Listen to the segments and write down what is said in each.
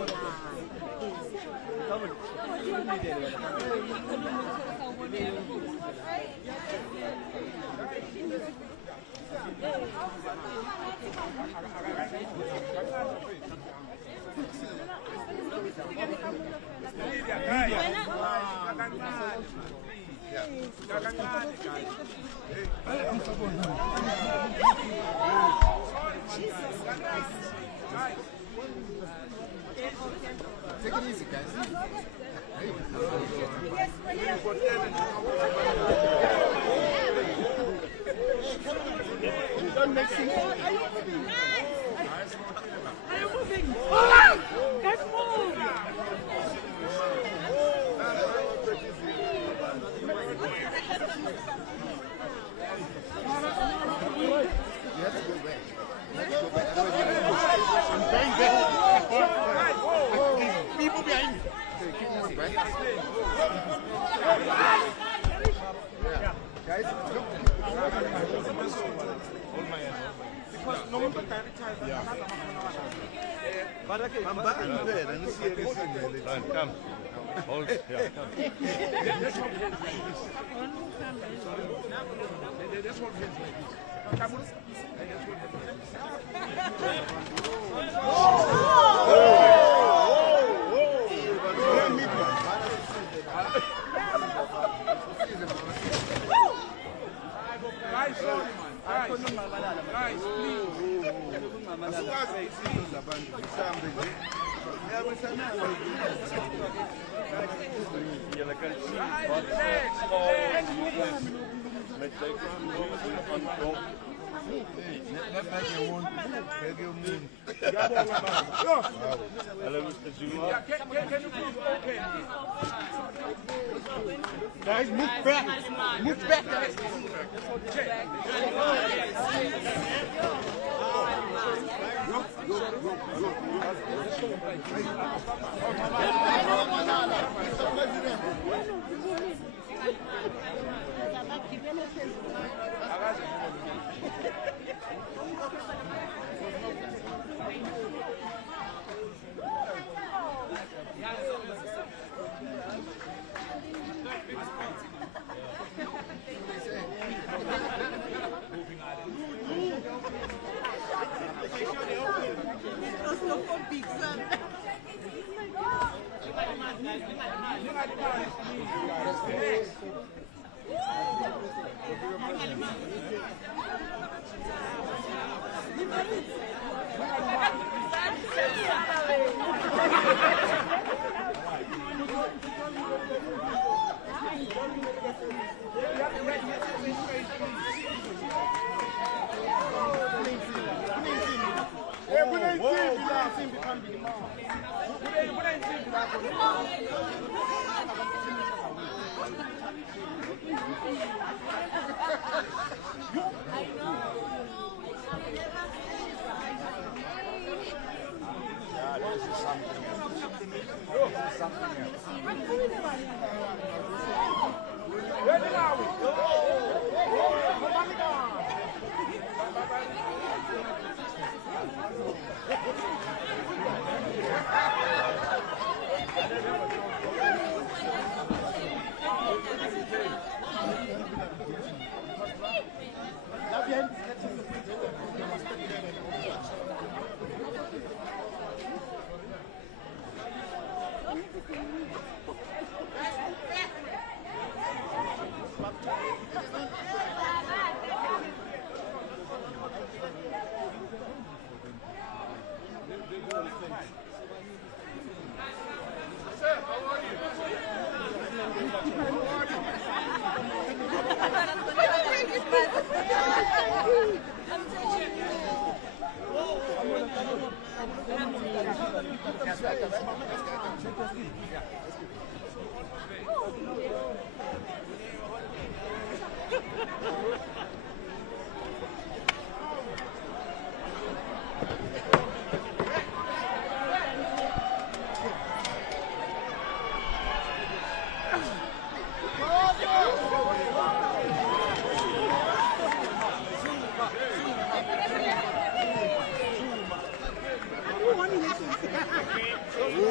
Take it easy, guys. Don't make sense. Are you moving? Let's move. You have to go back. Bang back. People behind you. Okay, keep moving back. Yeah. Guys, look. Hold my hand. Because no one can carry child. Yeah. I'm back in bed and see everything. Come. Hold. Yeah, come. Let's hold hands like this. Let's hold hands like this. Come on. Hello, Mr. Zuma. Can you please okay? Guys, move back. Move back, guys.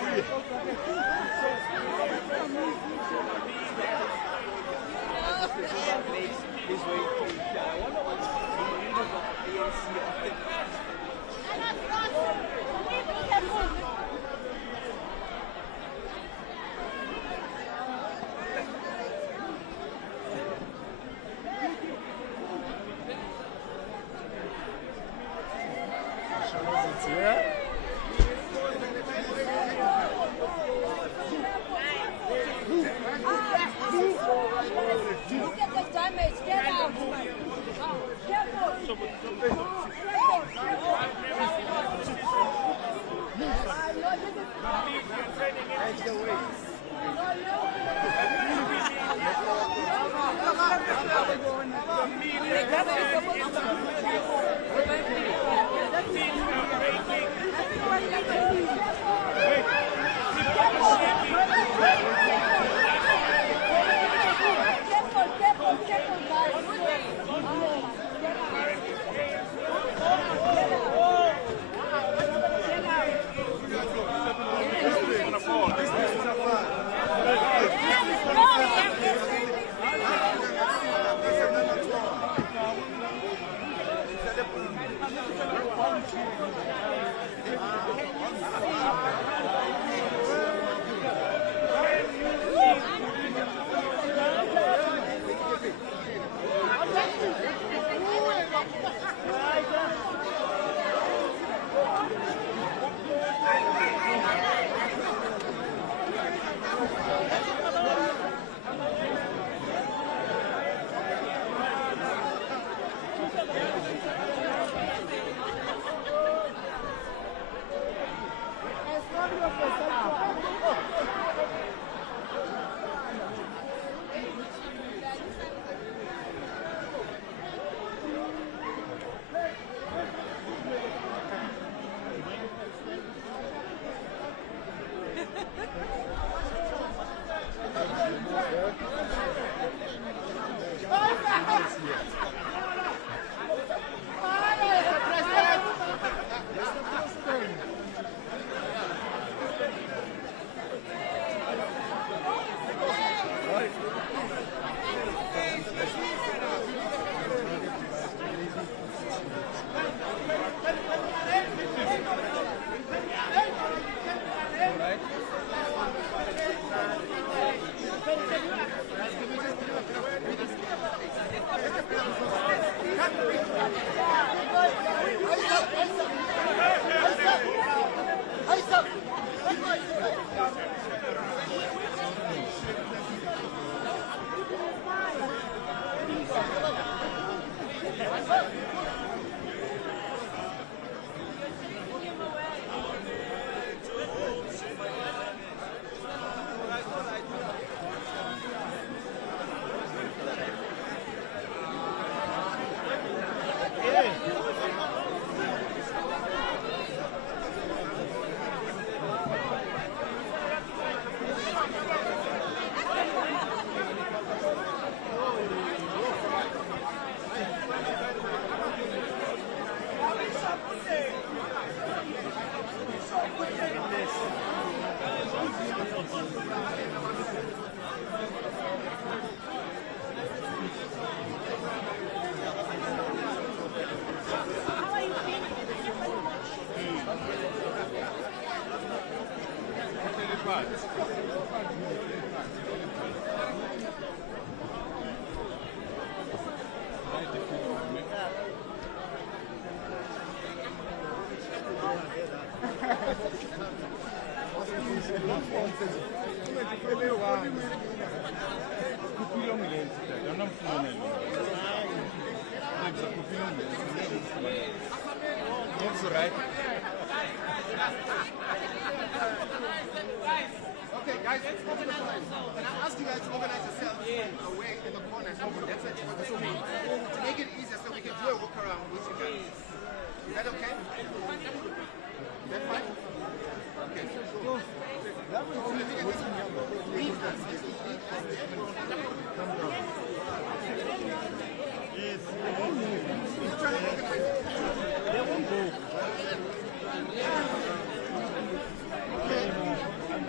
His way to, I wonder what the leaders of the IEC are thinking. Look at the damage. Get out. Okay, guys, let's go to the front. Can I ask you guys to organize yourselves away in the corners over that's it for this week to make it easier so we can do a walk around with you guys. Is that okay? Is that fine? Okay, cool.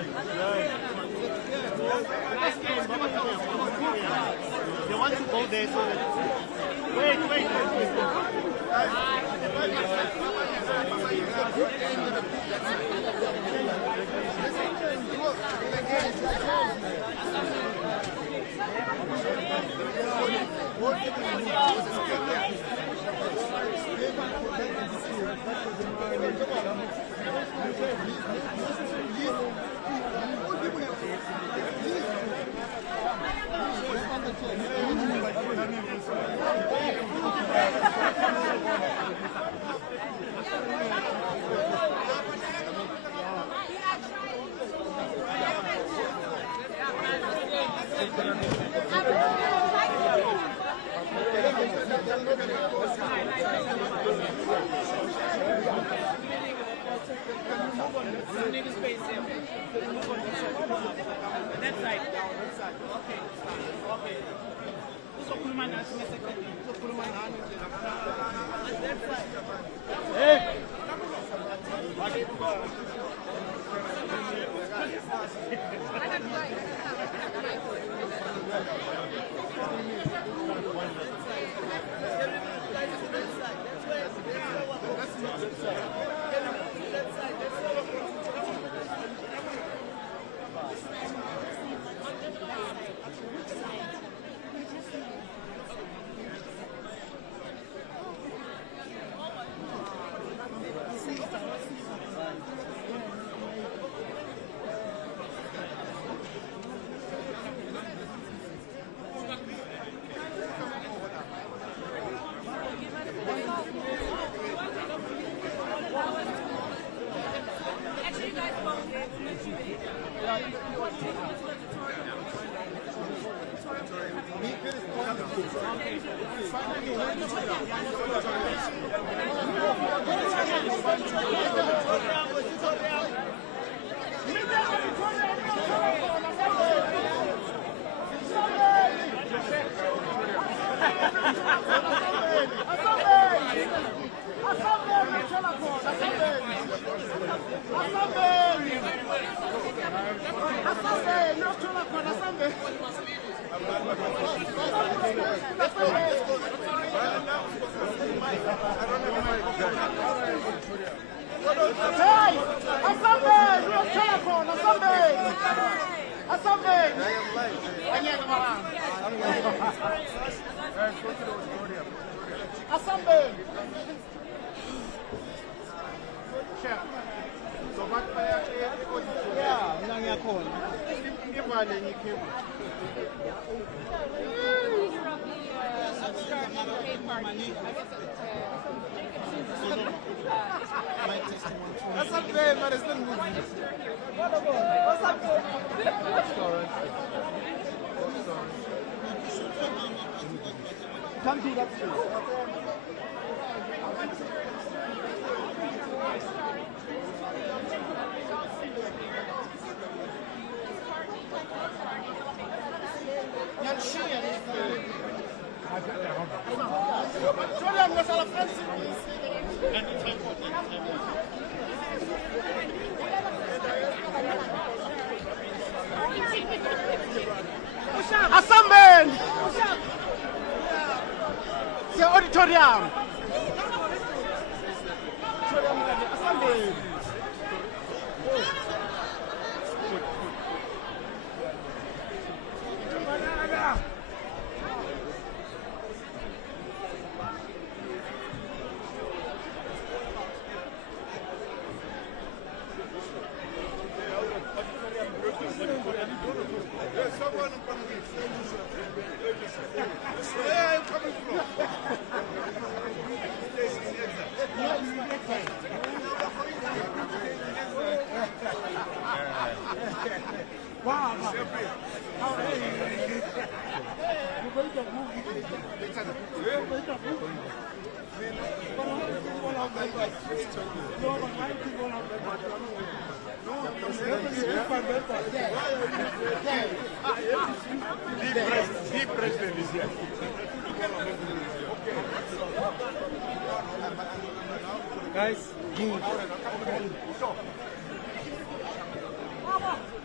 They want to go there so that... Wait. Assemble! The auditorium! Assemble! The president is here. Guys,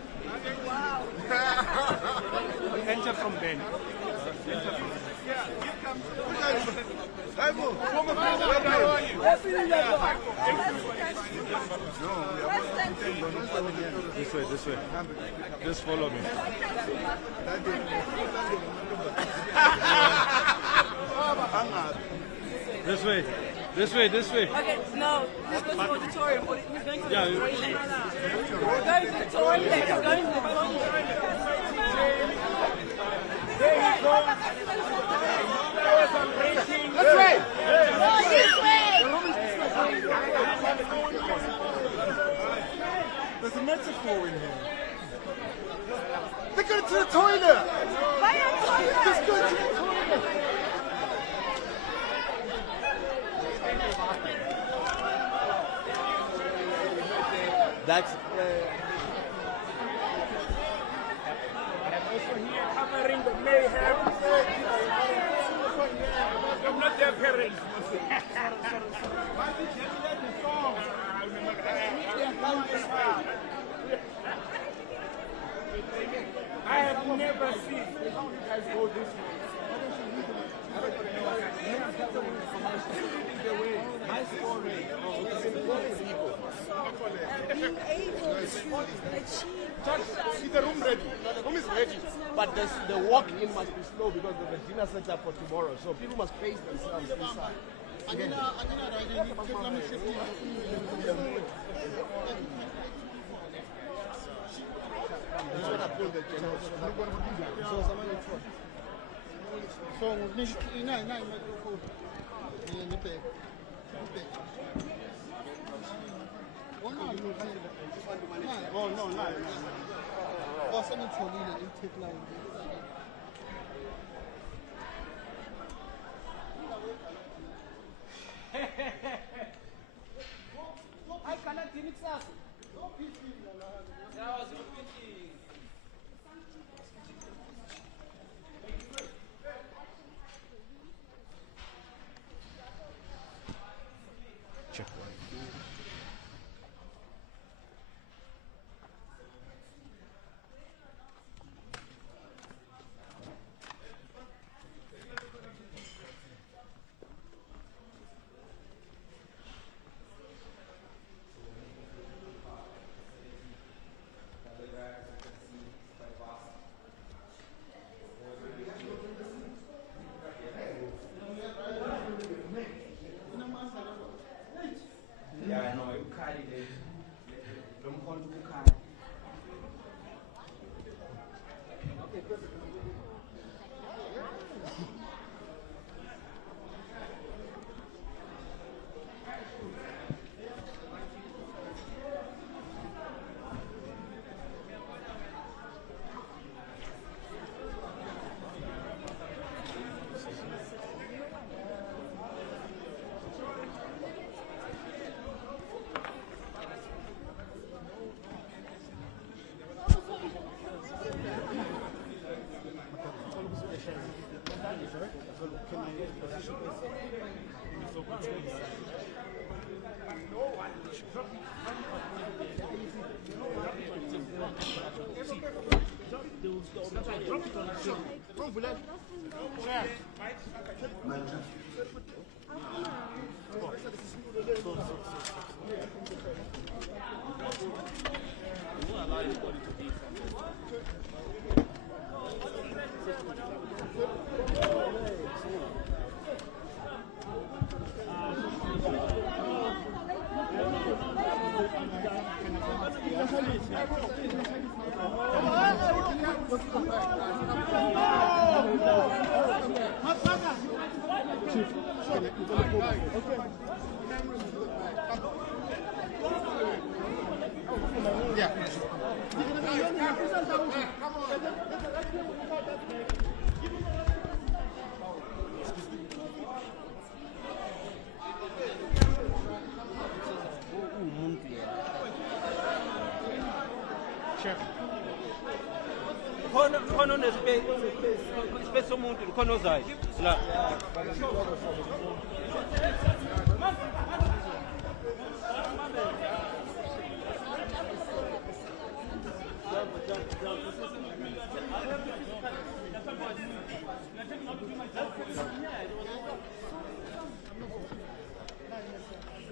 This way. Just follow me. This way. Okay, no, he's going to the auditorium. He's going to the toilet. We're going to the toilet. He's going to the toilet. This way! No, this way! There's a metaphor in here. They're going to the toilet! Just go to the toilet! That's Also here covering the mayhem. I'm not their parents. I have never seen you guys go this way. Being able to achieve. See the room ready. The room is ready. But the walk-in must be slow because of the dinner setup for tomorrow. So people must pace themselves inside. Oh, no, no. Oh, someone told me that intake line. I cannot do it. Yeah, no, you carry it. uMkhonto to carry. Khona space somuntu khona ozayo la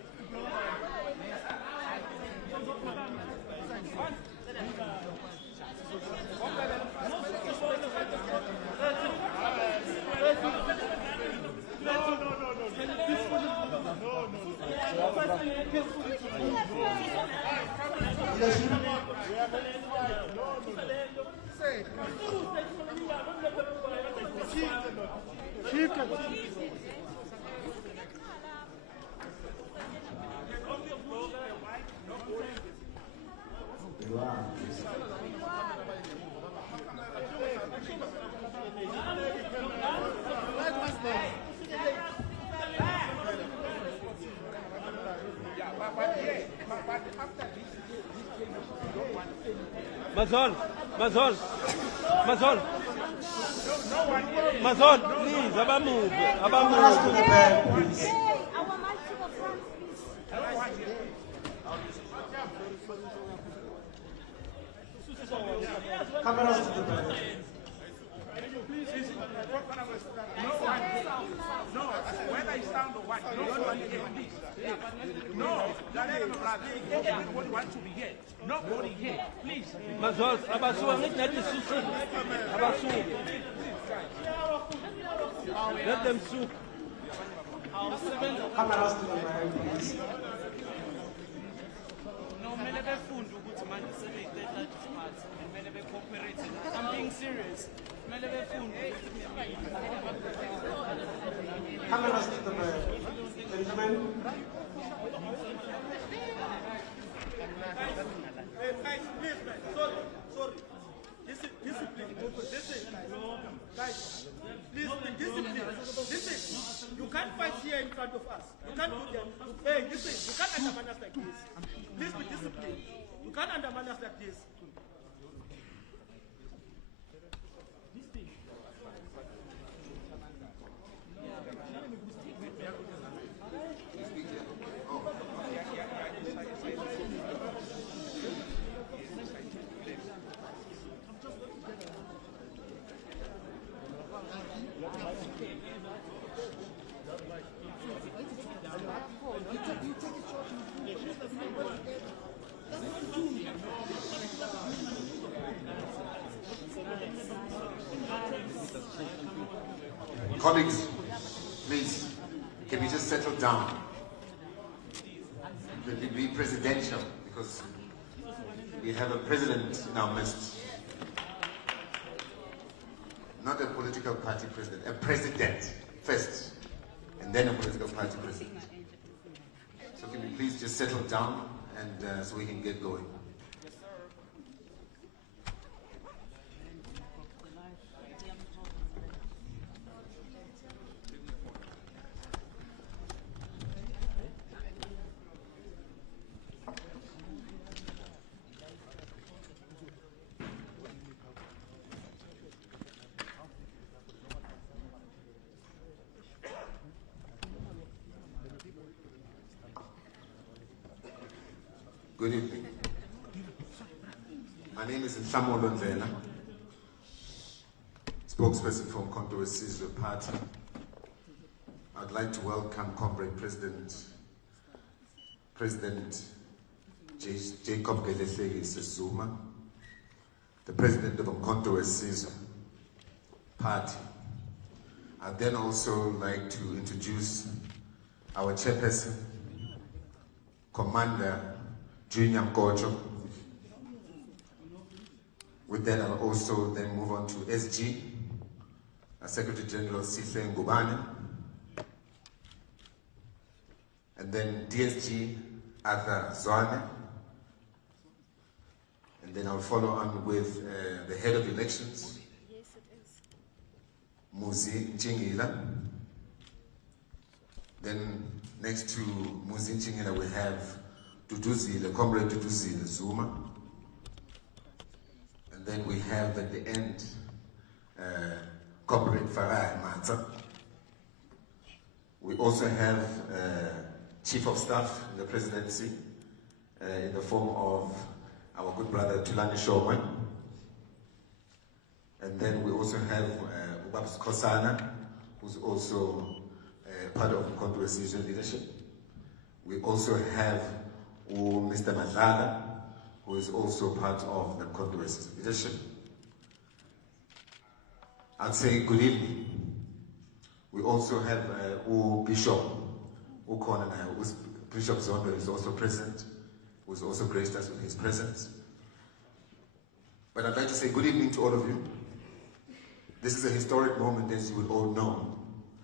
Mazon, please, abamove. Cameras to the back, please. Our mic to the front, please. Cameras to the back. No, whether you sound or what, nobody here. No, everyone wants to be here. Nobody here, please. Mazon, let them sue. Cameras to the back, please. I'm being serious. Cameras to the back. Gentlemen. Sorry. Discipline. Guys, please, discipline. Listen, you can't fight here in front of us. You can't do that. Hey, listen, you can't undermine us like this. Please be disciplined. You can't undermine us like this. Colleagues, please, can we just settle down? Let it be presidential, because we have a president in our midst. Not a political party president, a president first, and then a political party president. So can we please just settle down, and so we can get going. Good evening. My name is weSizwe, spokesperson for uMkhonto weSizwe Party. I'd like to welcome Comrade President Jacob Zuma, the President of uMkhonto weSizwe Party. I'd then also like to introduce our chairperson, Commander uMkhonto. With that, I'll also then move on to SG, Secretary General Sihle Ngubane, and then DSG Arthur Zwane, and then I'll follow on with the head of elections, Muzi Nchingila. Then next to Muzi Nchingila, we have Comrade Zuma. And then we have at the end Comrade Farai Matsa. We also have Chief of Staff in the Presidency in the form of our good brother Tulani Shomwe. And then we also have Ubabs Kosana, who's also part of uMkhonto weSizwe leadership. We also have Mr. Madlala, who is also part of the uMkhonto weSizwe leadership. I'd say good evening. We also have Bishop Bishop Zondo is also present, who is also graced us with his presence. But I'd like to say good evening to all of you. This is a historic moment, as you will all know.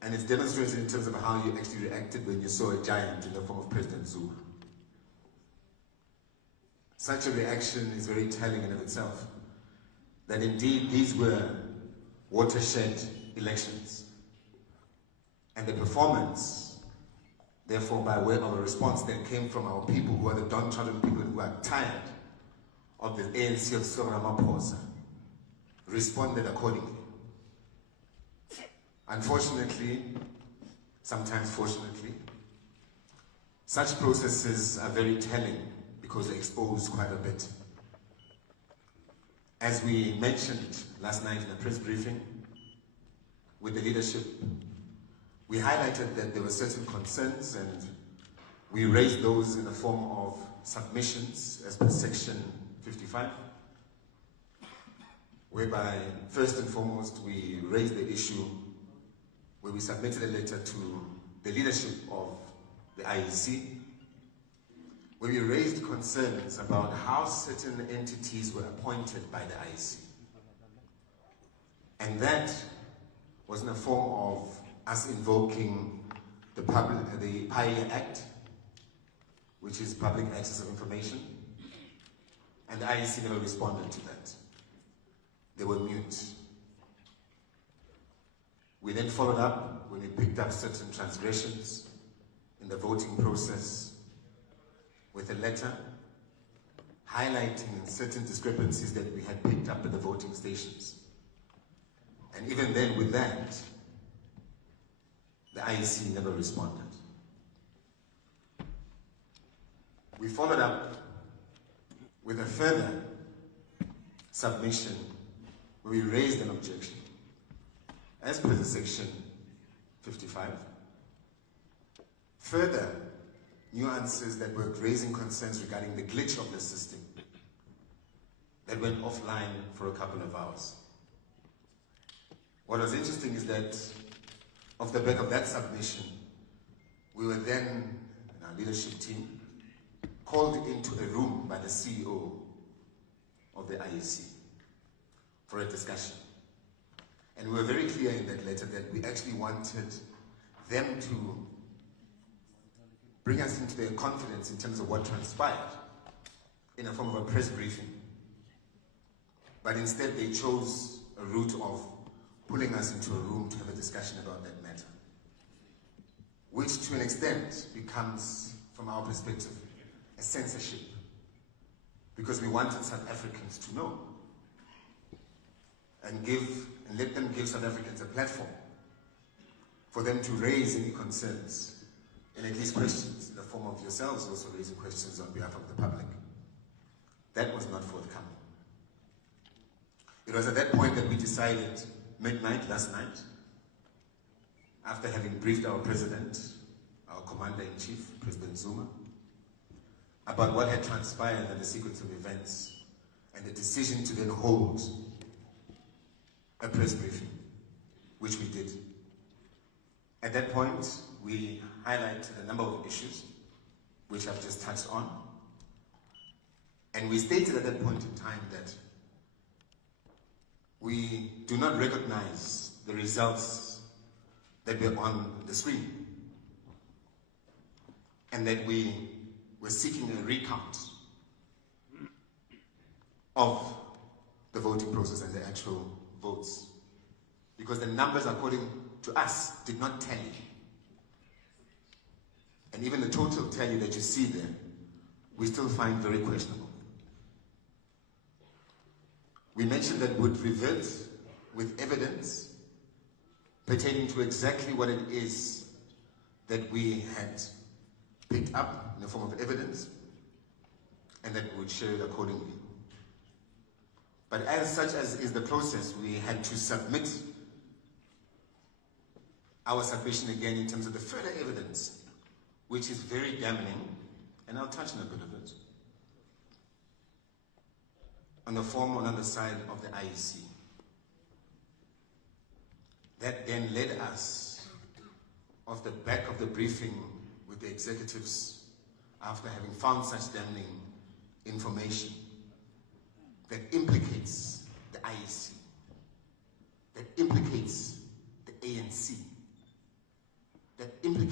And it's demonstrated in terms of how you actually reacted when you saw a giant in the form of President Zuma. Such a reaction is very telling in of itself, that indeed these were watershed elections. And the performance, therefore, by way of a response that came from our people, who are the downtrodden people who are tired of the ANC of Cyril Ramaphosa, responded accordingly. Unfortunately, sometimes fortunately, such processes are very telling because they expose quite a bit. As we mentioned last night in a press briefing with the leadership, we highlighted that there were certain concerns and we raised those in the form of submissions as per section 55, whereby first and foremost we raised the issue where we submitted a letter to the leadership of the IEC, where we raised concerns about how certain entities were appointed by the IEC. And that was in the form of us invoking the PIE Act, which is Public Access of Information, and the IEC never responded to that. They were mute. We then followed up when we picked up certain transgressions in the voting process with a letter highlighting certain discrepancies that we had picked up at the voting stations. And even then with that, the IEC never responded. We followed up with a further submission where we raised an objection as per the section 55. Further nuances that were raising concerns regarding the glitch of the system that went offline for a couple of hours. What was interesting is that off the back of that submission, we were then, in our leadership team, called into a room by the CEO of the IEC for a discussion. And we were very clear in that letter that we actually wanted them to bring us into their confidence in terms of what transpired in a form of a press briefing. But instead they chose a route of pulling us into a room to have a discussion about that matter, which to an extent becomes, from our perspective, a censorship, because we wanted South Africans to know and let them give South Africans a platform for them to raise any concerns and at least questions in the form of yourselves also raising questions on behalf of the public. That was not forthcoming. It was at that point that we decided, midnight last night, after having briefed our president, our commander-in-chief, President Zuma, about what had transpired and the sequence of events, and the decision to then hold a press briefing, which we did. At that point, we highlighted a number of issues, which I've just touched on, and we stated at that point in time that we do not recognize the results that were on the screen, and that we were seeking a recount of the voting process and the actual votes, because the numbers, according to us, did not tally. And even the total tally that you see there, we still find very questionable. We mentioned that we would revert with evidence pertaining to exactly what it is that we had picked up in the form of evidence, and that we would share it accordingly. But as such as is the process, we had to submit our submission again in terms of the further evidence, which is very damning, and I'll touch on a bit of it, on the form on the side of the IEC. That then led us, off the back of the briefing with the executives, after having found such damning information that implicates the IEC, that implicates the ANC,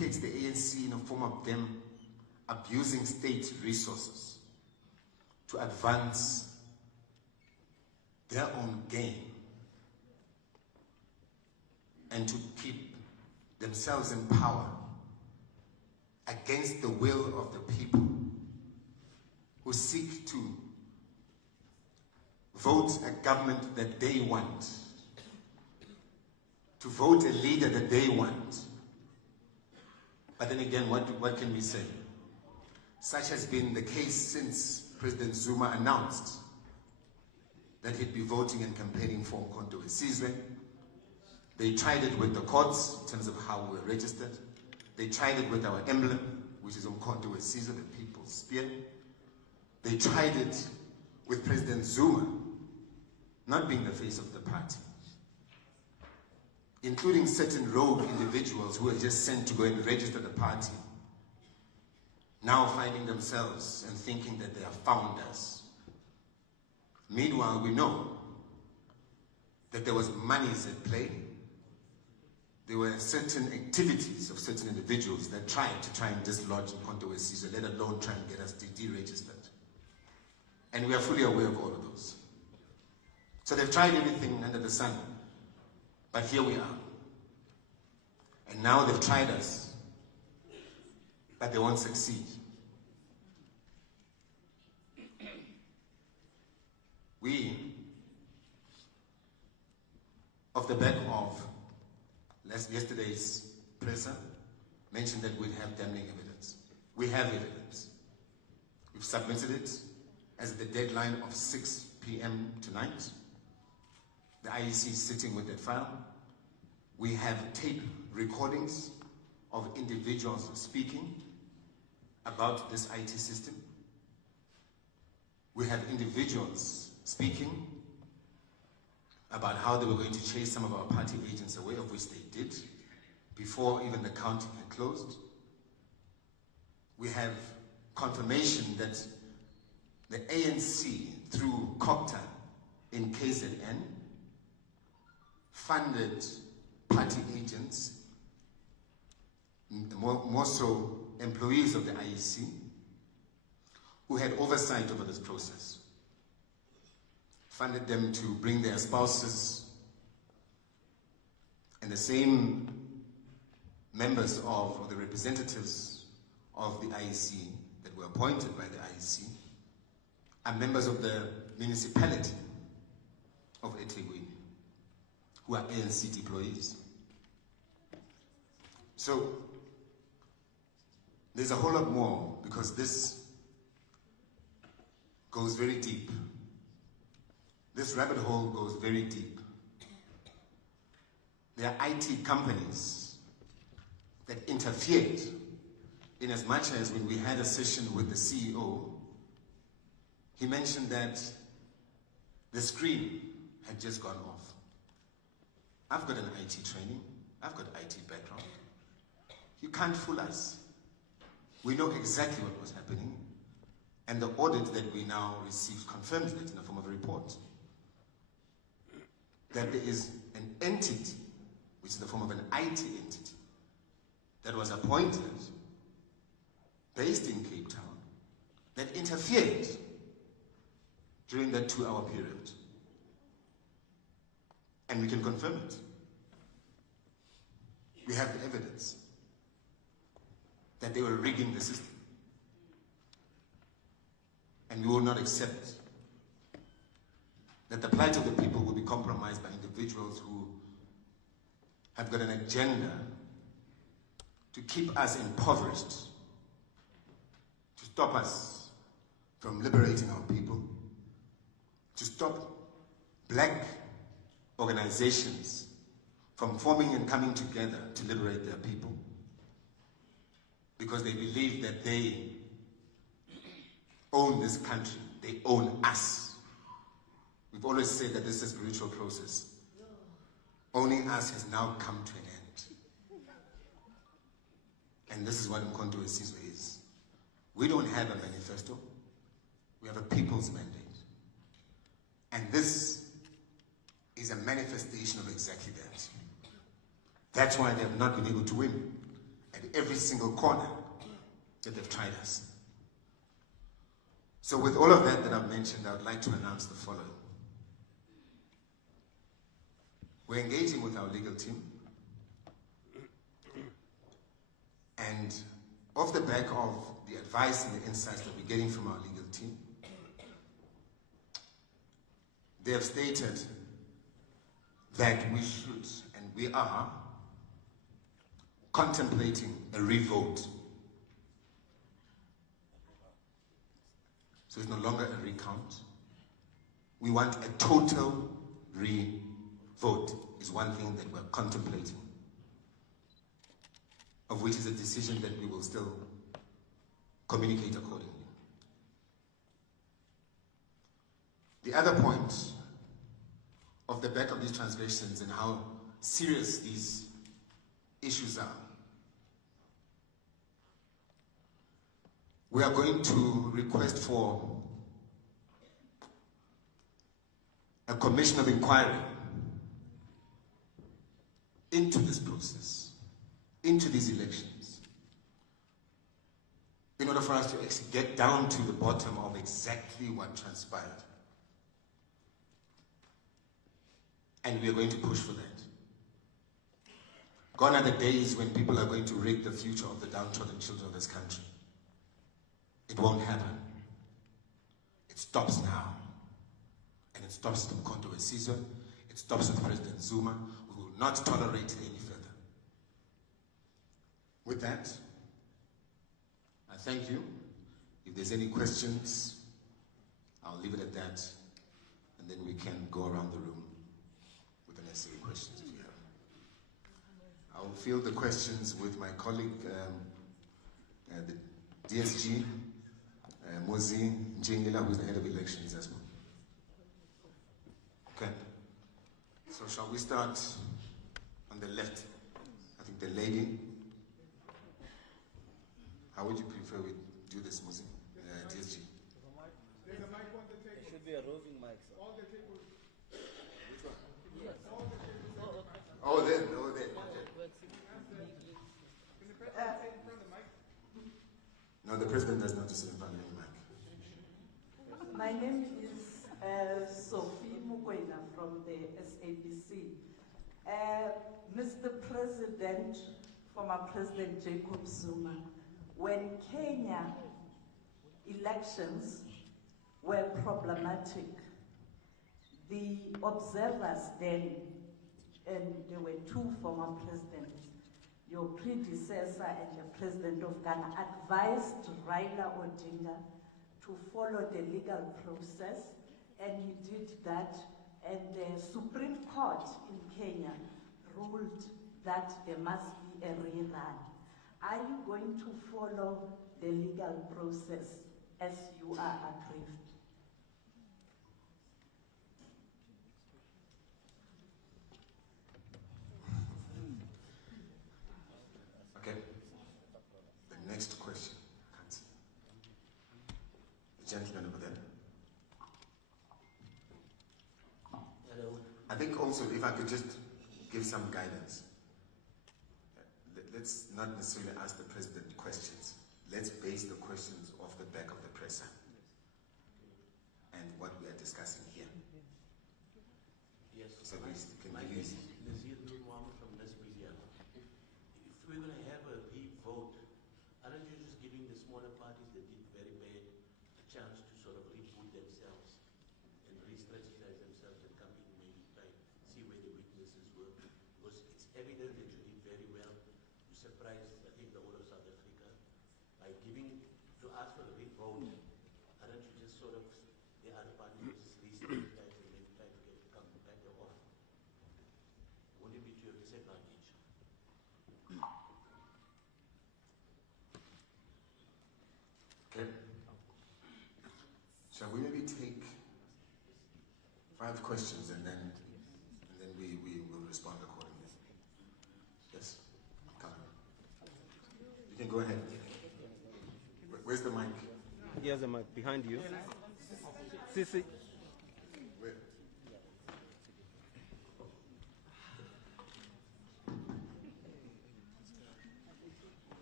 depicts the ANC in a form of them abusing state resources to advance their own gain and to keep themselves in power against the will of the people who seek to vote a government that they want, to vote a leader that they want. But then again, what can we say? Such has been the case since President Zuma announced that he'd be voting and campaigning for uMkhonto weSizwe. They tried it with the courts in terms of how we were registered. They tried it with our emblem, which is uMkhonto weSizwe, the people's spear. They tried it with President Zuma not being the face of the party, including certain rogue individuals who were just sent to go and register the party, now finding themselves and thinking that they are founders. Meanwhile, we know that there was monies at play. There were certain activities of certain individuals that tried and dislodge uMkhonto weSizwe, let alone try and get us deregistered. And we are fully aware of all of those. So they've tried everything under the sun, but here we are. And now they've tried us, but they won't succeed. We, off the back of yesterday's presser, mentioned that we'd have damning evidence. We have evidence. We've submitted it as the deadline of 6 p.m. tonight. The IEC is sitting with that file. We have tape recordings of individuals speaking about this IT system. We have individuals speaking about how they were going to chase some of our party agents away, of which they did, before even the counting had closed. We have confirmation that the ANC, through COPTA in KZN, funded party agents, more so employees of the IEC, who had oversight over this process. Funded them to bring their spouses, and the same members of, or the representatives of the IEC that were appointed by the IEC are members of the municipality of eThekwini, who are ANC employees. So there's a whole lot more, because this goes very deep. This rabbit hole goes very deep. There are IT companies that interfered, in as much as when we had a session with the CEO, he mentioned that the screen had just gone off. I've got an IT training. I've got IT background. You can't fool us. We know exactly what was happening, and the audit that we now received confirms that in the form of a report. That there is an entity, which is the form of an IT entity, that was appointed based in Cape Town, that interfered during that 2-hour period. And we can confirm it. We have the evidence that they were rigging the system. And we will not accept that the plight of the people will be compromised by individuals who have got an agenda to keep us impoverished, to stop us from liberating our people, to stop black organizations from forming and coming together to liberate their people, because they believe that they own this country, they own us. We've always said that this is a spiritual process. Owning us has now come to an end. And this is what uMkhonto weSizwe is. We don't have a manifesto. We have a people's mandate. And this is a manifestation of exactly that. That's why they have not been able to win. at every single corner that they've tried us. So with all of that I've mentioned, I would like to announce the following. We're engaging with our legal team, and off the back of the advice and the insights that we're getting from our legal team, they have stated that we should, and we are, contemplating a revote. So it's no longer a recount. We want a total revote, is one thing that we're contemplating, of which is a decision that we will still communicate accordingly. The other point of the back of these transgressions and how serious these issues are, we are going to request for a commission of inquiry into this process, into these elections, in order for us to actually get down to the bottom of exactly what transpired. And we are going to push for that. Gone are the days when people are going to rig the future of the downtrodden children of this country. It won't happen. It stops now. And it stops with uMkhonto weSizwe. It stops with President Zuma. We will not tolerate it any further. With that, I thank you. If there's any questions, I'll leave it at that. And then we can go around the room with the necessary questions if you have. I will field the questions with my colleague, the DSG, Mozi Njengila, who is the head of elections as well. Okay. So shall we start on the left? I think the lady. How would you prefer we do this, Mozi? DSG. There's a mic on the table. There should be a roving mic, sir. All the tables. Which one? Yes. All the tables. Oh, there. Oh, there. Can the president sit in front of the mic? No, the president does not sit in front of any mic. My name is Sophie Mukwena from the SABC. Mr. President, former President Jacob Zuma, when Kenya elections were problematic, the observers then, and there were two former presidents, your predecessor and the president of Ghana, advised Raila Odinga to follow the legal process, and he did that, and the Supreme Court in Kenya ruled that there must be a rerun. Are you going to follow the legal process as you are aggrieved? Okay. The next question. The gentleman over there. Hello. I think also, if I could just give some guidance. Let's not necessarily ask the president questions. Let's base the questions off the back of the presser and what we are discussing here. Yes. So we can use. If we're going to have a revote, aren't you just giving the smaller parties that did very bad a chance to sort of reboot themselves and re-strategize themselves and come in maybe try see where the weaknesses were? Because it's evident that you did very well. You surprised, I think, the whole of South Africa by giving to ask for a revote. Aren't you just sort of the other parties just re-strategize and maybe try to get come back off? Wouldn't it be to your disadvantage? Okay. Shall we maybe take 5 questions and then we will respond accordingly? Yes? Come. You can go ahead. Where's the mic? Here's the mic behind you. Sisi. Where?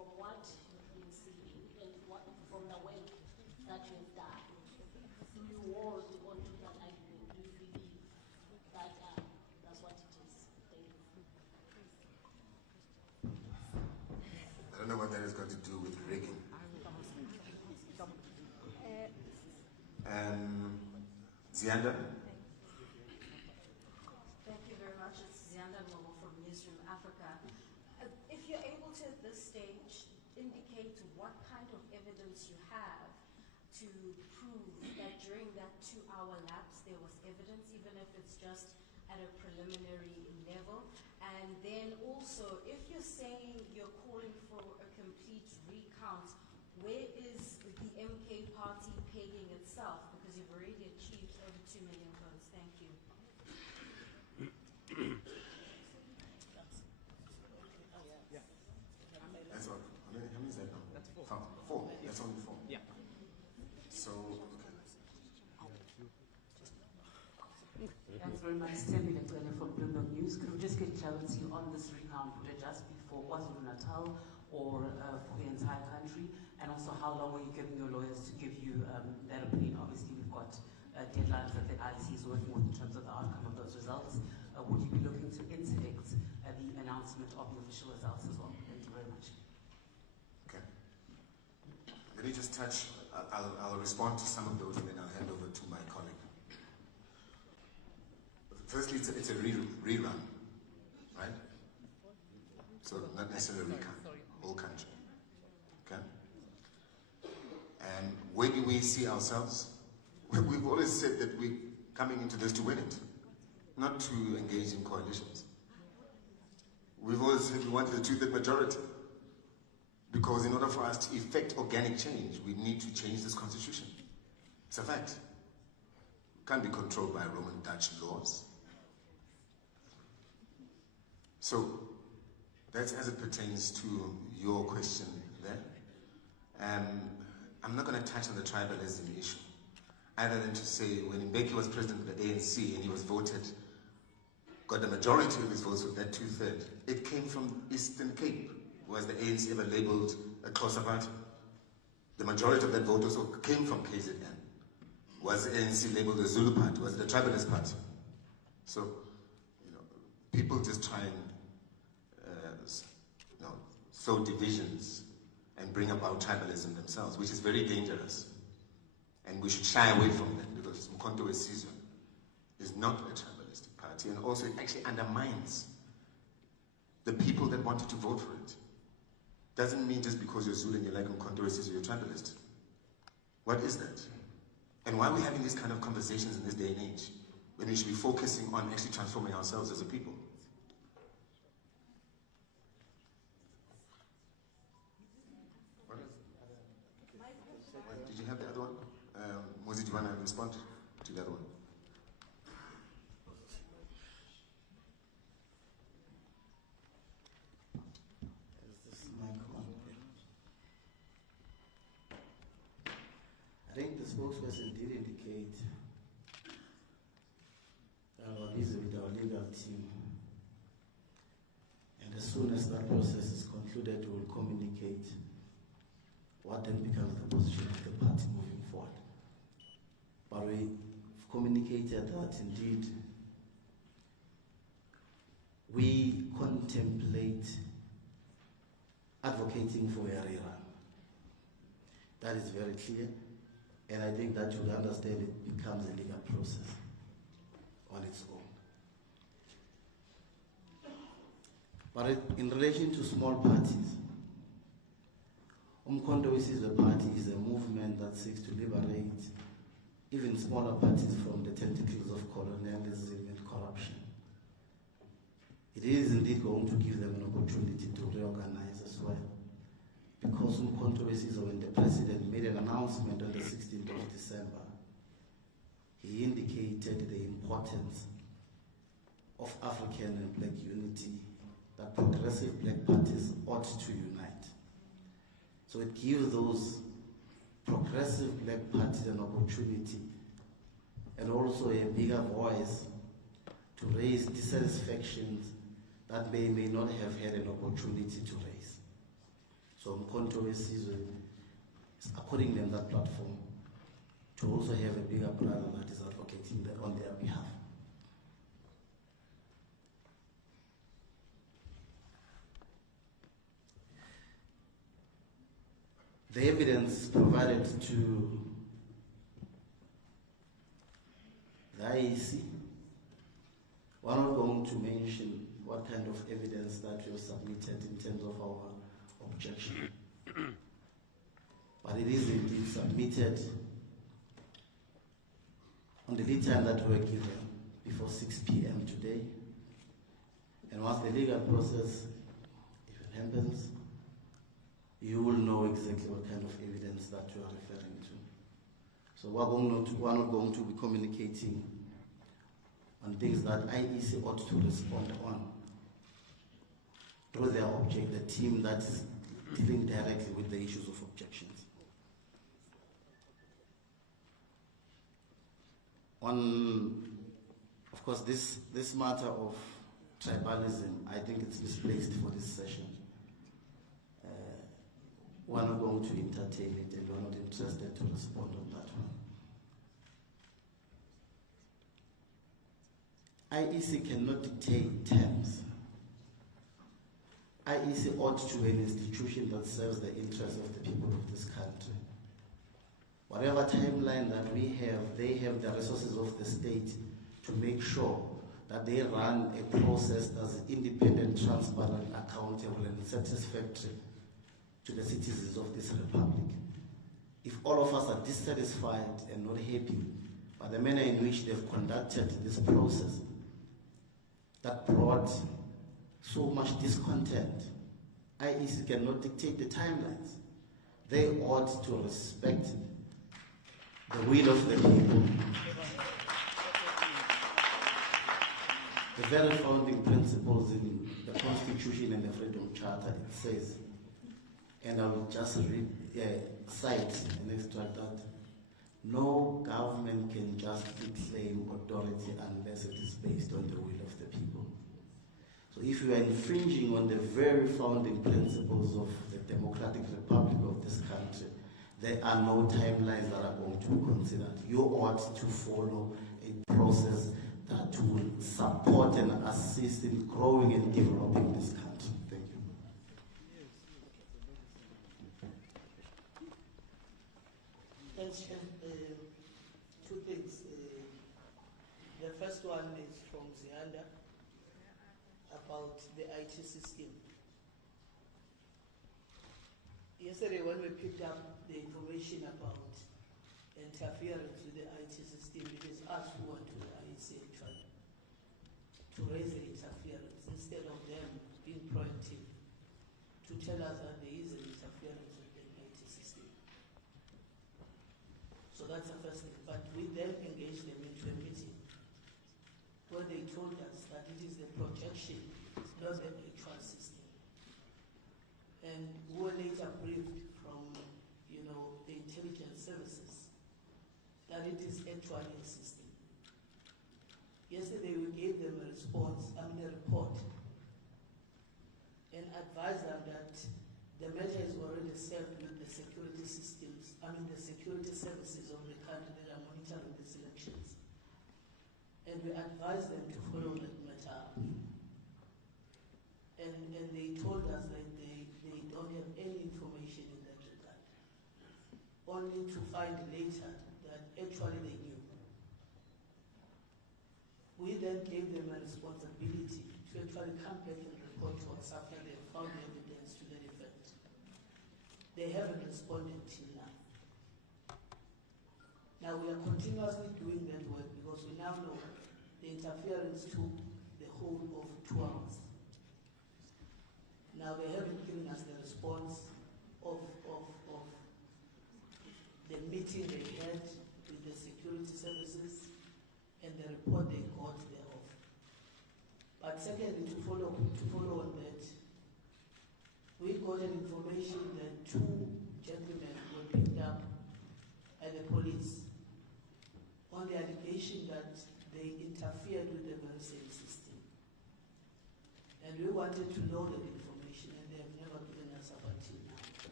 from what you've been seeing and from the work that you've done, do you hold onto that argument? Do you believe that that's what it is? Thank you. I don't know what that has got to do with rigging. Zianda? Thank you very much. It's Zianda Ngomo from Newsroom Africa. If you're able to, at this stage, indicate what kind of evidence you have to prove that during that 2-hour lapse there was evidence, even if it's just at a preliminary level. And then also, if you're saying you're calling for a complete recount, where is the MK party pegging itself? Because you've already achieved over 2 million votes. Thank you. That's all. How many is that now? That's 4. 4. That's only 4. Yeah. So, Thanks very much, Temi Lecele from Bloomberg News. Could we just get clarity on this recount? Would it just be for KwaZulu-Natal or for the entire country? And also, how long are you giving your lawyers to give you that opinion? Obviously, we've got deadlines that the IEC is working with in terms of the outcome of those results. Would you be looking to interdict the announcement of the official results as well? Thank you very much. okay. Let me just touch, I'll respond to some of those and then I'll hand over to my colleague. Firstly, it's a rerun, right? So not necessarily recount, whole country. Okay? And where do we see ourselves? We've always said that we're coming into this to win it, not to engage in coalitions. We've always said we wanted a two-third majority, because in order for us to effect organic change, we need to change this constitution. It's a fact. It can't be controlled by Roman Dutch laws. So, that's as it pertains to your question there. I'm not going to touch on the tribalism issue, other than to say when Mbeki was president of the ANC and he was voted, got the majority of his votes with that 2/3, it came from Eastern Cape. Was the ANC ever labeled a Xhosa party? The majority of that vote also came from KZN. Was the ANC labeled a Zulu party? Was it a tribalist party? So, people just try and sow divisions and bring about tribalism themselves, which is very dangerous. And we should shy away from that, because uMkhonto weSizwe is not a tribalistic party, and also it actually undermines the people that wanted to vote for it. Doesn't mean just because you're Zulu and you like uMkhonto weSizwe, you're tribalist. What is that? And why are we having these kind of conversations in this day and age, when we should be focusing on actually transforming ourselves as a people? Did you have the other one? Mozi, do you want to respond to the other one? I think the spokesperson did indicate he's with our legal team, and as soon as that process is concluded, we'll communicate what then becomes the position of the party moving forward. But we've communicated that indeed we contemplate advocating for a rerun. That is very clear, and I think that you'll understand it becomes a legal process on its own. But in relation to small parties, uMkhonto weSizwe Party is a movement that seeks to liberate even smaller parties from the tentacles of colonialism and corruption. It is indeed going to give them an opportunity to reorganize as well. Because uMkhonto weSizwe, when the president made an announcement on the 16th of December, he indicated the importance of African and black unity, that progressive black parties ought to unite. So it gives those progressive black parties an opportunity and also a bigger voice to raise dissatisfactions that may not have had an opportunity to raise. So uMkhonto weSizwe is according them that platform to also have a bigger brother that is advocating on their behalf. The evidence provided to the IEC, we're not going to mention what kind of evidence that we have submitted in terms of our objection. But it is indeed submitted on the lead time that we were given before 6 p.m. today. And once the legal process, if it happens, you will know exactly what kind of evidence that you are referring to. So we're not going to be communicating on things that IEC ought to respond on through their object, the team that's dealing directly with the issues of objections. Of course, this matter of tribalism, I think it's misplaced for this session. We're not going to entertain it, and we're not interested to respond on that one. IEC cannot dictate terms. IEC ought to be an institution that serves the interests of the people of this country. Whatever timeline that we have, they have the resources of the state to make sure that they run a process that's independent, transparent, accountable, and satisfactory to the citizens of this republic. If all of us are dissatisfied and not happy by the manner in which they've conducted this process that brought so much discontent, IEC cannot dictate the timelines. They ought to respect the will of the people. The very founding principles in the Constitution and the Freedom Charter, it says, and I will just cite an extract that no government can justly claim authority unless it is based on the will of the people. So if you are infringing on the very founding principles of the democratic republic of this country, there are no timelines that are going to be considered. You ought to follow a process that will support and assist in growing and developing this country. Thank you. Thanks, two things. The first one is from Zianda about the IT system. Yesterday when we picked up the information about interference with the IT system, it is us who went to the IEC actually to raise the interference instead of them being proactive to tell us that there is an interference with the IT system. So that's the first thing. But we then engaged them into a meeting where they told us that it is the projection, not the actual system. And we were later briefed from, the intelligence services that it is actually a system. Yesterday we gave them a report, and advised them that the measure is already set with the security systems, the security services of the country that are monitoring these elections. And we advised them to follow that matter up. And they told us that they don't have any information in that regard. Only to find later that actually they knew. We then gave them a responsibility to actually come back and report to us after they found evidence to that effect. They haven't responded till now. Now we are continuously doing that work because we now know the interference took the whole of 2 hours. Now they haven't given us the response of the meeting they had with the security services and the report they got thereof. But secondly, to follow on that, we got an information that 2 gentlemen were picked up by the police on the allegation that they interfered with the very same system. And we wanted to know that information, and they have never given us up until now.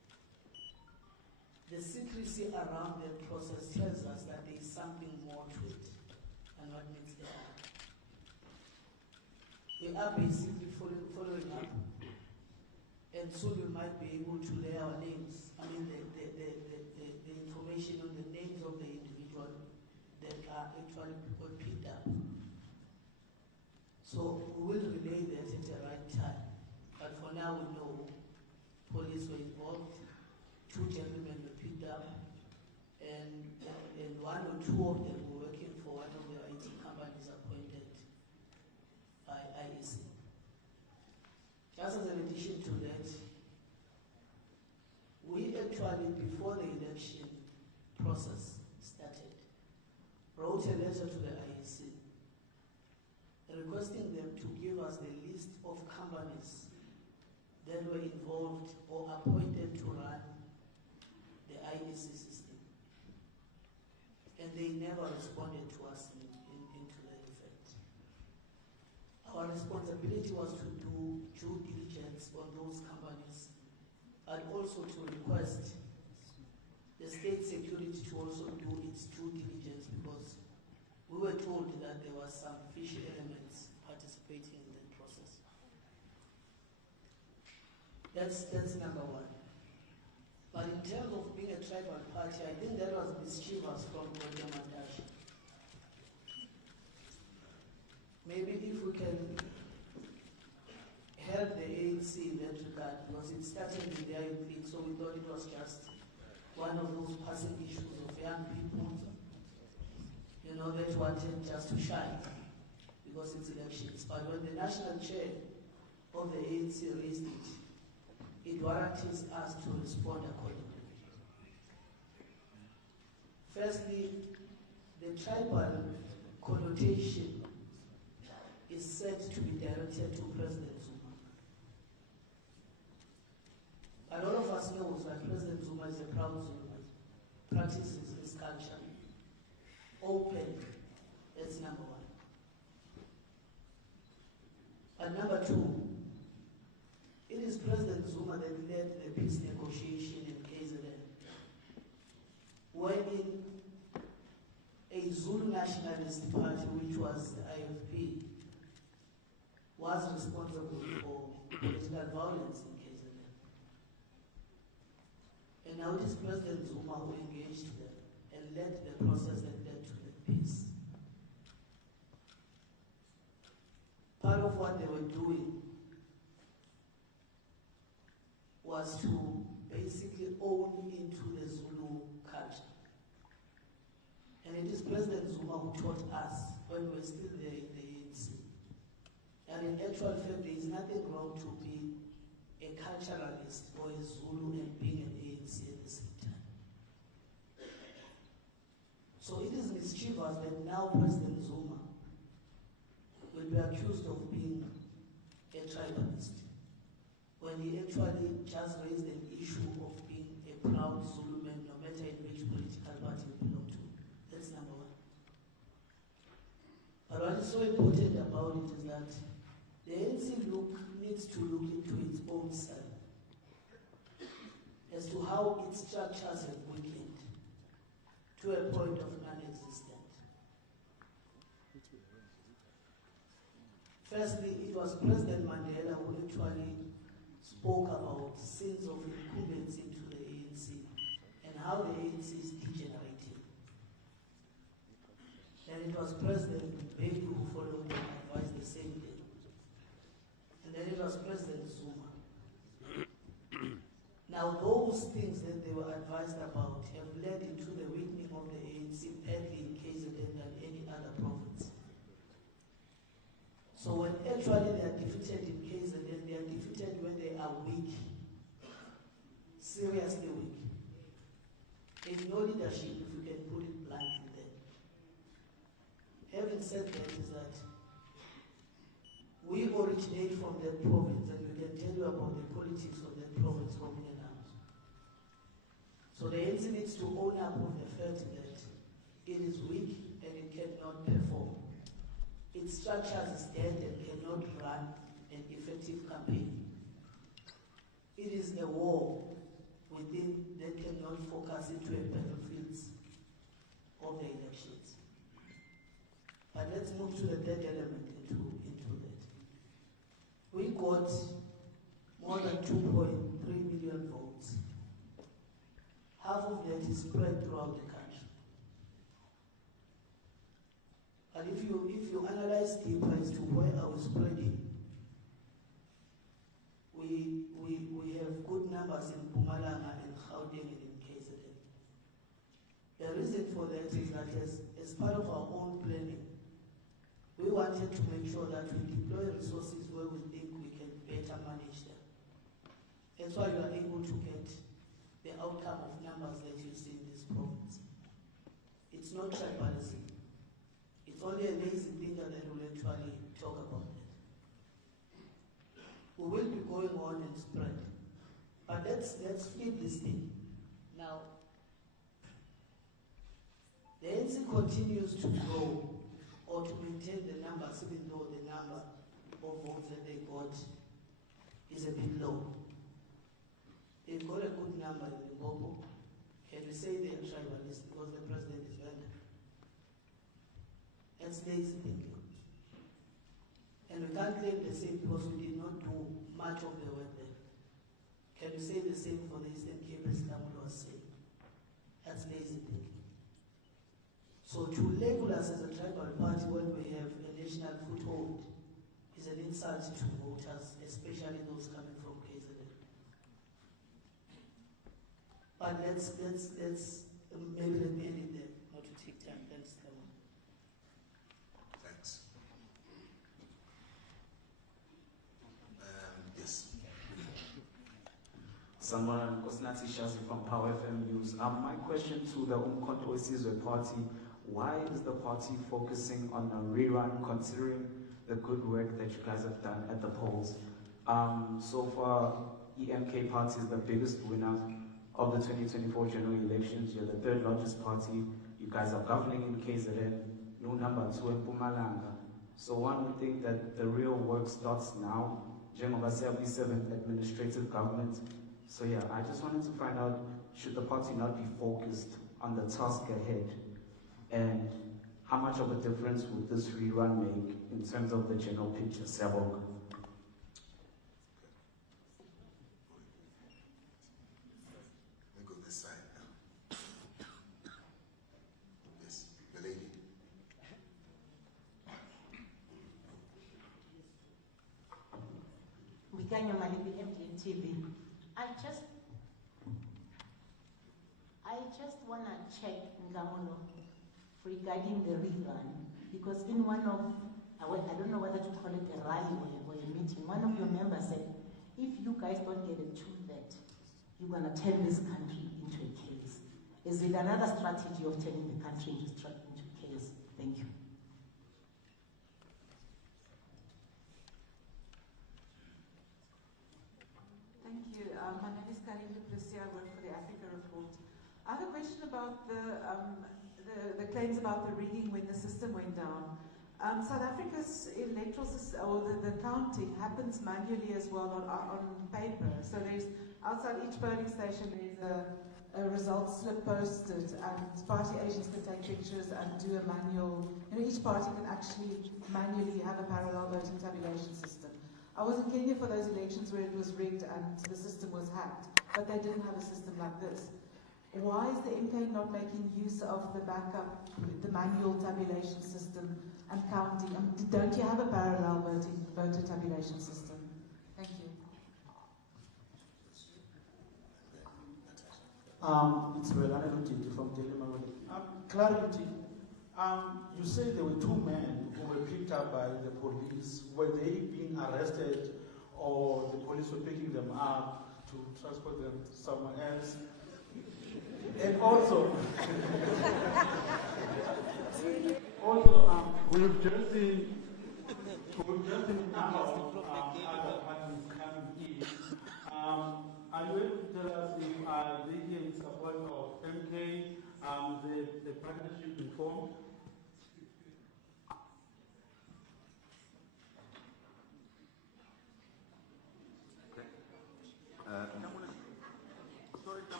the secrecy around that process tells us that there is something more to it than what meets the eye. We are basically following up, and soon we might be able to lay our names, I mean the information on the names of the individual that are actually picked up. So we will relay that at the right time. But for now we know police were involved, 2 gentlemen were picked up, and 1 or 2 of them were working for one of the IT companies appointed by IEC. Just as an addition to that, we actually, before the election process started, wrote a letter to the IEC requesting them to give us the list of companies that were involved or appointed to run the IEC system. And they never responded to us into that effect. Our responsibility was to do due diligence on those companies, but also to request the state security to also do its due diligence, because we were told that there were some fishy elements participating in that process. That's number 1. But in terms of being a tribal party, I think that was mischievous from Mandash. Maybe if we can help the ANC in that regard, because it started with their youth, so we thought it was just one of those passing issues of young people, you know, that wanted just to shine because it's elections. But when the national chair of the ANC raised it, it warranties us to respond accordingly. Firstly, the tribal connotation is said to be directed to President Zuma. A lot of us know that President Zuma is a proud Zuma, practices his culture open. That's number 1. And number 2, it is President Zuma that led the peace negotiation in KZN, wherein a Zulu nationalist party, which was the IFP, was responsible for political violence in KZN. And now it is President Zuma who engaged them and led the process that led to the peace. Part of what they were doing was to basically own into the Zulu culture. And it is President Zuma who taught us, when we were still there in the ANC, that in actual fact there is nothing wrong to be a culturalist or a Zulu and being an ANC at the same time. So it is mischievous that now President Zuma will be accused of being a tribalist, when he actually just raised an issue of being a proud Zulu man, no matter in which political party you belong to. That's number 1. But what is so important about it is that the ANC needs to look into its own self as to how its structures have weakened to a point of non-existent. Firstly, it was President Mandela who actually spoke about sins of incumbents into the ANC and how the ANC is degenerating. And it was President Mbeki who followed and advised the same thing. And then it was President Zuma. Now those things that they were advised about have led into the weakening of the ANC badly in KZN than any other province. So when actually they are defeated in KZN, they are defeated when they are weak, seriously weak. There's no leadership, if we can put it bluntly there. Having said that, is that we originate from that province, and we can tell you about the politics of that province from in and out. So the ANC needs to own up with the fact that it is weak and it cannot perform. Its structures is dead and cannot run an effective campaign. It is a war within, they cannot focus into a battlefields of the elections. But let's move to the third element into that. We got more than 2.3 million votes. Half of that is spread throughout the country. And if you analyze deeper as to where I was spreading, we have good numbers in Mpumalanga and Gauteng and in KZN. The reason for that is that as part of our own planning, we wanted to make sure that we deploy resources where we think we can better manage them. That's why you are able to get the outcome of numbers that you see in this province. It's not tribalism. It's only a lazy thing that will actually talk about it. We will be going on and spread. But let's flip this thing. Now, the ANC continues to grow or to maintain the numbers, even though the number of votes that they got is a bit low. They've got a good number in Limpopo. Can we say they are tribalist because the president is Venda? That's lazy thinking. And we can't claim the same because we did not do much of the work there. Can we say the same for the Eastern Cape as Tamulo was saying? That's lazy thinking. So to label us as a tribal party when we have a national foothold is an insult to voters, especially those coming from KZN. But let's maybe let me end it there, not to take time. Thanks, Tamu. Thanks. Yes. Someone, Kosnati Shazi from Power FM News. My question to the uMkhonto weSizwe party, why is the party focusing on a rerun considering the good work that you guys have done at the polls? So far, EMK party is the biggest winner of the 2024 general elections. You're the third largest party. You guys are governing in KZN, no number 2 in Mpumalanga. So one would think that the real work starts now, Jengoba 7th administrative government. So yeah, I just wanted to find out, should the party not be focused on the task ahead? And how much of a difference would this rerun make in terms of the general picture? Siyabonga. Let me go this side now. Yes, the lady. Mikanyo Malibi, MTN TV. I just want to check Ngamono regarding the rerun, because in one of, I don't know whether to call it a rally or a meeting, one of your members said, if you guys don't get a tune that, you're going to turn this country into a chaos. Is it another strategy of turning the country into chaos? Thank you. Thank you. My name is Karin Duplessis. I work for the Africa Report. I have a question about the claims about the rigging when the system went down. South Africa's electoral system, or the counting, happens manually as well on paper. So there's outside each polling station there's a results slip posted, and party agents can take pictures and do a manual. Each party can actually manually have a parallel voting tabulation system. I was in Kenya for those elections where it was rigged and the system was hacked, but they didn't have a system like this. Why is the MK not making use of the backup, the manual tabulation system and counting? Don't you have a parallel voter tabulation system? Thank you. It's Relana Lutiti from Telemagoli. Clarity. You say there were 2 men who were picked up by the police. Were they being arrested, or the police were picking them up to transport them somewhere else? And also, we've just seen now other parties coming in. Are you able to tell us if they here in support of MK, the partnership been formed?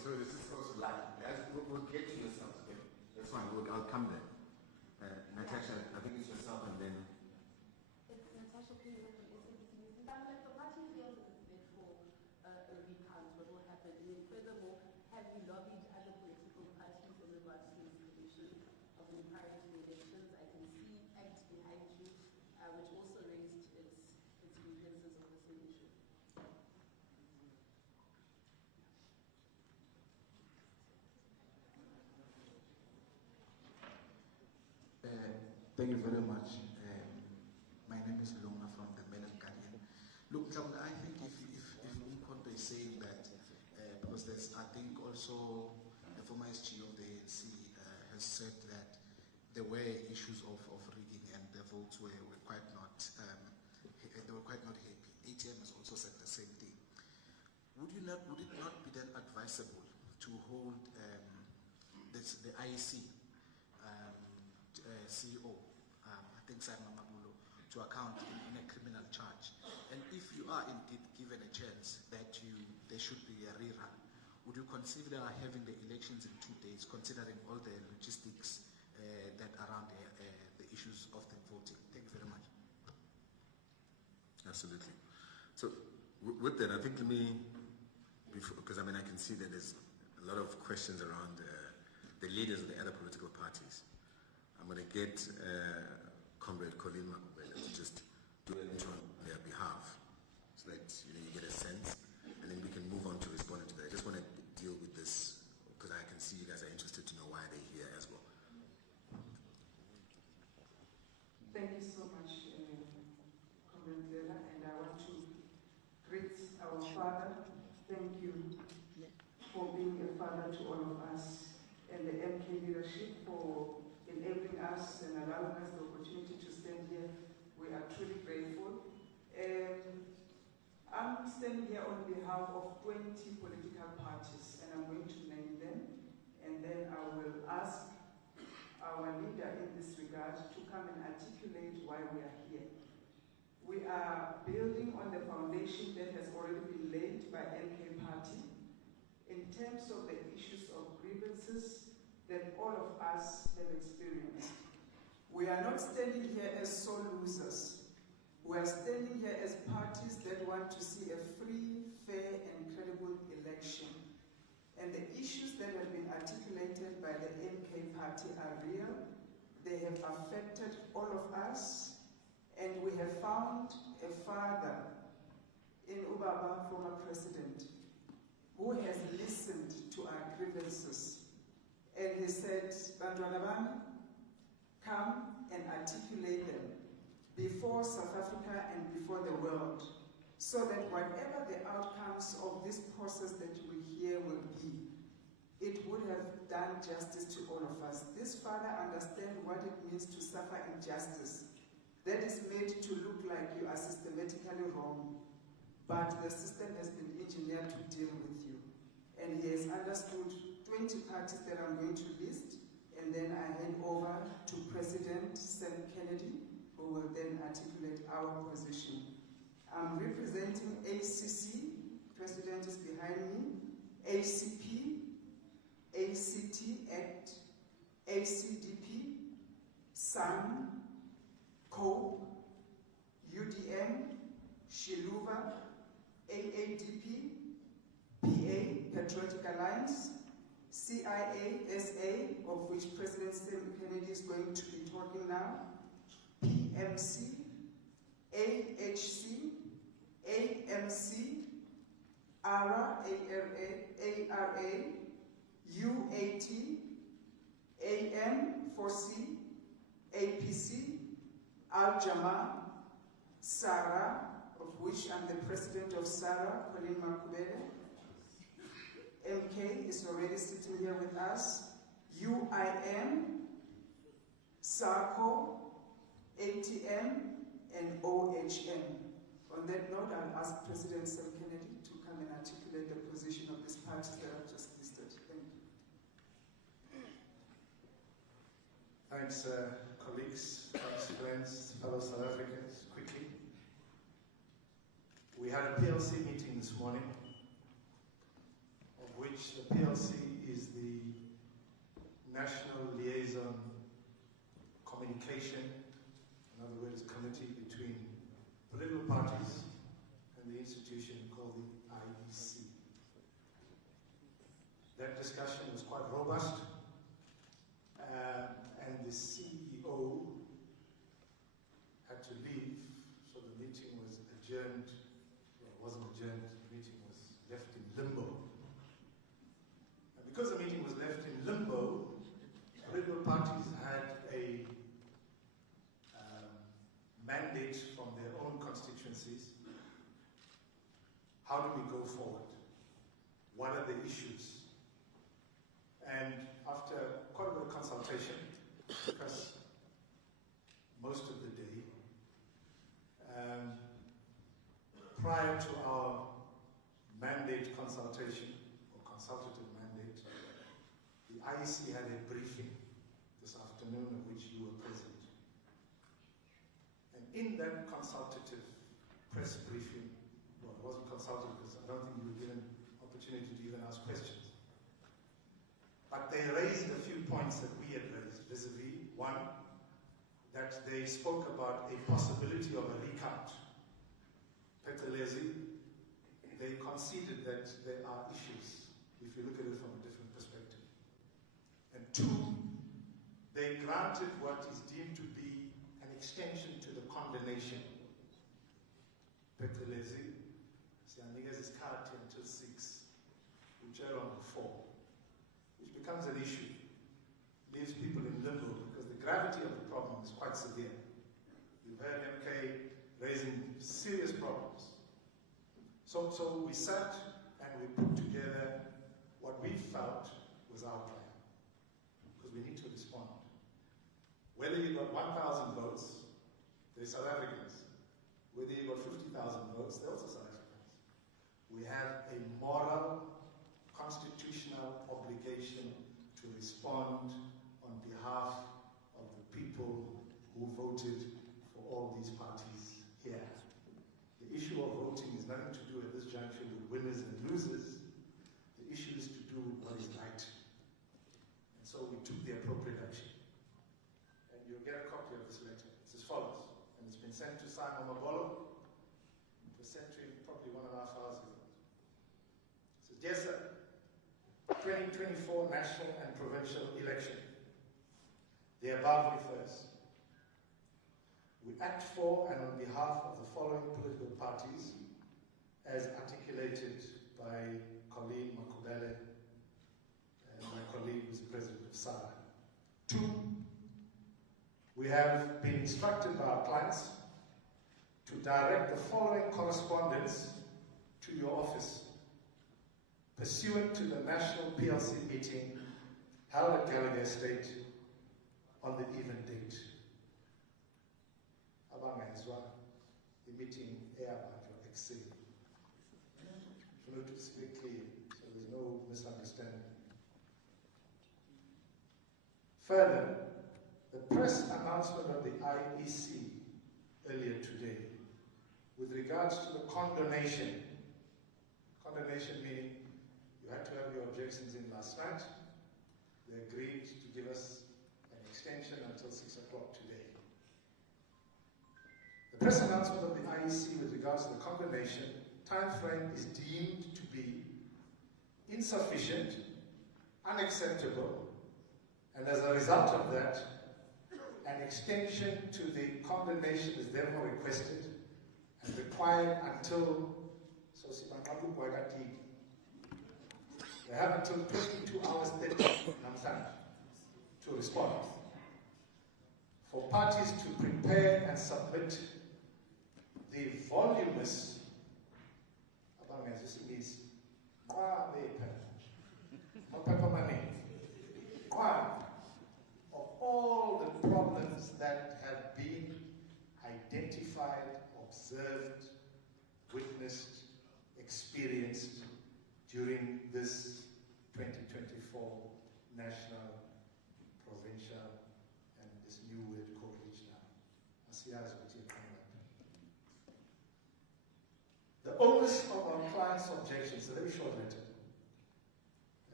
so this is supposed to lie. We'll get to yourselves. Okay, that's fine. I'll come there. Natasha, I think it's yourself, and then. It's Natasha, please. The party feels it's there for a recount, what will happen. And then furthermore, have you lobbied other political parties in regards to the installation of the parity elections? I can see ACT behind you, which also raised its grievances on the same issue. Thank you very much. My name is Loma from the Mail and Guardian. Look, I think if uMkhonto is saying that, because there's, I think also the former SG of the ANC has said that there were issues of rigging and the votes were quite not, they were quite not happy. ATM has also said the same thing. Would it not be then advisable to hold the IEC CEO, I think Simon Mabulo, to account in a criminal charge? And if you are indeed given a chance that there should be a rerun, would you consider having the elections in 2 days, considering all the logistics that around the issues of the voting? Thank you very much. Absolutely. So with that, I think let me, because I can see that there's a lot of questions around the leaders of the other political parties. I'm going to get Comrade Colin Makubele to just do it on their behalf so that you get a sense, and then we can move on to responding to that. I just want to deal with this because I can see you guys are interested to know why they're here as well. Thank you so much, Comrade Lela, and I want to greet our father. Thank you for being a father to all of us, and the MK leadership for enabling us and allowing us the opportunity to stand here. We are truly grateful. I'm standing here on behalf of 20 political parties, and I'm going to name them, and then I will ask our leader in this regard to come and articulate why we are here. We are building on the foundation that has already been laid by MK Party in terms of the issues of grievances that all of us have experienced. We are not standing here as sole losers. We are standing here as parties that want to see a free, fair, and credible election. And the issues that have been articulated by the MK Party are real. They have affected all of us, and we have found a father in Ubaba, former president, who has listened to our grievances. And he said, Bantwana bami, come and articulate them before South Africa and before the world, so that whatever the outcomes of this process that we hear will be, it would have done justice to all of us. This father understands what it means to suffer injustice that is made to look like you are systematically wrong, but the system has been engineered to deal with you. And he has understood 20 parties that I'm going to list, and then I hand over to President Sam Kennedy, who will then articulate our position. I'm representing ACC, President is behind me, ACP, ACT, ACT, ACDP, SAM, COPE, UDM, Shiluva, AADP, PA, Patriotic Alliance, CIA, SA, of which President Sam Kennedy is going to be talking now, PMC, AHC, AMC, ARA, ARA, UAT, AM4C, APC, Al-Jama, SARA, of which I'm the president of SARA, Colin Makubele. MK is already sitting here with us. UIM, SARCO, ATM, and OHM. On that note, I'll ask President Sam Kennedy to come and articulate the position of this party that I've just listed. Thank you. Thanks, colleagues, thanks, friends, fellow South Africans. Quickly, we had a PLC meeting this morning, of which which the PLC is the National Liaison Communication, in other words, committee between political parties and the institution called the IEC. That discussion was quite robust, and the CEO had to leave, so the meeting was adjourned. Well, it wasn't adjourned, the meeting was left in limbo. And because the meeting was left in limbo, political parties had a mandate from their own constituencies. How do we go forward? What are the issues? And after quite a bit of consultation, because most of the day, prior to our mandate consultation, or consultative mandate, the IEC had a briefing this afternoon of which you were present. And in that consultative press briefing, well, it wasn't consultative because I don't think you were given opportunity to even ask questions. But they raised a few points that we had raised, vis-a-vis, one, that they spoke about a possibility of a recount. Petelezi, they conceded that there are issues, if you look at it from a different perspective. And two, they granted what is deemed to be an extension to the condemnation. Petelezi, Sianigas is currently until 6, which are on 4. Which becomes an issue, leaves people in limbo because the gravity of the problem is quite severe. You've heard MK raising serious problems. So we sat and we put together what we felt was our plan, because we need to respond. Whether you got 1,000 votes, they're South Africans. Whether you got 50,000 votes, they're also South Africans. We have a moral, constitutional obligation to respond on behalf of the people who voted for all these parties here. The issue of voting is nothing to do at this juncture with winners and losers. The issue is to do with what is right. And so we took the appropriate action. And you'll get a copy of this letter. It's as follows. And it's been sent to Simon Mabolo. It was sent to him probably 1.5 hours ago. It says, "Dear sir, 2024 national and provincial election. The above refers. We act for and on behalf of the following political parties, as articulated by Colleen Makubele and my colleague who's the president of SARA. 2, we have been instructed by our clients to direct the following correspondence to your office, pursuant to the National PLC meeting held at Gallagher Estate on the even date. Abangezwa, the meeting airbanjo exceed. For it to speak clear, so there's no misunderstanding. Further, the press announcement of the IEC earlier today with regards to the condonation meaning you had to have your objections in last night. They agreed to give us an extension until 6 o'clock today. The press announcement of the IEC with regards to the condemnation time frame is deemed to be insufficient, unacceptable, and as a result of that, an extension to the condemnation is therefore requested and required until they have until 22 hours 30 to respond. For parties to prepare and submit the voluminous of all the problems that have been identified, observed, witnessed, experienced during this 2024 national, provincial, and this new word called regional. The onus of our client's objections, a very short letter,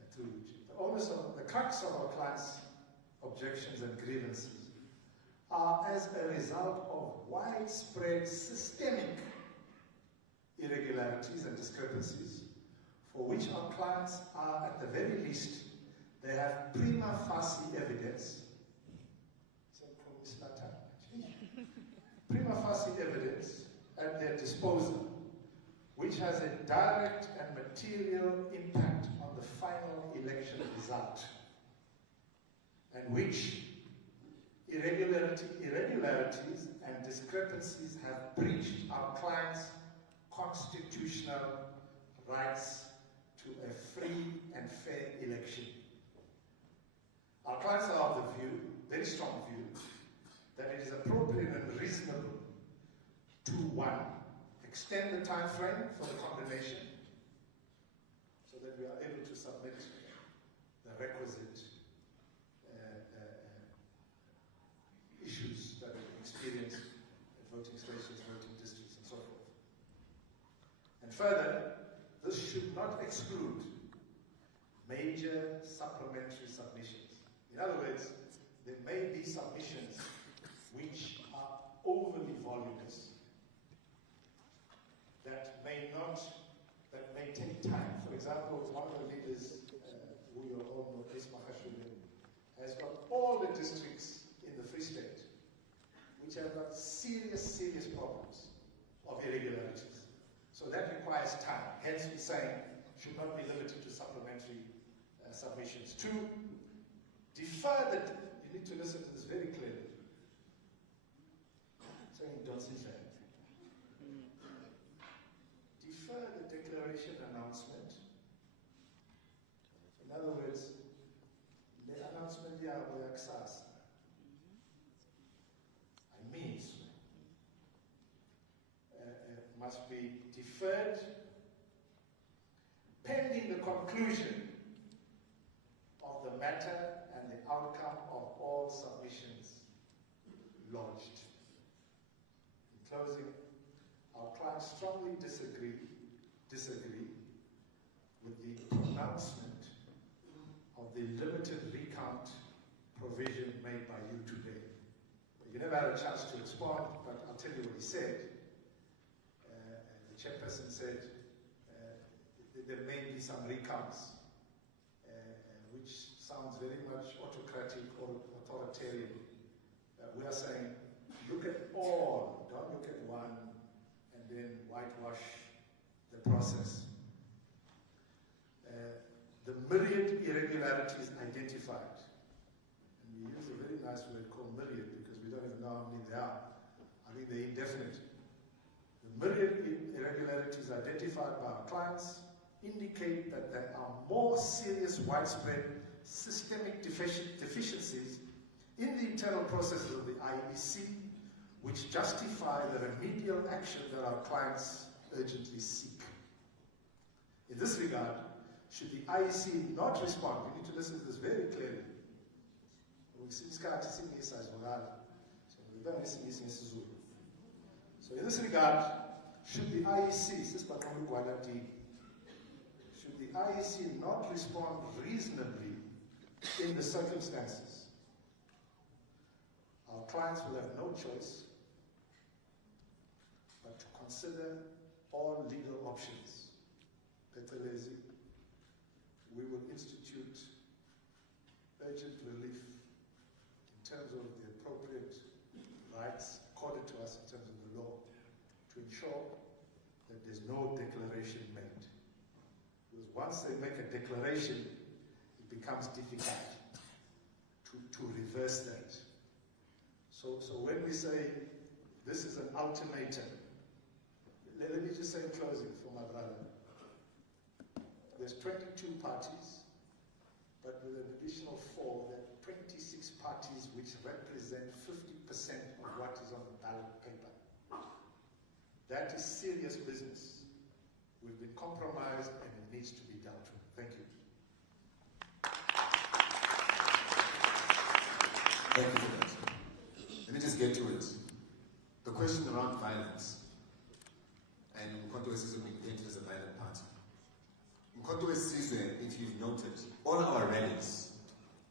crux of our clients' objections and grievances are as a result of widespread systemic irregularities and discrepancies for which our clients are, at the very least, they have prima facie evidence, prima facie evidence at their disposal, which has a direct and material impact on the final election result, and which irregularities and discrepancies have breached our clients' constitutional rights to a free and fair election. Our clients are of the view, very strong view, that it is appropriate and reasonable to, one, extend the time frame for the condemnation so that we are able to submit the requisite issues that we experience at voting stations, voting districts, and so forth. And further, this should not exclude major supplementary submissions. In other words, there may be submissions which are overly voluminous, that may take time. For example, one of the leaders, who you all know, has got all the districts in the Free State which have got serious problems of irregularities. So that requires time. Hence, we're saying should not be limited to supplementary submissions. Two, defer the. You need to listen to this very clearly. Saying don't say that. Defer the declaration announcement. In other words, the announcement yabo yakusasa. Must be deferred pending the conclusion of the matter and the outcome of all submissions lodged. In closing, our clients strongly disagree with the pronouncement of the limited recount provision made by you today. You never had a chance to respond, but I'll tell you what he said. The chairperson said there may be some recounts, which sounds very much autocratic or authoritarian. We are saying, look at all, don't look at one and then whitewash the process. The myriad irregularities identified, and we use a very nice word called myriad because we don't even know how many there are. I think they're indefinite. The myriad irregularities identified by our clients indicate that there are more serious, widespread, systemic deficiencies in the internal processes of the IEC, which justify the remedial action that our clients urgently seek. In this regard, should the IEC not respond, we need to listen to this very clearly. So in this regard, should the IEC not respond reasonably in the circumstances, our clients will have no choice but to consider all legal options. Petelezi, we will institute urgent relief in terms of the appropriate rights accorded to us in terms of the law to ensure that there's no declaration made. Because once they make a declaration, it becomes difficult to reverse that. So when we say this is an ultimatum, let me just say in closing for my brother, there's 22 parties, but with an additional 4, there are 26 parties which represent 50% of what is on the ballot paper. That is serious business. We've been compromised and it needs to be dealt with. Thank you. Thank you for that. Let me just get to it. The question around violence and uMkhonto weSizwe being painted as a violent party. uMkhonto weSizwe, if you've noted, all our rallies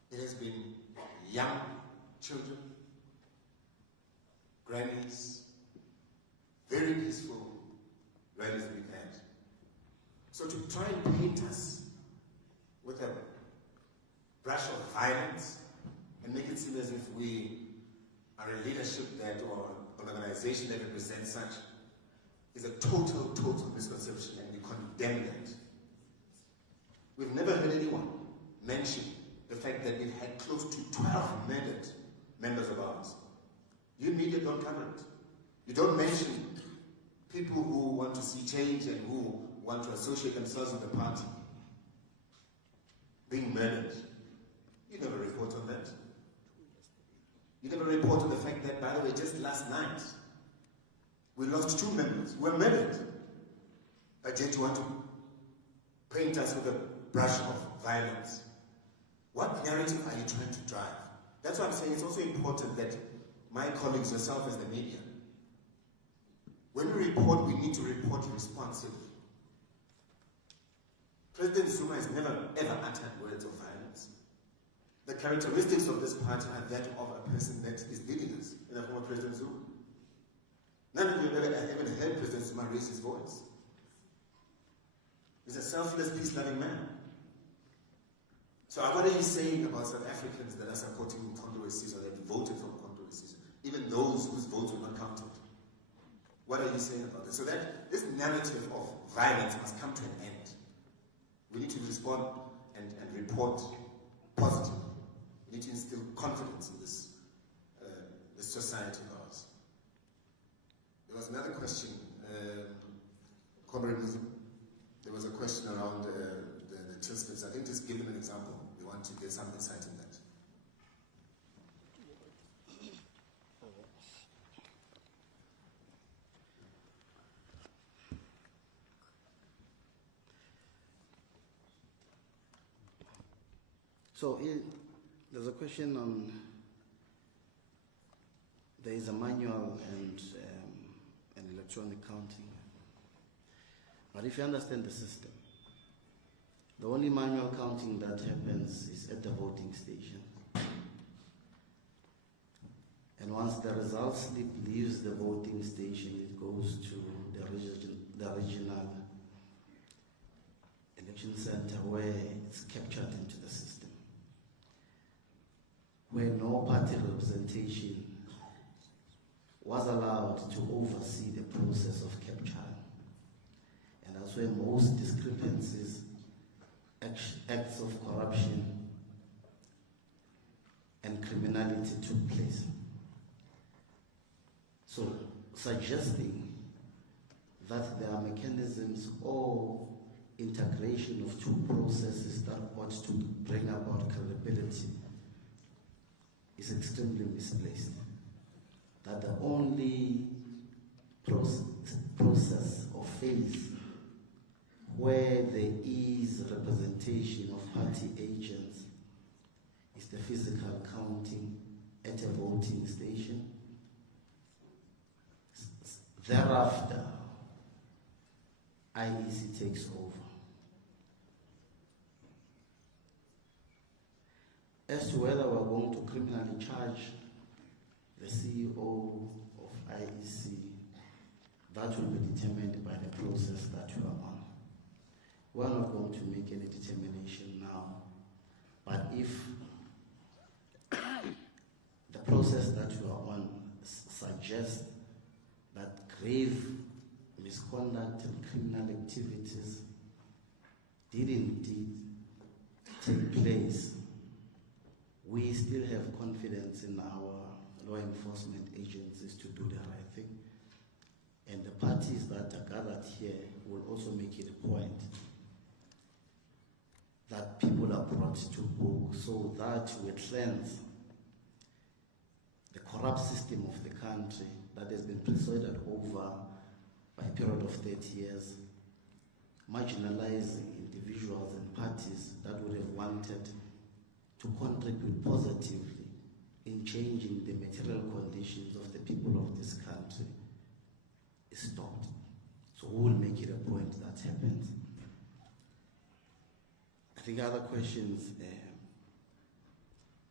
It has been young children, grannies, very peaceful rallies we've had. So to try and paint us with a brush of violence and make it seem as if we are a leadership that or an organization that represents such is a total misconception, and we condemn that. We've never heard anyone mention the fact that we've had close to 12 murdered members of ours. You media don't cover it. You don't mention people who want to see change and who want to associate themselves with the party being murdered. You never report on that. You never report on the fact that, by the way, just last night, we lost 2 members who were murdered. But yet you want to paint us with a brush of violence. What narrative are you trying to drive? That's why I'm saying it's also important that my colleagues, yourself as the media, when we report, we need to report responsibly. President Zuma has never ever uttered words of violence. The characteristics of this party are that of a person that is leading us in the form of President Zuma. None of you have ever even heard President Zuma raise his voice. He's a selfless, peace-loving man. So what are you saying about South Africans that are supporting uMkhonto weSizwe, that voted for uMkhonto weSizwe, even those whose votes were not counted? What are you saying about this? So that this narrative of violence must come to an end. We need to respond and report positively. We need to instill confidence in this society of ours. There was another question, Comrade Muslim. There was a question around the chill splits. I think just given an example, we want to get some insight in that. So there's a question on, there is a manual and an electronic counting. But if you understand the system, the only manual counting that happens is at the voting station. And once the result slip leaves the voting station, it goes to the regional election center where it's captured into the system, where no party representation was allowed to oversee the process of capturing. And that's where most discrepancies, acts of corruption, and criminality took place. So suggesting that there are mechanisms or integration of 2 processes that ought to bring about credibility is extremely misplaced. That the only process or phase where there is representation of party agents is the physical counting at a voting station. Thereafter, IEC takes over. As to whether we're going to criminally charge the CEO of IEC, that will be determined by the process that we are on. We're not going to make any determination now, but if the process that we are on suggests that grave misconduct and criminal activities did indeed take place, we still have confidence in our law enforcement agencies to do the right thing. And the parties that are gathered here will also make it a point that people are brought to book so that we cleanse the corrupt system of the country that has been presided over by a period of 30 years, marginalizing individuals and parties that would have wanted to contribute positively in changing the material conditions of the people of this country is stopped. So we will make it a point that happens. I think other questions,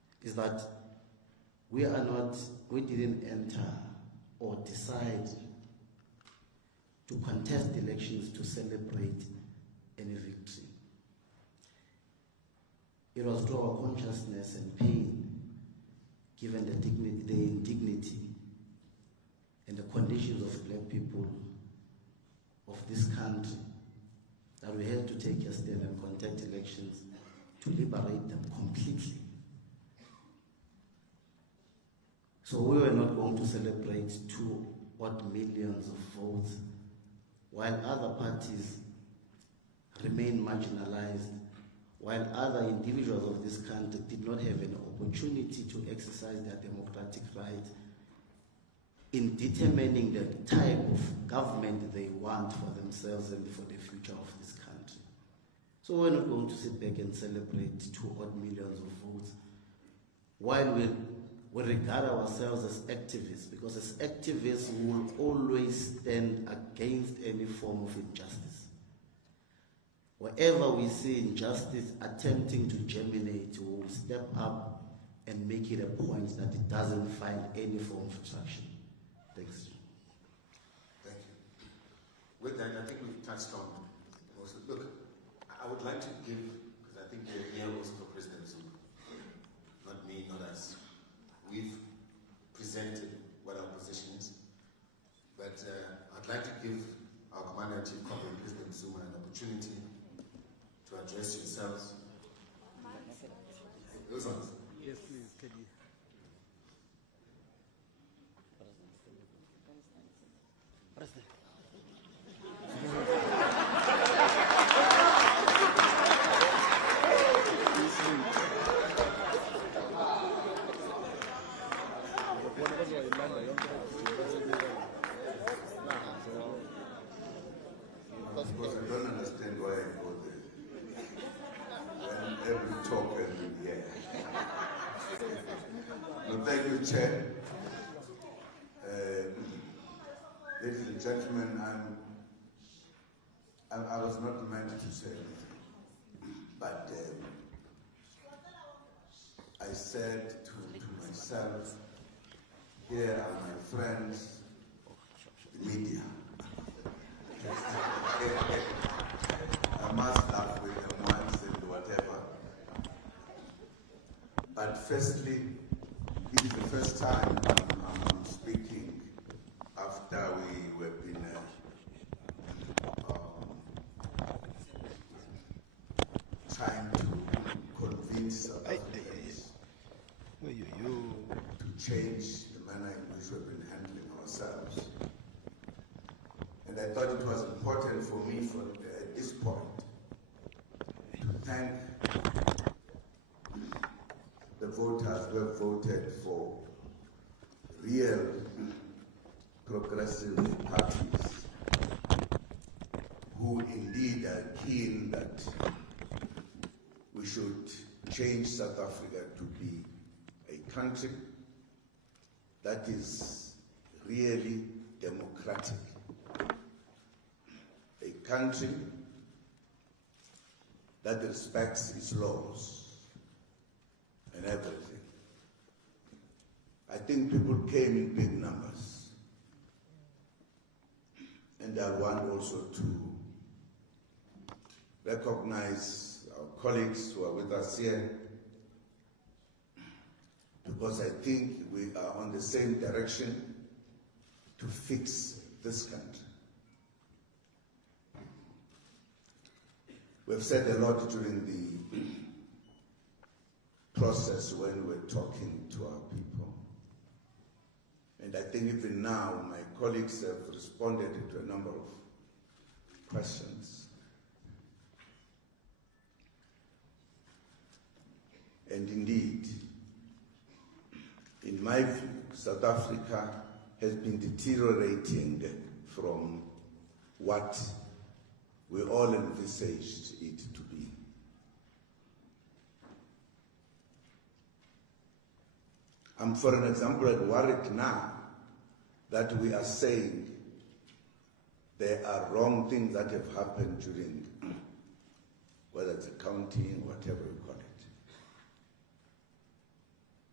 is that we didn't enter or decide to contest elections to celebrate any victory. It was to our consciousness and pain, given the indignity and the conditions of black people of this country, that we had to take a stand and contest elections to liberate them completely. So we were not going to celebrate 2 millions of votes, while other parties remain marginalized, while other individuals of this country did not have an opportunity to exercise their democratic right in determining the type of government they want for themselves and for the future of this country. So we're not going to sit back and celebrate 2 millions of votes, while we regard ourselves as activists, because as activists we will always stand against any form of injustice. Wherever we see injustice attempting to germinate, we will step up and make it a point that it doesn't find any form of traction. Thanks. Thank you. With that, I think we've touched on most. Look, I would like to give, because I think we're here also for President Zuma, not me, not us. We've presented what our position is, but I'd like to give our Commander-in-Chief, President Zuma, an opportunity to address yourselves. Those ones. Yes, please, can you? President. Because I don't understand why I go there. And every talk every year. No, thank you, Chair. Ladies and gentlemen, I was not meant to say anything, but I said to myself, here are my friends, the media. I must laugh with them once and whatever. But firstly, this is the first time I'm speaking after we were been trying to convince South Africans to change the manner in which we've been handling ourselves. And I thought it was important for me at this point to thank the voters who have voted for real progressive parties who indeed are keen that we should change South Africa to be a country that is really democratic. A country that respects its laws and everything. I think people came in big numbers. And I want also to recognize our colleagues who are with us here, because I think we are on the same direction to fix this country. We've said a lot during the process when we were talking to our people. And I think even now my colleagues have responded to a number of questions. And indeed, in my view, South Africa has been deteriorating from what we all envisaged it to be. I'm, for an example, worried now that we are saying there are wrong things that have happened during, whether it's accounting, whatever you call it.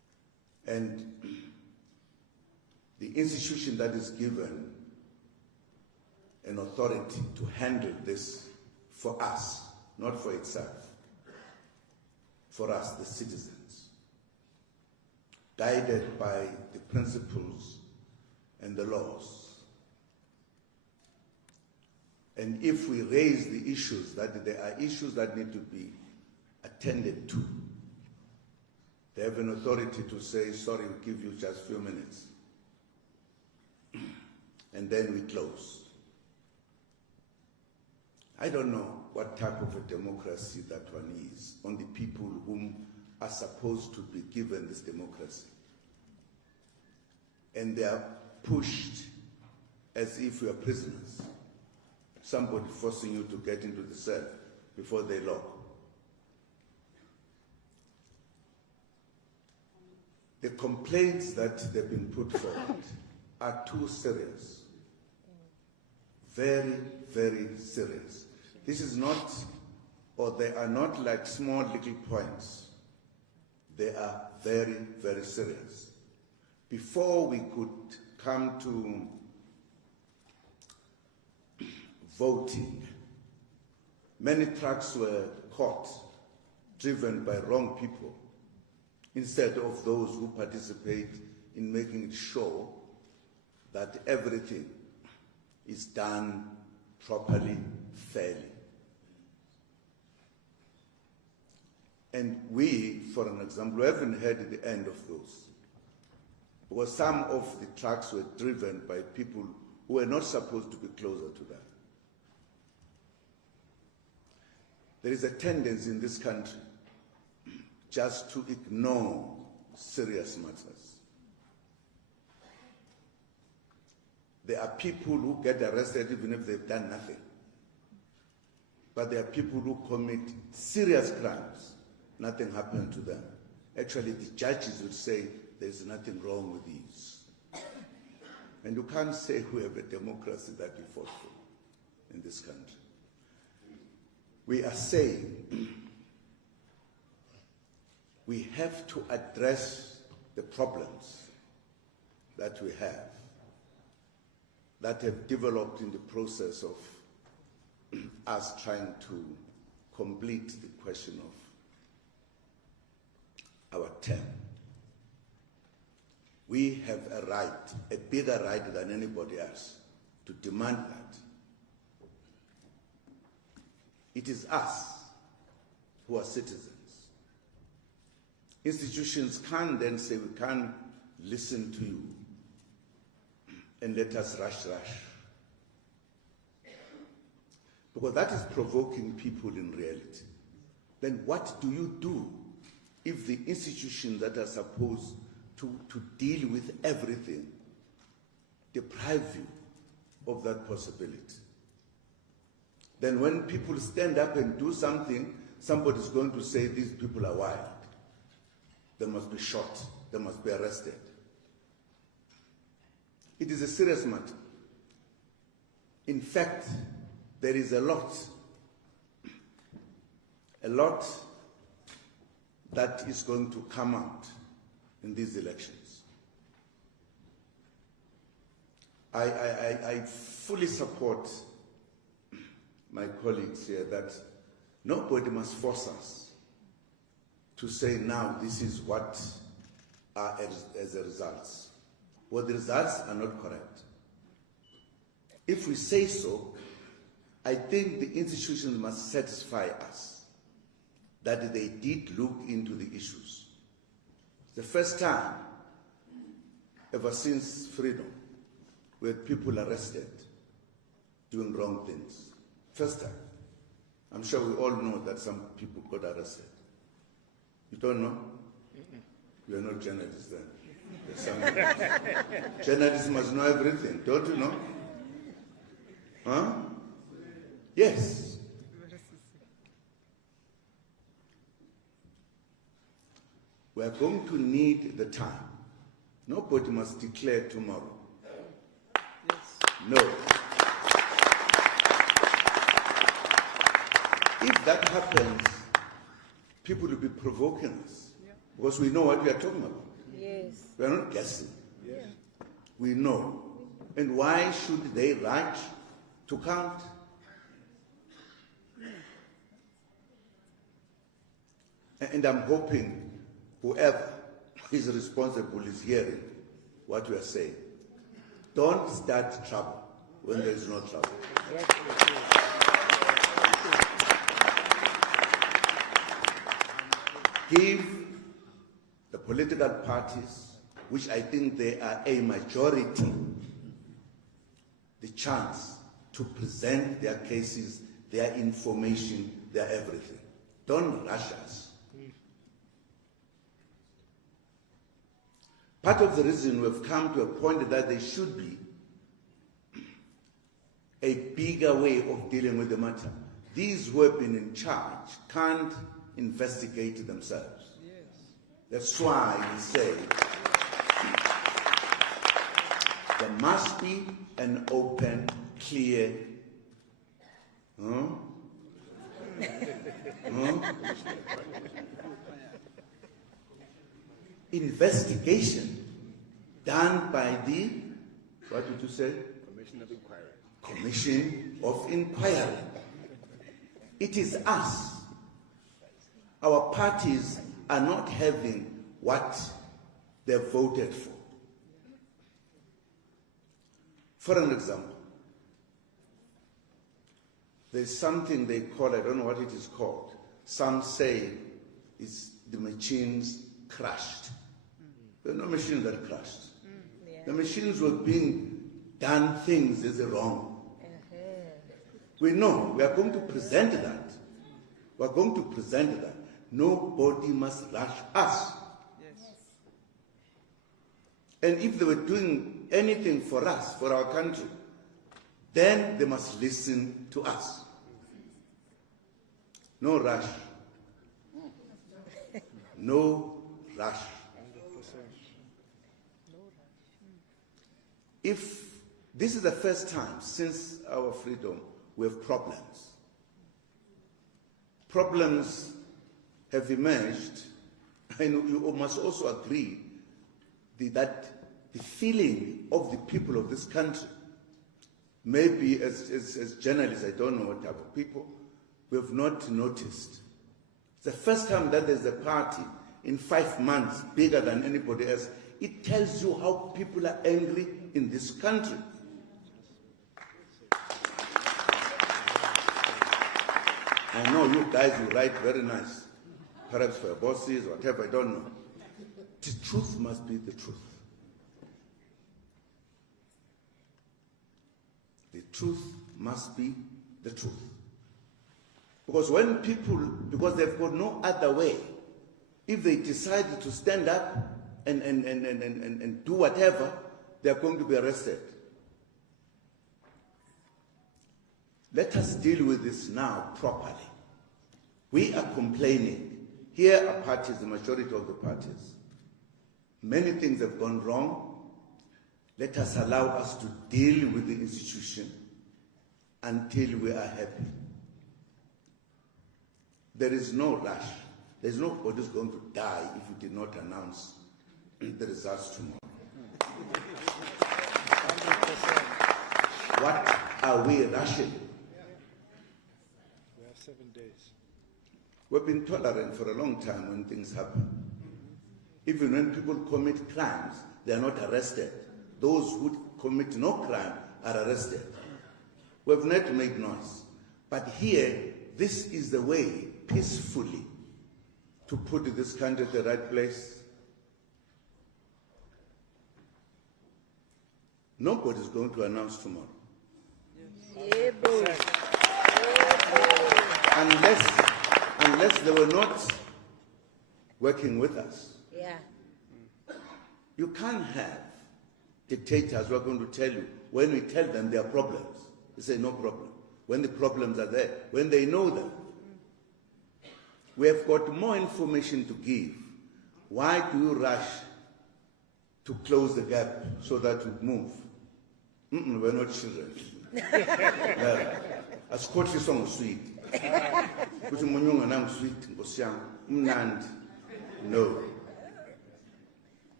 And the institution that is given an authority to handle this for us, not for itself, for us, the citizens, guided by the principles and the laws. And if we raise the issues, that there are issues that need to be attended to, they have an authority to say, sorry, we'll give you just a few minutes. And then we close. I don't know what type of a democracy that one is on the people whom are supposed to be given this democracy. And they are pushed as if we are prisoners. Somebody forcing you to get into the cell before they lock. The complaints that they've been put forward are too serious. Very, very serious. This is not, or they are not like small little points. They are very, very serious. Before we could come to voting, many trucks were caught, driven by wrong people, instead of those who participate in making sure that everything is done properly, fairly. And we, for an example, haven't heard the end of those. Because some of the trucks were driven by people who were not supposed to be closer to them. There is a tendency in this country just to ignore serious matters. There are people who get arrested even if they've done nothing. But there are people who commit serious crimes. Nothing happened to them. Actually, the judges would say there's nothing wrong with these. And you can't say we have a democracy that we fought for in this country. We are saying we have to address the problems that we have, that have developed in the process of us trying to complete the question of our term. We have a right, a bigger right than anybody else, to demand that. It is us who are citizens. Institutions can't then say we can't listen to you and let us rush. Because that is provoking people in reality. Then what do you do if the institutions that are supposed to deal with everything deprive you of that possibility? Then when people stand up and do something, somebody's going to say these people are wild. They must be shot. They must be arrested. It is a serious matter. In fact, there is a lot that is going to come out in these elections. I fully support my colleagues here that nobody must force us to say now this is what are as a result. Well, the results are not correct. If we say so, I think the institutions must satisfy us that they did look into the issues. The first time, ever since freedom, we had people arrested doing wrong things. First time. I'm sure we all know that some people got arrested. You don't know? You are not journalists then. Journalists must know everything, don't you know? Huh? Yes. We are going to need the time. Nobody must declare tomorrow. Yes. No. If that happens, people will be provoking us, because we know what we are talking about. Yes. We are not guessing. We know. And why should they rush to count? And I'm hoping whoever is responsible is hearing what we are saying. Don't start trouble when there is no trouble. Give the political parties, which I think they are a majority, the chance to present their cases, their information, their everything. Don't rush us. Part of the reason we've come to a point that there should be a bigger way of dealing with the matter. These who have been in charge can't investigate themselves. That's why we say there must be an open, clear, investigation done by the, what did you say? Commission of Inquiry. Commission of Inquiry. It is us. Our parties are not having what they voted for. For an example, there's something they call, I don't know what it is called. Some say it's the machines crashed. There are no machines that crashed. The machines were being done things as wrong. We know, we are going to present that. We are going to present that. Nobody must rush us. And if they were doing anything for us, for our country, then they must listen to us. No rush. No rush. If this is the first time since our freedom we have problems. Problems have emerged, and you must also agree that the feeling of the people of this country, maybe as journalists, I don't know what type of people, we have not noticed. It's the first time that there's a party in 5 months bigger than anybody else. It tells you how people are angry in this country. I know you guys will write very nice, perhaps for your bosses or whatever, I don't know. The truth must be the truth. The truth must be the truth. Because when people, because they've got no other way, if they decide to stand up and do whatever, they're going to be arrested. Let us deal with this now properly. We are complaining. Here are parties, the majority of the parties. Many things have gone wrong. Let us allow us to deal with the institution until we are happy. There is no rush. There's nobody who's going to die if you did not announce the results tomorrow. What are we rushing? We have 7 days. We've been tolerant for a long time when things happen. Even when people commit crimes, they are not arrested. Those who commit no crime are arrested. We've not made noise. But here, this is the way, peacefully, to put this country at the right place. Nobody's going to announce tomorrow. Unless they were not working with us. Yeah. You can't have dictators who are going to tell you, when we tell them there are problems, they say no problem. When the problems are there, when they know them. We have got more information to give. Why do you rush to close the gap so that we move? We're not children. Asikhothi song sweet. Kuthi munyunga nang sweet ngosiyami umnandi. No.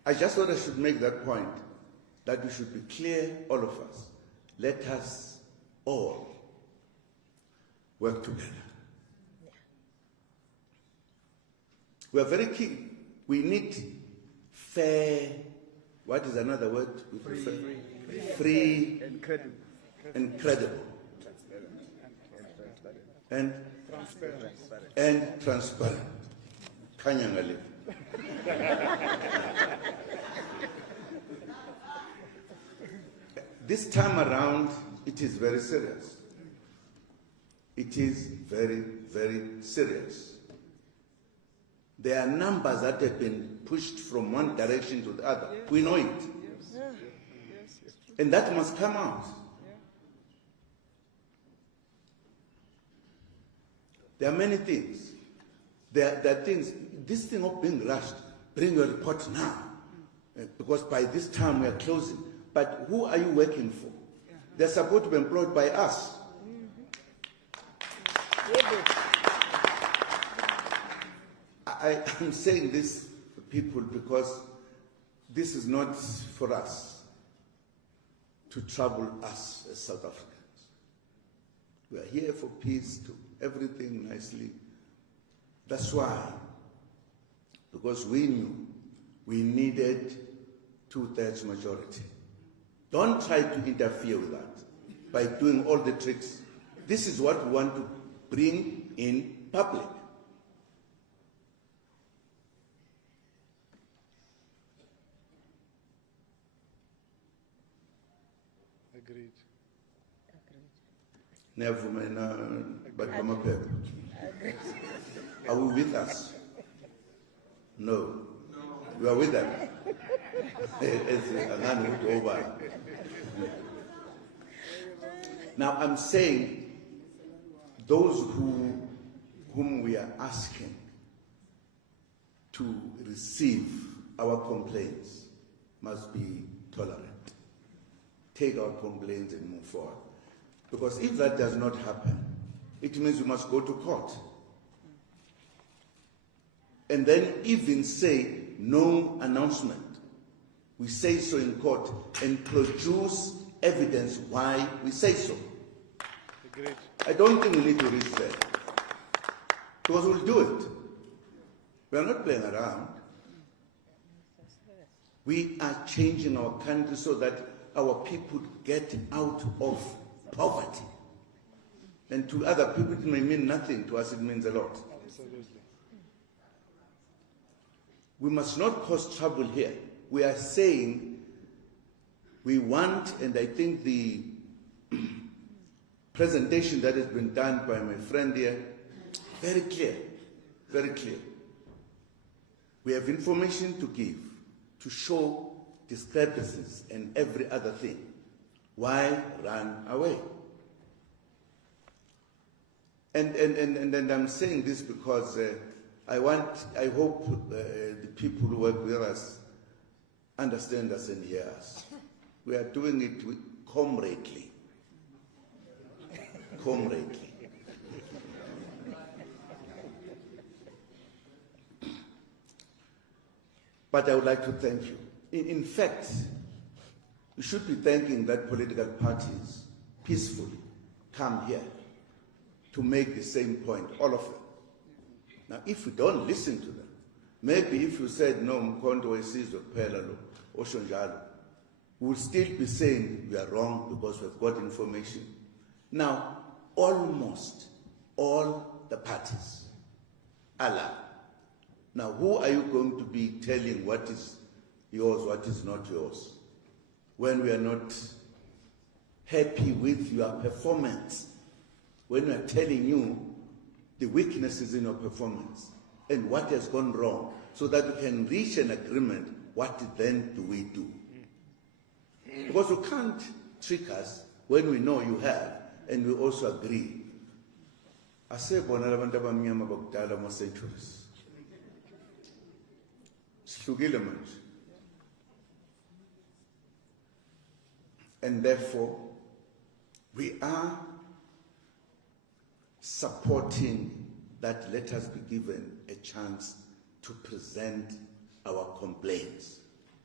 I just thought I should make that point, that we should be clear, all of us. Let us all work together. We are very keen. We need fair, what is another word? Free and credible. And credible. And transparent. And transparent. Kanyangali. This time around, it is very serious. It is very, very serious. There are numbers that have been pushed from one direction to the other. Yes. We know it. Yes. Yes. And that must come out. There are many things. There are things, this thing of being rushed, bring your report now. Because by this time we are closing. But who are you working for? They're supposed to be employed by us. I'm saying this to people because this is not for us to trouble us as South Africans. We are here for peace, to everything nicely. That's why, because we knew we needed 2/3 majority. Don't try to interfere with that by doing all the tricks. This is what we want to bring in public. Agreed. Never mind, but are we with us? No. We are with them. Now I'm saying those whom we are asking to receive our complaints must be tolerant. Take our complaints and move forward. Because if that does not happen, it means we must go to court. And then even say no announcement. We say so in court and produce evidence why we say so. Agreed. I don't think we need to reach there. Because we'll do it. We are not playing around. We are changing our country so that our people get out of poverty. And to other people it may mean nothing, to us it means a lot. Absolutely. We must not cause trouble here. We are saying we want, and I think the presentation that has been done by my friend here, very clear, very clear. We have information to give, to show discrepancies and every other thing. Why run away? And I'm saying this because I hope the people who work with us understand us and hear us. We are doing it comradely. Comradely. But I would like to thank you. In fact, we should be thanking that political parties peacefully come here to make the same point, all of them. Now, if we don't listen to them, maybe if you said, no, uMkhonto, weSizwe, Pelalo, Oshonjalo, we'll still be saying we are wrong because we've got information. Now, almost all the parties allow. Now, who are you going to be telling what is yours, what is not yours, when we are not happy with your performance, when we are telling you the weaknesses in your performance and what has gone wrong, so that we can reach an agreement, what then do we do? Because you can't trick us when we know you have, and we also agree. Asebona labantu abamnyama bakudala mo centuries. Sihlukile manje. And therefore, we are supporting that let us be given a chance to present our complaints.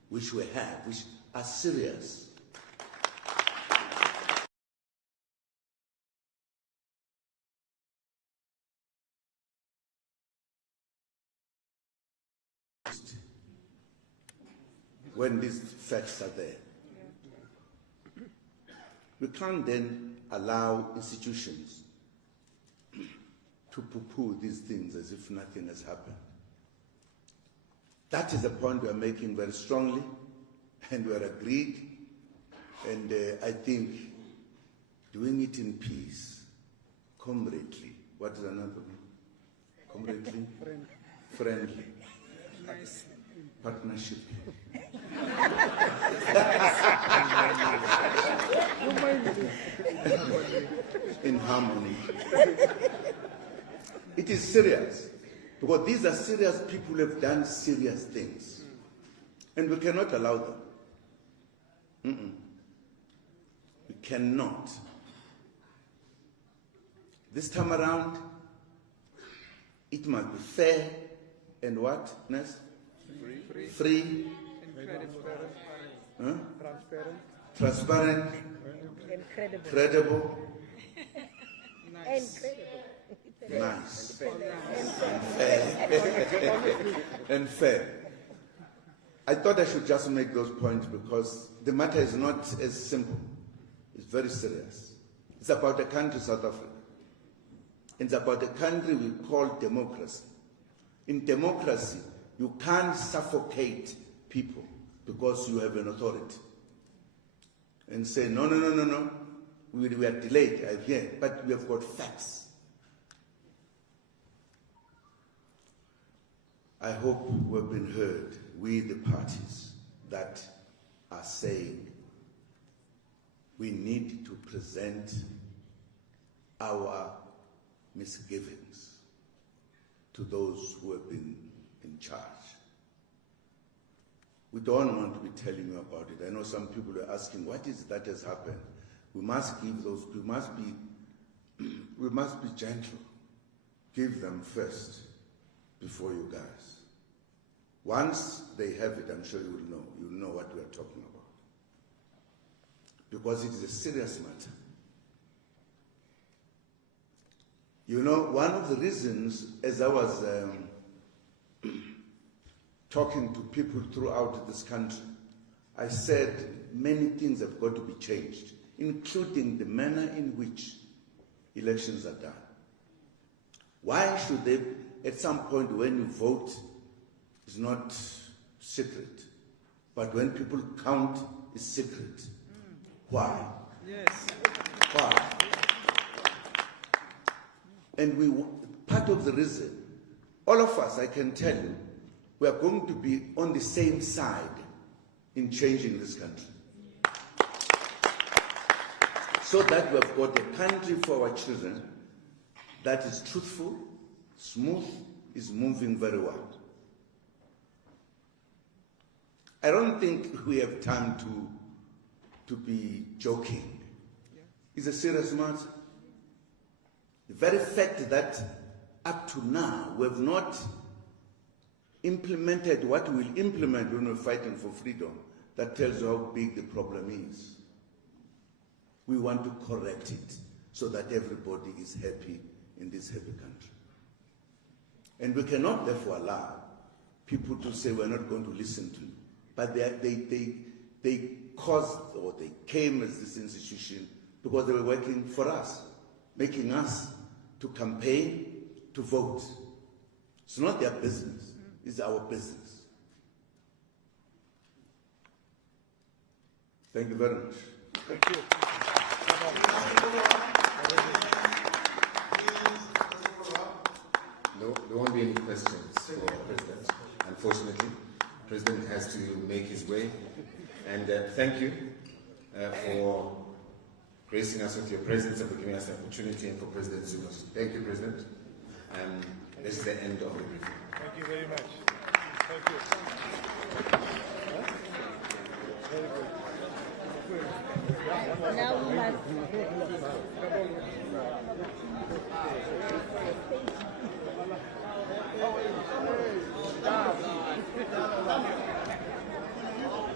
which we have, which are serious. When these facts are there. We can't then allow institutions to poo-poo these things as if nothing has happened. That is the point we are making very strongly, and we are agreed, and I think doing it in peace, comradely. What is another one? Comradely? Friendly. Nice. Partnership. In harmony. It is serious, because these are serious people who have done serious things, and we cannot allow them. We cannot. This time around, it must be fair and what, Ness? Free. Incredible. Transparent. Incredible. Credible. Nice. Nice. And fair. I thought I should just make those points because the matter is not as simple. It's very serious. It's about a country, South Africa. It's about a country we call democracy. In democracy, you can't suffocate people because you have an authority and say, no, we are delayed, I hear, but we have got facts. I hope we've been heard, we the parties that are saying we need to present our misgivings to those who have been in charge. We don't want to be telling you about it. I know some people are asking, what is that has happened? We must give those, we must be gentle. Give them first before you guys. Once they have it, I'm sure you will know. You'll know what we are talking about. Because it is a serious matter. You know, one of the reasons, as I was talking to people throughout this country, I said many things have got to be changed, including the manner in which elections are done. Why should they, at some point when you vote, it's not secret, but when people count, it's secret. Why? Yes. Why? And part of the reason, all of us, I can tell you, we are going to be on the same side in changing this country. So that we have got a country for our children that is truthful, smooth, is moving very well. I don't think we have time to be joking. It's a serious matter. The very fact that up to now we have not implemented what we'll implement when we're fighting for freedom, that tells you how big the problem is. We want to correct it so that everybody is happy in this happy country. And we cannot therefore allow people to say we're not going to listen to you. But they caused, or they came as this institution because they were working for us, making us to campaign, to vote. It's not their business, it's our business. Thank you very much. Thank you. No, there won't be any questions for the President, unfortunately. The President has to make his way. And thank you for gracing us with your presence and for giving us the opportunity, and for President Zuma. Thank you, President. This is the end of the briefing. Thank you very much. Thank you. Very good. Now we must. Oh,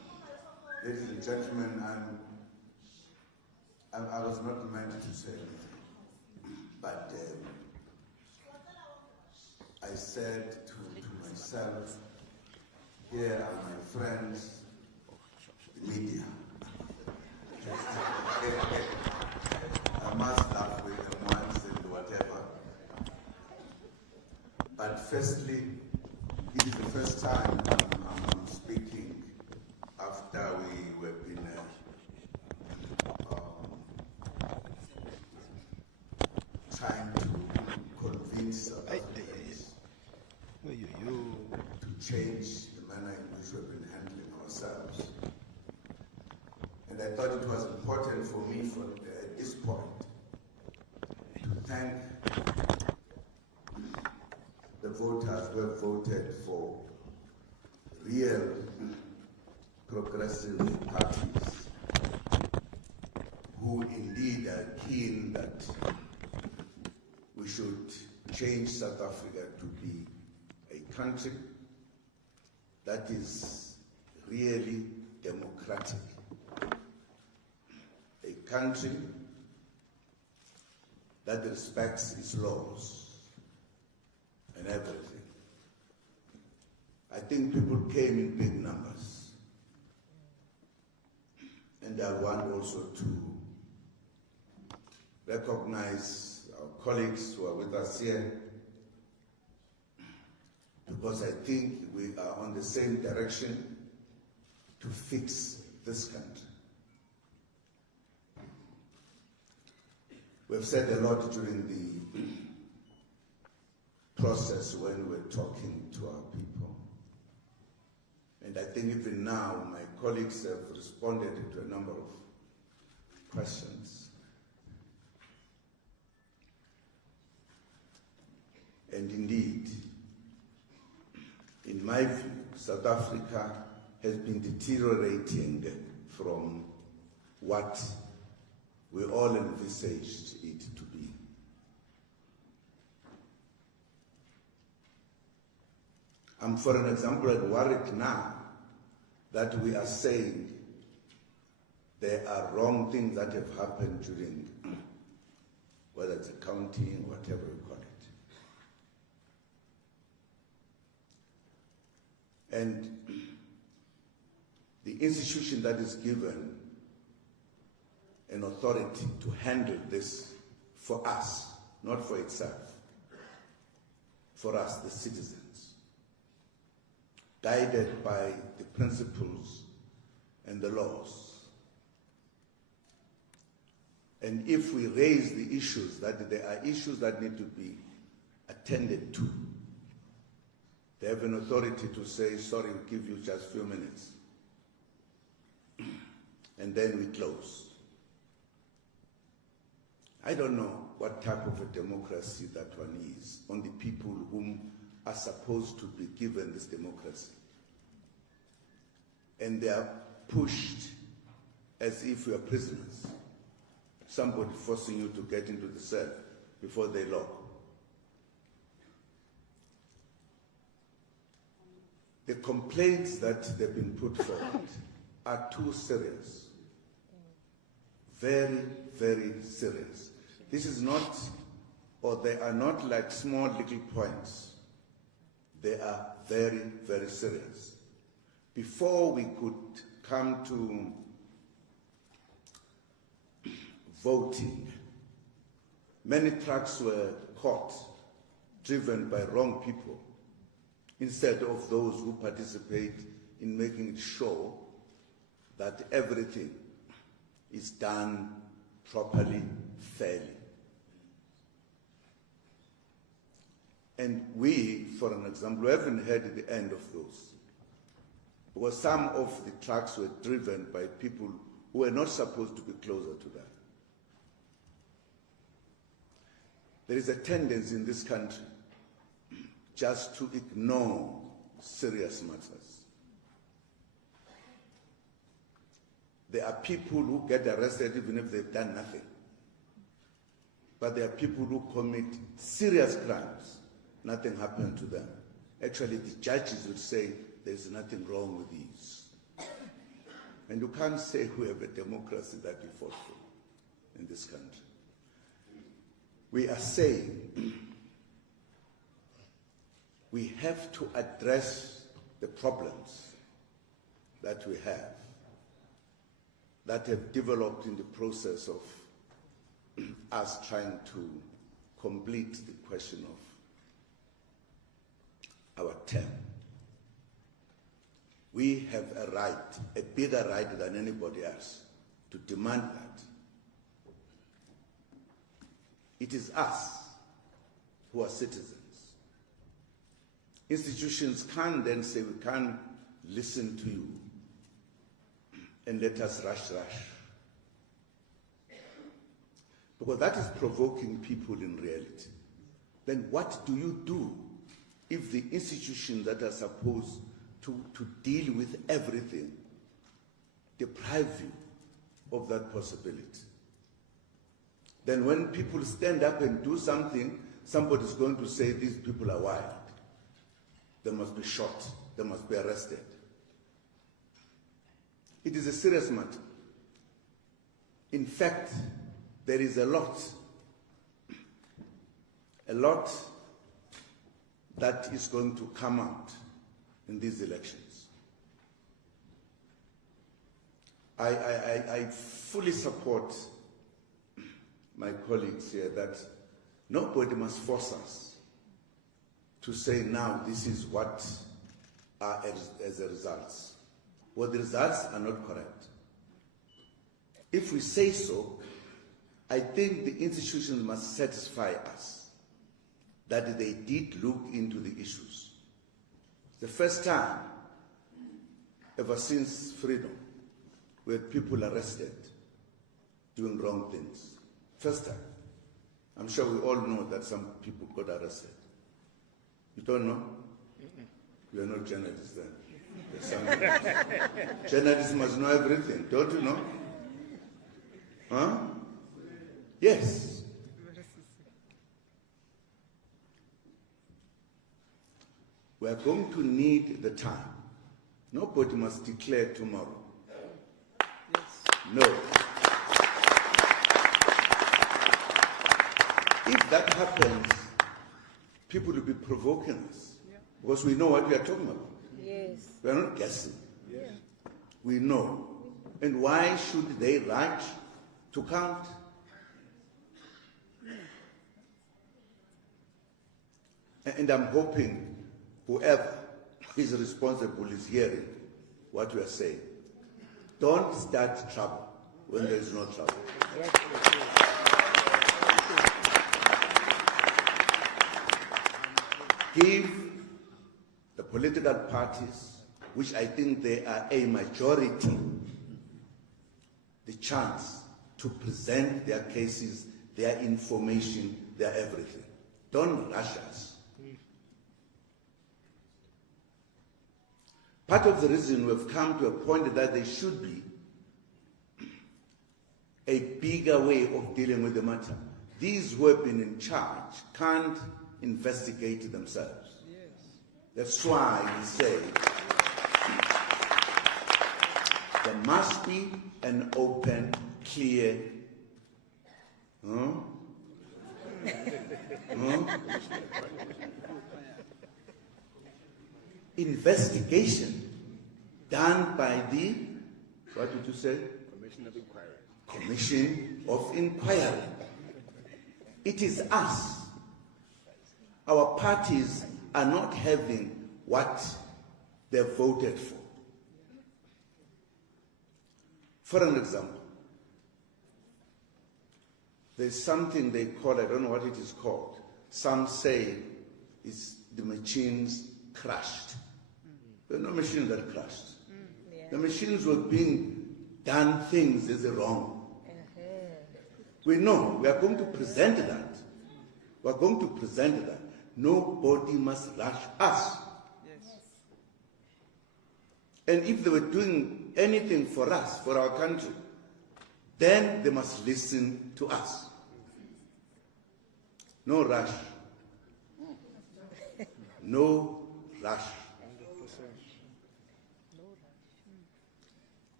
gentlemen, I was not meant to say anything, but I said to myself, here are my friends, the media. I must laugh with them once and whatever. But firstly, it is the first time I'm speaking after we were been trying to convince South Africans to change the manner in which we've been handling ourselves. And I thought it was important for me at this point to thank the voters who have voted for real progressive parties who indeed are keen that we should change South Africa to be a country that is really democratic, a country that respects its laws and everything. I think people came in big numbers. And I want also to recognize our colleagues who are with us here, because I think we are on the same direction to fix this country. We've said a lot during the process when we're talking to our people. And I think even now my colleagues have responded to a number of questions. And indeed, in my view, South Africa has been deteriorating from what we all envisaged it to be. I'm, for an example, worried now that we are saying there are wrong things that have happened during, whether it's accounting, whatever you call it. And the institution that is given an authority to handle this for us, not for itself, for us, the citizens, guided by the principles and the laws. And if we raise the issues, that there are issues that need to be attended to, they have an authority to say, sorry, we'll give you just a few minutes. And then we close. I don't know what type of a democracy that one is on the people whom are supposed to be given this democracy. And they are pushed as if we are prisoners. Somebody forcing you to get into the cell before they lock. The complaints that they've been put forward are too serious. Very, very serious. This is not, or they are not like small little points. They are very, very serious. Before we could come to voting, many trucks were caught, driven by wrong people, instead of those who participate in making sure that everything is done properly, fairly. And we, for an example, haven't heard the end of those. Because some of the trucks were driven by people who were not supposed to be closer to that. There is a tendency in this country just to ignore serious matters. There are people who get arrested even if they've done nothing. But there are people who commit serious crimes. Nothing happened to them. Actually, the judges would say there's nothing wrong with these. And you can't say we have a democracy that we fought for in this country. We are saying we have to address the problems that we have, that have developed in the process of us trying to complete the question of our term. We have a right, a bigger right than anybody else, to demand that. It is us who are citizens. Institutions can't then say we can't listen to you and let us rush. Because that is provoking people in reality. Then what do you do if the institutions that are supposed to deal with everything deprive you of that possibility? Then when people stand up and do something, somebody's going to say these people are wild. They must be shot. They must be arrested. It is a serious matter. In fact, there is a lot that is going to come out in these elections. I fully support my colleagues here that nobody must force us to say now this is what are as a result. Well, the results are not correct. If we say so, I think the institutions must satisfy us that they did look into the issues. The first time, ever since freedom, we had people arrested doing wrong things. First time. I'm sure we all know that some people got arrested. You don't know? You are not journalists then. Journalists must know everything, don't you know? Huh? Yes. We are going to need the time. Nobody must declare tomorrow. No. If that happens, people will be provoking us because we know what we are talking about. Yes. We are not guessing. Yes. We know. And why should they rush to count? And I'm hoping whoever is responsible is hearing what we are saying. Don't start trouble when there is no trouble. Give the political parties, which I think they are a majority, the chance to present their cases, their information, their everything. Don't rush us. Part of the reason we've come to a point that there should be a bigger way of dealing with the matter. These who have been in charge can't investigate themselves. Yes. That's why we say there must be an open, clear, investigation done by the, what did you say? Commission of Inquiry. Commission of Inquiry. It is us. Our parties are not having what they voted for. For an example, there's something they call, I don't know what it is called. Some say it's the machines crashed. There are no machines that crashed. The machines were being done things as wrong. We know, we are going to present that. We are going to present that. Nobody must rush us. Yes. And if they were doing anything for us, for our country, then they must listen to us. No rush. No rush.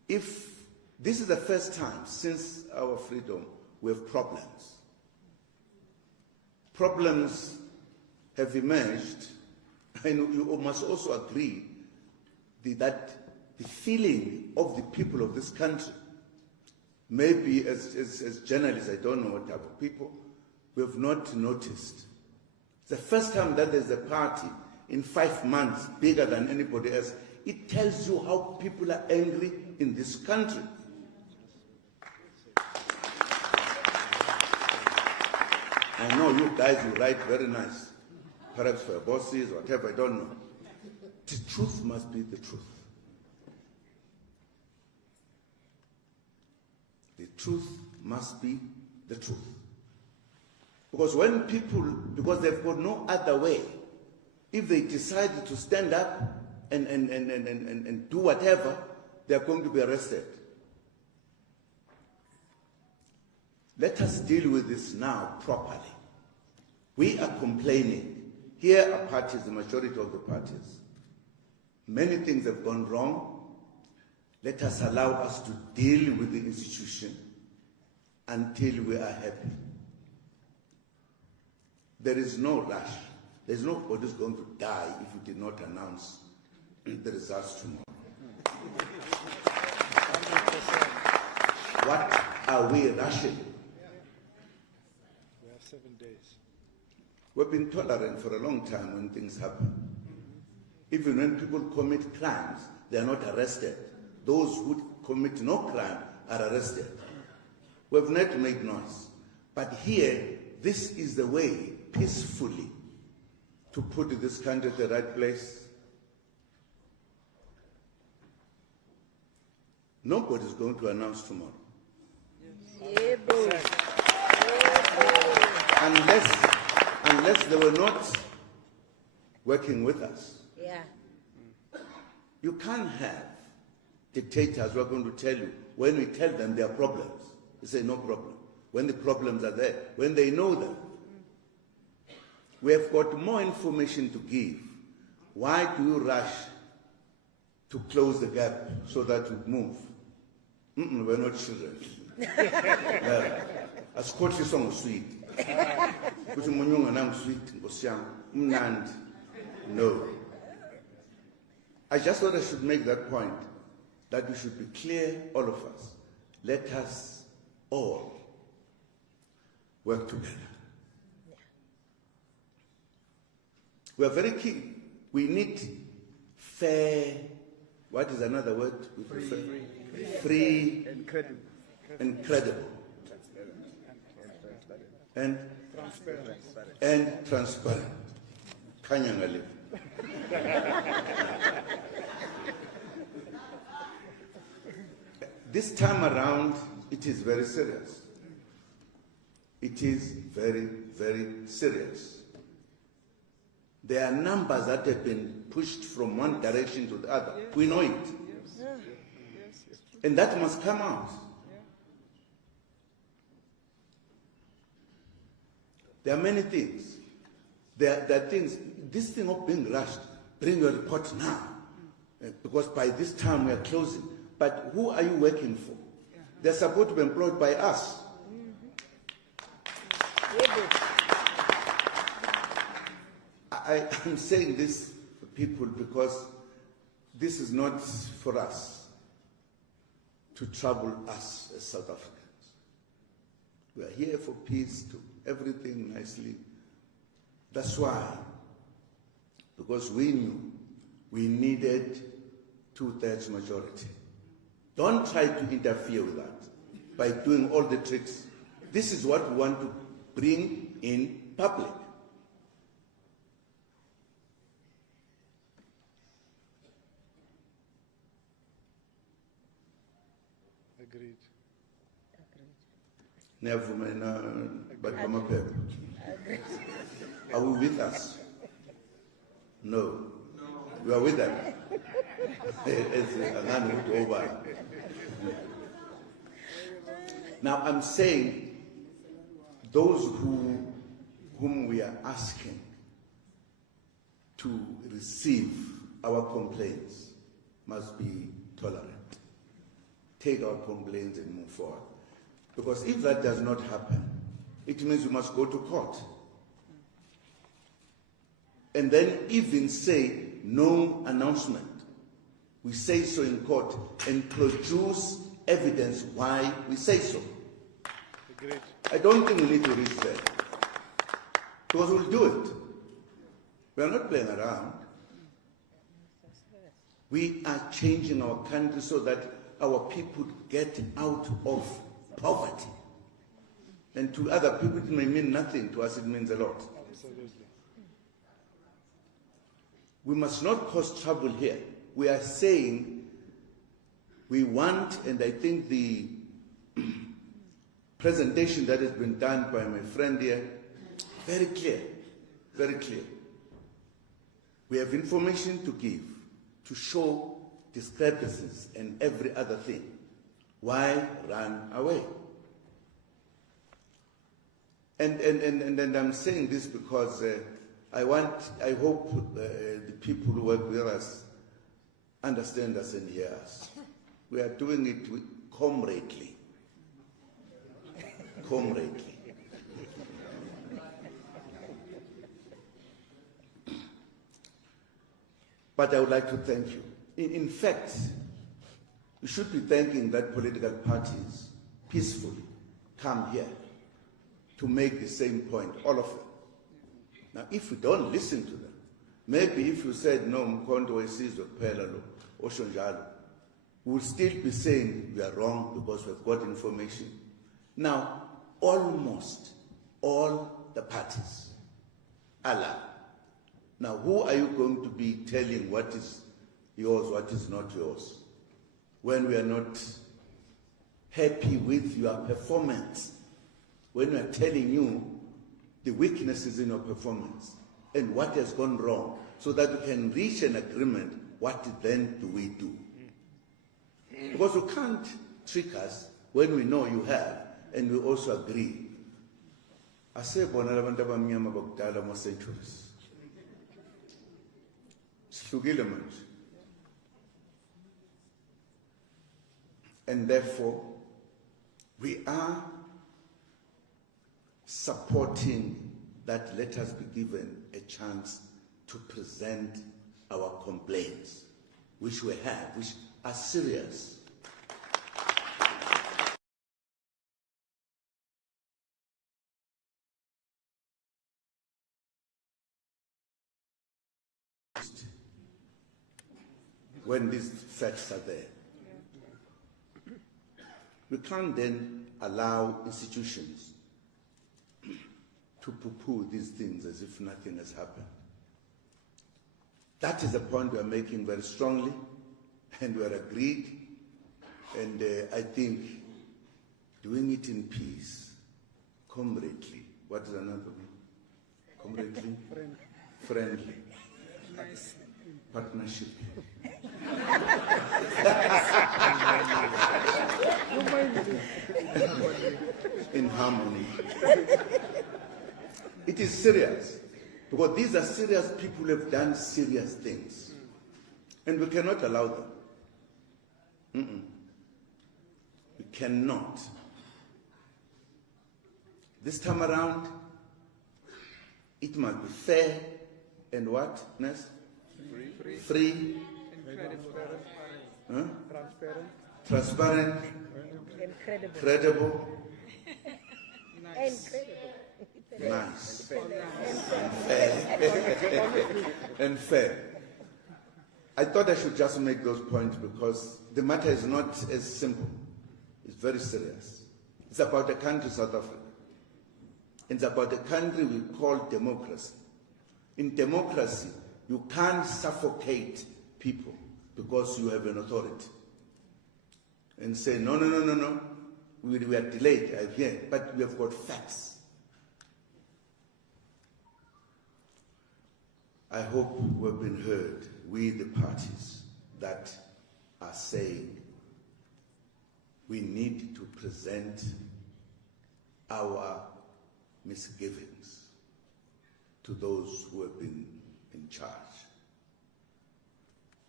if this is the first time since our freedom we have problems. Problems have emerged, and you must also agree that the feeling of the people of this country, maybe as journalists, I don't know what type of people, we have not noticed. It's the first time that there's a party in 5 months bigger than anybody else. It tells you how people are angry in this country. I know you guys, you write very nice, perhaps for your bosses, whatever, I don't know. The truth must be the truth. The truth must be the truth. Because when people, because they've got no other way, if they decide to stand up and do whatever, they're going to be arrested. Let us deal with this now properly. We are complaining. Here are parties, the majority of the parties. Many things have gone wrong. Let us allow us to deal with the institution until we are happy. There is no rush. There's nobody who's going to die if we did not announce the results tomorrow. What are we rushing? We have 7 days. We've been tolerant for a long time when things happen. Even when people commit crimes, they are not arrested. Those who commit no crime are arrested. We have not made noise. But here, this is the way, peacefully, to put this country at the right place. Nobody is going to announce tomorrow. Unless they were not working with us. Yeah. You can't have dictators who are going to tell you, when we tell them there are problems, they say no problem. When the problems are there, when they know them. We have got more information to give. Why do you rush to close the gap so that we move? We're not children. Asikhohle song sweet. Kuthi munyunga nang sweet ngosiyami umnandi. No. I just thought I should make that point, that we should be clear, all of us. Let us all work together. We are very keen. We need fair, what is another word? Free and credible. And transparent. Kanyangali. This time around, it is very serious. It is very, very serious. There are numbers that have been pushed from one direction to the other. We know it. And that must come out. There are many things. There are things, this thing of being rushed, bring your report now. Because by this time we are closing. But who are you working for? They're supposed to be employed by us. I'm saying this to people because this is not for us to trouble us as South Africans. We are here for peace, to everything nicely. That's why, because we knew we needed 2/3 majority. Don't try to interfere with that by doing all the tricks. This is what we want to bring in public. Agreed. Never mind, but are we with us? No. We are with them. Now I'm saying those whom we are asking to receive our complaints must be tolerant. take our complaints and move forward. Because if that does not happen, it means we must go to court. And then even say no announcement. We say so in court and produce evidence why we say so. Agreed. I don't think we need to reach there. Because we'll do it. We are not playing around. We are changing our country so that our people get out of poverty. And to other people it may mean nothing, to us it means a lot. Absolutely. We must not cause trouble here. We are saying we want, and I think the presentation that has been done by my friend here, very clear, very clear. We have information to give, to show discrepancies and every other thing. Why run away? And I'm saying this because I hope the people who work with us understand us and hear us. We are doing it with comradely. Comradely. But I would like to thank you. In fact, you should be thanking that political parties peacefully come here to make the same point, all of them. Now, if we don't listen to them, maybe if you said, no, uMkhonto weSizwe kuphela lo, osho njalo, we'll still be saying we are wrong because we've got information. Now, almost all the parties are alive. Now, who are you going to be telling what is yours, what is not yours, when we are not happy with your performance, when we are telling you the weaknesses in your performance and what has gone wrong, so that we can reach an agreement, what then do we do? Because you can't trick us when we know you have, and we also agree. Asebona labantu abamnyama bakudala ama-centuries. Sihlukile manje. And therefore, we are supporting that let us be given a chance to present our complaints, which we have, which are serious. When these facts are there. We can't then allow institutions to poo-poo these things as if nothing has happened. That is the point we are making very strongly, and we are agreed, and I think doing it in peace, comradely. What is another one? Comradely? Friendly. Nice. Partnership. In harmony. It is serious, because these are serious people who have done serious things, and we cannot allow them. We cannot. This time around, it must be fair and what, Ness? Free. Huh? Transparent. Credible. Nice. And fair. I thought I should just make those points because the matter is not as simple. It's very serious. It's about the country, South Africa. It's about the country we call democracy. In democracy, you can't suffocate people because you have an authority and say, no, we are delayed, I hear, but we have got facts. I hope we've been heard, we the parties that are saying we need to present our misgivings to those who have been in charge.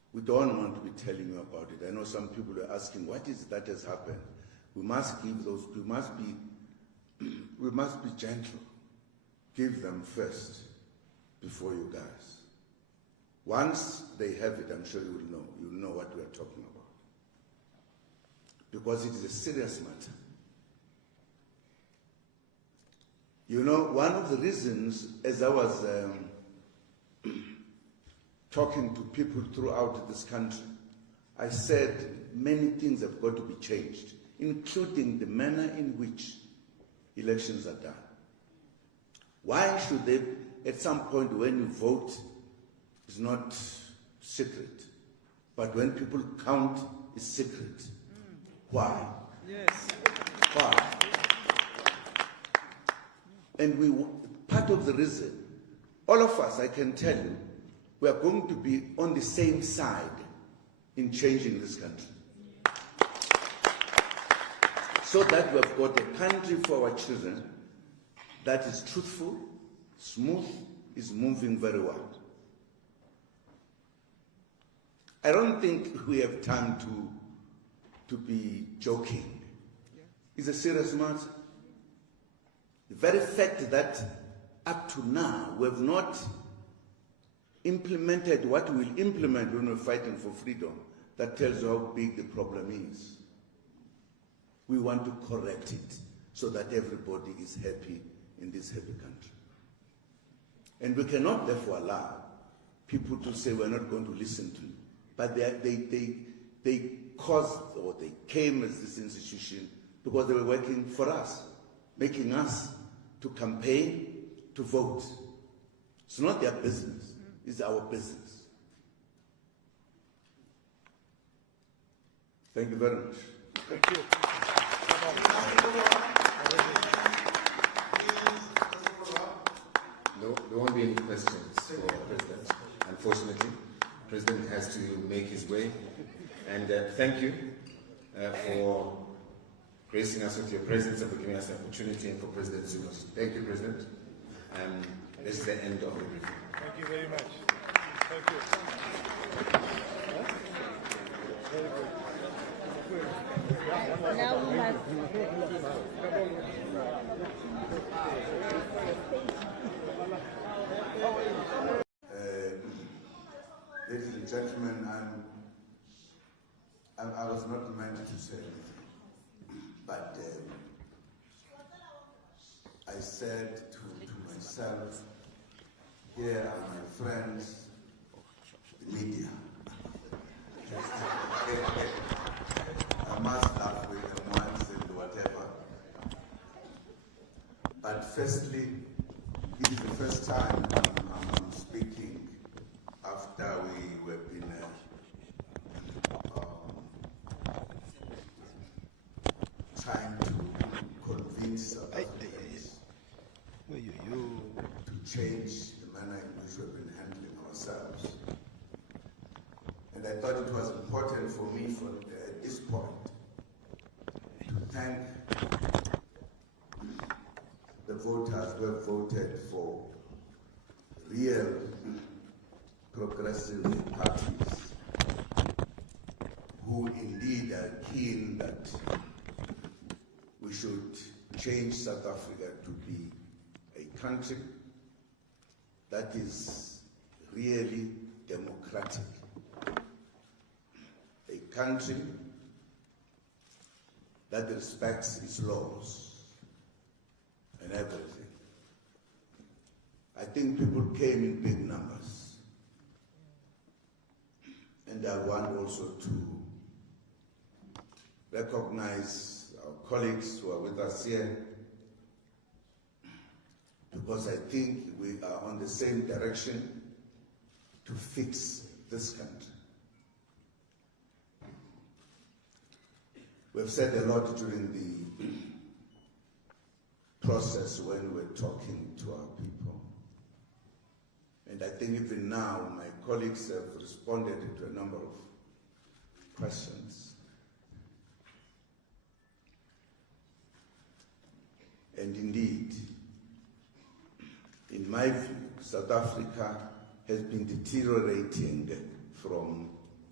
We don't want to be telling you about it. I know some people are asking, what is it that has happened? We must give those, we must be gentle. Give them first before you guys. Once they have it, I'm sure you will know what we are talking about. Because it is a serious matter. You know, one of the reasons, as I was talking to people throughout this country, I said many things have got to be changed, including the manner in which elections are done. Why should they, at some point when you vote, it's not secret, but when people count, it's secret? Why? Yes. Why? And part of the reason, all of us, I can tell you, we are going to be on the same side in changing this country. So that we have got a country for our children that is truthful, smooth, is moving very well. I don't think we have time to be joking. It's a serious matter. The very fact that up to now we have not implemented what we will implement when we're fighting for freedom, that tells you how big the problem is. We want to correct it so that everybody is happy in this happy country. And we cannot therefore allow people to say we're not going to listen to you. But they caused, or they came as this institution because they were working for us, making us to campaign, to vote. It's not their business, it's our business. Thank you very much. Thank you. No, there won't be any questions for the President. Unfortunately, the President has to make his way. And thank you for gracing us with your presence and for giving us the opportunity, and for President Zuma. Thank you, President. This is the end of the briefing. Thank you very much. Thank you. Very good. Now we must. Ladies and gentlemen, I was not meant to say anything, but I said to myself, here are my friends, the media. I must laugh with them once and whatever. But firstly, it is the first time I'm speaking after we have been trying to convince South Africans to change the manner in which we've been handling ourselves. And I thought it was important for me at this point to thank the voters who have voted for real progressive parties who indeed are keen that we should change South Africa to be a country that is really democratic, a country that respects its laws and everything. I think people came in big numbers. And I want also to recognize our colleagues who are with us here, because I think we are on the same direction to fix this country. We've said a lot during the process when we were talking to our people. And I think even now my colleagues have responded to a number of questions. And indeed, in my view, South Africa has been deteriorating from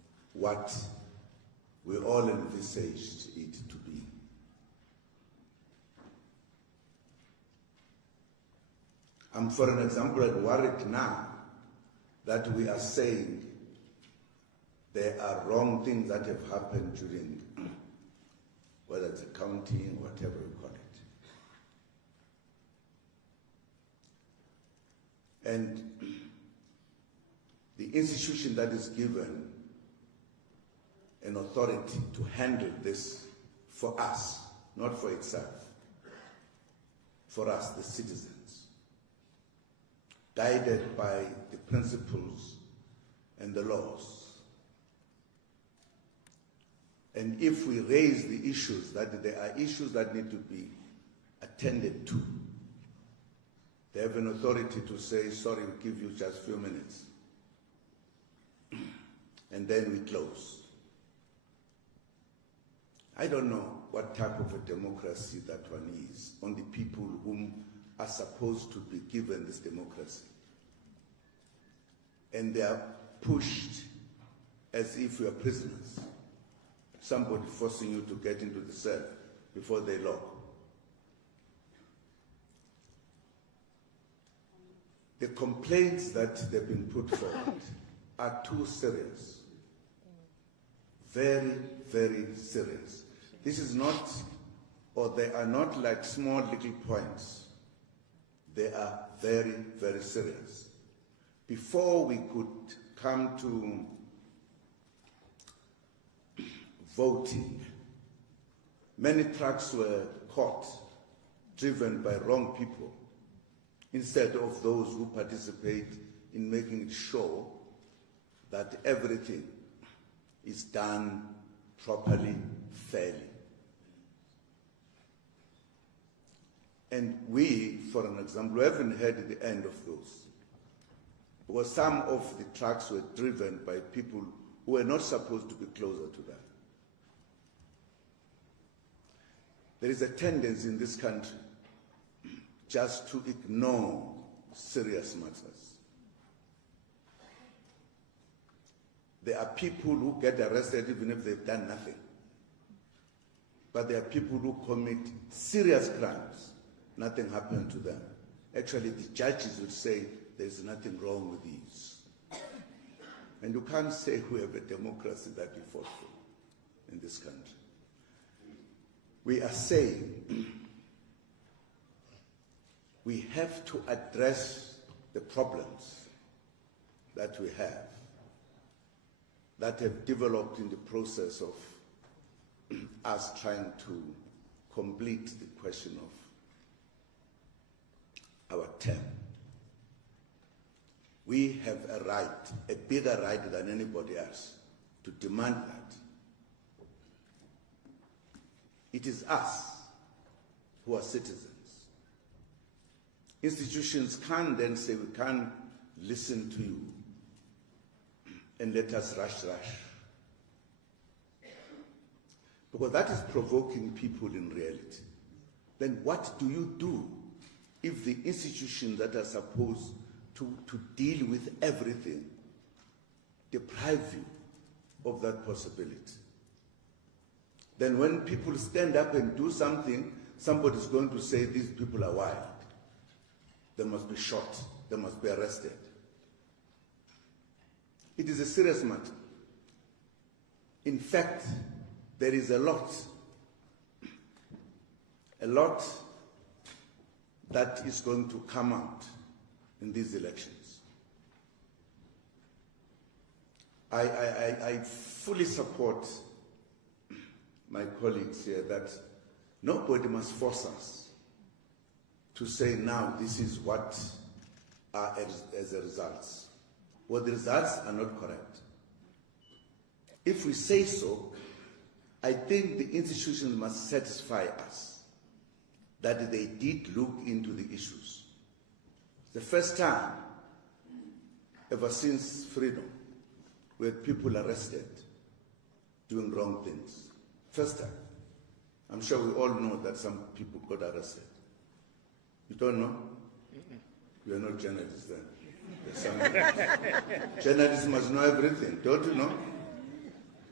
what we all envisaged it to be. I'm, for an example, worried now that we are saying there are wrong things that have happened during, whether it's accounting, whatever you call it. And the institution that is given an authority to handle this for us, not for itself, for us, the citizens, guided by the principles and the laws. And if we raise the issues, that there are issues that need to be attended to, they have an authority to say, sorry, we'll give you just a few minutes. And then we close. I don't know what type of a democracy that one is on the people whom are supposed to be given this democracy. And they are pushed as if we are prisoners. Somebody forcing you to get into the cell before they lock. The complaints that they've been put forward are too serious. Very, very serious. This is not, or they are not like small little points. They are very, very serious. Before we could come to voting, many trucks were caught, driven by wrong people, instead of those who participate in making sure that everything is done properly, fairly. And we, for an example, haven't heard the end of those. Because some of the trucks were driven by people who were not supposed to be closer to them. There is a tendency in this country just to ignore serious matters. There are people who get arrested even if they've done nothing. But there are people who commit serious crimes. Nothing happened to them. Actually, the judges would say there's nothing wrong with these. And you can't say we have a democracy that we fought for in this country. We are saying we have to address the problems that we have, that have developed in the process of us trying to complete the question of our term. We have a right, a bigger right than anybody else, to demand that. It is us who are citizens. Institutions can't then say we can't listen to you and let us rush. Because that is provoking people in reality. Then what do you do if the institutions that are supposed to deal with everything deprive you of that possibility? Then when people stand up and do something, somebody's going to say these people are wild. They must be shot. They must be arrested. It is a serious matter. In fact, there is a lot that is going to come out in these elections. I fully support my colleagues here that nobody must force us to say now this is what are as a result. Well, the results are not correct. If we say so, I think the institutions must satisfy us that they did look into the issues. The first time ever since freedom we had people arrested doing wrong things. First time. I'm sure we all know that some people got arrested. You don't know? You are not journalists then. Journalists must know everything, don't you know?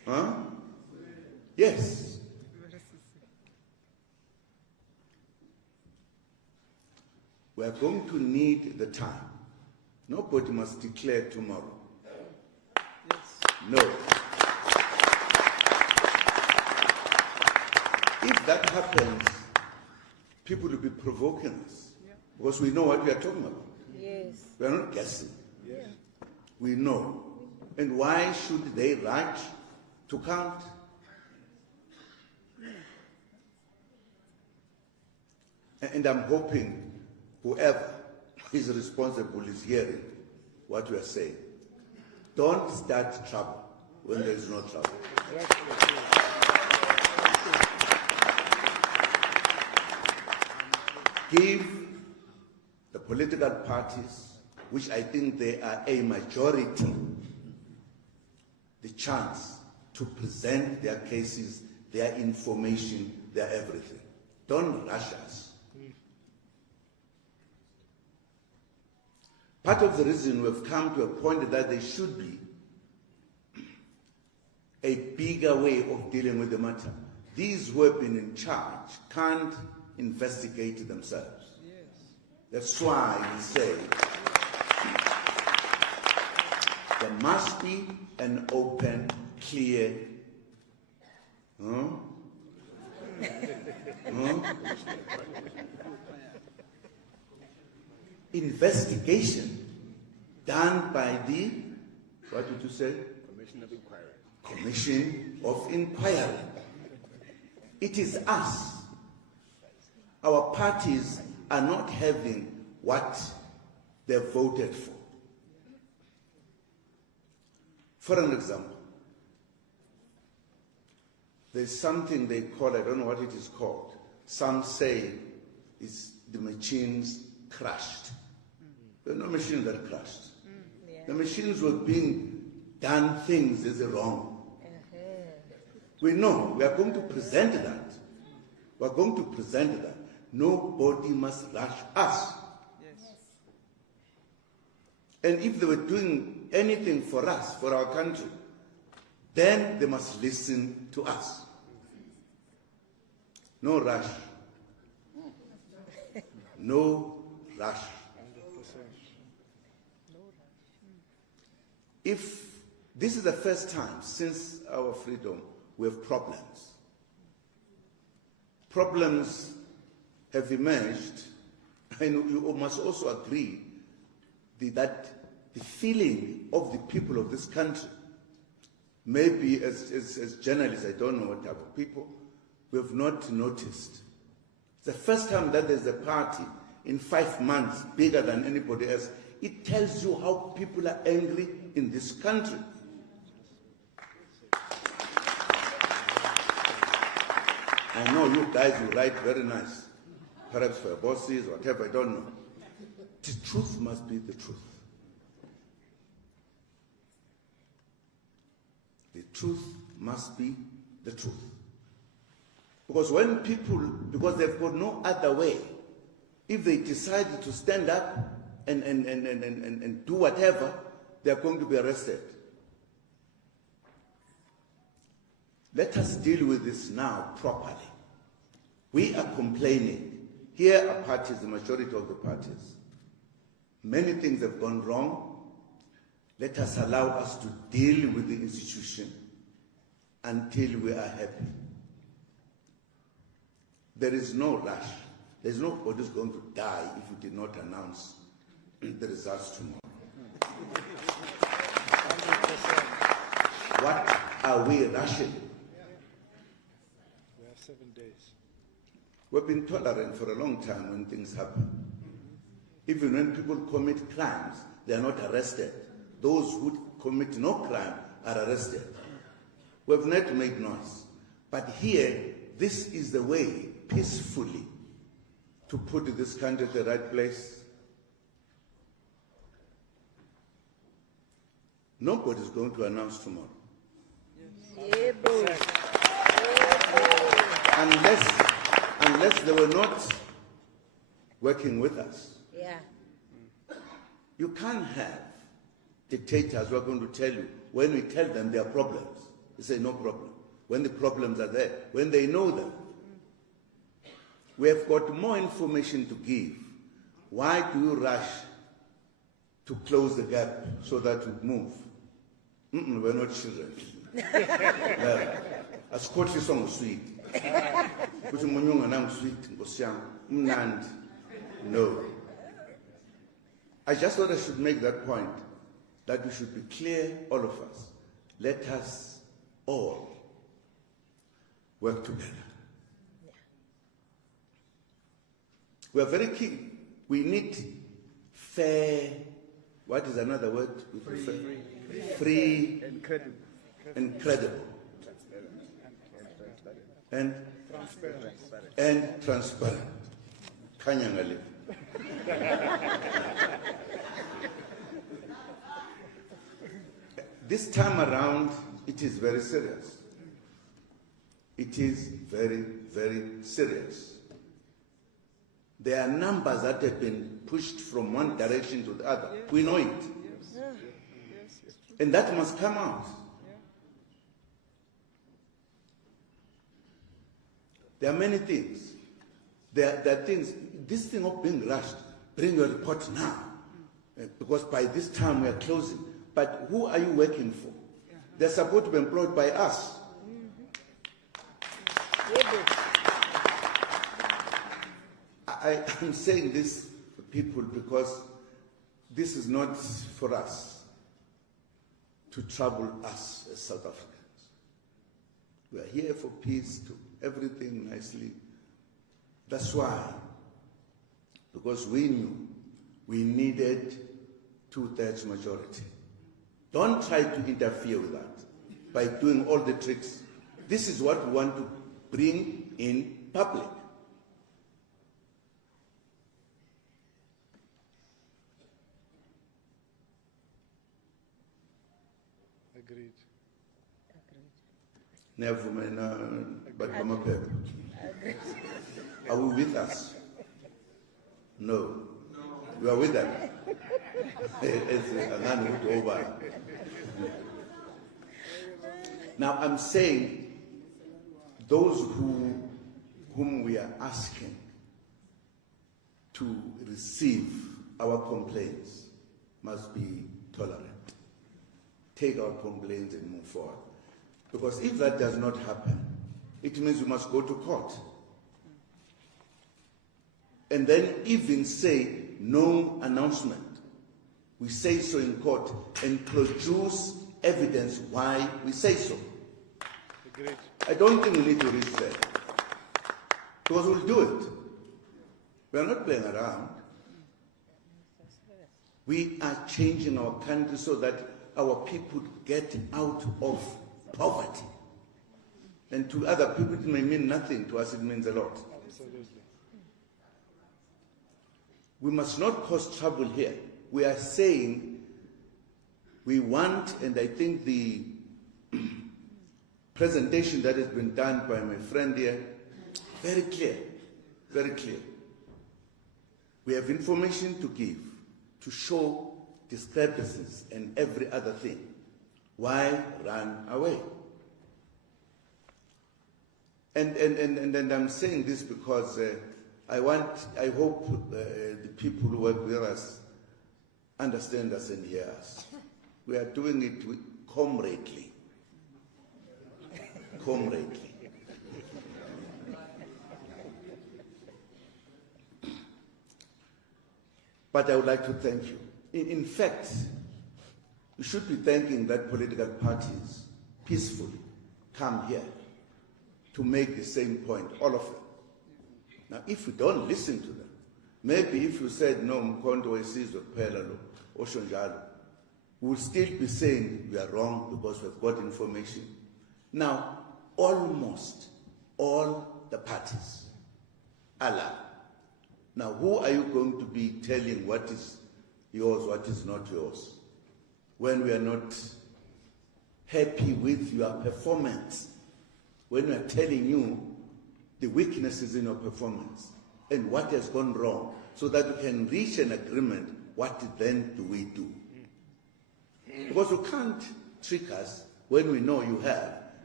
Huh? Yes. We are going to need the time. Nobody must declare tomorrow. No. If that happens, people will be provoking us because we know what we are talking about. Yes. We are not guessing. Yes. We know. And why should they rush to count? And I'm hoping whoever is responsible is hearing what we are saying. Don't start trouble when there is no trouble. Give the political parties, which I think they are a majority, the chance to present their cases, their information, their everything. Don't rush us. Part of the reason we've come to a point that there should be a bigger way of dealing with the matter. These who have been in charge can't investigate themselves. Yes. That's why we say there must be an open, clear, investigation done by the, what did you say? Commission of Inquiry. Commission of Inquiry. It is us. Our parties are not having what they voted for. For an example, there's something they call, I don't know what it is called. Some say it's the machines crashed. There are no machines that crashed. The machines were being done things as wrong. We know, we are going to present that. We are going to present that. Nobody must rush us. Yes. And if they were doing anything for us, for our country, then they must listen to us. No rush. No rush. If this is the first time since our freedom we have problems. Problems have emerged, and you must also agree that the feeling of the people of this country, maybe as journalists, I don't know what type of people, we have not noticed. It's the first time that there's a party in 5 months bigger than anybody else. It tells you how people are angry in this country. I know you guys will write very nice, perhaps for your bosses or whatever, I don't know. The truth must be the truth. The truth must be the truth. Because when people, because they've got no other way, if they decide to stand up and do whatever, they are going to be arrested. Let us deal with this now properly. We are complaining. Here are parties, the majority of the parties. Many things have gone wrong. Let us allow us to deal with the institution until we are happy. There is no rush. There's nobody who's going to die if we did not announce the results tomorrow. What are we rushing? We have 7 days. We've been tolerant for a long time when things happen. Even when people commit crimes, they are not arrested. Those who commit no crime are arrested. We've not made noise. But here, this is the way, peacefully, to put this country at the right place. Nobody's going to announce tomorrow. Yeah, boy. Unless they were not working with us. Yeah. You can't have dictators who are going to tell you when we tell them there are problems. They say no problem. When the problems are there, when they know them, we have got more information to give. Why do you rush to close the gap so that we move? We're not children. Asikhohliswa ngosweet. Kuthi umunye unganangusweet Nkosi yami umnandi. No. I just thought I should make that point, that we should be clear, all of us. Let us all work together. We are very keen. We need fair, what is another word? Free and credible. And credible. And transparent. Kanyangale. This time around, it is very serious. It is very, very serious. There are numbers that have been pushed from one direction to the other. We know it. And that must come out. There are many things. There are things, this thing of being rushed, bring your report now. Because by this time we are closing. But who are you working for? They're supposed to be employed by us. I'm saying this to people because this is not for us to trouble us as South Africans. We are here for peace, to everything nicely. That's why, because we knew we needed 2/3 majority. Don't try to interfere with that by doing all the tricks. This is what we want to bring in public. Agreed. Are we with us? No. We are with them. Now I'm saying those whom we are asking to receive our complaints must be tolerant. Take our complaints and move forward. Because if that does not happen, it means we must go to court. And then even say no announcement. We say so in court and produce evidence why we say so. Agreed. I don't think we need to reach there. Because we'll do it. We are not playing around. We are changing our country so that our people get out of poverty. And to other people it may mean nothing, to us it means a lot. Absolutely. We must not cause trouble here. We are saying we want, and I think the presentation that has been done by my friend here, very clear, very clear. We have information to give, to show discrepancies and every other thing. Why run away? And I'm saying this because I hope the people who work with us understand us and hear us. We are doing it comradely. Comradely. But I would like to thank you. In fact, you should be thanking that political parties peacefully come here to make the same point, all of them. Now, if we don't listen to them, maybe if you said, no, uMkhonto weSizwe kuphela lo, osho njalo, we'll still be saying we are wrong because we've got information. Now, almost all the parties are lying. Now, who are you going to be telling what is yours, what is not yours, when we are not happy with your performance, when we are telling you the weaknesses in your performance and what has gone wrong, so that we can reach an agreement, what then do we do? Because you can't trick us when we know you have,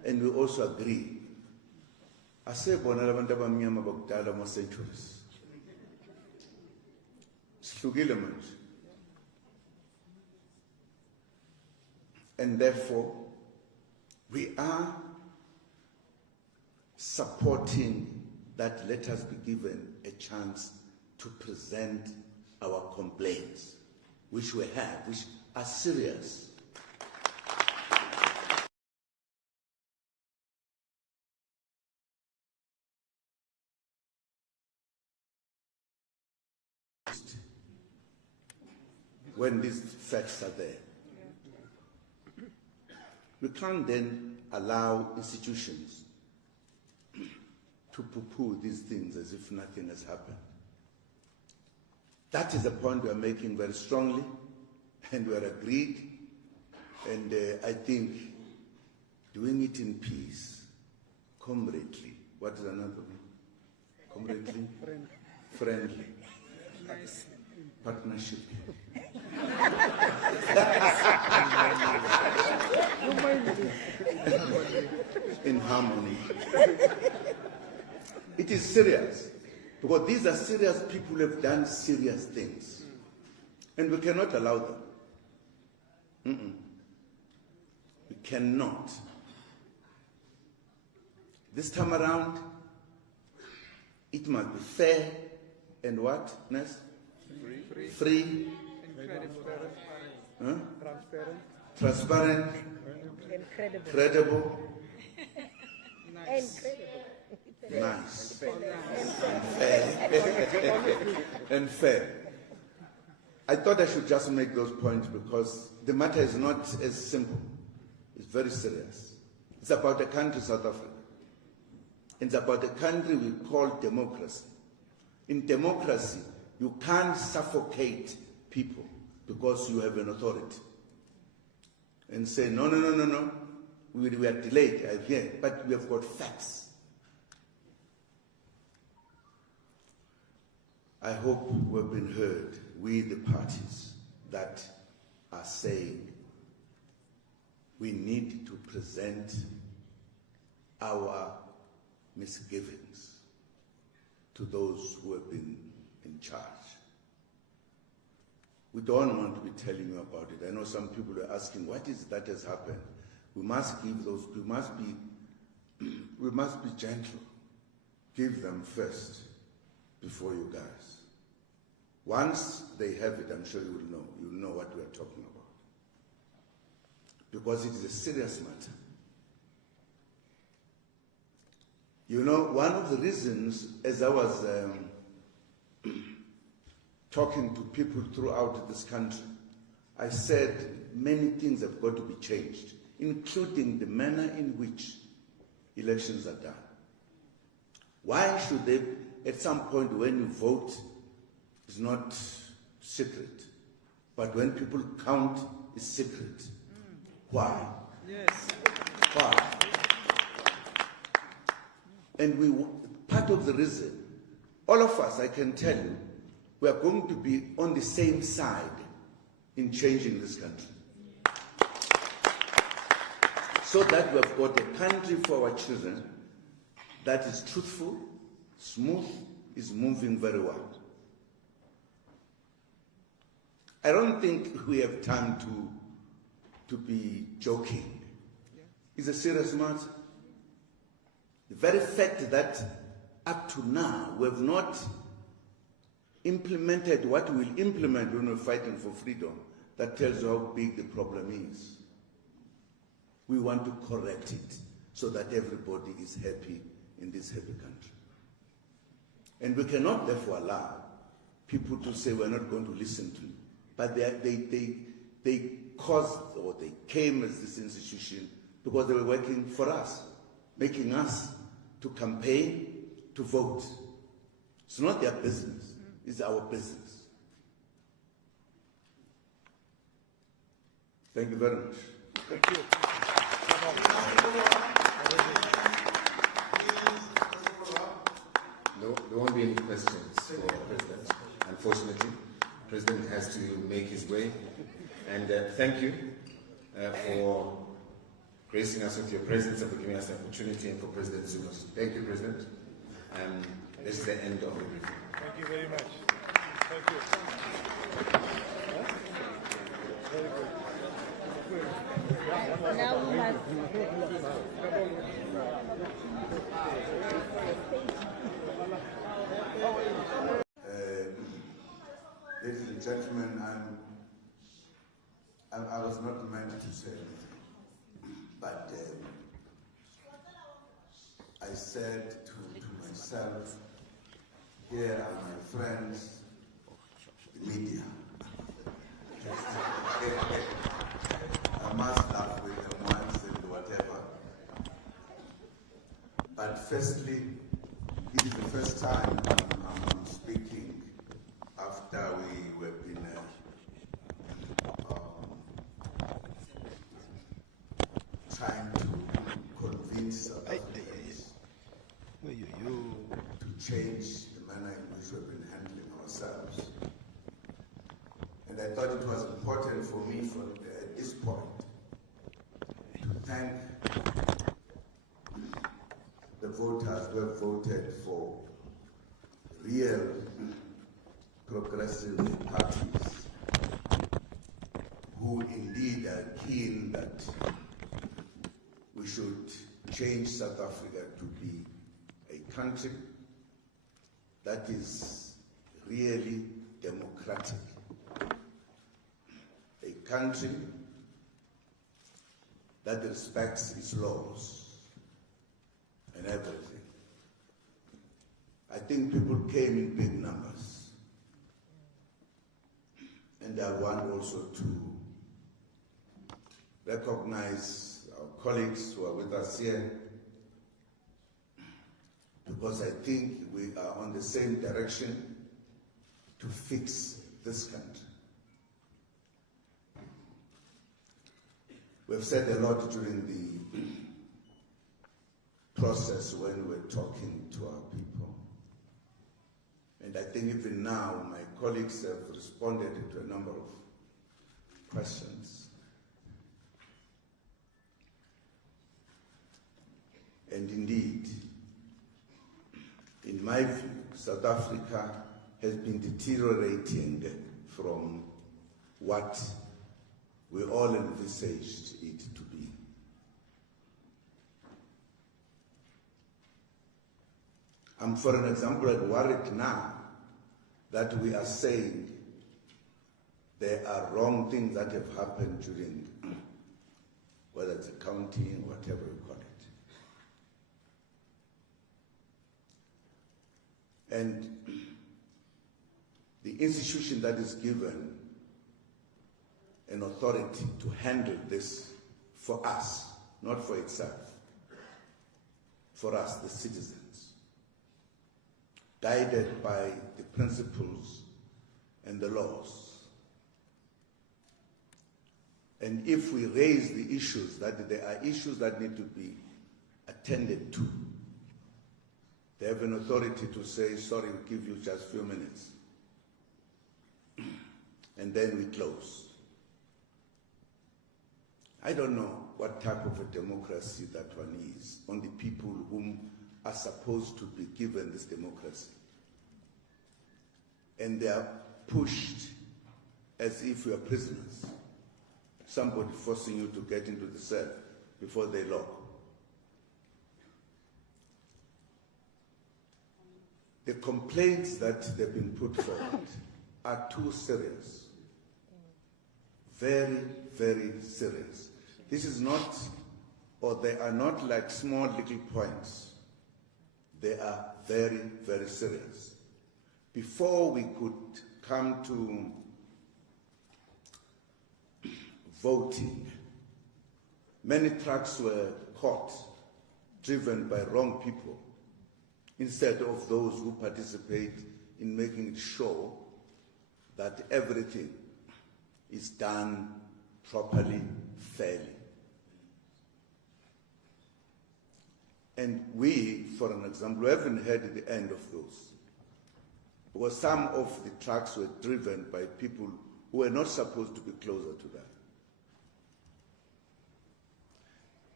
and we also agree. Asebona labantu abamnyama bakudala mo centuries. Sihlukile manje. And therefore, we are supporting that let us be given a chance to present our complaints, which we have, which are serious. When these facts are there. We can't then allow institutions to poo-poo these things as if nothing has happened. That is the point we are making very strongly, and we are agreed, and I think doing it in peace, comradely, what is another one? Comradely? Friendly. Nice. Partnership. In harmony. It is serious, because these are serious people who have done serious things, and we cannot allow them. We cannot. This time around, it must be fair and what, Ness? Free. Incredible. Transparent. Incredible. Credible. Nice. Nice. And fair. I thought I should just make those points because the matter is not as simple. It's very serious. It's about a country, South Africa. It's about a country we call democracy. In democracy, you can't suffocate people because you have an authority and say, no, we are delayed, I hear, but we have got facts. I hope we've been heard, we the parties that are saying we need to present our misgivings to those who have been in charge. We don't want to be telling you about it. I know some people are asking, what is that has happened? We must give those, we must be gentle. Give them first before you guys. Once they have it, I'm sure you will know. You will know what we are talking about. Because it is a serious matter. You know, one of the reasons, as I was talking to people throughout this country, I said many things have got to be changed, including the manner in which elections are done. Why should they, at some point when you vote, it's not secret, but when people count, it's secret. Why? Yes. Why? And part of the reason, all of us, I can tell you, we are going to be on the same side in changing this country. So that we have got a country for our children that is truthful, smooth, is moving very well. I don't think we have time to be joking. It's a serious matter. The very fact that up to now we have not implemented what we will implement when we're fighting for freedom, that tells you how big the problem is. We want to correct it so that everybody is happy in this happy country. And we cannot therefore allow people to say we're not going to listen to you. But they caused, or they came as this institution because they were working for us, making us to campaign, to vote. It's not their business, it's our business. Thank you very much. Thank you. There won't be any questions for the President, unfortunately. The President has to make his way. And thank you for gracing us with your presence and for giving us the opportunity, and for President Zuma. Thank you, President. This is the end of the briefing. Thank you very much. Thank you. Very good. Now we have ladies and gentlemen, I was not meant to say anything, but I said to myself, here are my friends, the media. I must laugh with them once and whatever. But firstly, it is the first time I'm speaking after we were been trying to convince South Africans to change the manner in which we've been handling ourselves. And I thought it was important for me at this point to thank the voters who have voted for real progressive parties who indeed are keen that we should change South Africa to be a country that is really democratic, a country that respects its laws and everything. I think people came in big numbers, and I want also to recognize our colleagues who are with us here, because I think we are on the same direction to fix this country. We've said a lot during the process when we were talking to our people. And I think even now my colleagues have responded to a number of questions. And indeed, in my view, South Africa has been deteriorating from what we all envisaged it to be. I'm, for an example, worried now that we are saying there are wrong things that have happened during, whether it's accounting, whatever you call it. And the institution that is given an authority to handle this for us, not for itself, for us, the citizens, guided by the principles and the laws. And if we raise the issues, that there are issues that need to be attended to, they have an authority to say, sorry, we'll give you just a few minutes. And then we close. I don't know what type of a democracy that one is on the people whom are supposed to be given this democracy. And they are pushed as if we are prisoners. Somebody forcing you to get into the cell before they lock. The complaints that they've been put forward are too serious. Very, very serious. This is not, or they are not like small little points. They are very, very serious. Before we could come to voting, many trucks were caught, driven by wrong people, instead of those who participate in making sure that everything is done properly, fairly. And we, for an example, haven't heard the end of those. Because some of the trucks were driven by people who were not supposed to be closer to that.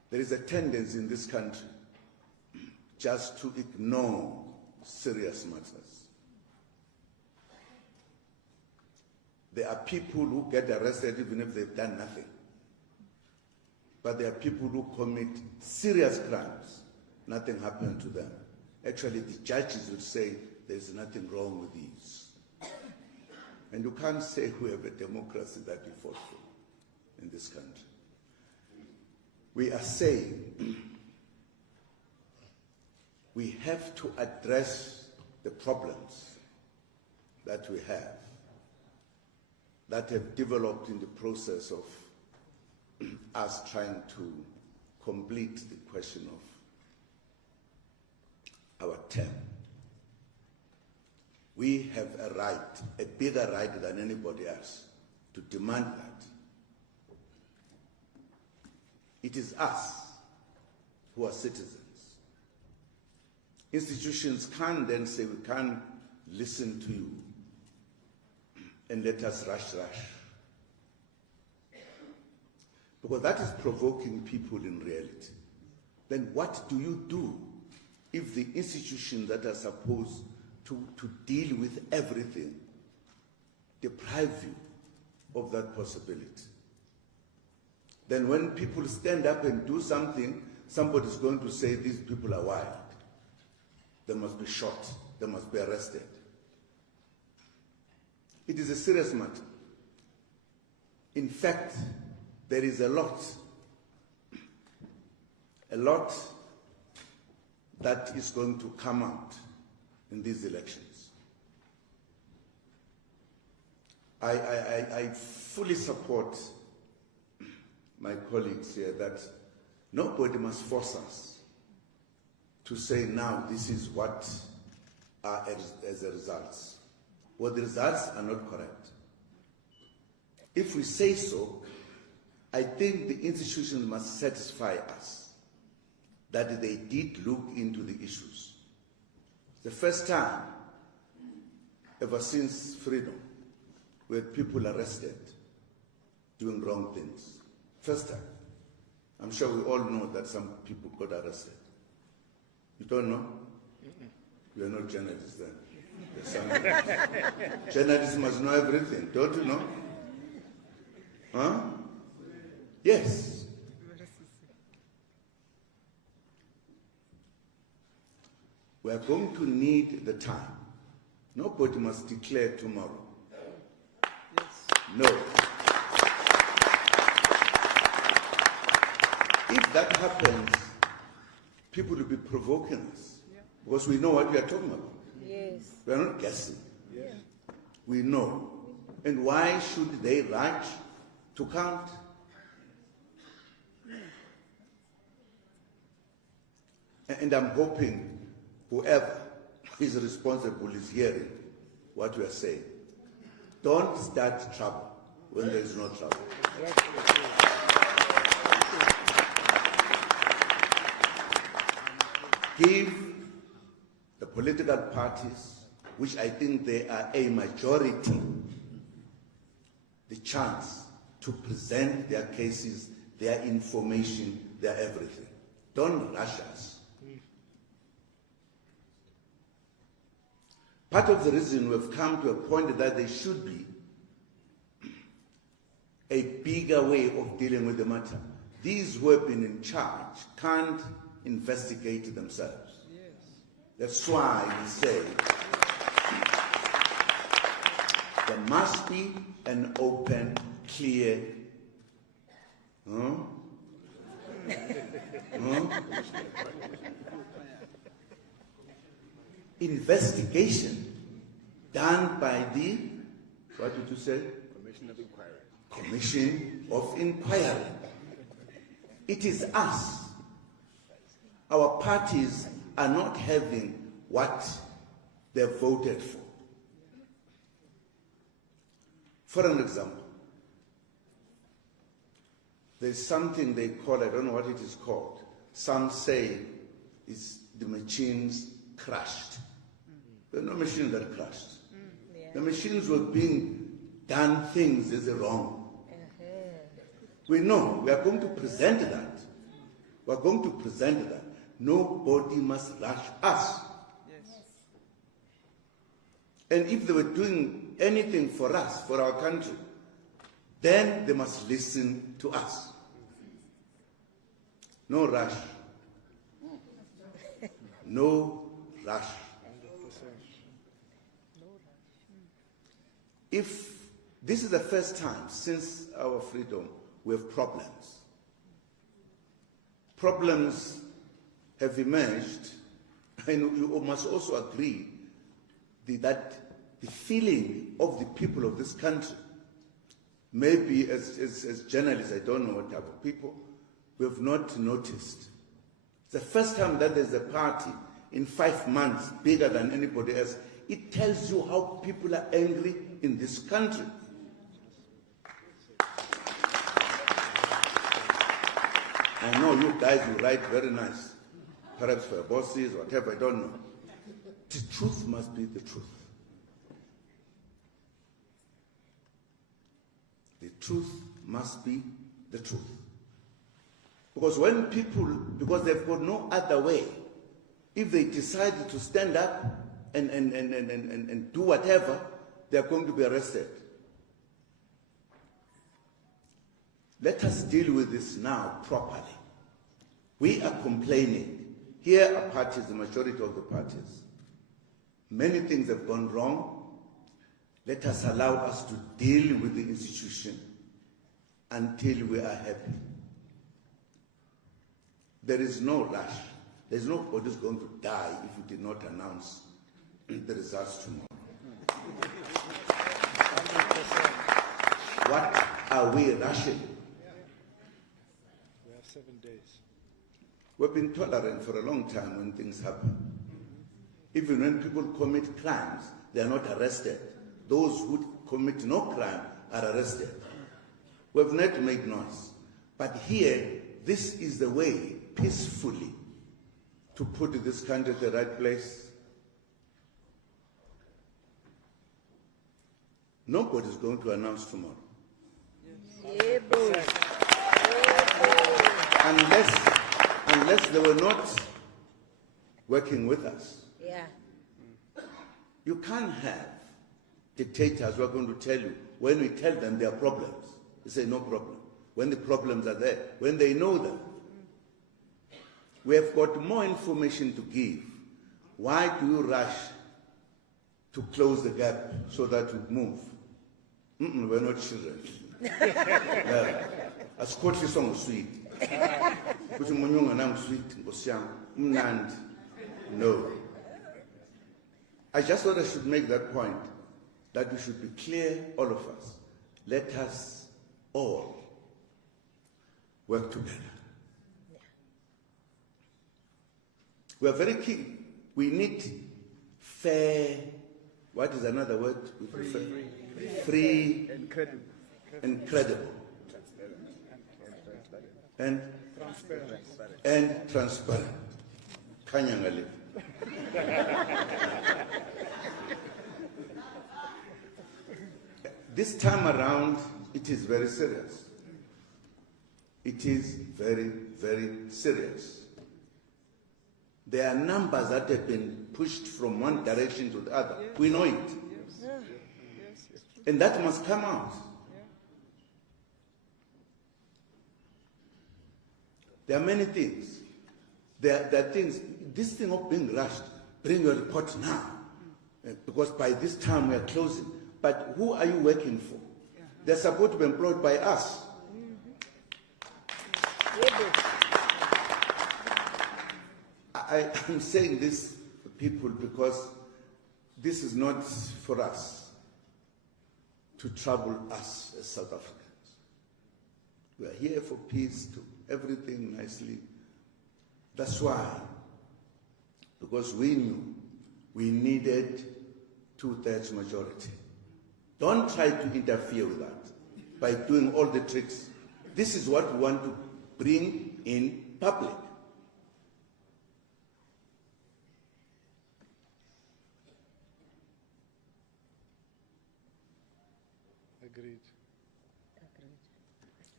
There is a tendency in this country just to ignore serious matters. There are people who get arrested even if they've done nothing. But there are people who commit serious crimes. Nothing happened to them. Actually, the judges would say there's nothing wrong with these. And you can't say we have a democracy that we fought for in this country. We are saying we have to address the problems that we have, that have developed in the process of us trying to complete the question of our term. We have a right, a bigger right than anybody else, to demand that. It is us who are citizens. Institutions can't then say we can't listen to you and let us rush. Because that is provoking people in reality. Then what do you do if the institutions that are supposed to deal with everything deprive you of that possibility? Then when people stand up and do something, somebody's going to say these people are wild. They must be shot. They must be arrested. It is a serious matter. In fact, there is a lot that is going to come out in these elections. I fully support my colleagues here that nobody must force us to say now this is what are as a result. Well, the results are not correct. If we say so, I think the institutions must satisfy us that they did look into the issues. The first time ever since freedom where people arrested doing wrong things. First time. I'm sure we all know that some people got arrested. You don't know? You are not journalists then. Journalists must know everything, don't you know? Huh? Yes. We are going to need the time. Nobody must declare tomorrow. Yes. No. If that happens, people will be provoking us because we know what we are talking about. Yes. We are not guessing. Yes. We know. And why should they rush to count? And I'm hoping whoever is responsible is hearing what we are saying. Don't start trouble when there is no trouble. Yes. Give the political parties, which I think they are a majority, the chance to present their cases, their information, their everything. Don't rush us. Part of the reason we've come to a point that there should be a bigger way of dealing with the matter. These who have been in charge can't investigate themselves. Yes. That's why we say there must be an open, clear, investigation done by the, what did you say? Commission of Inquiry. Commission of Inquiry. It is us. Our parties are not having what they voted for. For an example, there's something they call, I don't know what it is called. Some say it's the machines crashed. There are no machines that crashed. The machines were being done things as wrong. We know we are going to present that. we're going to present that. Nobody must rush us. And if they were doing anything for us, for our country, then they must listen to us. No rush. No rush. If this is the first time since our freedom we have problems. Problems have emerged, and you must also agree that the feeling of the people of this country, maybe as journalists, I don't know what type of people, we have not noticed. It's the first time that there's a party in 5 months bigger than anybody else. It tells you how people are angry in this country. I know you guys will write very nice, perhaps for your bosses or whatever, I don't know. The truth must be the truth. The truth must be the truth. Because when people, because they've got no other way, if they decide to stand up and do whatever, they're going to be arrested. Let us deal with this now properly. We are complaining. Here are parties, the majority of the parties. Many things have gone wrong. Let us allow us to deal with the institution until we are happy. There is no rush. There's nobody who's going to die if you did not announce the results tomorrow. What are we rushing? We have 7 days. We've been tolerant for a long time when things happen. Even when people commit crimes, they are not arrested. Those who commit no crime are arrested. We've not made noise. But here, this is the way, peacefully, to put this country at the right place. Nobody's going to announce tomorrow. Unless they were not working with us. Yeah. You can't have dictators who are going to tell you, when we tell them there are problems, they say no problem. When the problems are there, when they know them. We have got more information to give. Why do you rush to close the gap so that we move? We're not children. Asikhohle song sweet. Kuthi munyunga nang sweet ngosiyami mnandi. No. I just thought I should make that point, that we should be clear, all of us. Let us all work together. We are very keen. We need fair, what is another word? Free and credible. And transparent. Kanyangali. This time around, it is very serious. It is very, very serious. There are numbers that have been pushed from one direction to the other. We know it. And that must come out. There are many things. There are things, this thing of being rushed, bring your report now. Because by this time we are closing. But who are you working for? They're supposed to be employed by us. I'm saying this to people because this is not for us to trouble us as South Africans. We are here for peace, to everything nicely. That's why, because we knew we needed 2/3 majority. Don't try to interfere with that by doing all the tricks. This is what we want to bring in public. Agreed.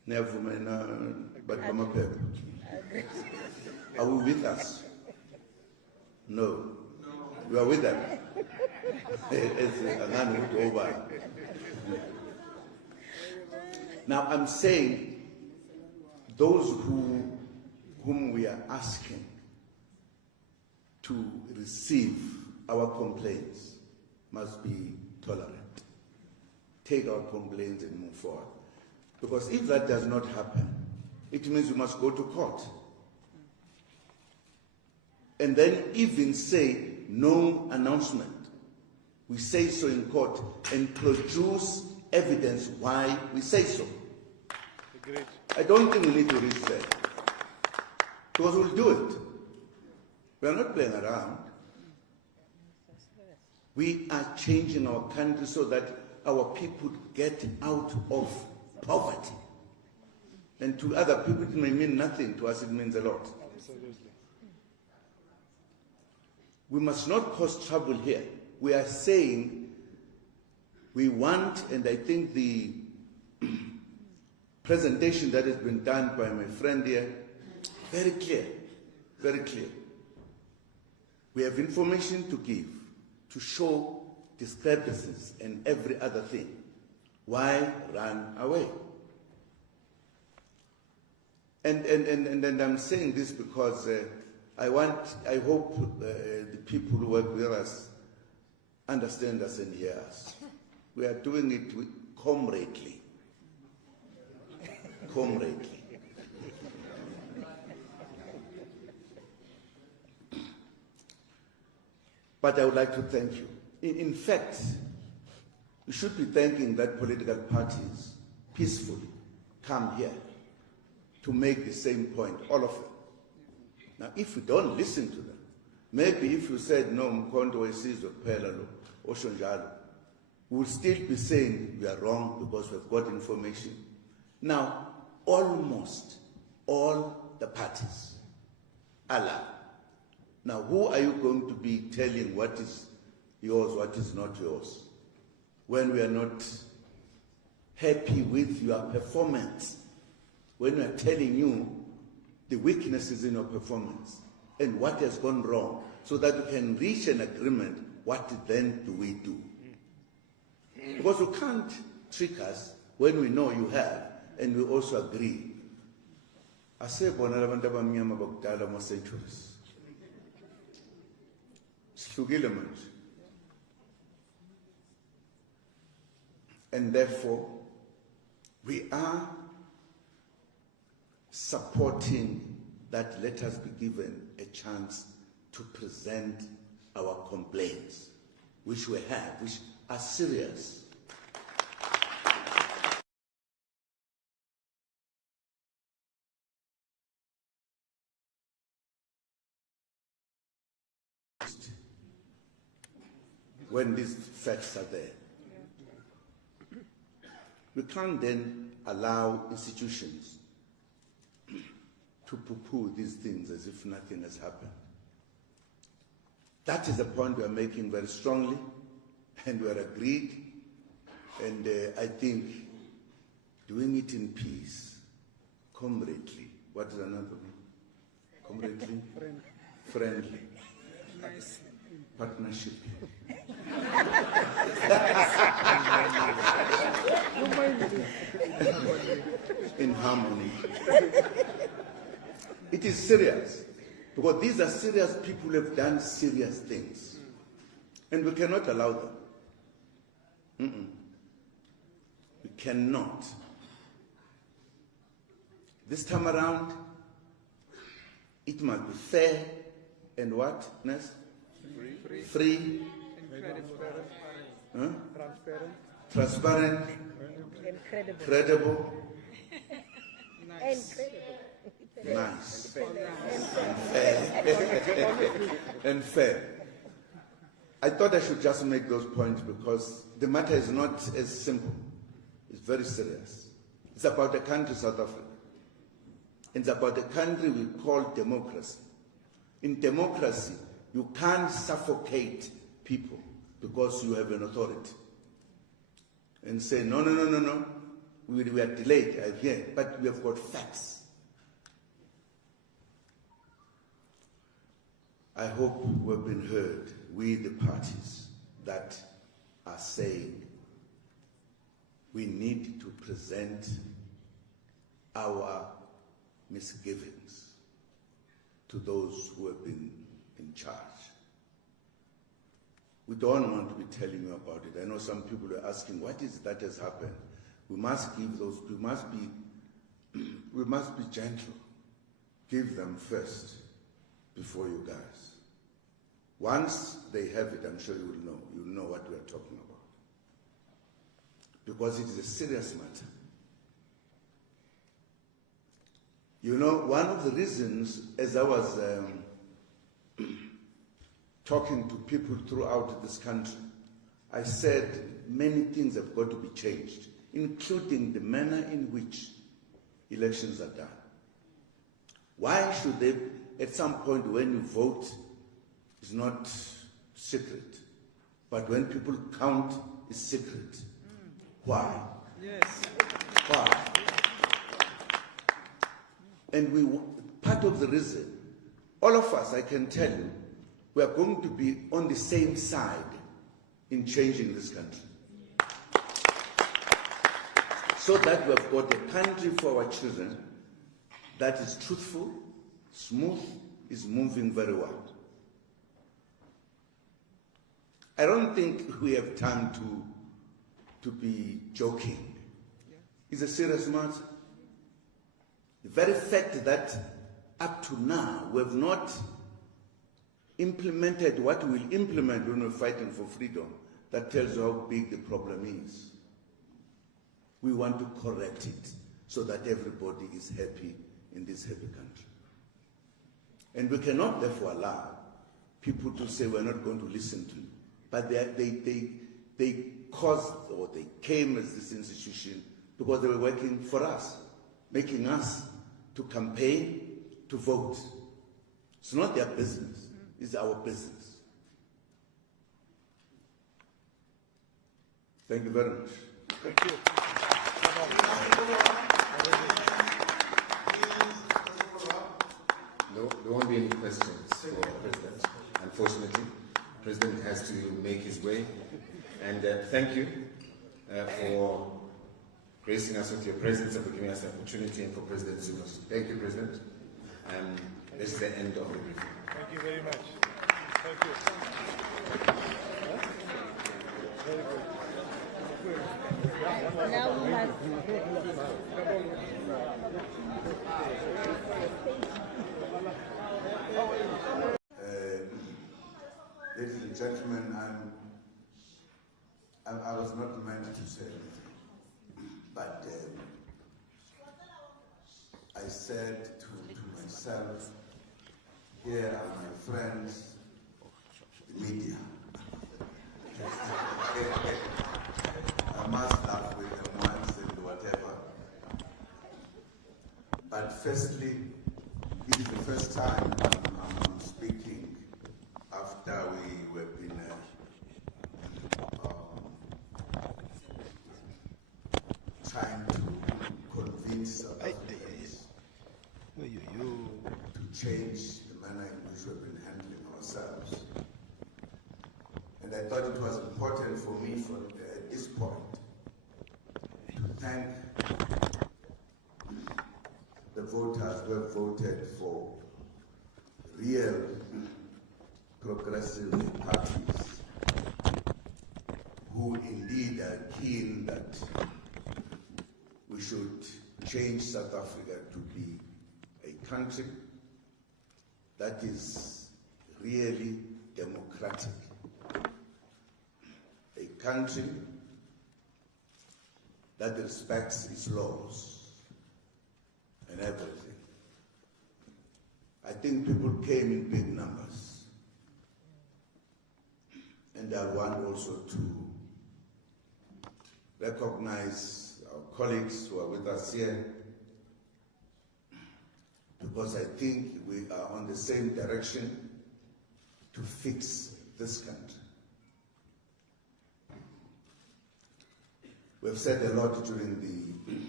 Are we with us? No. You are with us. Now I'm saying those whom we are asking to receive our complaints must be tolerant. Take our complaints and move forward. Because if that does not happen, it means we must go to court. And then even say no announcement. We say so in court and produce evidence why we say so. Agreed. I don't think we need to reach there. Because we'll do it. We are not playing around. We are changing our country so that our people get out of poverty. And to other people it may mean nothing, to us it means a lot. Absolutely. We must not cause trouble here. We are saying we want, and I think the presentation that has been done by my friend here, very clear, very clear. We have information to give, to show discrepancies and every other thing. Why run away? And I'm saying this because I hope the people who work with us understand us and hear us. We are doing it with comradely. Comradely. But I would like to thank you. In fact, you should be thanking that political parties peacefully come here to make the same point, all of them. Now, if we don't listen to them, maybe if you said, no, uMkhonto, weSizwe, Pelalo, Oshonjalo, we'll still be saying we are wrong because we've got information. Now, almost all the parties are allowed. Now, who are you going to be telling what is yours, what is not yours, when we are not happy with your performance, when we are telling you the weaknesses in your performance and what has gone wrong, so that we can reach an agreement, what then do we do? Because you can't trick us when we know you have, and we also agree. Asebona labantu abamnyama bakudala ama-centuries. Sihlukile manje. And therefore, we are supporting that let us be given a chance to present our complaints, which we have, which are serious. When these facts are there. We can't then allow institutions to poo-poo these things as if nothing has happened. That is the point we are making very strongly, and we are agreed, and I think doing it in peace, comradely. What is another one? Comradely? Friendly. Nice. Partnership. In harmony. It is serious, because these are serious people who have done serious things, and we cannot allow them. We cannot. This time around, it must be fair and what, Ness? Free. Incredible. Transparent. Incredible. Credible. Nice. Nice. And fair. I thought I should just make those points because the matter is not as simple. It's very serious. It's about the country, South Africa. It's about the country we call democracy. In democracy, you can't suffocate people because you have an authority and say, no, we are delayed, I hear, but we have got facts. I hope we've been heard, we the parties that are saying we need to present our misgivings to those who have been in charge. We don't want to be telling you about it. I know some people are asking, what is that has happened? We must give those, we must be gentle. Give them first before you guys. Once they have it, I'm sure you will know. You'll know what we are talking about. Because it is a serious matter. You know, one of the reasons, as I was talking to people throughout this country, I said many things have got to be changed, including the manner in which elections are done. Why should they, at some point when you vote, it's not secret, but when people count, it's secret. Why? Yes. Why? And part of the reason, all of us, I can tell you, we are going to be on the same side in changing this country. So that we have got a country for our children that is truthful, smooth, is moving very well. I don't think we have time to be joking. It's a serious matter. The very fact that up to now we have not implemented what we'll implement when we're fighting for freedom, that tells you how big the problem is. We want to correct it so that everybody is happy in this happy country. And we cannot therefore allow people to say we're not going to listen to you. But they caused, or they came as this institution because they were working for us, making us to campaign, to vote. It's not their business, it's our business. Thank you very much. Thank you. No, there won't be any questions for the President, unfortunately. The President has to make his way. And thank you for gracing us with your presence and for giving us the opportunity, and for President Zuma. Thank you, President. This is the end of the briefing. Thank you very much. Thank you. Very good. Now we must. Ladies and gentlemen, I was not meant to say anything, but I said to myself, here are my friends, the media. I must laugh with them once and whatever. But firstly, it is the first time I'm speaking after we were been trying to convince South Africans to change the manner in which we've been handling ourselves. And I thought it was important for me at this point to thank the voters who have voted for real progressive parties who indeed are keen that we should change South Africa to be a country that is really democratic, a country that respects its laws and everything. I think people came in big numbers. And I want also to recognize our colleagues who are with us here, because I think we are on the same direction to fix this country. We've said a lot during the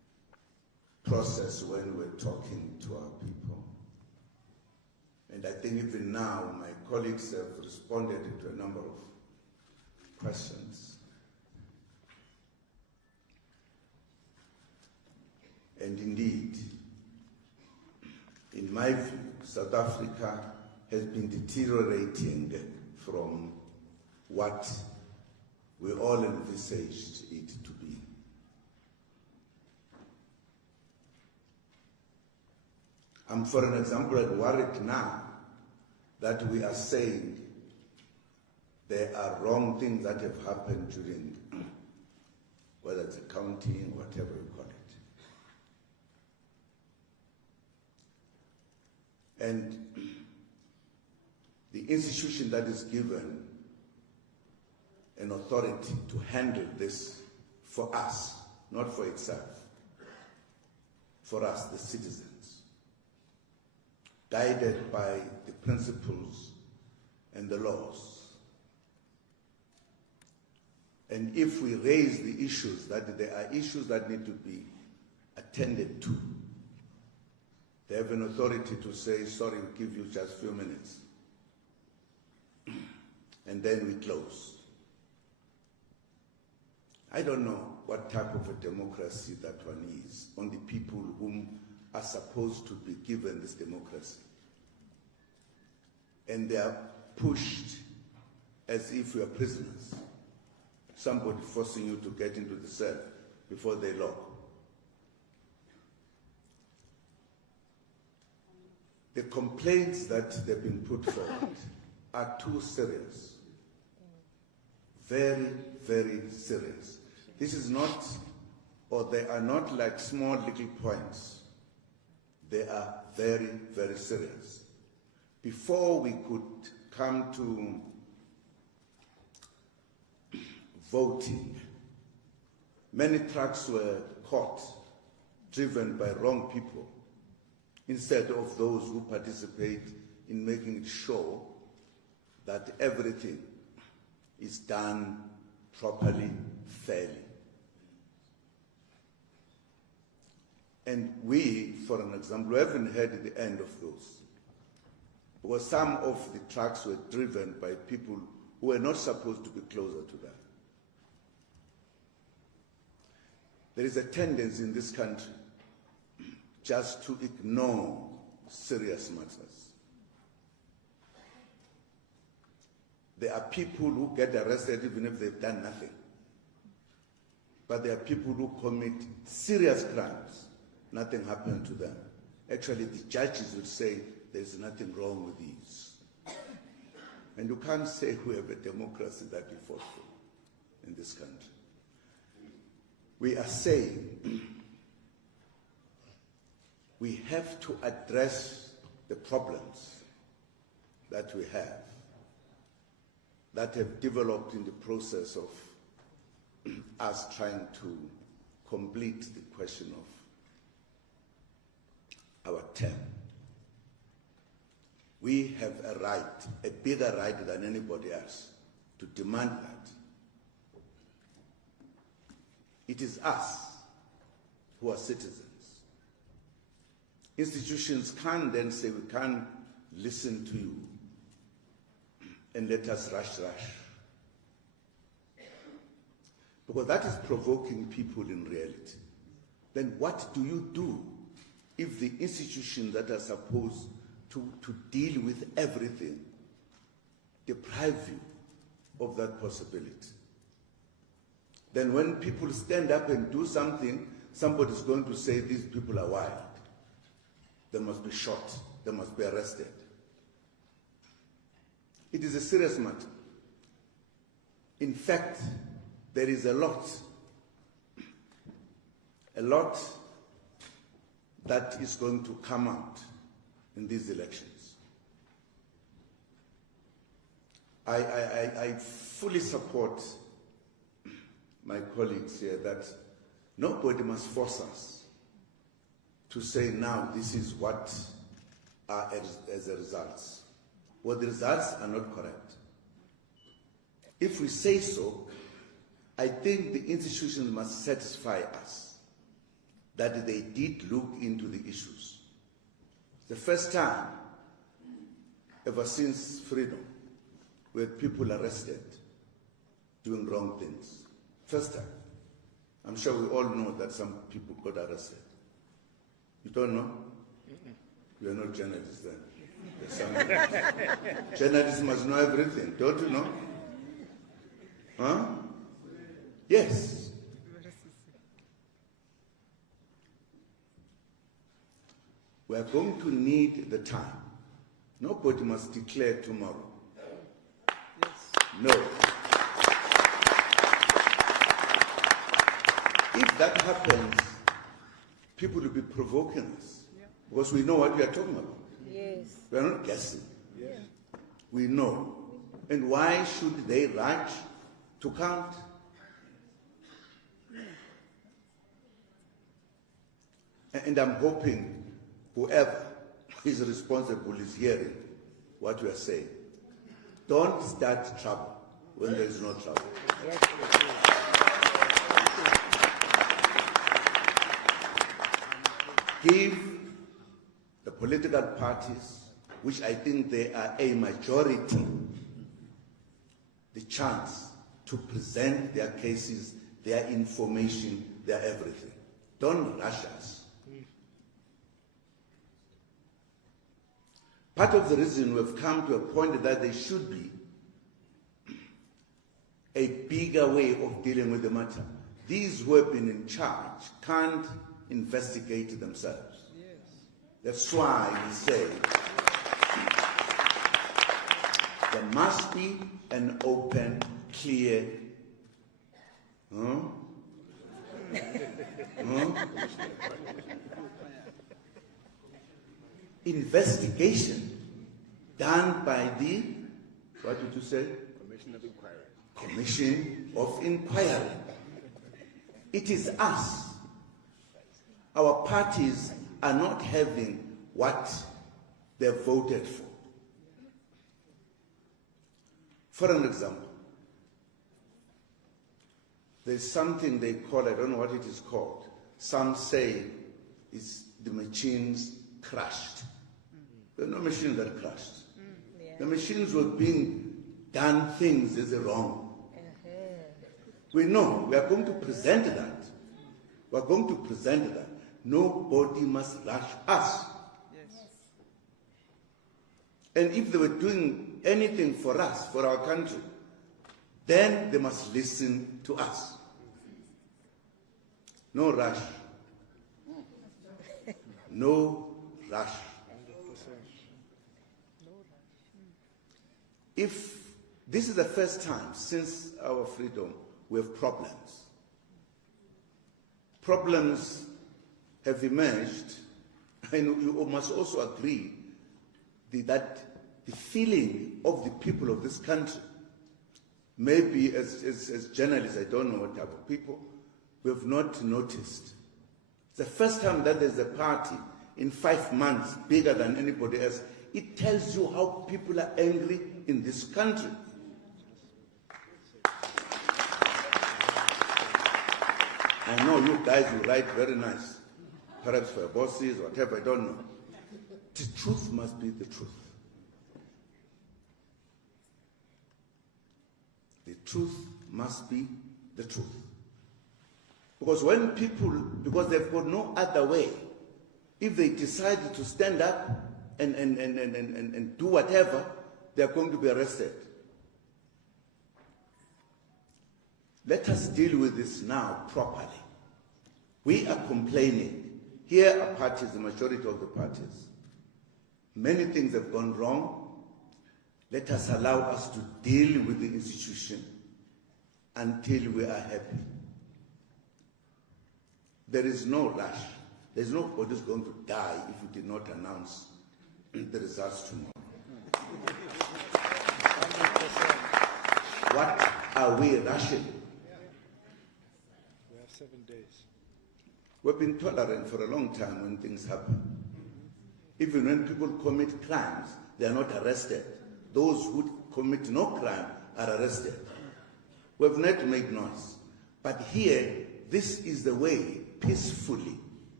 process when we're talking to our people. And I think even now my colleagues have responded to a number of questions. And indeed, in my view, South Africa has been deteriorating from what we all envisaged it to be. I'm, for an example, worried now that we are saying there are wrong things that have happened during, whether it's accounting, whatever you call it. And the institution that is given an authority to handle this for us, not for itself, for us, the citizens, guided by the principles and the laws. And if we raise the issues, that there are issues that need to be attended to, they have an authority to say, sorry, we'll give you just a few minutes. And then we close. I don't know what type of a democracy that one is on the people whom are supposed to be given this democracy. And they are pushed as if we are prisoners. Somebody forcing you to get into the cell before they lock. The complaints that they've been put forward are too serious. Very, very serious. This is not, or they are not like small little points. They are very, very serious. Before we could come to voting, many trucks were caught, driven by wrong people, instead of those who participate in making sure that everything is done properly, fairly. And we, for an example, haven't heard the end of those. Because some of the trucks were driven by people who were not supposed to be closer to that. There is a tendency in this country just to ignore serious matters. There are people who get arrested even if they've done nothing. But there are people who commit serious crimes. Nothing happened to them. Actually, the judges would say there's nothing wrong with these. And you can't say we have a democracy that we fought for in this country. We are saying we have to address the problems that we have, that have developed in the process of us trying to complete the question of our term. We have a right, a bigger right than anybody else, to demand that. It is us who are citizens. Institutions can't then say we can't listen to you and let us rush. Because that is provoking people in reality. Then what do you do if the institutions that are supposed to deal with everything deprive you of that possibility? Then when people stand up and do something, somebody's going to say these people are wild. They must be shot. They must be arrested. It is a serious matter. In fact, there is a lot that is going to come out in these elections. I fully support my colleagues here that nobody must force us to say now this is what are as a result. Well, the results are not correct. If we say so, I think the institutions must satisfy us that they did look into the issues. The first time ever since freedom where people arrested doing wrong things. First time. I'm sure we all know that some people got arrested. You don't know? You are not journalists then. Journalists must know everything, don't you know? Huh? Yes. We are going to need the time. Nobody must declare tomorrow. No. If that happens, people will be provoking us because we know what we are talking about. Yes. We are not guessing. Yes. We know. And why should they rush to count? And I'm hoping whoever is responsible is hearing what we are saying. Don't start trouble when there is no trouble. Yes. Give the political parties, which I think they are a majority, the chance to present their cases, their information, their everything. Don't rush us. Part of the reason we've come to a point that there should be a bigger way of dealing with the matter. These who have been in charge can't investigate themselves. Yes. That's why we say there must be an open, clear, investigation done by the, what did you say? Commission of Inquiry. Commission of Inquiry. It is us. Our parties are not having what they voted for. For an example, there's something they call, I don't know what it is called. Some say it's the machines crashed. There are no machines that crashed. The machines were being done things as wrong. We know, we are going to present that. We are going to present that. Nobody must rush us. Yes. And if they were doing anything for us, for our country, then they must listen to us. No rush. No rush. If this is the first time since our freedom we have problems. Problems have emerged, and you must also agree that the feeling of the people of this country, maybe as journalists, I don't know what type of people, we have not noticed. It's the first time that there's a party in 5 months bigger than anybody else. It tells you how people are angry in this country. I know you guys, you write very nice, perhaps for your bosses, whatever, I don't know. The truth must be the truth. The truth must be the truth. Because when people, because they've got no other way, if they decide to stand up and do whatever, they're going to be arrested. Let us deal with this now properly. We are complaining. Here are parties, the majority of the parties. Many things have gone wrong. Let us allow us to deal with the institution until we are happy. There is no rush. There's nobody who's going to die if we did not announce the results tomorrow. What are we rushing? We have 7 days. We've been tolerant for a long time when things happen. Even when people commit crimes, they are not arrested. Those who commit no crime are arrested. We have not made noise. But here, this is the way, peacefully,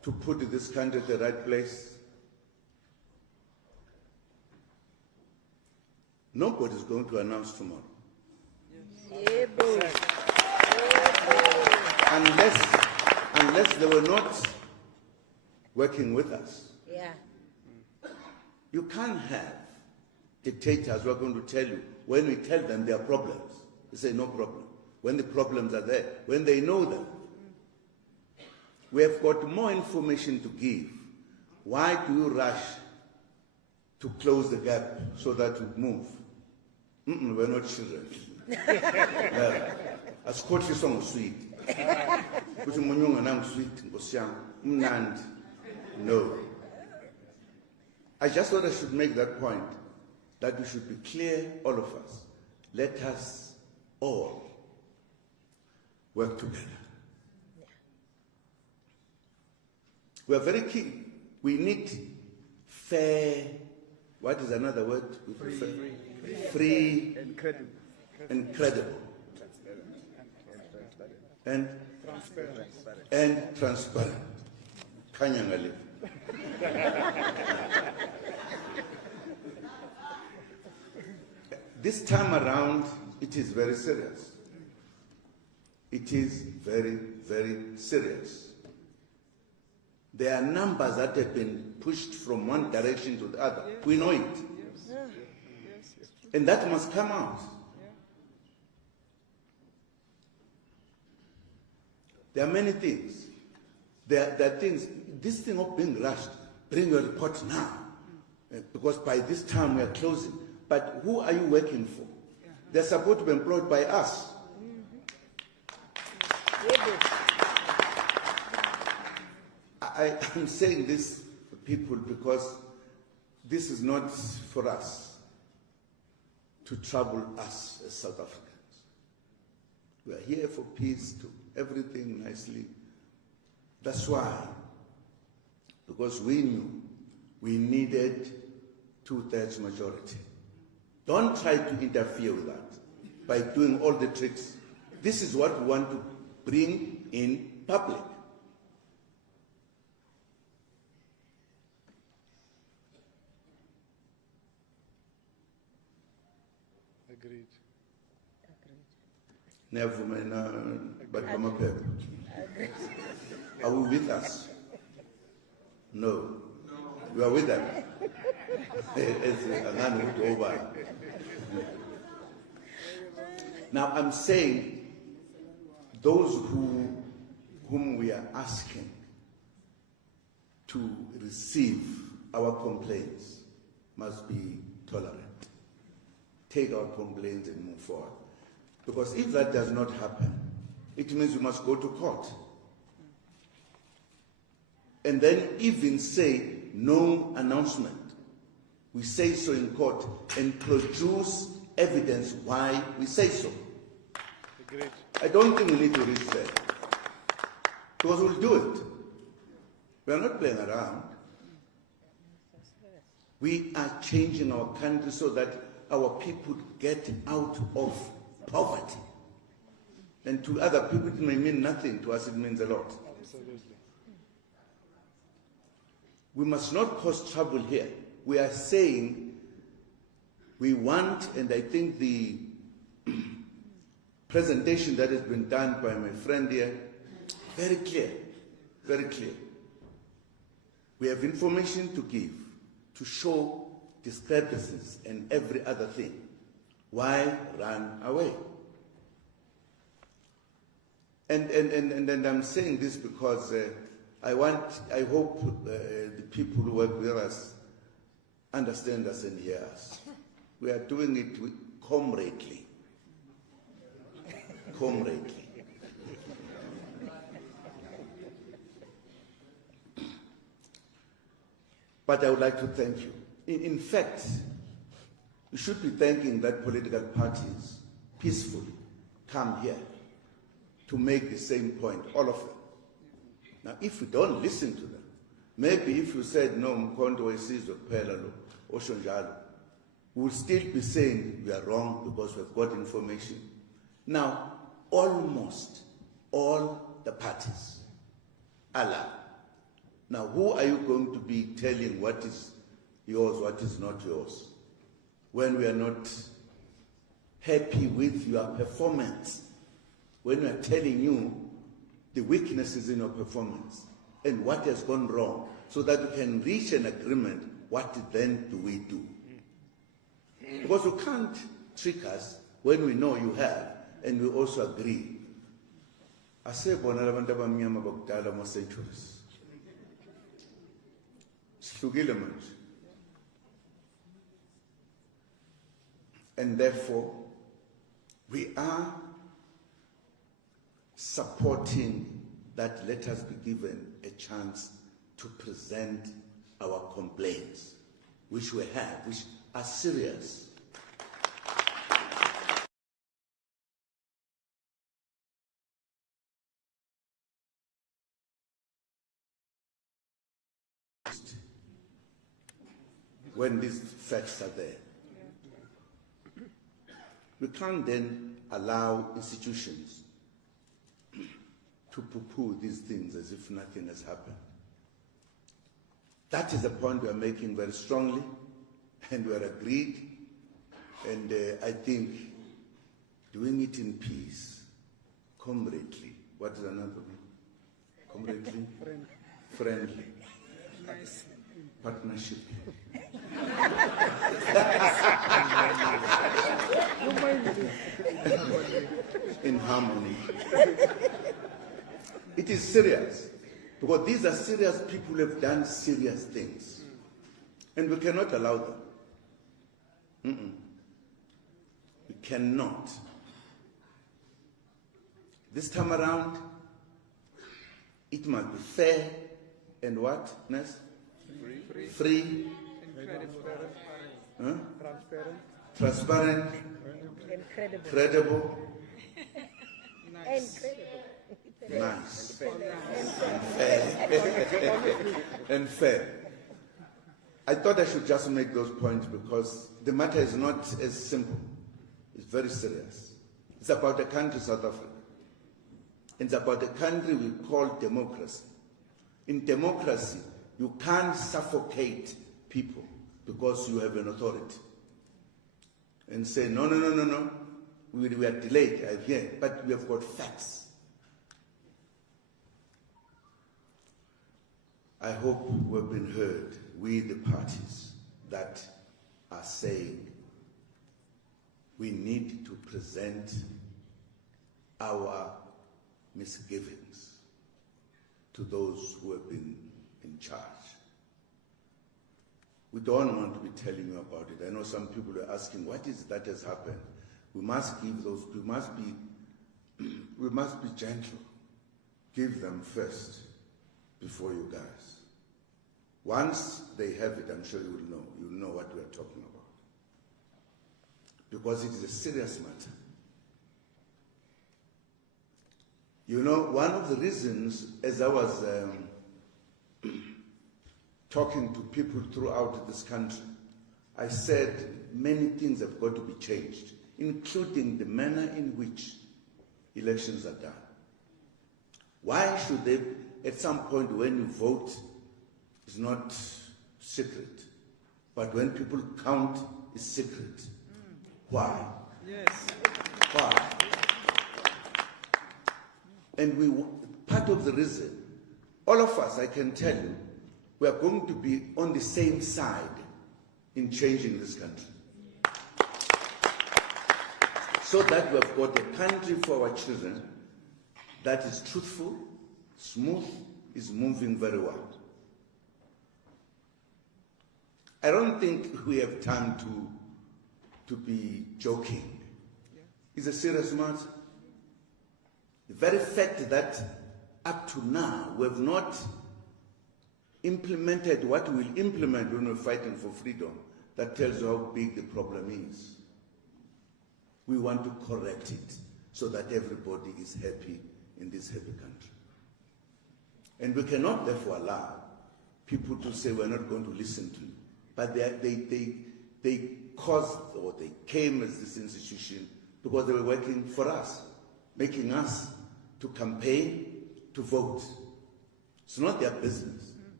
to put this country at the right place? Nobody's going to announce tomorrow. Unless they were not working with us. Yeah. You can't have dictators who are going to tell you, when we tell them there are problems, they say no problem. When the problems are there, when they know them. We have got more information to give. Why do you rush to close the gap so that we move? We're not children. Asikhohliswa song sweet. Kuthi umunye unganam sweet Nkosi yami umnandi. No. I just thought I should make that point, that we should be clear, all of us. Let us all work together. We are very keen. We need fair, what is another word? Free and credible. And transparent. Kanyangali. This time around, it is very serious. It is very, very serious. There are numbers that have been pushed from one direction to the other. We know it. And that must come out. There are many things. There are things, this thing of being rushed, bring your report now. Because by this time we are closing. But who are you working for? They're supposed to be employed by us. I'm saying this to people because this is not for us to trouble us as South Africans. We are here for peace, to everything nicely. That's why, because we knew we needed 2/3 majority. Don't try to interfere with that by doing all the tricks. This is what we want to bring in public. Agreed. Never mind, but are we with us? No. You are with them. Now I'm saying those whom we are asking to receive our complaints must be tolerant. Take our complaints and move forward. Because if that does not happen, it means we must go to court. And then even say no announcement. We say so in court and produce evidence why we say so. Agreed. I don't think we need to reach there. Because we'll do it. We are not playing around. We are changing our country so that our people get out of poverty. And to other people it may mean nothing, to us it means a lot. Absolutely. We must not cause trouble here. We are saying we want, and I think the presentation that has been done by my friend here, very clear, very clear. We have information to give, to show discrepancies and every other thing. Why run away? And I'm saying this because I hope the people who work with us understand us and hear us. We are doing it with comradely. Comradely. But I would like to thank you. In fact, you should be thanking that political parties peacefully come here to make the same point, all of them. Now, if we don't listen to them, maybe if you said, no, uMkhonto weSizwe kuphela lo, osho njalo, we'll still be saying we are wrong because we've got information. Now, almost all the parties, Allah, Now, who are you going to be telling what is yours, what is not yours, when we are not happy with your performance, when we are telling you the weaknesses in your performance and what has gone wrong, so that we can reach an agreement? What then do we do? Because you can't trick us when we know you have, and we also agree. Asebona labantu abamnyama bakudala ama-centuries. Sihlukile manje. And therefore, we are supporting that let us be given a chance to present our complaints, which we have, which are serious. When these facts are there. We can't then allow institutions to poo-poo these things as if nothing has happened. That is the point we are making very strongly, and we are agreed, and I think doing it in peace, comradely. What is another one? Comradely? Friendly. Nice. Partnership. In harmony. It is serious, because these are serious people who have done serious things, and we cannot allow them. We cannot. This time around, it must be fair and what, Ness? Free. Huh? Transparent. Credible. Nice. And fair. I thought I should just make those points because the matter is not as simple. It's very serious. It's about the country, South Africa. It's about the country we call democracy. In democracy, you can't suffocate people because you have an authority and say, no, we are delayed, I hear, but we have got facts. I hope we've been heard, we the parties that are saying we need to present our misgivings to those who have been in charge. We don't want to be telling you about it. I know some people are asking, what is that has happened? We must give those, we must be gentle. Give them first before you guys. Once they have it, I'm sure you will know what we are talking about. Because it is a serious matter. You know, one of the reasons, as I was talking to people throughout this country, I said many things have got to be changed, including the manner in which elections are done. Why should they, at some point when you vote, it's not secret, but when people count, it's secret. Why? Yes. Why? And part of the reason, all of us, I can tell you, we are going to be on the same side in changing this country. So that we have got a country for our children that is truthful, smooth, is moving very well. I don't think we have time to be joking. It's a serious matter. The very fact that up to now we have not implemented what we will implement when we're fighting for freedom, that tells you how big the problem is. We want to correct it so that everybody is happy in this happy country. And we cannot therefore allow people to say we're not going to listen to you. But they caused, or they came as this institution because they were working for us, making us to campaign, to vote. It's not their business.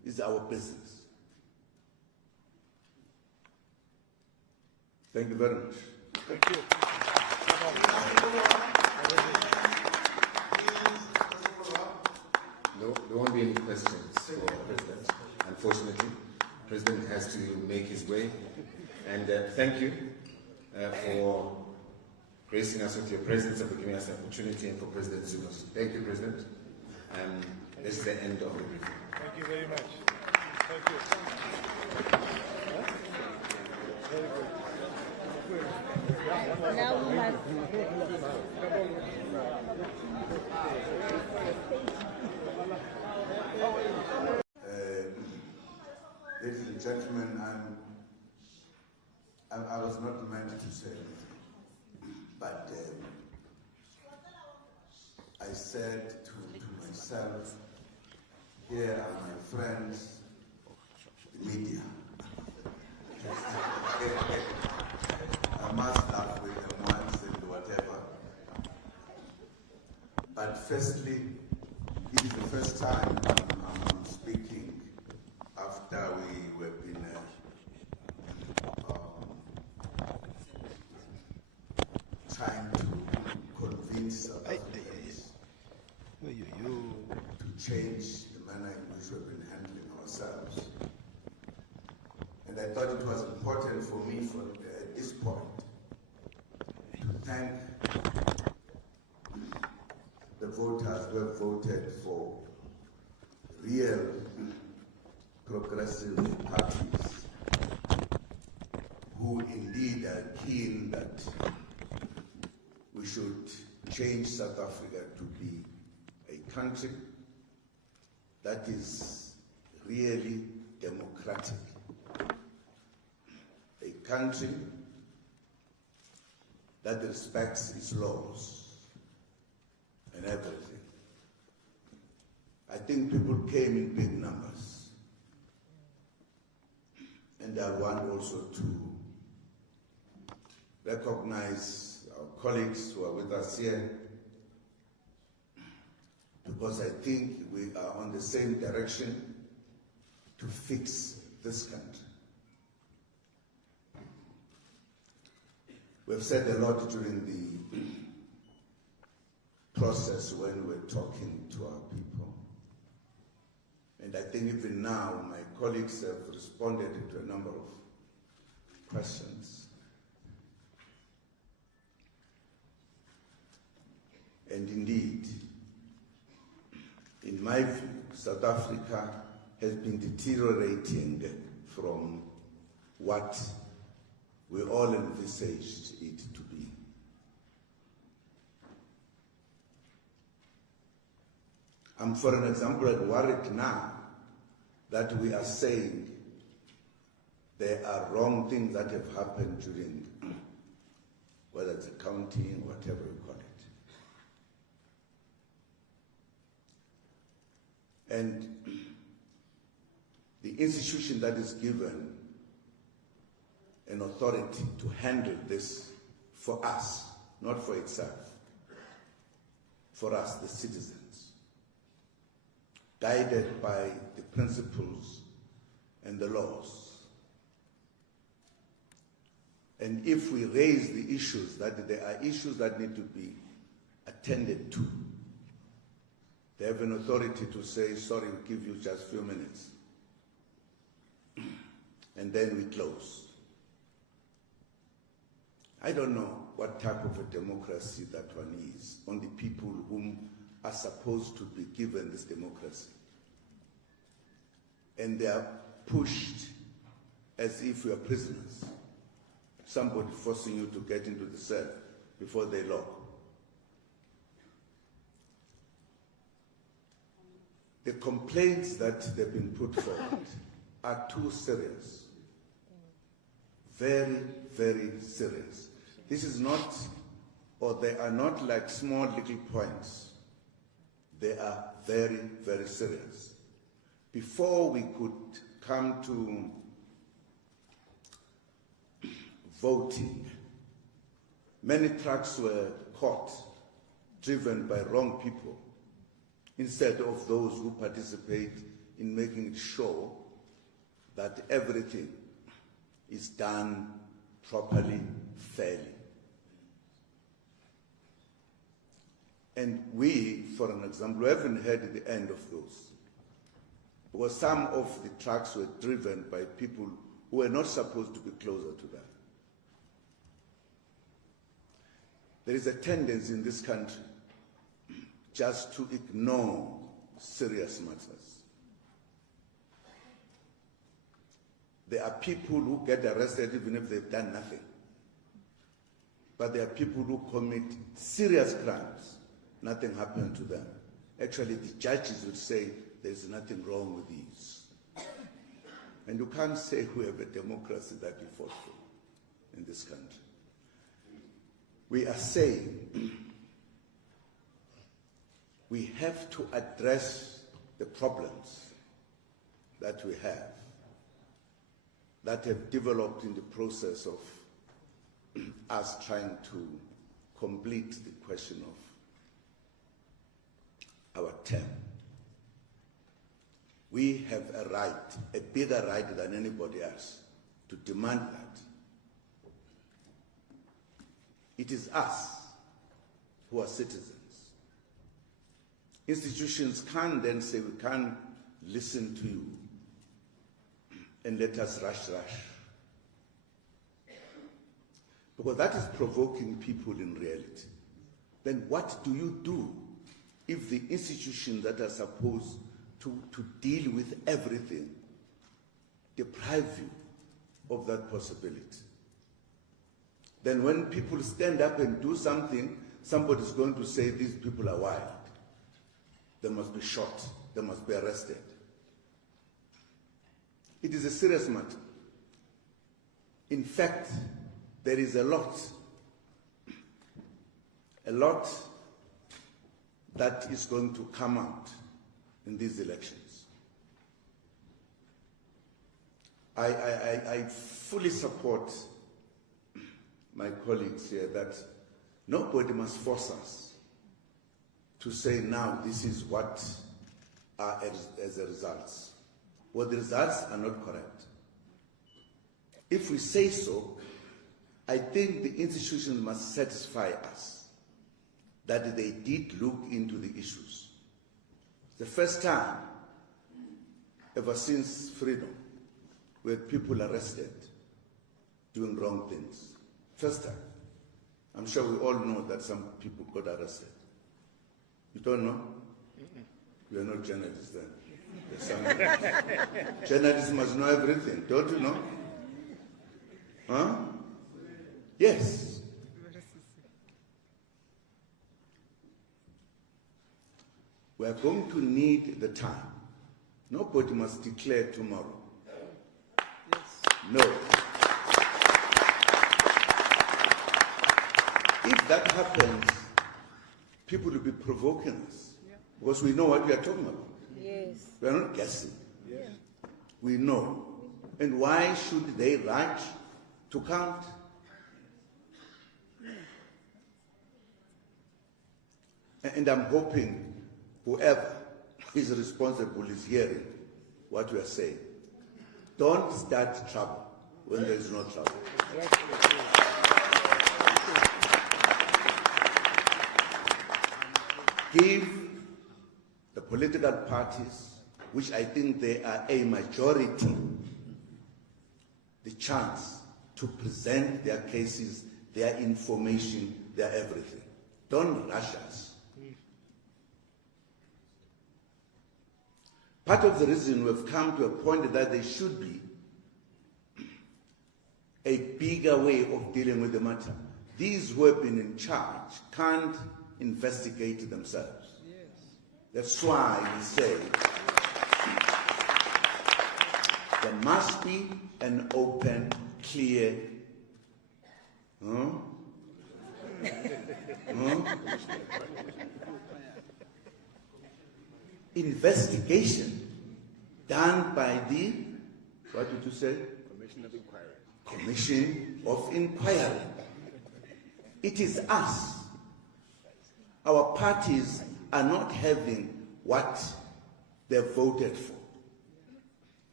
is our business. Thank you very much. Thank you. No, there won't be any questions for the President. Unfortunately, the President has to make his way. And thank you for gracing us with your presence and for giving us the opportunity, and for President Zuma. Thank you, President. This is the end of the briefing. Thank you very much. Thank you. Very good. Now we have. Ladies and gentlemen, I was not meant to say anything, but I said to myself, here are my friends, the media. I must laugh with them once and whatever. But firstly, it is the first time I'm speaking after we have been trying to convince South Africans to change the manner in which we've been handling ourselves. And I thought it was important for me at this point to thank the voters who have voted for real progressive parties who indeed are keen that we should change South Africa to be a country that is really democratic, a country that respects its laws and everything. I think people came in big numbers. And I want also to recognize our colleagues who are with us here, because I think we are on the same direction to fix this country. We've said a lot during the process when we were talking to our people. And I think even now my colleagues have responded to a number of questions. And indeed, in my view, South Africa has been deteriorating from what we all envisaged it to be. I'm, for an example, worried now that we are saying there are wrong things that have happened during, whether it's accounting, whatever you call it. And the institution that is given an authority to handle this for us, not for itself, for us, the citizens, guided by the principles and the laws. And if we raise the issues, that there are issues that need to be attended to, they have an authority to say, sorry, we'll give you just a few minutes. And then we close. I don't know what type of a democracy that one is on the people whom are supposed to be given this democracy. And they are pushed as if we are prisoners. Somebody forcing you to get into the cell before they lock. The complaints that they've been put forward are too serious. Very, very serious. This is not, or they are not like small little points. They are very, very serious. Before we could come to voting, many trucks were caught, driven by wrong people, instead of those who participate in making sure that everything is done properly, fairly. And we, for an example, haven't heard the end of those. Because some of the trucks were driven by people who were not supposed to be closer to that. There is a tendency in this country just to ignore serious matters. There are people who get arrested even if they've done nothing. But there are people who commit serious crimes. Nothing happened to them. Actually, the judges would say there's nothing wrong with these. And you can't say we have a democracy that we fought for in this country. We are saying we have to address the problems that we have that have developed in the process of us trying to complete the question of our term. We have a right, a bigger right than anybody else, to demand that. It is us who are citizens. Institutions can't then say we can't listen to you and let us rush. Because that is provoking people in reality. Then what do you do if the institutions that are supposed to deal with everything deprive you of that possibility? Then when people stand up and do something, somebody's going to say these people are wild. They must be shot. They must be arrested. It is a serious matter. In fact, there is a lot that is going to come out in these elections. I fully support my colleagues here that nobody must force us to say now this is what are as a result. Well, the results are not correct. If we say so, I think the institutions must satisfy us that they did look into the issues. The first time, ever since freedom, where people arrested doing wrong things. First time. I'm sure we all know that some people got arrested. You don't know? You are not journalists then. Journalists must know everything, don't you know? Huh? Yes. We are going to need the time. Nobody must declare tomorrow. No. If that happens, people will be provoking us because we know what we are talking about. Yes. We are not guessing. Yes. We know. And why should they rush to count? And I'm hoping whoever is responsible is hearing what we are saying. Don't start trouble when there is no trouble. Give the political parties, which I think they are a majority, the chance to present their cases, their information, their everything. Don't rush us. Part of the reason we've come to a point that there should be a bigger way of dealing with the matter. These who have been in charge can't investigate themselves. Yes. That's why we say there must be an open, clear, investigation done by the, what did you say? Commission of Inquiry. Commission of Inquiry. It is us. Our parties are not having what they voted for.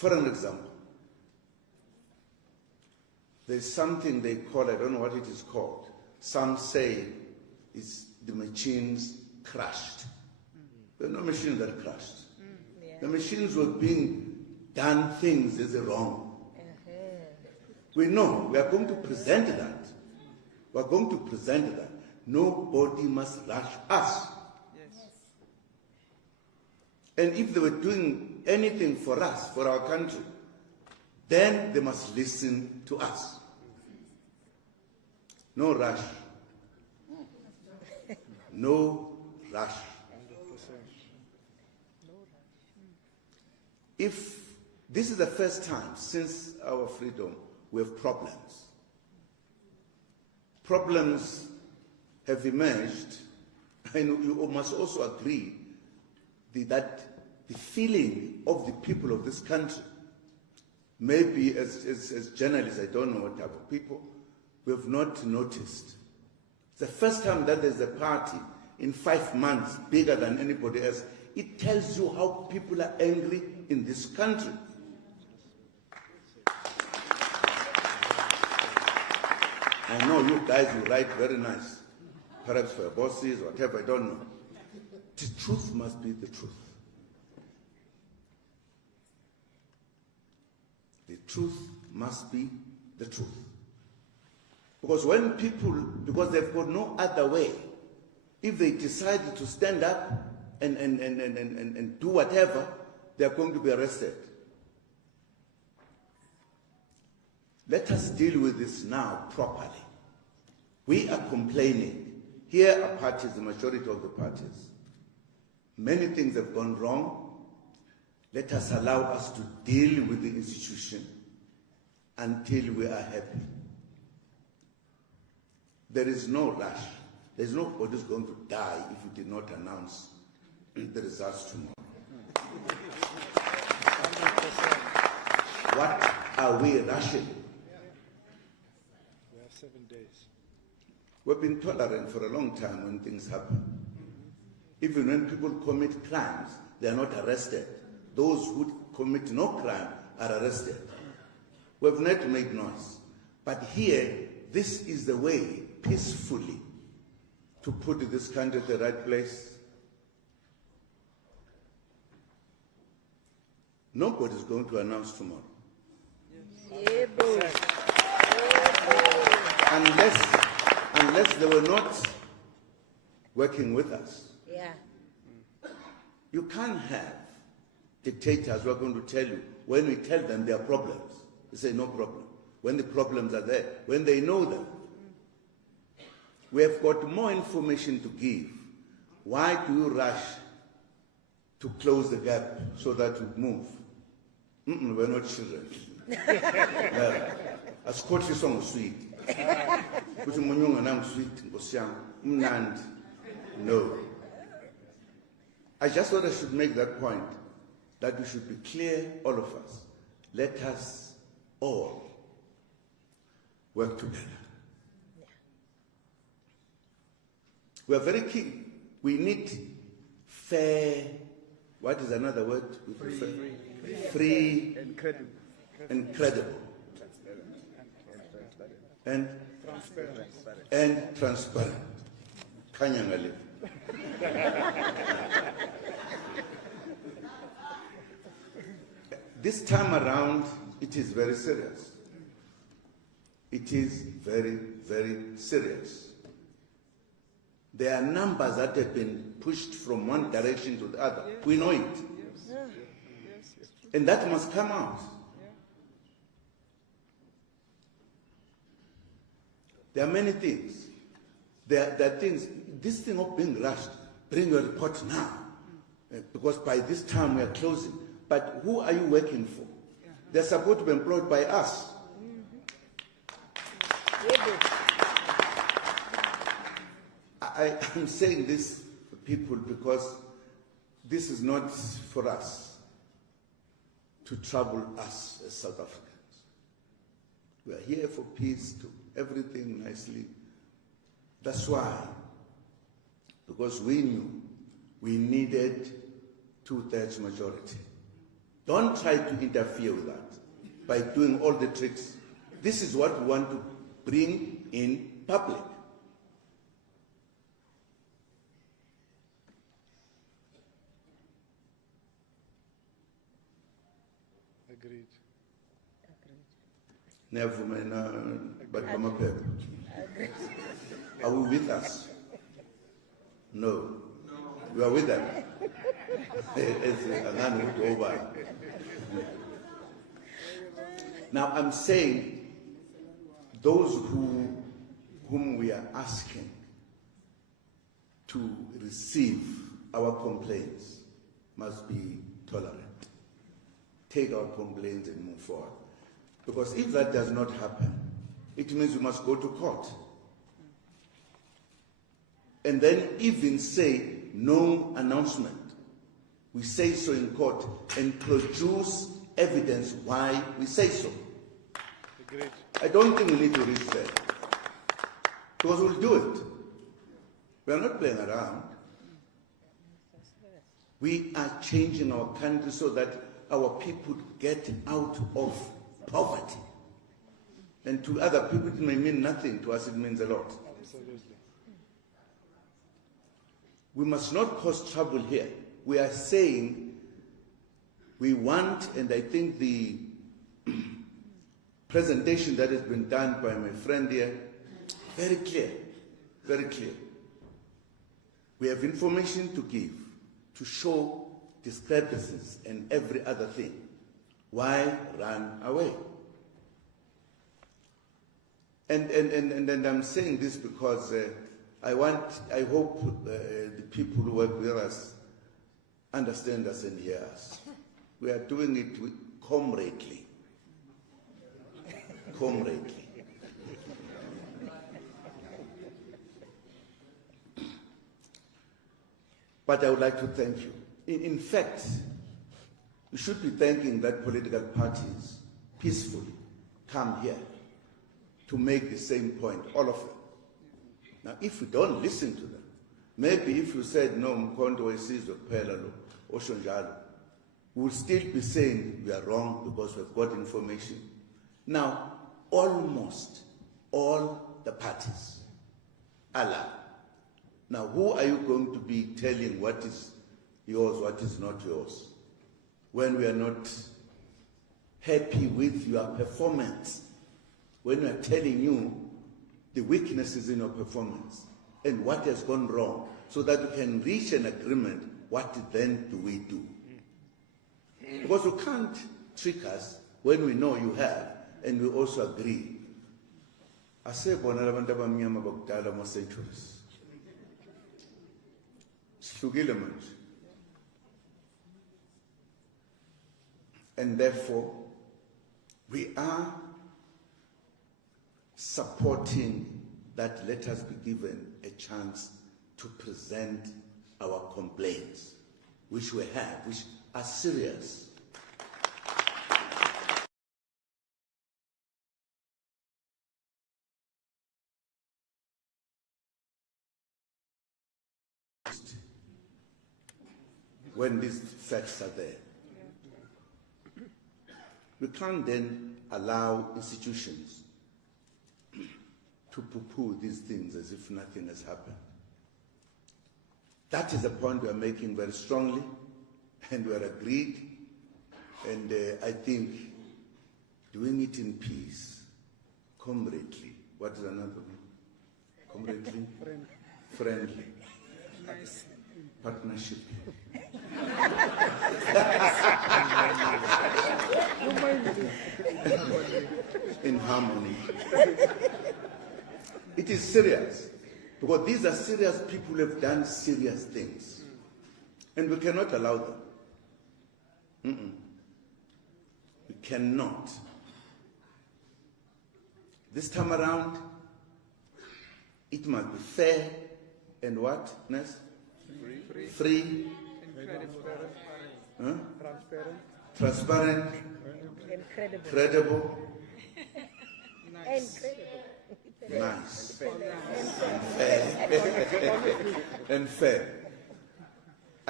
For an example, there's something they call, I don't know what it is called. Some say it's the machines crashed. There are no machines that crashed. The machines were being done things as wrong. We know, we are going to present that. We are going to present that. Nobody must rush us. And if they were doing anything for us, for our country, then they must listen to us. No rush. No rush. If this is the first time since our freedom we have problems. Problems have emerged, and you must also agree that the feeling of the people of this country, maybe as journalists, I don't know what type of people, we have not noticed. It's the first time that there's a party in 5 months bigger than anybody else. It tells you how people are angry in this country. I know you guys, you write very nice, perhaps for your bosses, whatever, I don't know. The truth must be the truth. The truth must be the truth. Because when people, because they've got no other way, if they decide to stand up and do whatever, they are going to be arrested. Let us deal with this now properly. We are complaining. Here are parties, the majority of the parties. Many things have gone wrong. Let us allow us to deal with the institution until we are happy. There is no rush. There's nobody who's going to die if we did not announce the results tomorrow. What are we rushing? We have 7 days. We've been tolerant for a long time when things happen. Even when people commit crimes, they are not arrested. Those who commit no crime are arrested. We've not made noise. But here, this is the way, peacefully, to put this country at the right place. Nobody's going to announce tomorrow. Unless they were not working with us. You can't have dictators who are going to tell you, when we tell them there are problems, they say no problem. When the problems are there, when they know them. We have got more information to give. Why do you rush to close the gap so that we move? We're not children. Asikhohle song sweet. Kuthi munyunga nang sweet ngosiyami mnandi. No. I just thought I should make that point, that we should be clear, all of us. Let us all work together. We are very keen. We need fair, what is another word? Free and credible. And transparent. Kanyangali. This time around, it is very serious. It is very, very serious. There are numbers that have been pushed from one direction to the other. We know it. And that must come out. There are many things. There are things, this thing of being rushed, bring your report now. Because by this time we are closing. But who are you working for? They're supposed to be employed by us. I'm saying this to people because this is not for us to trouble us as South Africans. We are here for peace, to everything nicely. That's why, because we knew we needed 2/3 majority. Don't try to interfere with that by doing all the tricks. This is what we want to bring in public. Agreed. Never mind, but are we with us? No. You are with them. Now I'm saying those whom we are asking to receive our complaints must be tolerant. Take our complaints and move forward. Because if that does not happen, it means we must go to court. And then even say no announcement. We say so in court and produce evidence why we say so. Agreed. I don't think we need to reach there. Because we'll do it. We are not playing around. We are changing our country so that our people get out of poverty. And to other people it may mean nothing, to us it means a lot. Absolutely. We must not cause trouble here. We are saying we want, and I think the presentation that has been done by my friend here, very clear, very clear. We have information to give, to show discrepancies and every other thing. Why run away? And I'm saying this because I hope the people who work with us understand us and hear us. We are doing it comradely. Comradely. But I would like to thank you. In fact, you should be thanking that political parties peacefully come here to make the same point, all of them. Now, if we don't listen to them, maybe if you said, no, uMkhonto, weSizwe, kuphela lo, osho njalo, we'll still be saying we are wrong because we've got information. Now, almost all the parties are lying. Now, who are you going to be telling what is yours, what is not yours, when we are not happy with your performance, when we are telling you the weaknesses in your performance and what has gone wrong, so that we can reach an agreement, what then do we do? Because you can't trick us when we know you have, and we also agree. Asebona labantu abamnyama bakudala mo centuries. Sihlukile manje. And therefore, we are supporting that let us be given a chance to present our complaints, which we have, which are serious. When these facts are there. We can't then allow institutions to poo-poo these things as if nothing has happened. That is the point we are making very strongly, and we are agreed, and I think doing it in peace, comradely. What is another one? Comradely? Friendly. Nice. Partnership. In harmony. It is serious, because these are serious people who have done serious things, and we cannot allow them. We cannot. This time around, it must be fair and what, Ness? Free. Huh? Transparent. Credible. Nice. And fair. And fair.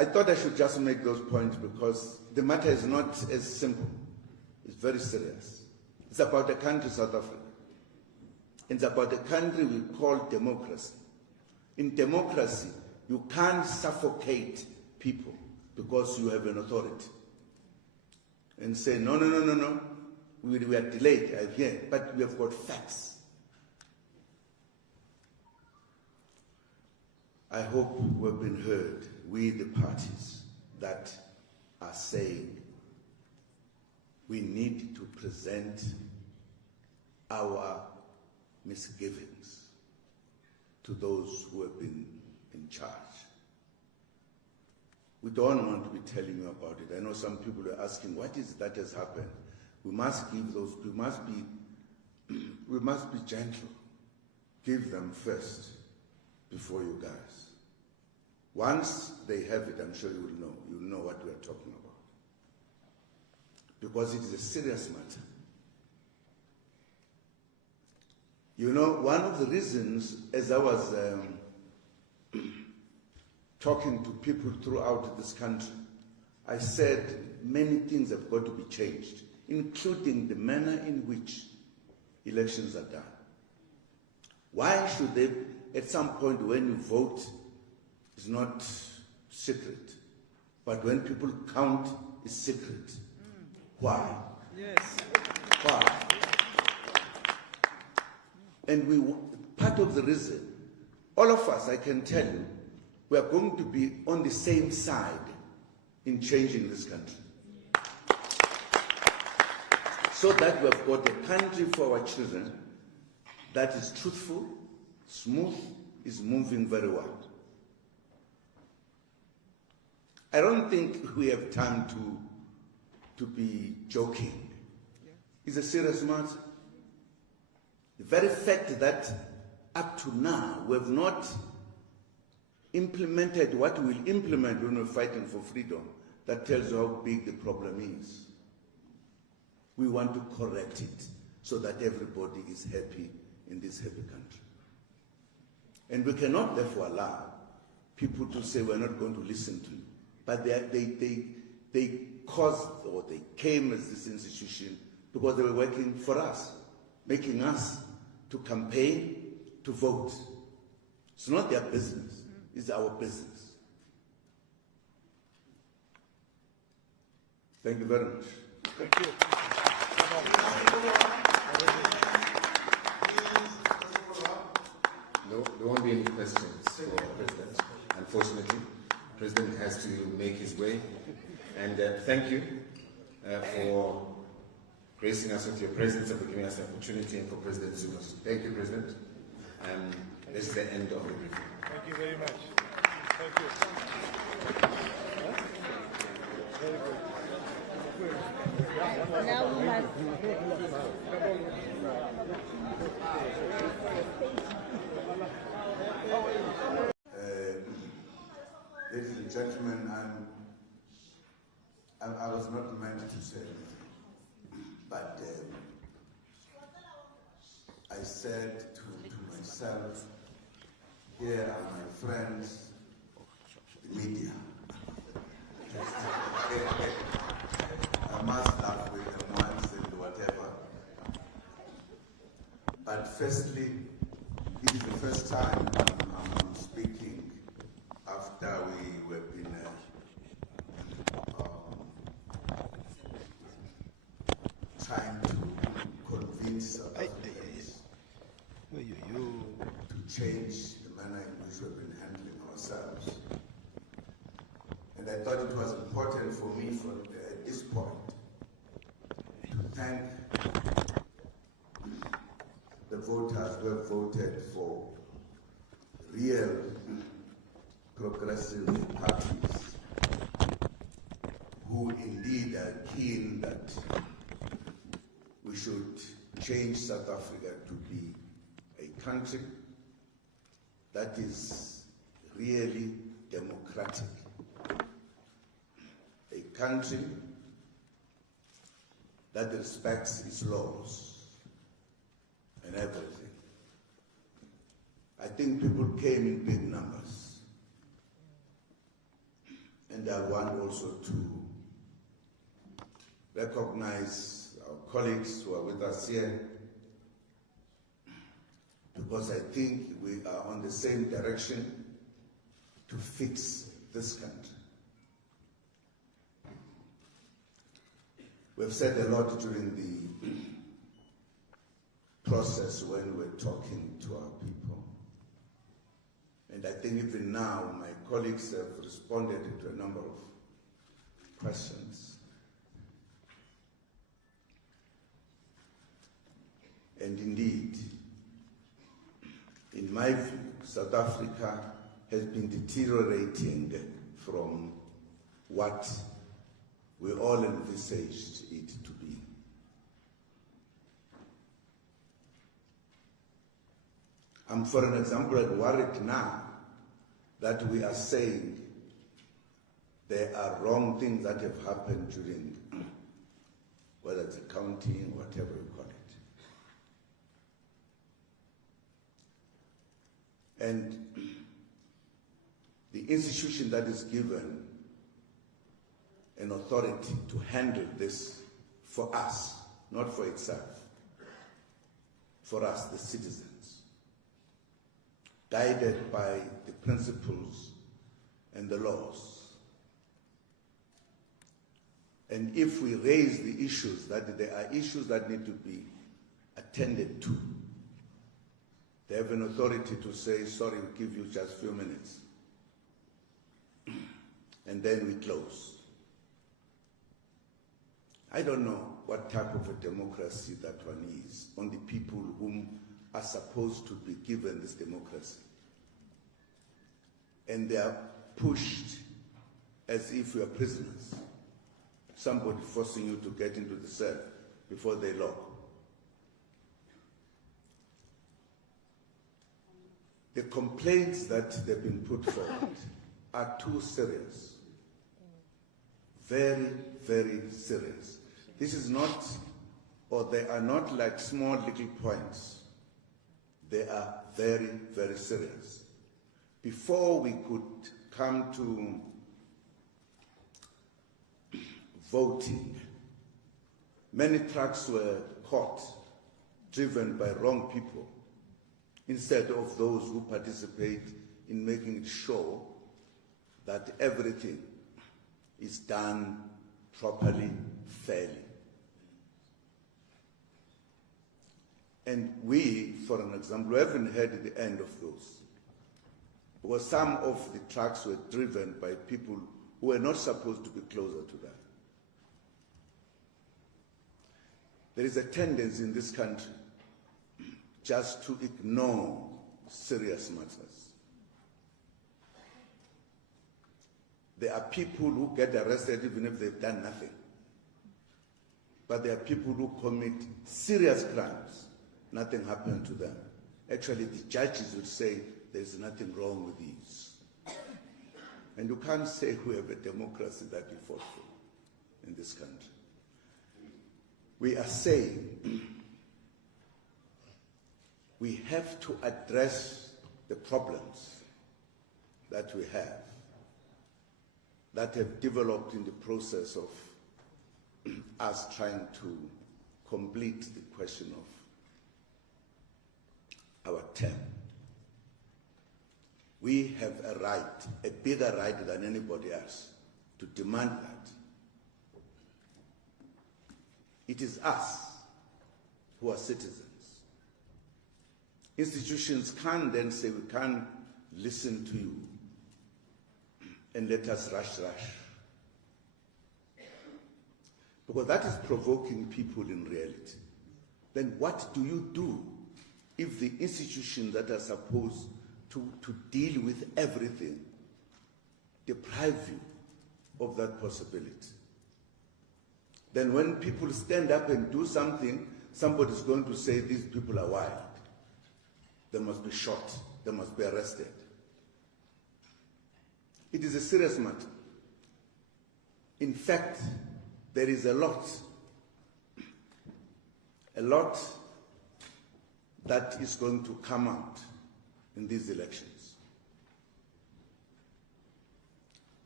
I thought I should just make those points because the matter is not as simple. It's very serious. It's about a country, South Africa. It's about a country we call democracy. In democracy, you can't suffocate people because you have an authority and say, no, we are delayed again, but we have got facts. I hope we've been heard, we the parties that are saying we need to present our misgivings to those who have been in charge. We don't want to be telling you about it. I know some people are asking, what is that has happened? We must give those, we must be gentle. Give them first before you guys. Once they have it, I'm sure you'll know what we are talking about. Because it is a serious matter. You know, one of the reasons, as I was talking to people throughout this country, I said many things have got to be changed, including the manner in which elections are done. Why should they, at some point when you vote, it's not secret, but when people count, it's secret. Why? Yes. Why? And part of the reason, all of us, I can tell you, we are going to be on the same side in changing this country. So that we have got a country for our children that is truthful, smooth, is moving very well. I don't think we have time to be joking. It's a serious matter. The very fact that up to now we have not implemented what we will implement when we're fighting for freedom, that tells you how big the problem is. We want to correct it so that everybody is happy in this happy country. And we cannot therefore allow people to say we're not going to listen to you. But they caused, or they came as this institution because they were working for us, making us to campaign, to vote. It's not their business, it's our business. Thank you very much. Thank you. No, there won't be any questions for the President, unfortunately. The President has to make his way. And thank you for gracing us with your presence and for giving us the opportunity, and for President Zuma. Thank you, President. This is the end of the briefing. Thank you very much. Thank you. Very good. Now we must. Ladies and gentlemen, I was not meant to say anything, but I said to myself, here are my friends, the media. I must laugh with them once and whatever. But firstly, it is the first time I'm speaking after we have been trying to convince South Africans to change the manner in which we've been handling ourselves. And I thought it was important for me at this point to thank the voters who have voted for real progressive parties who indeed are keen that we should change South Africa to be a country that is really democratic, a country that respects its laws and everything. I think people came in big numbers. And I want also to recognize our colleagues who are with us here, because I think we are on the same direction to fix this country. We've said a lot during the process when we're talking to our people. And I think even now my colleagues have responded to a number of questions. And indeed, in my view, South Africa has been deteriorating from what we all envisaged it to be. I'm, for an example, worried now that we are saying there are wrong things that have happened during, whether it's accounting, whatever you call it. And the institution that is given an authority to handle this for us, not for itself, for us, the citizens, guided by the principles and the laws. And if we raise the issues, that there are issues that need to be attended to, they have an authority to say, sorry, we'll give you just a few minutes. And then we close. I don't know what type of a democracy that one is on the people whom are supposed to be given this democracy. And they are pushed as if we are prisoners. Somebody forcing you to get into the cell before they lock. The complaints that have been put forward are too serious. Very, very serious. This is not, or they are not like small little points. They are very, very serious. Before we could come to voting, many trucks were caught, driven by wrong people, instead of those who participate in making sure that everything is done properly, fairly. And we, for an example, haven't heard the end of those. Because some of the trucks were driven by people who were not supposed to be closer to that. There is a tendency in this country just to ignore serious matters. There are people who get arrested even if they've done nothing. But there are people who commit serious crimes. Nothing happened to them. Actually, the judges would say there's nothing wrong with these. And you can't say we have a democracy that we fought for in this country. We are saying we have to address the problems that we have, that have developed in the process of us trying to complete the question of our term. We have a right, a bigger right than anybody else, to demand that. It is us who are citizens. Institutions can't then say we can't listen to you and let us rush. Because that is provoking people in reality. Then what do you do if the institutions that are supposed to deal with everything deprive you of that possibility? Then when people stand up and do something, somebody's going to say these people are wild. They must be shot. They must be arrested. It is a serious matter. In fact, there is a lot that is going to come out in these elections.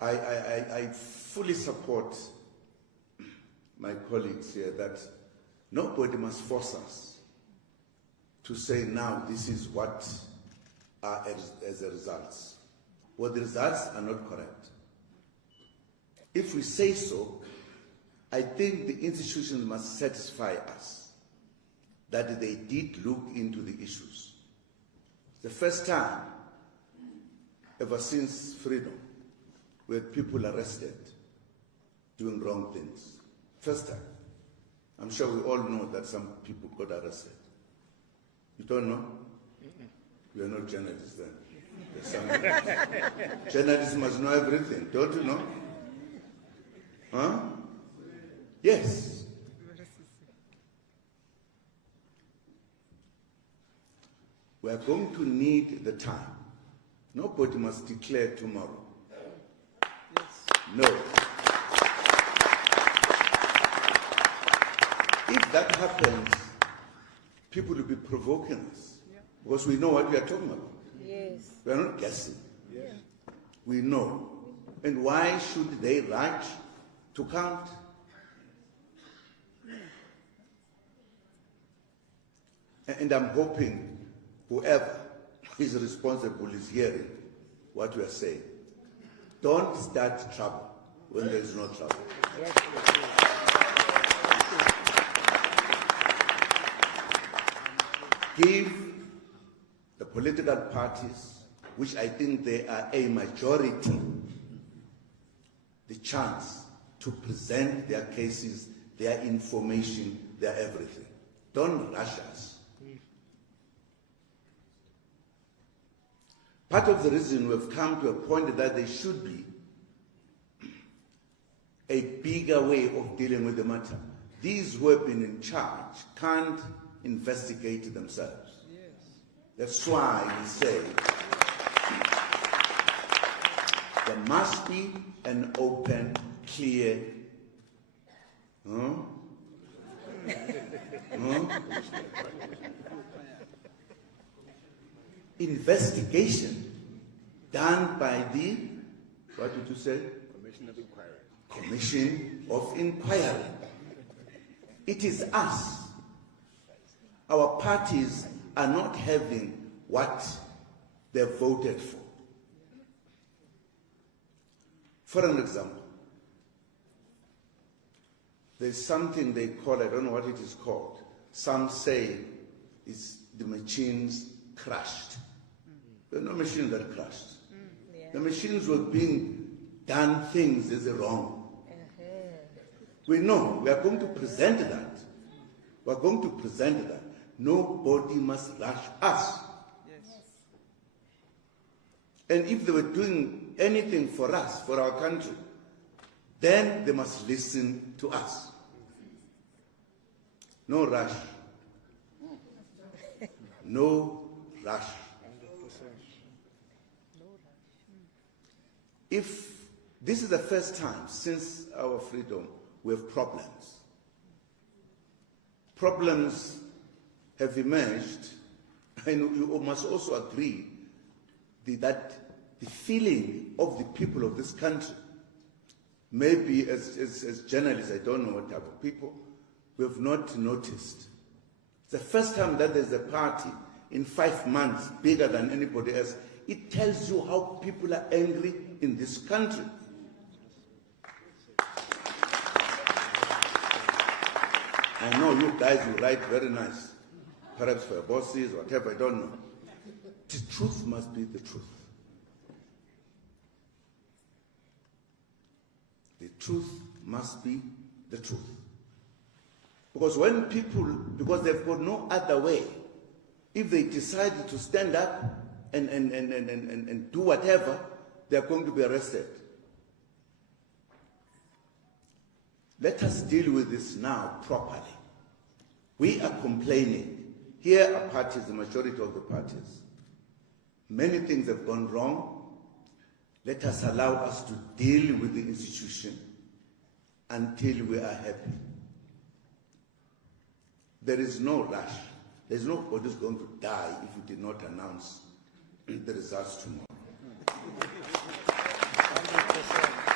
I fully support my colleagues here that nobody must force us to say now this is what are as a result. Well, the results are not correct. If we say so, I think the institutions must satisfy us that they did look into the issues. The first time ever since freedom where people arrested doing wrong things. First time. I'm sure we all know that some people got arrested. You don't know? You are not journalists then. Journalists must know everything, don't you know? Huh? Yes. We are going to need the time. Nobody must declare tomorrow. No. If that happens, people will be provoking us because we know what we are talking about. Yes. We are not guessing. Yes. We know. And why should they rush to count? And I'm hoping whoever is responsible is hearing what we are saying. Don't start trouble when there is no trouble. Give the political parties, which I think they are a majority, the chance to present their cases, their information, their everything. Don't rush us. Part of the reason we've come to a point that there should be a bigger way of dealing with the matter. These who have been in charge can't investigate themselves. Yes. That's why we say there must be an open, clear, investigation done by the, what did you say? Commission of Inquiry. Commission of Inquiry. It is us. Our parties are not having what they voted for. For an example, there's something they call, I don't know what it is called. Some say it's the machines crashed. There are no machines that crashed. The machines were being done things as wrong. We know, we are going to present that. We are going to present that. Nobody must rush us. Yes. And if they were doing anything for us, for our country, then they must listen to us. No rush. No rush. If this is the first time since our freedom we have problems. Problems have emerged, and you must also agree that the feeling of the people of this country, maybe as journalists, I don't know what type of people, we have not noticed. It's the first time that there's a party in 5 months bigger than anybody else. It tells you how people are angry in this country. I know you guys will write very nice, perhaps for your bosses or whatever, I don't know. The truth must be the truth. The truth must be the truth. Because when people, because they've got no other way, if they decide to stand up and do whatever, they are going to be arrested. Let us deal with this now properly. We are complaining. Here are parties, the majority of the parties. Many things have gone wrong. Let us allow us to deal with the institution until we are happy. There is no rush. There's nobody who's going to die if we did not announce the results tomorrow.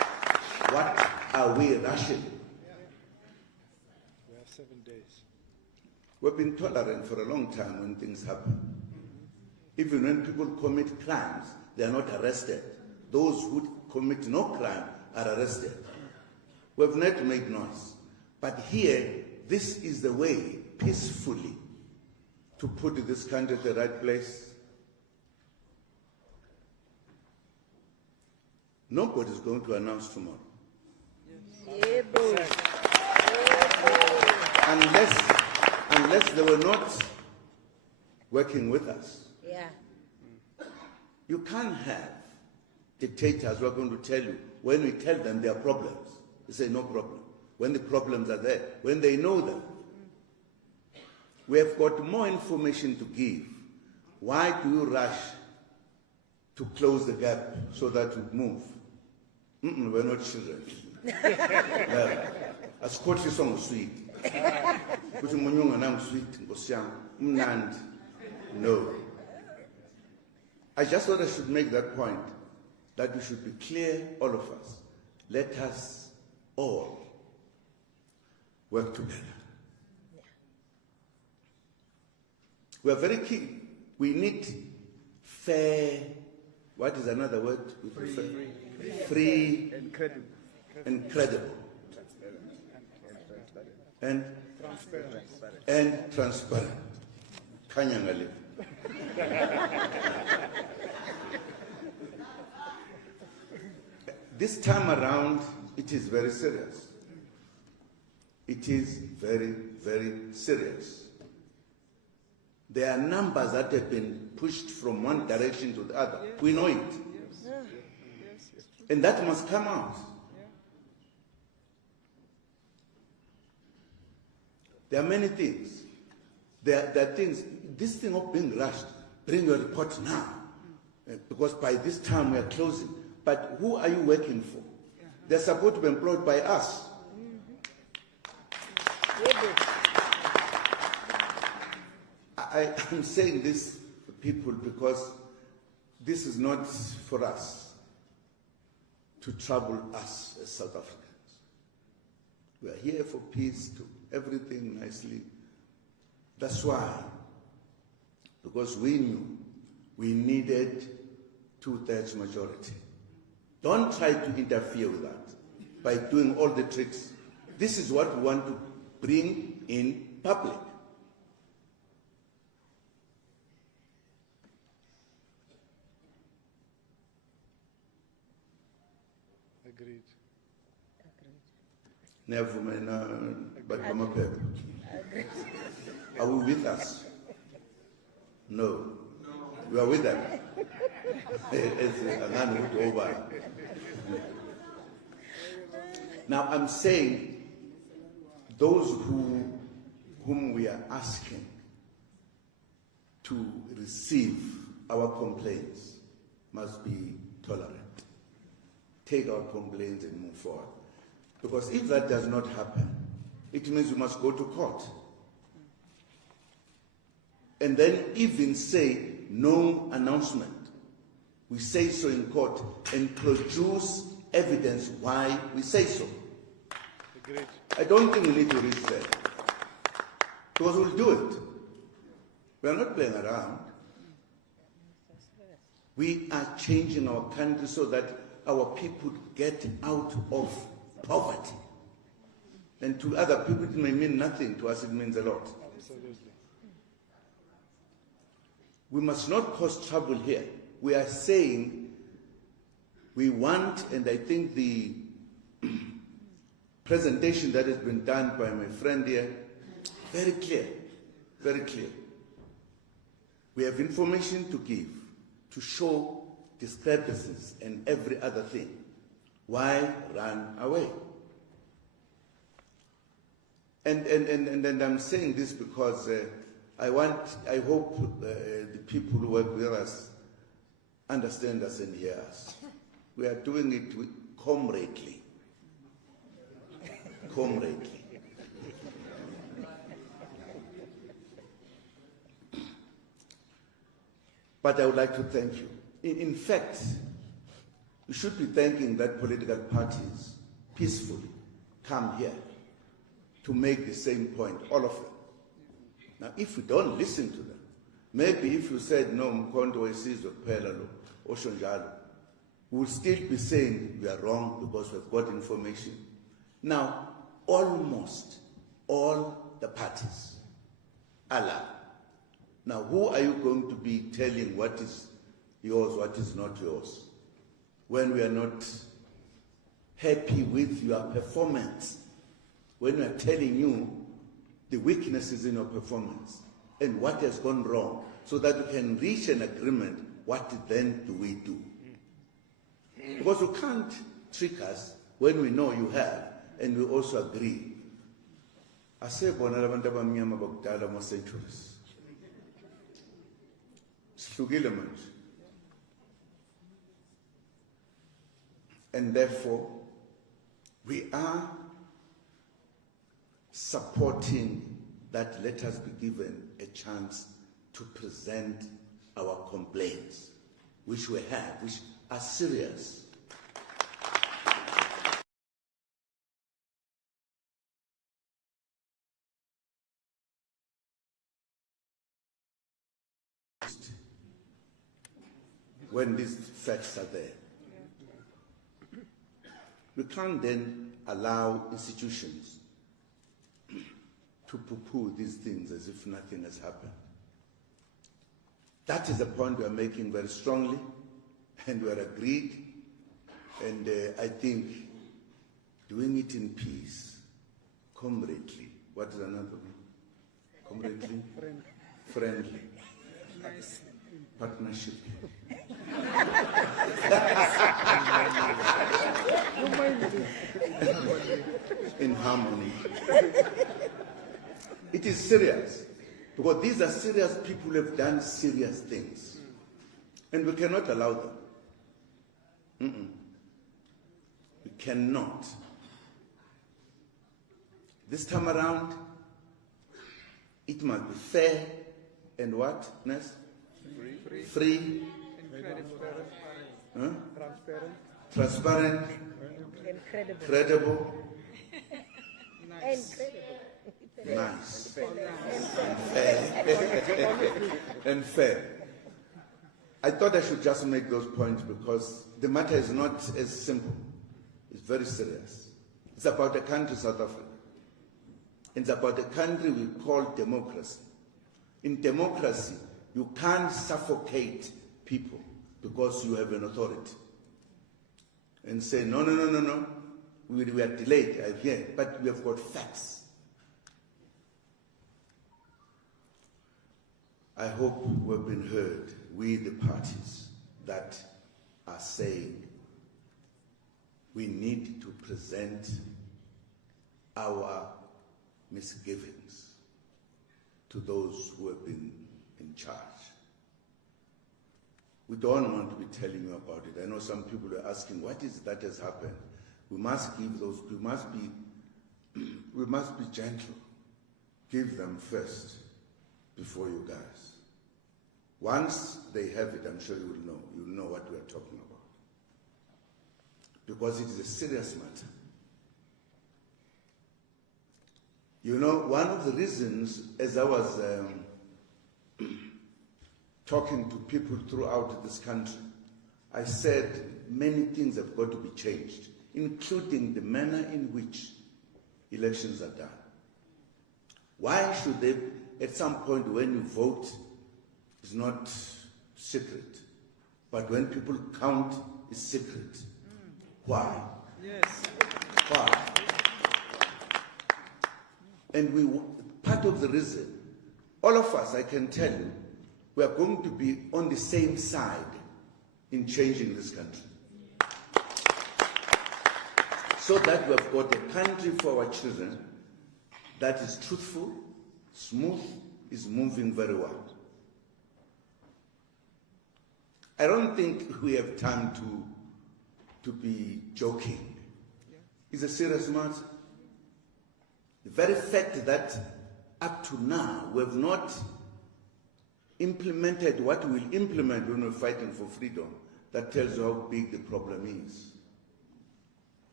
what are we rushing? We have 7 days. We've been tolerant for a long time when things happen. Even when people commit crimes, they are not arrested. Those who commit no crime are arrested. We've not made noise. But here, this is the way, peacefully, to put this country at the right place. Nobody's going to announce tomorrow. Yeah, boy. Unless they were not working with us. Yeah. You can't have dictators who are going to tell you, when we tell them there are problems, they say no problem. When the problems are there, when they know them. We have got more information to give. Why do you rush to close the gap so that we move? We're not children. Asikhohliswa ngusweet. Kuthi umunye ungananga sweet Nkosi yami, umnandi. No. I just thought I should make that point, that we should be clear, all of us. Let us all work together. We are very keen. We need fair, what is another word? Free and credible. And credible. And transparent. Kanyangale. This time around, it is very serious. It is very, very serious. There are numbers that have been pushed from one direction to the other. Yes. We know it. Yes. Yes. And that must come out. There are many things. There are things, this thing of being rushed, bring your report now. Because by this time we are closing. But who are you working for? They're supposed to be employed by us. I'm saying this to people because this is not for us to trouble us as South Africans. We are here for peace, to everything nicely. That's why, because we knew we needed 2/3 majority. Don't try to interfere with that by doing all the tricks. This is what we want to bring in public. Agreed. Are we with us? No. We are with them. Now I'm saying those whom we are asking to receive our complaints must be tolerant. Take our complaints and move forward. Because if that does not happen, it means we must go to court. And then even say no announcement. We say so in court and produce evidence why we say so. Agreed. I don't think we need to reach there. Because we'll do it. We are not playing around. We are changing our country so that our people get out of poverty. And to other people it may mean nothing, to us it means a lot. Absolutely. We must not cause trouble here. We are saying we want, and I think the presentation that has been done by my friend here, very clear, very clear. We have information to give, to show discrepancies and every other thing. Why run away? And I'm saying this because I hope the people who work with us understand us and hear us. We are doing it comradely. Comradely. But I would like to thank you. In fact, you should be thanking that political parties peacefully come here to make the same point, all of them. Now, if we don't listen to them, maybe if you said, no, uMkhonto weSizwe kuphela lo, osho njalo, we'll still be saying we are wrong because we've got information. Now, almost all the parties are allowed. Now, who are you going to be telling what is yours, what is not yours, when we are not happy with your performance, when we are telling you the weaknesses in your performance and what has gone wrong, so that we can reach an agreement, what then do we do? Because you can't trick us when we know you have, and we also agree. Asebona labantu abamnyama bakudala mo centuries. Sihlukile manje. And therefore, we are supporting that let us be given a chance to present our complaints, which we have, which are serious. When these facts are there. We can't then allow institutions to poo-poo these things as if nothing has happened. That is the point we are making very strongly, and we are agreed, and I think doing it in peace, comradely. What is another one? Comradely? Friendly. Nice. Partnership. In harmony. It is serious, because these are serious people who have done serious things, and we cannot allow them. We cannot. This time around, it must be fair and what, Ness? Free. Huh? Transparent. Incredible. Credible. Nice. Nice. And fair. I thought I should just make those points because the matter is not as simple. It's very serious. It's about a country, South Africa. It's about a country we call democracy. In democracy, you can't suffocate people because you have an authority and say, no, we are delayed, I hear, but we have got facts. I hope we've been heard, we the parties that are saying we need to present our misgivings to those who have been in charge. We don't want to be telling you about it. I know some people are asking, what is that has happened? We must give those, we must be gentle. Give them first before you guys. Once they have it, I'm sure you will know. You will know what we are talking about. Because it is a serious matter. You know, one of the reasons, as I was talking to people throughout this country, I said many things have got to be changed, including the manner in which elections are done. Why should they, at some point when you vote, it's not secret, but when people count, it's secret. Why? Yes. Why? And part of the reason, all of us, I can tell you, we are going to be on the same side in changing this country. So that we have got a country for our children that is truthful, smooth, is moving very well. I don't think we have time to be joking. It's a serious matter. The very fact that up to now we have not implemented what we'll implement when we're fighting for freedom, that tells you how big the problem is.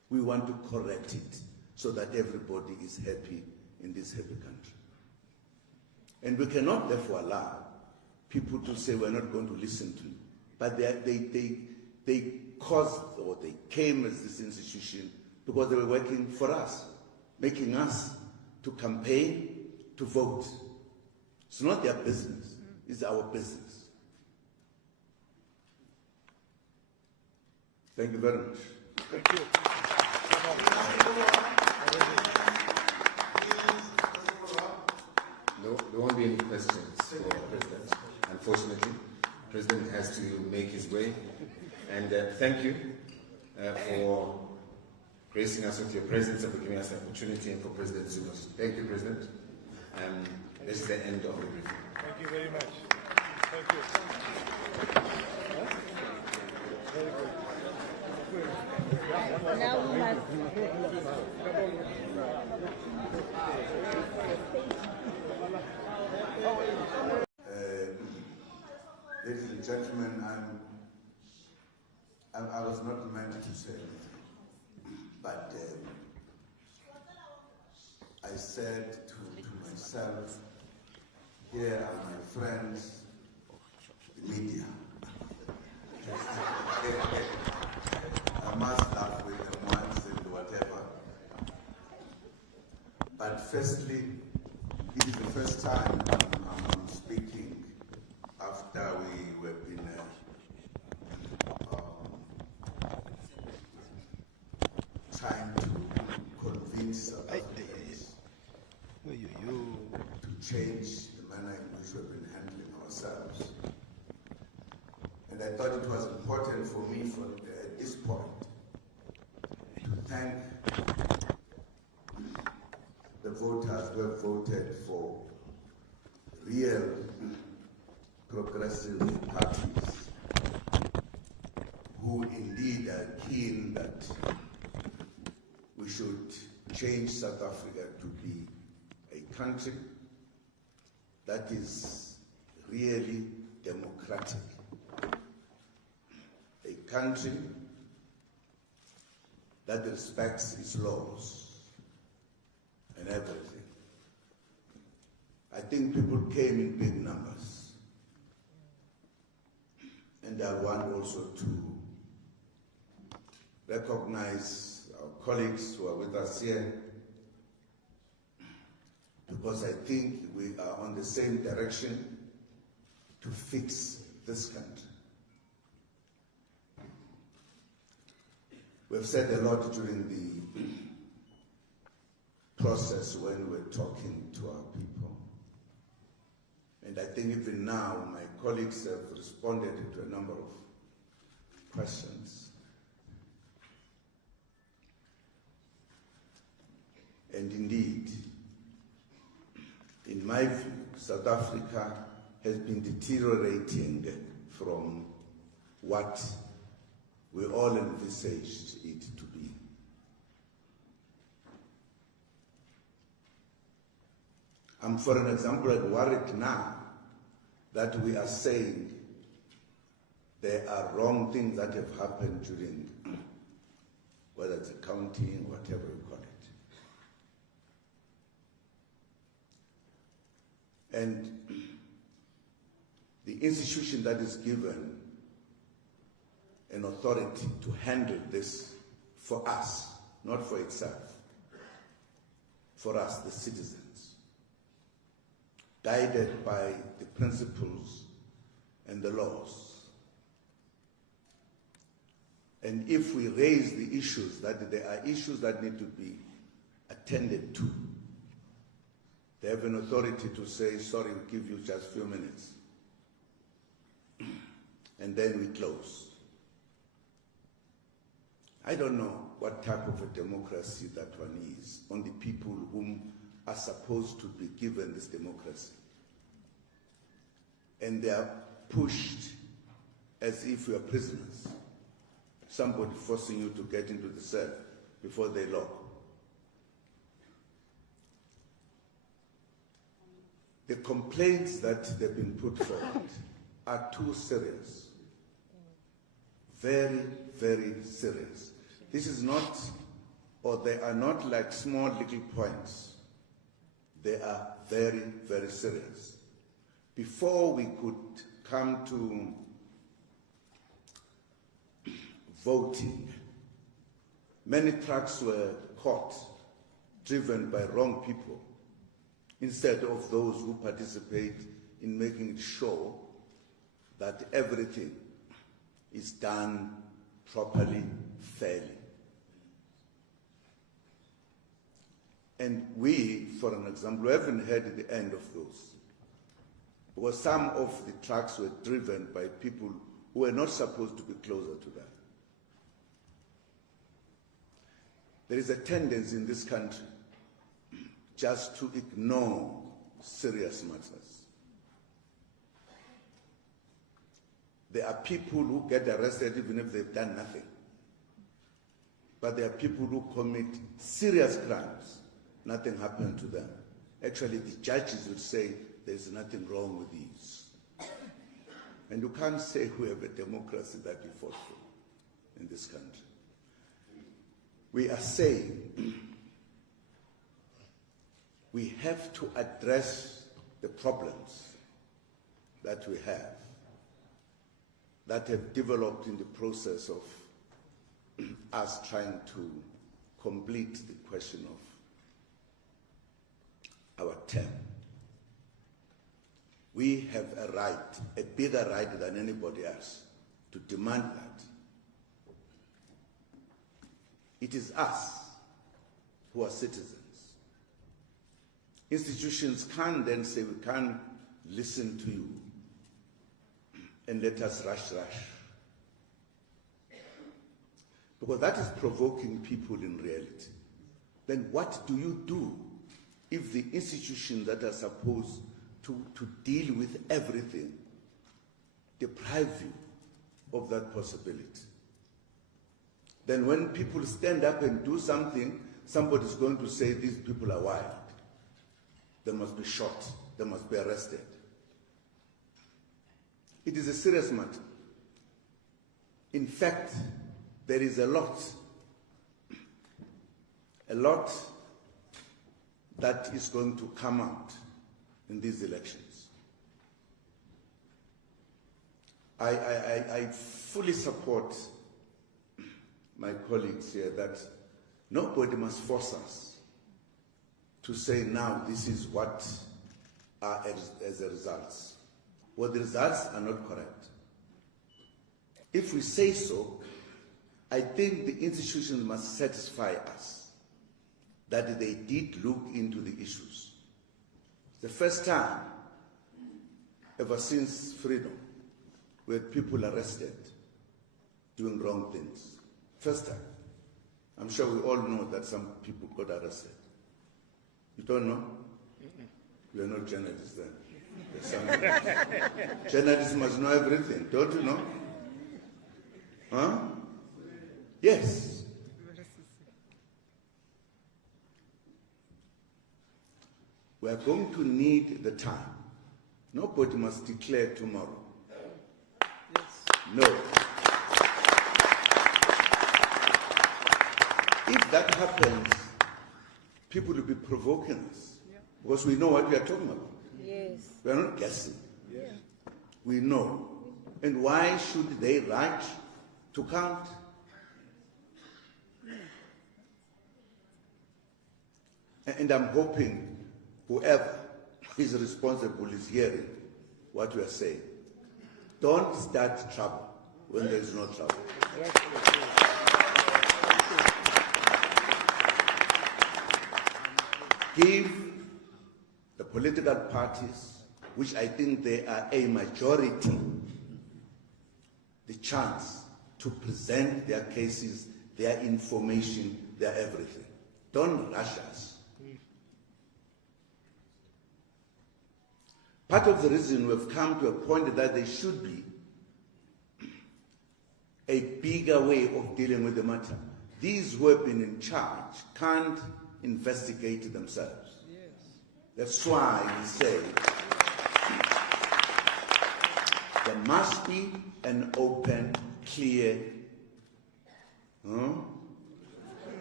We want to correct it so that everybody is happy in this happy country. And we cannot therefore allow people to say we're not going to listen to you. But they caused, or they came as this institution because they were working for us, making us to campaign, to vote. It's not their business, it's our business. Thank you very much. Thank you. No, there won't be any questions for the President. Unfortunately, the President has to make his way. And thank you for gracing us with your presence and for giving us the opportunity, and for President Zuma. Thank you, President. This is the end of the briefing. Thank you very much. Thank you. Very good. Now we must. Ladies and gentlemen, I was not meant to say anything, but I said to myself, here are my friends, the media. I must laugh with them once and whatever. But firstly, it is the first time I'm speaking after we have been trying to convince South Africans to change the manner in which we've been handling ourselves. And I thought it was important for me at this point to thank the voters who have voted for real progressive parties who indeed are keen that we should change South Africa to be a country that is really democratic, a country that respects its laws and everything. I think people came in big numbers. And I want also to recognize our colleagues who are with us here, because I think we are on the same direction to fix this country. We've said a lot during the process when we're talking to our people. And I think even now my colleagues have responded to a number of questions. And indeed, in my view, South Africa has been deteriorating from what we all envisaged it to be. I'm, for an example, worried now that we are saying there are wrong things that have happened during, whether it's accounting, whatever you call it. And the institution that is given an authority to handle this for us, not for itself, for us, the citizens, guided by the principles and the laws. And if we raise the issues, that there are issues that need to be attended to, they have an authority to say, sorry, we'll give you just a few minutes. And then we close. I don't know what type of a democracy that one is on the people whom are supposed to be given this democracy. And they are pushed as if we are prisoners. Somebody forcing you to get into the cell before they lock. The complaints that they've been put forward are too serious. Very, very serious. This is not or they are not like small little points. They are very, very serious. Before we could come to voting, many trucks were caught, driven by wrong people, instead of those who participate in making sure that everything is done properly, fairly. And we, for an example, haven't heard the end of those, because some of the trucks were driven by people who were not supposed to be closer to them. There is a tendency in this country just to ignore serious matters. There are people who get arrested even if they've done nothing. But there are people who commit serious crimes. Nothing happened to them. Actually, the judges would say there's nothing wrong with these. And you can't say we have a democracy that we fought for in this country. We are saying we have to address the problems that we have, that have developed in the process of us trying to complete the question of our term. We have a right, a bigger right than anybody else, to demand that. It is us who are citizens. Institutions can't then say we can't listen to you and let us rush. Because that is provoking people in reality. Then what do you do if the institutions that are supposed to deal with everything deprive you of that possibility? Then when people stand up and do something, somebody's going to say these people are wild. They must be shot. They must be arrested. It is a serious matter. In fact, there is a lot that is going to come out in these elections. I fully support my colleagues here that nobody must force us to say now this is what are as a result. Well, the results are not correct. If we say so, I think the institutions must satisfy us that they did look into the issues. The first time ever since freedom where people arrested doing wrong things. First time. I'm sure we all know that some people got arrested. You don't know? You are not journalists then. Journalists must know everything, don't you know? Huh? Yes. We are going to need the time. Nobody must declare tomorrow. No. If that happens, people will be provoking us because we know what we are talking about. Yes. We are not guessing. Yes. We know. And why should they write to count? And I'm hoping whoever is responsible is hearing what we are saying. Don't start trouble when there is no trouble. Give the political parties, which I think they are a majority, the chance to present their cases, their information, their everything. Don't rush us. Part of the reason we've come to a point that there should be a bigger way of dealing with the matter. These who have been in charge can't investigate themselves. Yes. That's why we say there must be an open, clear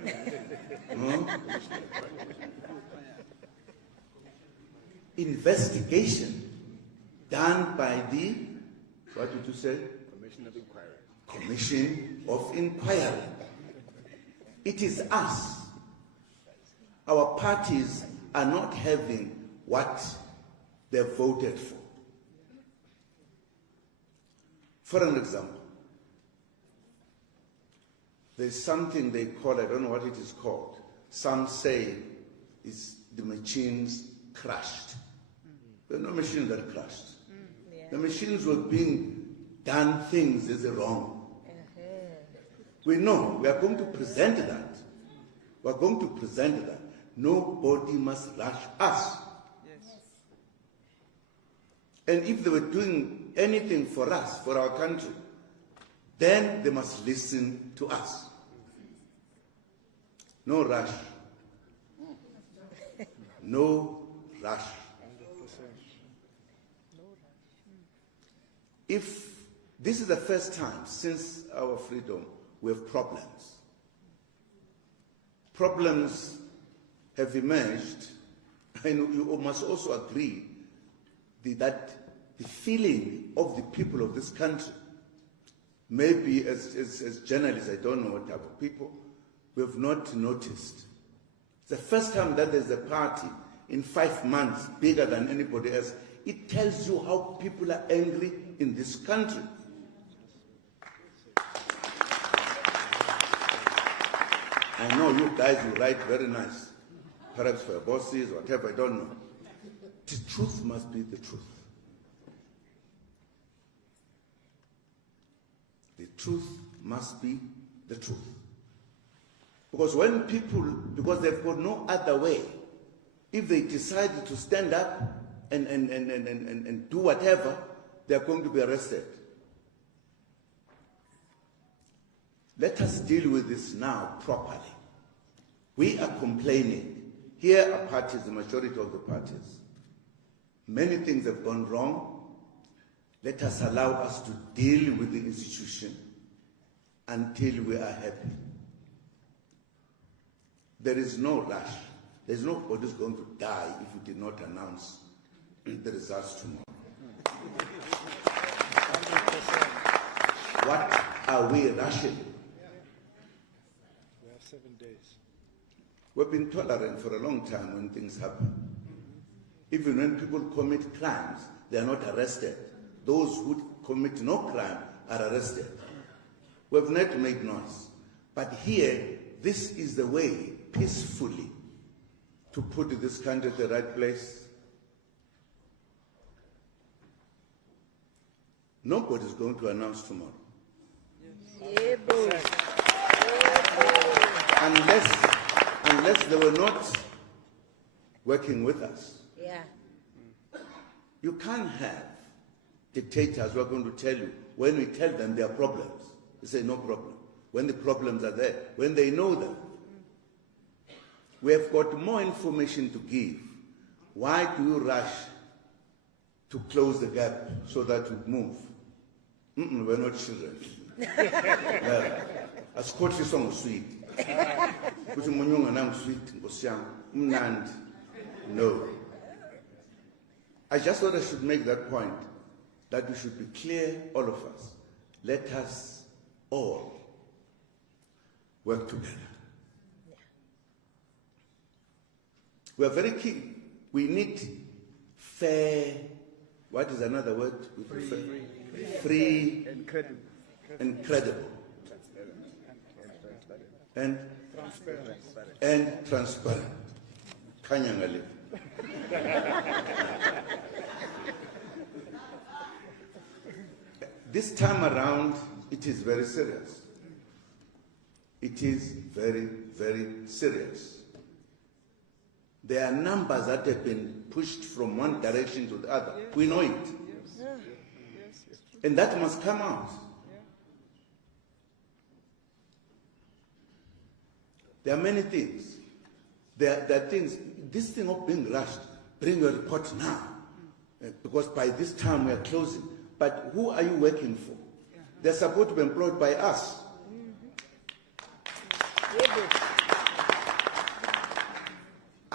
No? Investigation done by the, what did you say? Commission of Inquiry. Commission of Inquiry. It is us. Our parties are not having what they voted for. For an example, there's something they call, I don't know what it is called. Some say it's the machines crashed. There are no machines that crashed. The machines were being done things as wrong. We know, we are going to present that. We are going to present that. Nobody must rush us. And if they were doing anything for us, for our country, then they must listen to us. No rush. No rush. If this is the first time since our freedom we have problems. Problems have emerged, and you must also agree that the feeling of the people of this country, maybe as journalists, I don't know what type of people, we have not noticed. It's the first time that there's a party in 5 months bigger than anybody else. It tells you how people are angry in this country. I know you guys will write very nice, perhaps for your bosses or whatever, I don't know. The truth must be the truth. The truth must be the truth. Because when people, because they've got no other way, if they decide to stand up and do whatever, they are going to be arrested. Let us deal with this now properly. We are complaining. Here are parties, the majority of the parties. Many things have gone wrong. Let us allow us to deal with the institution until we are happy. There is no rush. There's nobody who's going to die if we did not announce the results tomorrow. What are we rushing? We have 7 days. We've been tolerant for a long time when things happen. Even when people commit crimes, they are not arrested. Those who commit no crime are arrested. We've not made noise. But here, this is the way, peacefully, to put this country at the right place. Nobody's going to announce tomorrow. Unless they were not working with us. Yeah. You can't have dictators who are going to tell you, when we tell them there are problems, they say no problem. When the problems are there, when they know them. We have got more information to give. Why do you rush to close the gap so that we move? We're not children. Asikhohlisa song sweet. Kuthi munyunga nang sweet ngosiyami umnandi. No. I just thought I should make that point, that we should be clear, all of us. Let us all work together. We are very keen. We need fair, what is another word? We prefer? Free and credible. And credible. And transparent. And transparent. Kanyangali. This time around, it is very serious. It is very, very serious. There are numbers that have been pushed from one direction to the other. We know it. And that must come out. There are many things. There are things, this thing of being rushed, bring your report now. Because by this time we are closing. But who are you working for? They're supposed to be employed by us.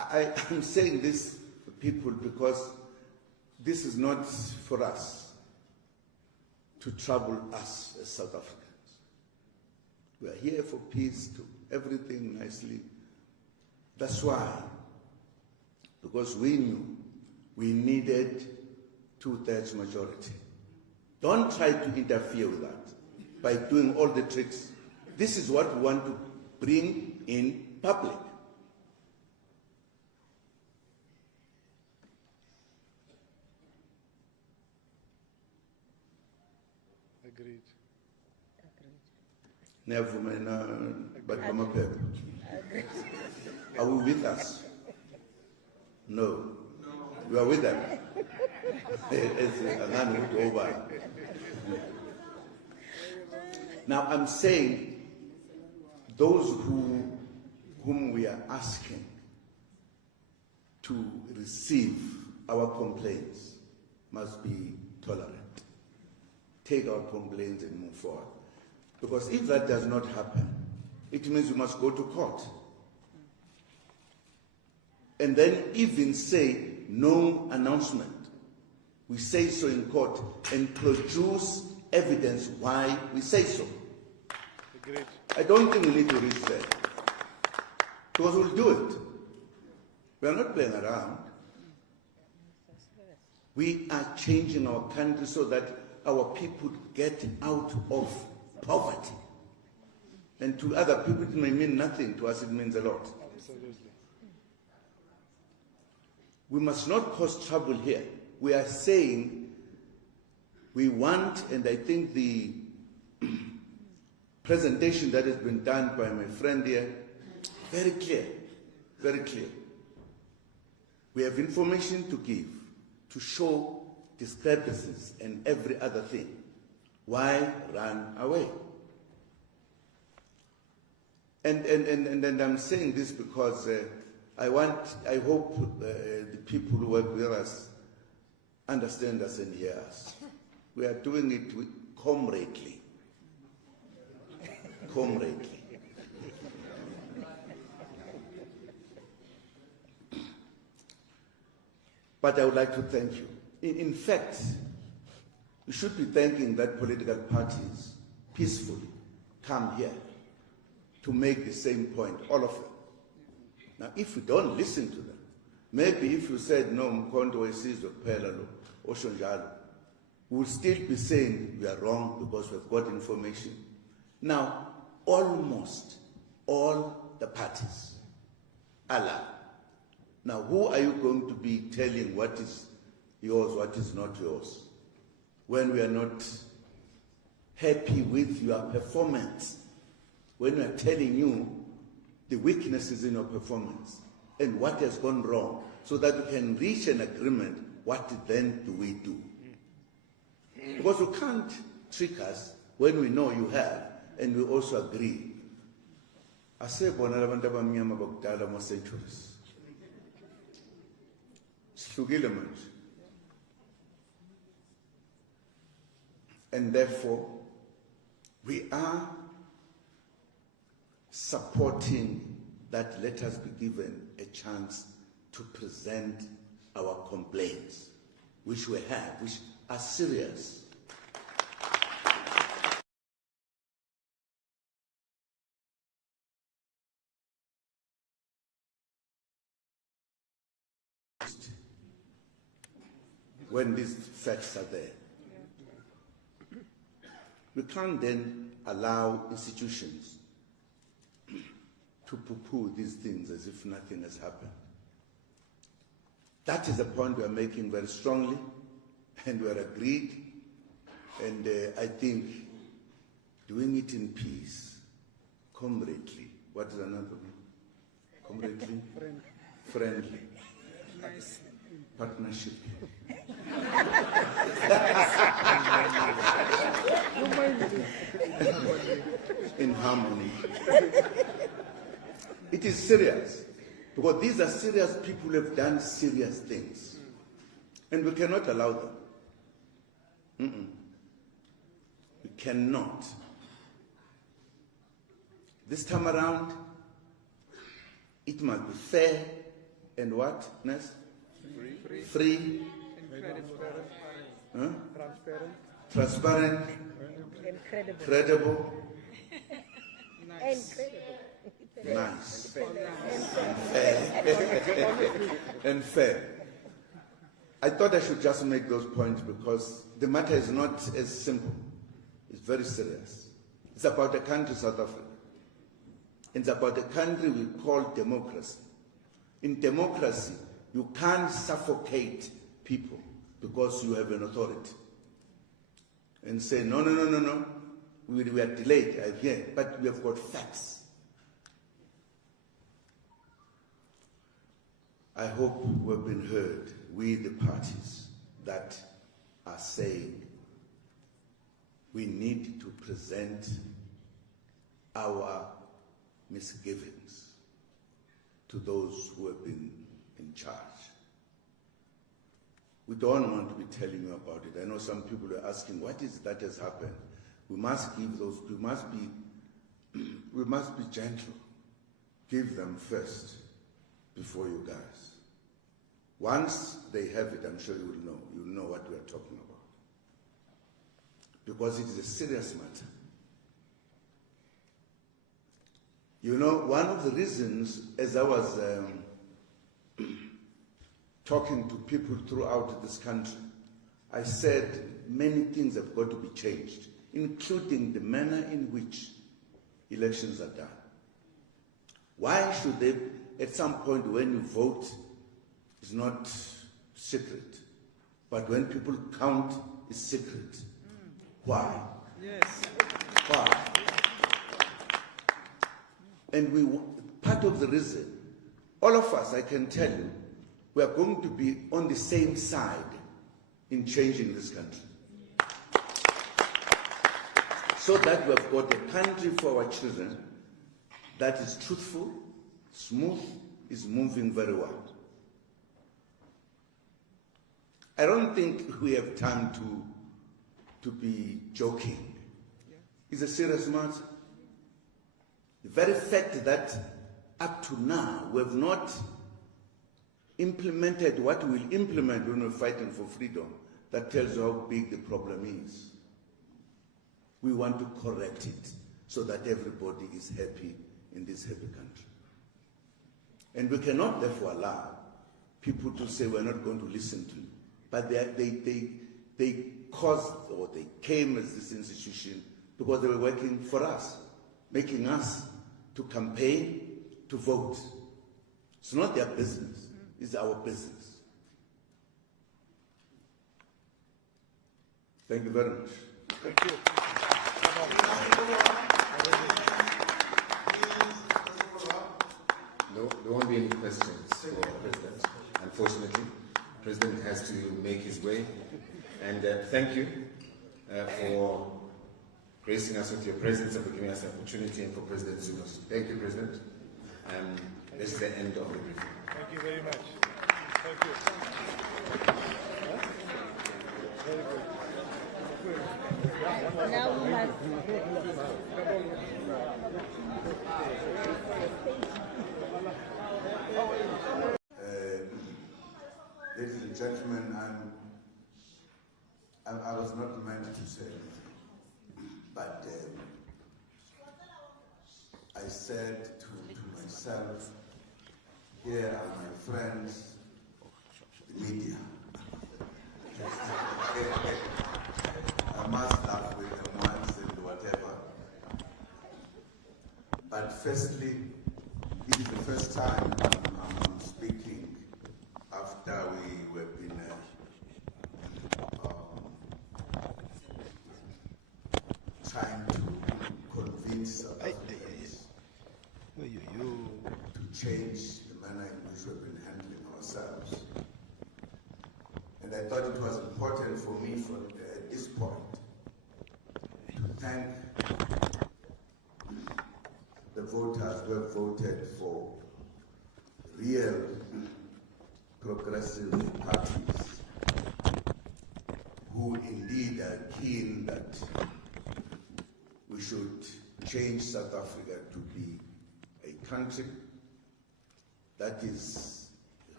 I'm saying this to people because this is not for us to trouble us as South Africans. We are here for peace, to everything nicely. That's why, because we knew we needed 2/3 majority. Don't try to interfere with that by doing all the tricks. This is what we want to bring in public. Agreed. Never mind, but are we with us? No. You are with them. Now I'm saying those whom we are asking to receive our complaints must be tolerant. Take our complaints and move forward. Because if that does not happen, it means we must go to court. And then even say no announcement. We say so in court and produce evidence why we say so. Agreed. I don't think we need to reach there. Because we'll do it. We are not playing around. We are changing our country so that our people get out of poverty. And to other people it may mean nothing, to us it means a lot. Absolutely. We must not cause trouble here. We are saying we want, and I think the presentation that has been done by my friend here, very clear, very clear. We have information to give, to show discrepancies and every other thing. Why run away? And I'm saying this because I hope the people who work with us understand us and hear us. We are doing it comradely. Comradely. But I would like to thank you. In fact, you should be thanking that political parties peacefully come here to make the same point, all of them. Now, if we don't listen to them, maybe if you said, no, uMkhonto weSizwe kuphela lo, osho njalo, we'll still be saying we are wrong because we've got information. Now, almost all the parties are lying. Now, who are you going to be telling what is yours, what is not yours, when we are not happy with your performance, when we are telling you the weaknesses in your performance and what has gone wrong, so that we can reach an agreement, what then do we do? Because you can't trick us when we know you have, and we also agree. Asebona labantu abamnyama bakudala mo centuries. Sihlukile manje. And therefore, we are supporting that let us be given a chance to present our complaints, which we have, which are serious. When these facts are there. We can't then allow institutions to poo-poo these things as if nothing has happened. That is a point we are making very strongly, and we are agreed, and I think doing it in peace, comradely. What is another one? Comradely? Friendly. Nice. Partnership. In harmony. It is serious, because these are serious people who have done serious things, and we cannot allow them. We cannot. This time around, it must be fair and what? Next? Free. Huh? Transparent. Incredible. Credible. Incredible. Nice. And fair. I thought I should just make those points because the matter is not as simple. It's very serious. It's about a country, South Africa. It's about a country we call democracy. In democracy, you can't suffocate people because you have an authority and say, no, we are delayed, I hear, but we have got facts. I hope we've been heard, we the parties that are saying we need to present our misgivings to those who have been in charge. We don't want to be telling you about it. I know some people are asking, what is that has happened? We must give those, we must be gentle. Give them first before you guys. Once they have it, I'm sure you will know. You will know what we are talking about. Because it is a serious matter. You know, one of the reasons, as I was talking to people throughout this country, I said many things have got to be changed, including the manner in which elections are done. Why should they, at some point when you vote, it's not secret, but when people count, it's secret. Why? Yes. Why? And part of the reason, all of us, I can tell you, we are going to be on the same side in changing this country. So that we have got a country for our children that is truthful, smooth, is moving very well. I don't think we have time to be joking. It's a serious matter. The very fact that up to now we have not implemented what we'll implement when we're fighting for freedom, that tells you how big the problem is. We want to correct it so that everybody is happy in this happy country. And we cannot therefore allow people to say we're not going to listen to you. But they caused, or they came as this institution because they were working for us, making us to campaign, to vote. It's not their business, it's our business. Thank you very much. Thank you. No, there won't be any questions for the President, unfortunately. The President has to make his way. And thank you for gracing us with your presence and for giving us the opportunity, and for President Zuma. Thank you, President. This is the end of the briefing. Thank you very much. Thank you. Very good. Now we must. Ladies and gentlemen, I was not meant to say anything, but I said to myself, here are my friends, the media. I must laugh with them once and whatever. But firstly, this is the first time I'm speaking after we were been trying to convince South Africans to change the manner in which we've been handling ourselves. And I thought it was important for me at this point to thank the voters who have voted for real progressive parties who indeed are keen that we should change South Africa to be a country that is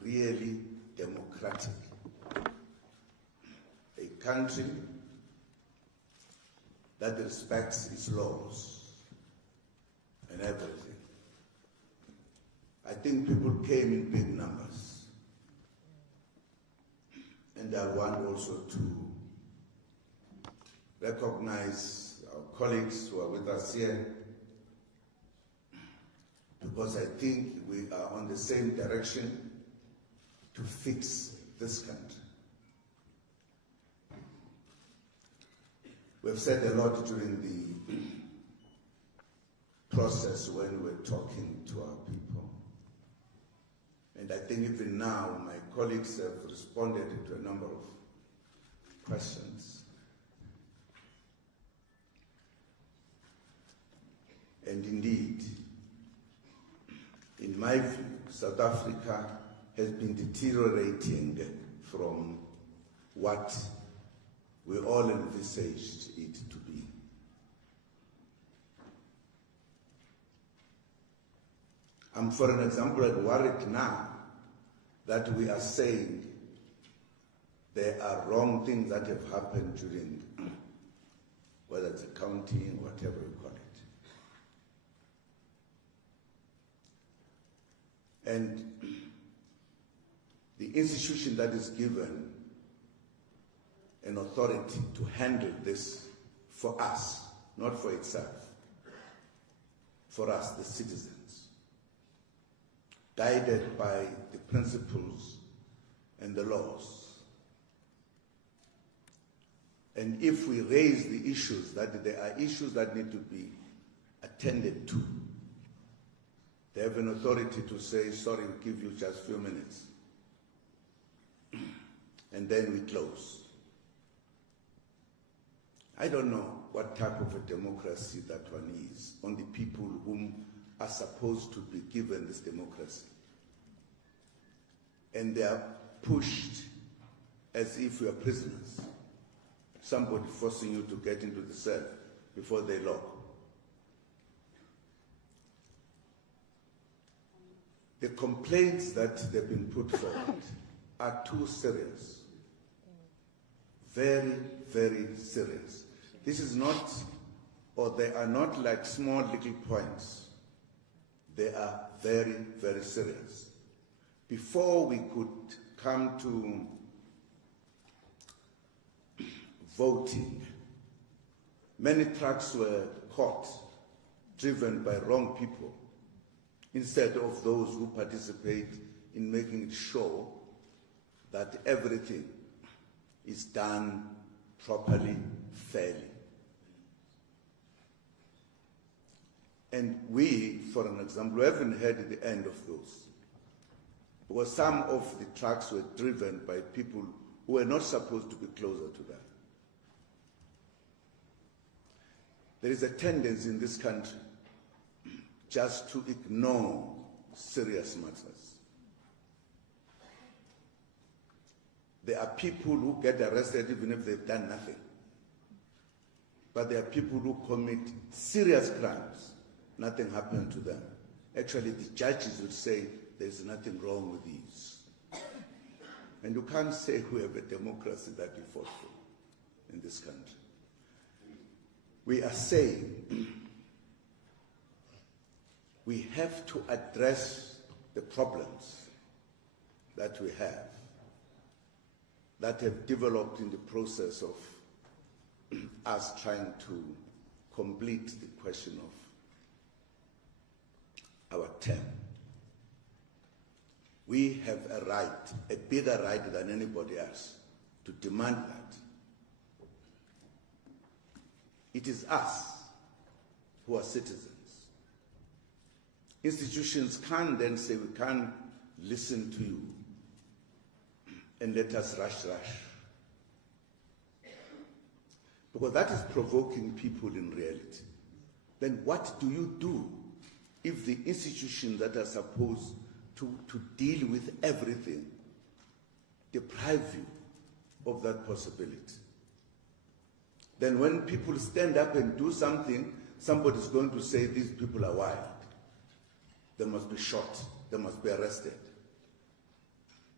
really democratic. A country that respects its laws and everything. I think people came in big numbers. And I want also to recognize our colleagues who are with us here, because I think we are on the same direction to fix this country. We've said a lot during the process when we were talking to our people. And I think even now my colleagues have responded to a number of questions. And indeed, in my view, South Africa has been deteriorating from what we all envisaged it to be. I'm, for an example, worried now that we are saying there are wrong things that have happened during, whether it's accounting, whatever you call it. And the institution that is given an authority to handle this for us, not for itself, for us, the citizens, guided by the principles and the laws. And if we raise the issues, that there are issues that need to be attended to, they have an authority to say, sorry, we'll give you just a few minutes. And then we close. I don't know what type of a democracy that one is on the people whom are supposed to be given this democracy. And they are pushed as if we are prisoners. Somebody forcing you to get into the cell before they lock. The complaints that they've been put forward are too serious. Very, very serious. This is not, or they are not like small little points. They are very, very serious. Before we could come to voting, many trucks were caught, driven by wrong people, instead of those who participate in making sure that everything is done properly, fairly. And we, for an example, haven't heard the end of those. Because some of the trucks were driven by people who were not supposed to be closer to them. There is a tendency in this country just to ignore serious matters. There are people who get arrested even if they've done nothing. But there are people who commit serious crimes. Nothing happened to them. Actually, the judges would say there's nothing wrong with these. And you can't say we have a democracy that we fought for in this country. We are saying we have to address the problems that we have, that have developed in the process of us trying to complete the question of our term. We have a right, a bigger right than anybody else, to demand that. It is us who are citizens. Institutions can't then say we can't listen to you and let us rush. Because that is provoking people in reality. Then what do you do if the institutions that are supposed to deal with everything deprive you of that possibility? Then when people stand up and do something, somebody's going to say these people are wild. They must be shot. They must be arrested.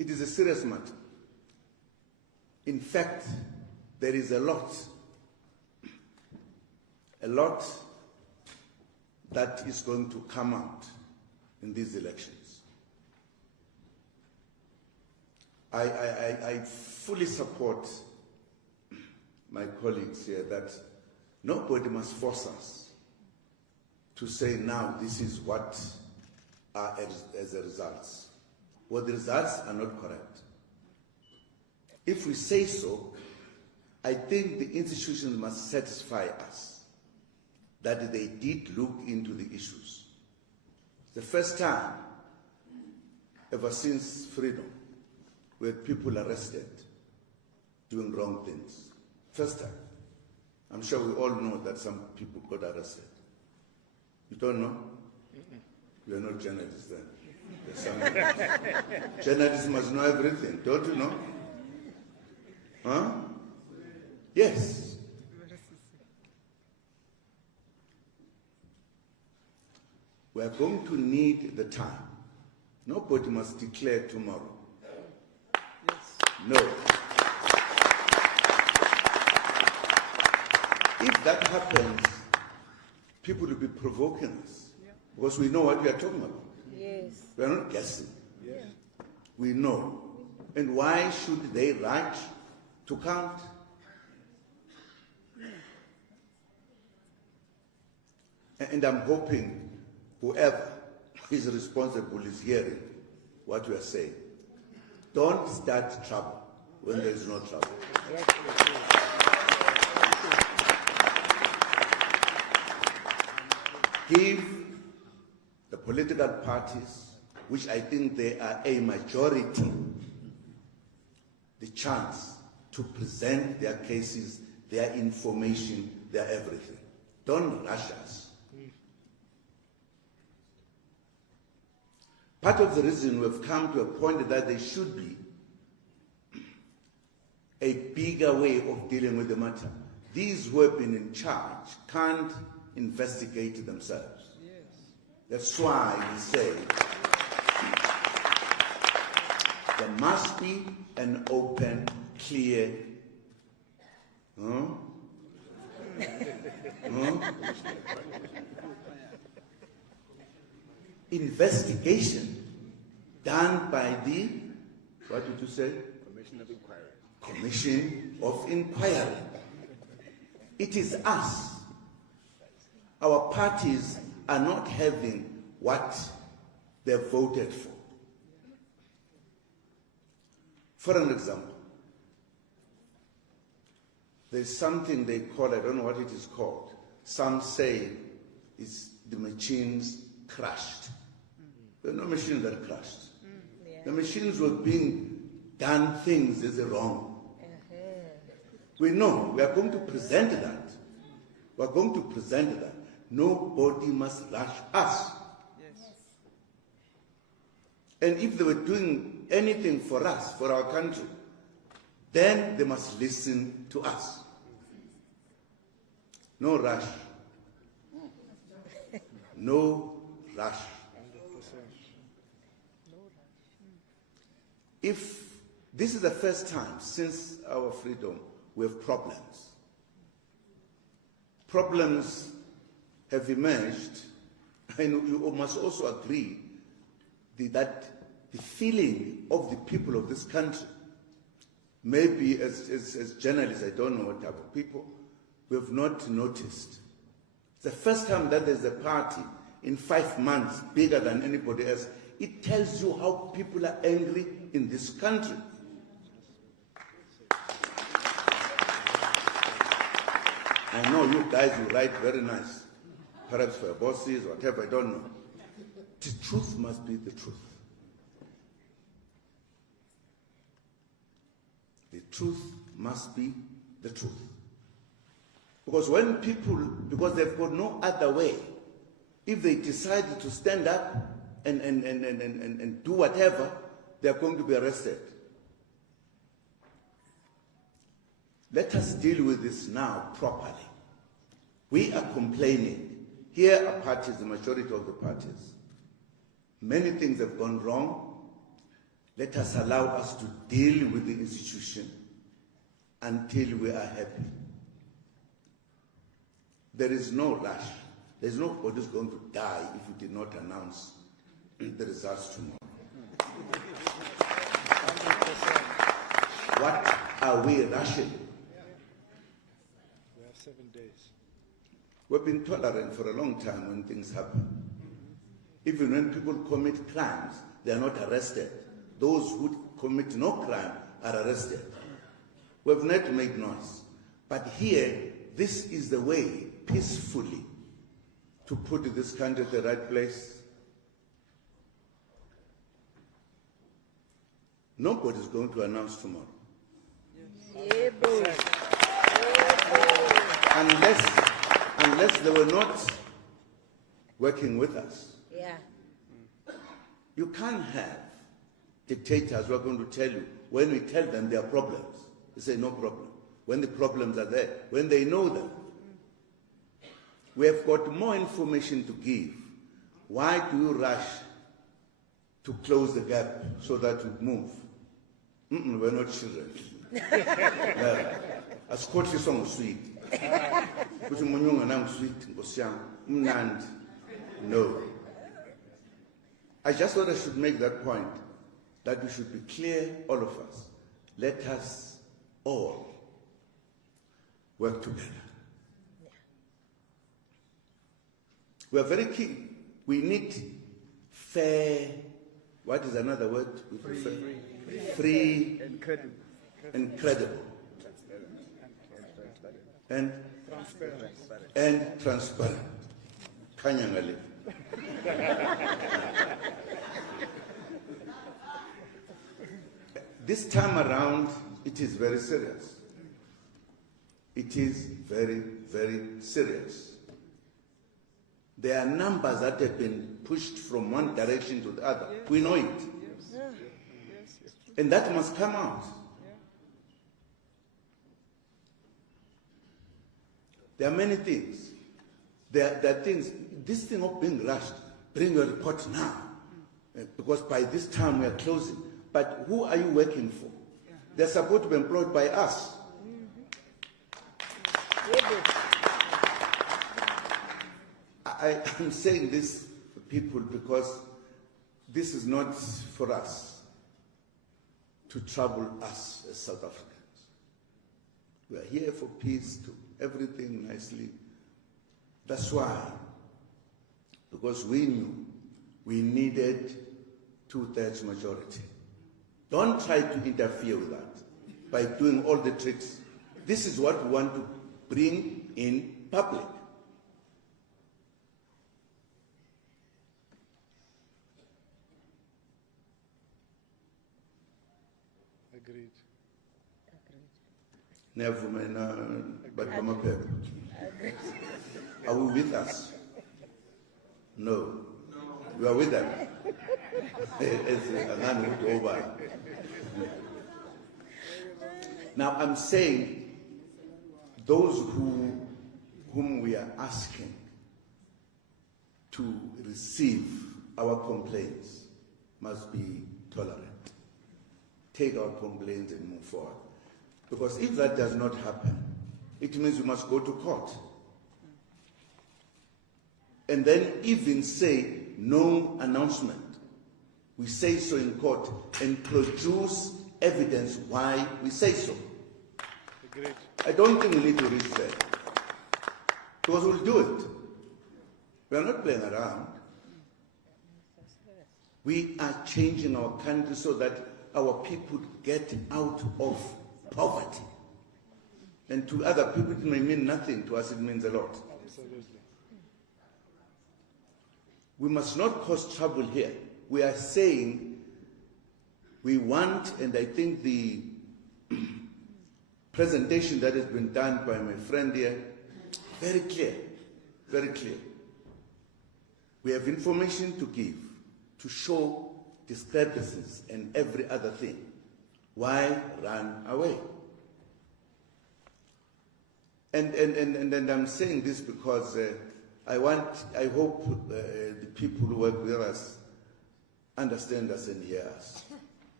It is a serious matter. In fact, there is a lot that is going to come out in these elections. I fully support my colleagues here that nobody must force us to say now this is what are as a result. Well, the results are not correct. If we say so, I think the institutions must satisfy us that they did look into the issues. The first time ever since freedom where people arrested doing wrong things. First time. I'm sure we all know that some people got arrested. You don't know? You are not journalists then. Journalists must know everything, don't you know? Huh? Yes. We are going to need the time. Nobody must declare tomorrow. No. If that happens, people will be provoking us because we know what we are talking about. Yes. We are not guessing. Yes. We know. And why should they rush to count? And I'm hoping whoever is responsible is hearing what we are saying. Don't start trouble when there is no trouble. Give the political parties, which I think they are a majority, the chance to present their cases, their information, their everything. Don't rush us. Part of the reason we've come to a point that there should be a bigger way of dealing with the matter. These who have been in charge can't investigate themselves. Yes. That's why we say there must be an open, clear, investigation done by the, what did you say? Commission of Inquiry. Commission of Inquiry. It is us. Our parties are not having what they voted for. For an example, there's something they call, I don't know what it is called. Some say it's the machines crashed. There are no machines that crashed. The machines were being done things as wrong. We know, we are going to present that. We are going to present that. Nobody must rush us. Yes. And if they were doing anything for us, for our country, then they must listen to us. No rush. No rush. If this is the first time since our freedom we have problems. Problems have emerged, and you must also agree that the feeling of the people of this country, maybe as journalists, I don't know what type of people, we have not noticed. It's the first time that there's a party in 5 months bigger than anybody else. It tells you how people are angry in this country. I know you guys will write very nice, perhaps for your bosses or whatever, I don't know. The truth must be the truth. The truth must be the truth. Because when people, because they've got no other way, if they decide to stand up and do whatever, they are going to be arrested. Let us deal with this now properly. We are complaining. Here are parties, the majority of the parties. Many things have gone wrong. Let us allow us to deal with the institution until we are happy. There is no rush. There's nobody who's going to die if you did not announce the results tomorrow. What are we rushing? We have 7 days. We've been tolerant for a long time when things happen. Even when people commit crimes, they are not arrested. Those who commit no crime are arrested. We've not made noise. But here, this is the way, peacefully, to put this country at the right place. Nobody's going to announce tomorrow. Unless they were not working with us. Yeah. You can't have dictators who are going to tell you, when we tell them there are problems, they say no problem. When the problems are there, when they know them. We have got more information to give. Why do you rush to close the gap so that we move? We're not children. Asikhothi song sweet. Kuthi munyunga nang sweet ngosiyami mnandi. No. I just thought I should make that point, that we should be clear, all of us. Let us all work together. We are very keen. We need fair, what is another word? Free and credible. And transparent. Kanyangali. This time around, it is very serious. It is very, very serious. There are numbers that have been pushed from one direction to the other. We know it. And that must come out. There are many things. There are things, this thing of being rushed, bring your report now. Because by this time we are closing. But who are you working for? They're supposed to be employed by us. I'm saying this for people because this is not for us to trouble us as South Africans. We are here for peace, to everything nicely. That's why, because we knew we needed 2/3 majority. Don't try to interfere with that by doing all the tricks. This is what we want to bring in public. Agreed. Never mind, but are we with us? No. We are with them. Now I'm saying those whom we are asking to receive our complaints must be tolerant. Take our complaints and move forward. Because if that does not happen, it means we must go to court. And then even say no announcement. We say so in court and produce evidence why we say so. Agreed. I don't think we need to reach there. Because we'll do it. We are not playing around. We are changing our country so that our people get out of poverty. And to other people it may mean nothing, to us it means a lot. Absolutely. We must not cause trouble here. We are saying we want, and I think the presentation that has been done by my friend here, very clear, very clear. We have information to give, to show discrepancies and every other thing. Why run away? And I'm saying this because I hope the people who work with us understand us and hear us.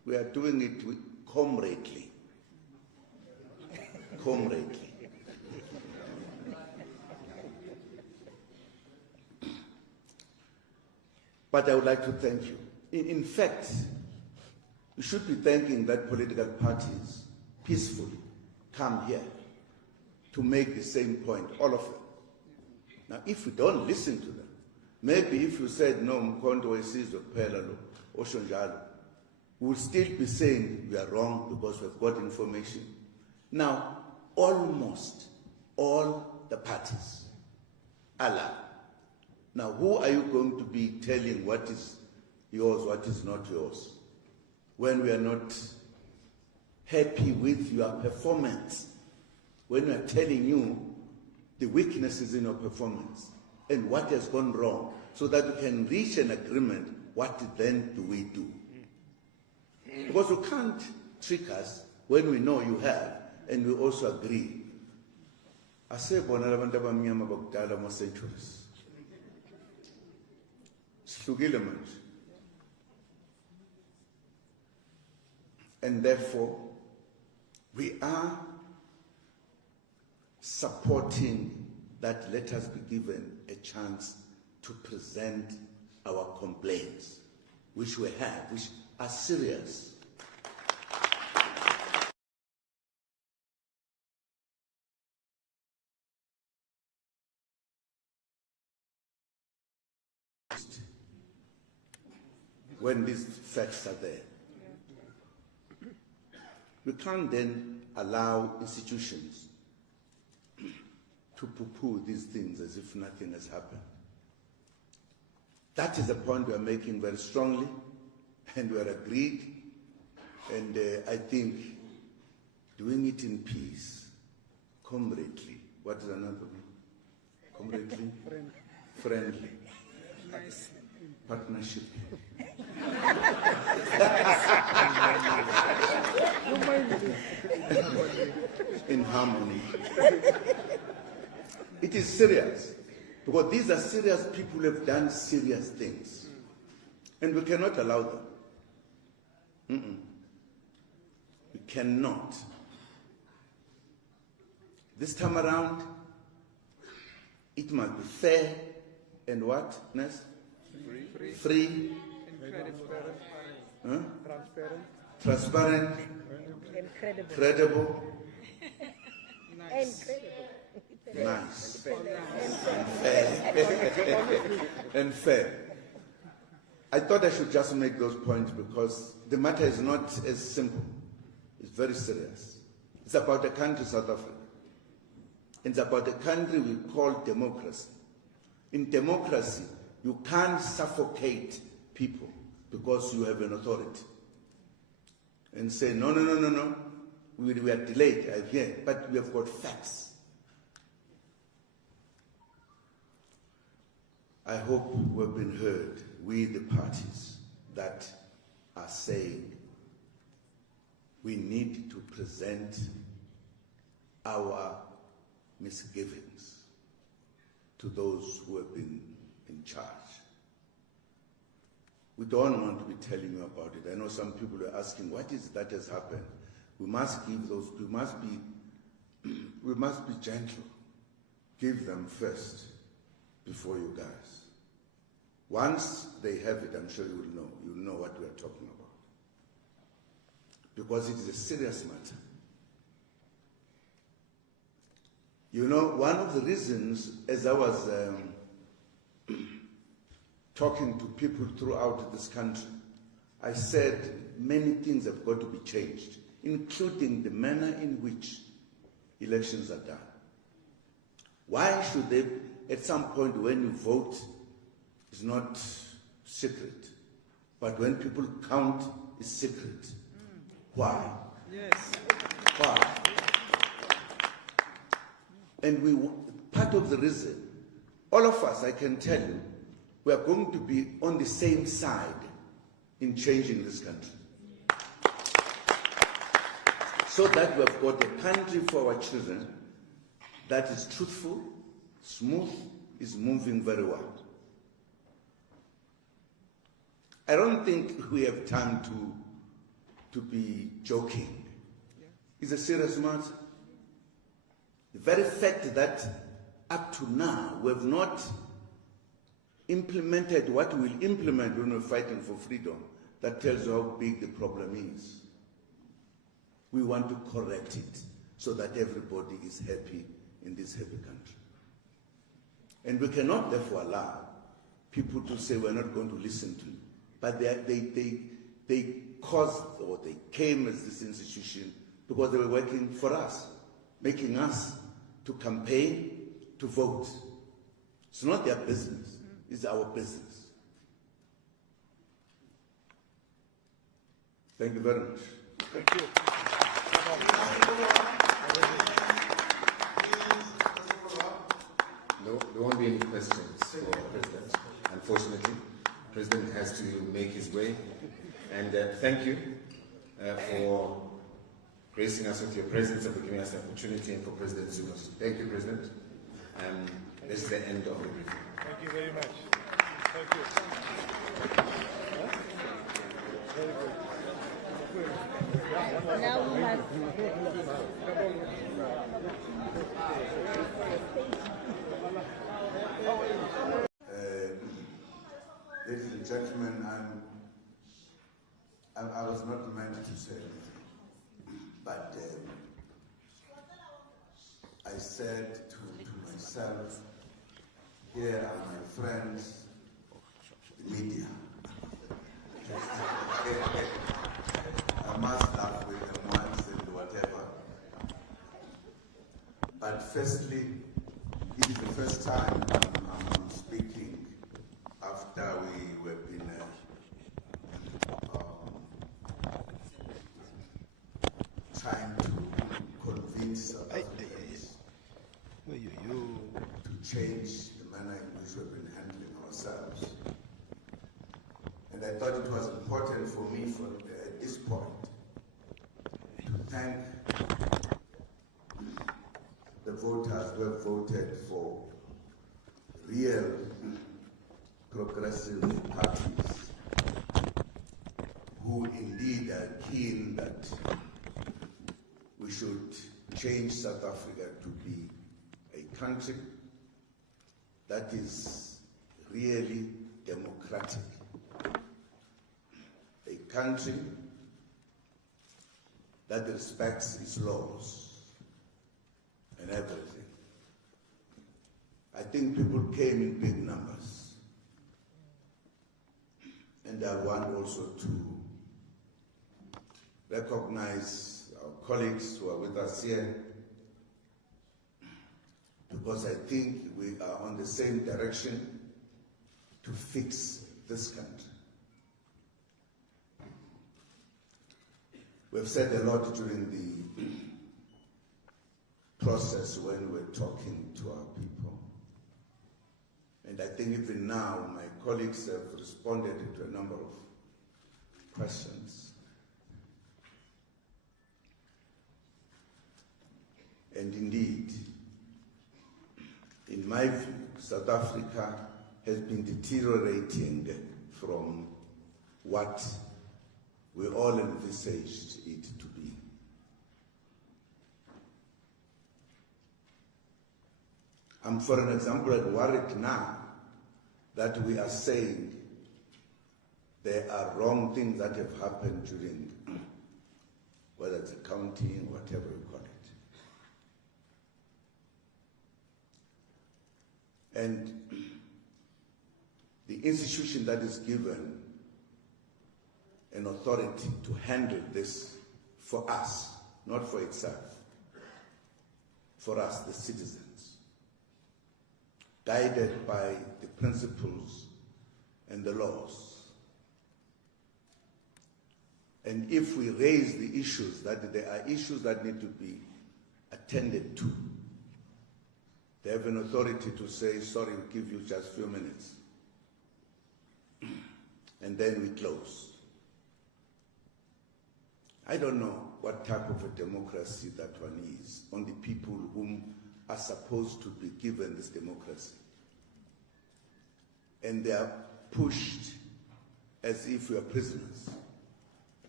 We are doing it with comradely. Comradely. But I would like to thank you. In fact, you should be thanking that political parties peacefully come here to make the same point, all of them. Now, if we don't listen to them, maybe if you said, no, uMkhonto weSizwe kuphela lo, osho njalo, we'll still be saying we are wrong because we've got information. Now, almost all the parties are allowed. Now, who are you going to be telling what is yours, what is not yours, when we are not happy with your performance, when we are telling you the weaknesses in your performance and what has gone wrong, so that we can reach an agreement, what then do we do? Because you can't trick us when we know you have, and we also agree. Asebona labantu abamnyama bakudala ama-centuries. Sihlukile manje. And therefore, we are supporting that let us be given a chance to present our complaints, which we have, which are serious. When these facts are there. We can't then allow institutions to poo-poo these things as if nothing has happened. That is the point we are making very strongly, and we are agreed, and I think doing it in peace, comradely. What is another one? Comradely? Friendly. Nice. Partnership. In harmony. It is serious, because these are serious people who have done serious things, and we cannot allow them. We cannot. This time around, it must be fair and what, Ness? Free. Huh? Transparent. Credible. Nice. Nice. And fair. I thought I should just make those points because the matter is not as simple. It's very serious. It's about the country, South Africa. It's about the country we call democracy. In democracy, you can't suffocate people because you have an authority and say, no, we are delayed, I hear, but we have got facts. I hope we've been heard, we the parties that are saying we need to present our misgivings to those who have been in charge. We don't want to be telling you about it. I know some people are asking, what is that has happened? We must give those, we must be gentle. Give them first before you guys. Once they have it, I'm sure you will know. You'll know what we are talking about. Because it is a serious matter. You know, one of the reasons, as I was talking to people throughout this country, I said many things have got to be changed, including the manner in which elections are done. Why should they, at some point when you vote, it's not secret, but when people count, it's secret. Why? Yes. Why? And part of the reason, all of us, I can tell you, we are going to be on the same side in changing this country. So that we have got a country for our children that is truthful, smooth, is moving very well. I don't think we have time to be joking. It's a serious matter. The very fact that up to now we have not implemented what we'll implement when we're fighting for freedom, that tells you how big the problem is. We want to correct it so that everybody is happy in this happy country. And we cannot therefore allow people to say we're not going to listen to you. But they caused, or they came as this institution because they were working for us, making us to campaign, to vote. It's not their business, it's our business. Thank you very much. Thank you. No, there won't be any questions for the President. Unfortunately, the President has to make his way. And thank you for gracing us with your presence and for giving us the opportunity, and for President Zuma. Thank you, President. This is the end of the briefing. Thank you very much. Thank you. Very good. Now we have ladies and gentlemen, I was not meant to say anything, but I said to myself, here are my friends, the media. I must laugh with them once and whatever. But firstly, it is the first time I'm speaking after we were been trying to convince South Africans to change the manner in which we've been handling ourselves. And I thought it was important for me at this point to thank the voters who have voted for real progressive parties who indeed are keen that we should change South Africa to be a country that is really democratic, a country that respects its laws and everything. I think people came in big numbers. And I want also to recognize our colleagues who are with us here, because I think we are on the same direction to fix this country. We've said a lot during the process when we're talking to our people. And I think even now my colleagues have responded to a number of questions. And indeed, in my view, South Africa has been deteriorating from what we all envisaged it to be. I'm, for an example, worried now that we are saying there are wrong things that have happened during, whether it's accounting, whatever you call it. And the institution that is given an authority to handle this for us, not for itself, for us, the citizens, guided by the principles and the laws. And if we raise the issues, that there are issues that need to be attended to, they have an authority to say, sorry, we'll give you just a few minutes. And then we close. I don't know what type of a democracy that one is on the people whom are supposed to be given this democracy. And they are pushed as if we are prisoners.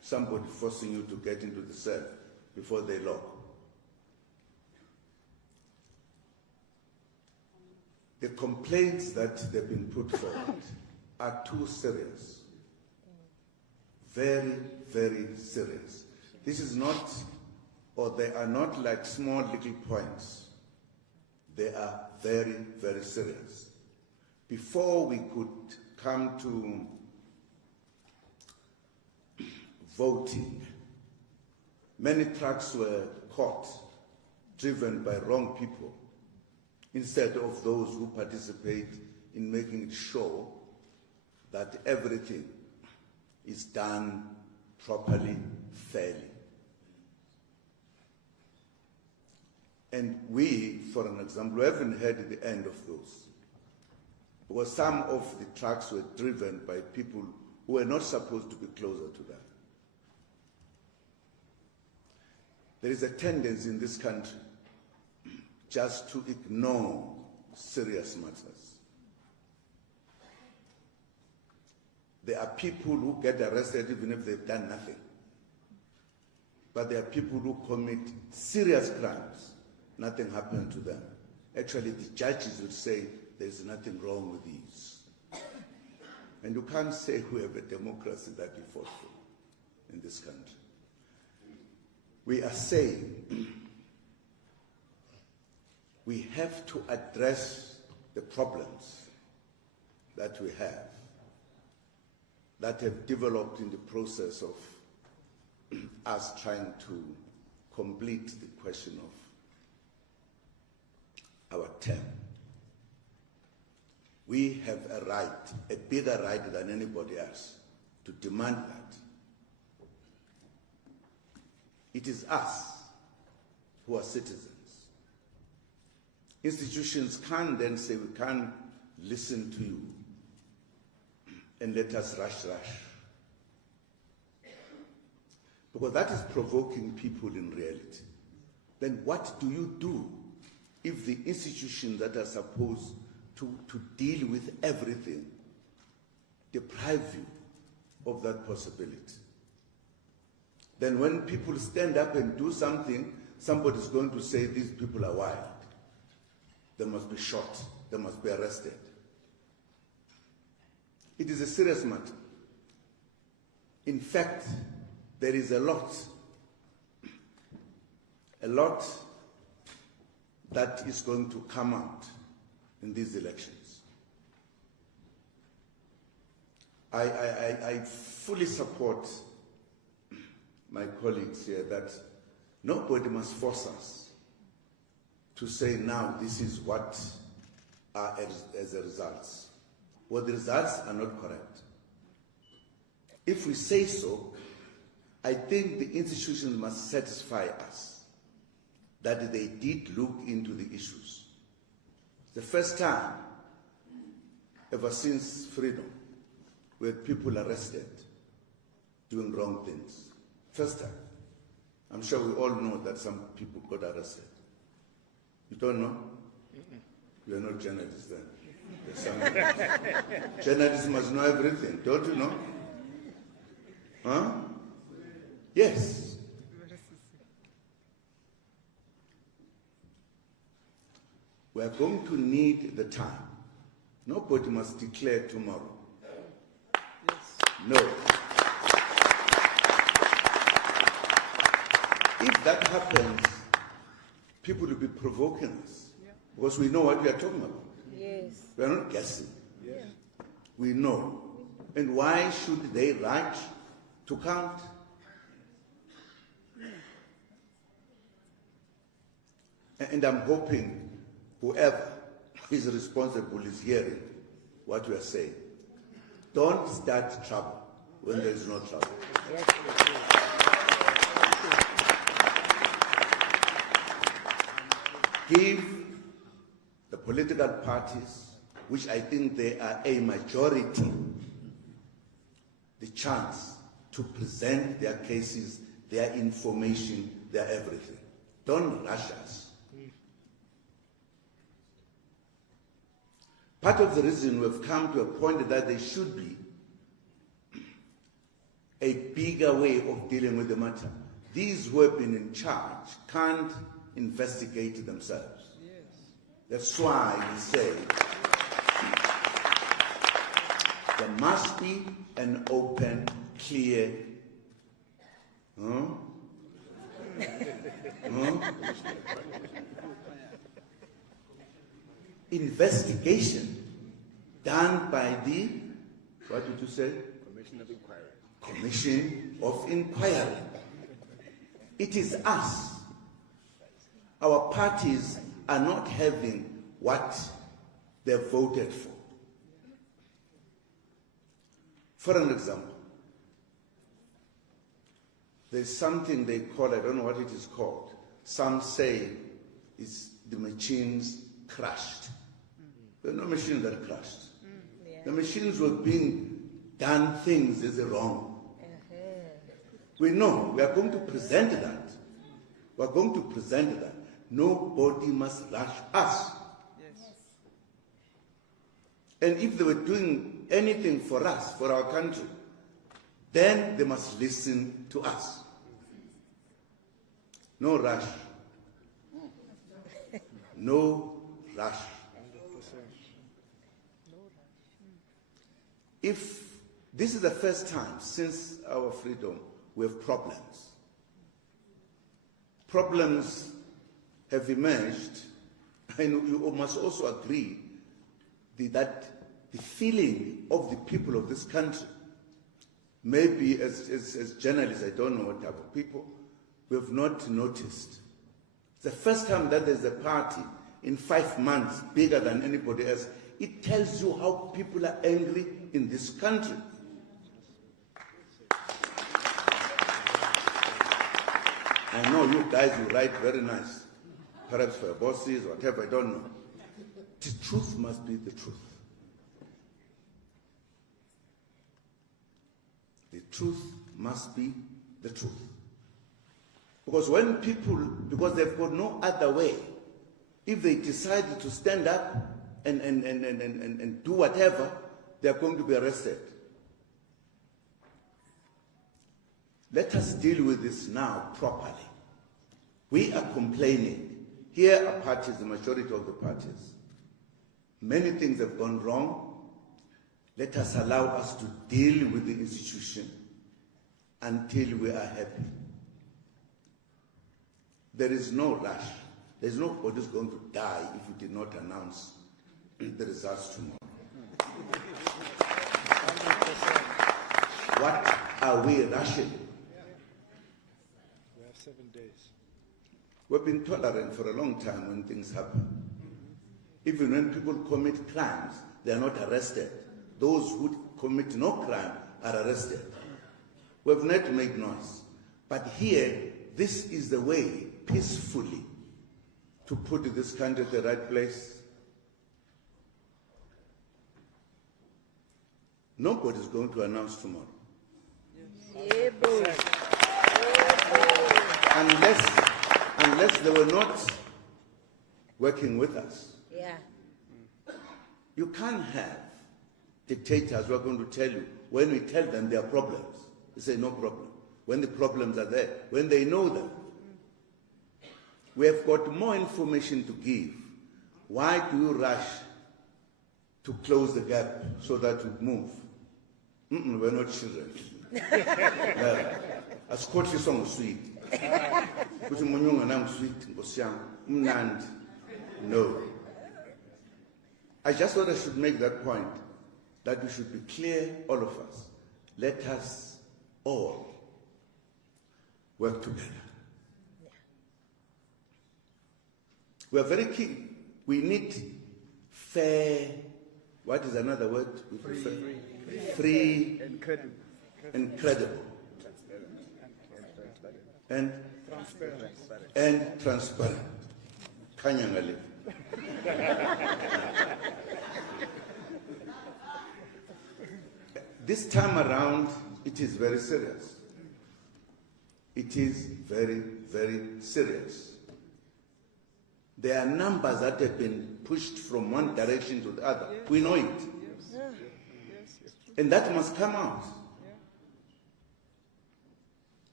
somebody forcing you to get into the cell before they lock. The complaints that they've been put forward are too serious. Very, very serious. This is not, or they are not like small little points. They are very, very serious. Before we could come to voting, many trucks were caught, driven by wrong people, instead of those who participate in making sure that everything is done properly, fairly. And we, for an example, haven't heard the end of those, because some of the trucks were driven by people who were not supposed to be closer to them. There is a tendency in this country just to ignore serious matters. There are people who get arrested even if they've done nothing. But there are people who commit serious crimes. Nothing happened to them. Actually, the judges would say there's nothing wrong with these. And you can't say we have a democracy that we fought for in this country. We are saying we have to address the problems that we have, that have developed in the process of us trying to complete the question of our term. We have a right, a bigger right than anybody else, to demand that. It is us who are citizens. Institutions can't then say we can't listen to you and let us rush. Because that is provoking people in reality. Then what do you do if the institutions that are supposed to deal with everything deprive you of that possibility? Then when people stand up and do something, somebody's going to say these people are wild. They must be shot. They must be arrested. It is a serious matter. In fact, there is a lot that is going to come out in these elections. I fully support my colleagues here that nobody must force us to say now this is what are as a result. Well, the results are not correct. If we say so, I think the institutions must satisfy us that they did look into the issues. The first time, ever since freedom, we had people arrested doing wrong things. First time. I'm sure we all know that some people got arrested. You don't know? You are not journalists then. Journalists must know everything, don't you know? Huh? Yes. We are going to need the time. Nobody must declare tomorrow. No. If that happens, people will be provoking us because we know what we are talking about. Yes. We are not guessing. Yes. We know. And why should they rush to count? And I'm hoping whoever is responsible is hearing what we are saying. Don't start trouble when there is no trouble. Yes. Give the political parties, which I think they are a majority, the chance to present their cases, their information, their everything. Don't rush us. Part of the reason we've come to a point that there should be a bigger way of dealing with the matter. These who have been in charge can't investigate themselves. That's why we say there must be an open, clear, investigation done by the, what did you say? Commission of Inquiry. Commission of Inquiry. It is us. Our parties are not having what they voted for. For an example, there's something they call, I don't know what it is called. Some say it's the machines crashed. There are no machines that crashed. The machines were being done things as wrong. We know, we are going to present that. We are going to present that. Nobody must rush us. And if they were doing anything for us, for our country, then they must listen to us. No rush. No rush. If this is the first time since our freedom we have problems. Problems have emerged, and you must also agree that the feeling of the people of this country, maybe as journalists, I don't know what type of people, we have not noticed. It's the first time that there's a party in 5 months bigger than anybody else. It tells you how people are angry in this country. I know you guys, you write very nice, perhaps for your bosses, whatever, I don't know. The truth must be the truth. The truth must be the truth. Because when people, because they've got no other way, if they decide to stand up and do whatever, they are going to be arrested. Let us deal with this now properly. We are complaining. Here are parties, the majority of the parties. Many things have gone wrong. Let us allow us to deal with the institution until we are happy. There is no rush. There's nobody who's going to die if you did not announce the results tomorrow. What are we rushing? We have 7 days. We've been tolerant for a long time when things happen. Even when people commit crimes, they are not arrested. Those who commit no crime are arrested. We have not made noise. But here, this is the way, peacefully, to put this country at the right place. Nobody is going to announce tomorrow. Unless they were not working with us. You can't have dictators who are going to tell you, when we tell them there are problems, they say no problem. When the problems are there, when they know them. We have got more information to give. Why do you rush to close the gap so that we move? We're not children. Asikhohle song sweet. Kuthi munyunga nam sweet ngosiyami umnandi. No. I just thought I should make that point, that we should be clear, all of us. Let us all work together. We are very keen. We need fair, what is another word? Free and credible. And transparent. Kanyangali. This time around, it is very serious. It is very, very serious. There are numbers that have been pushed from one direction to the other. We know it. And that must come out.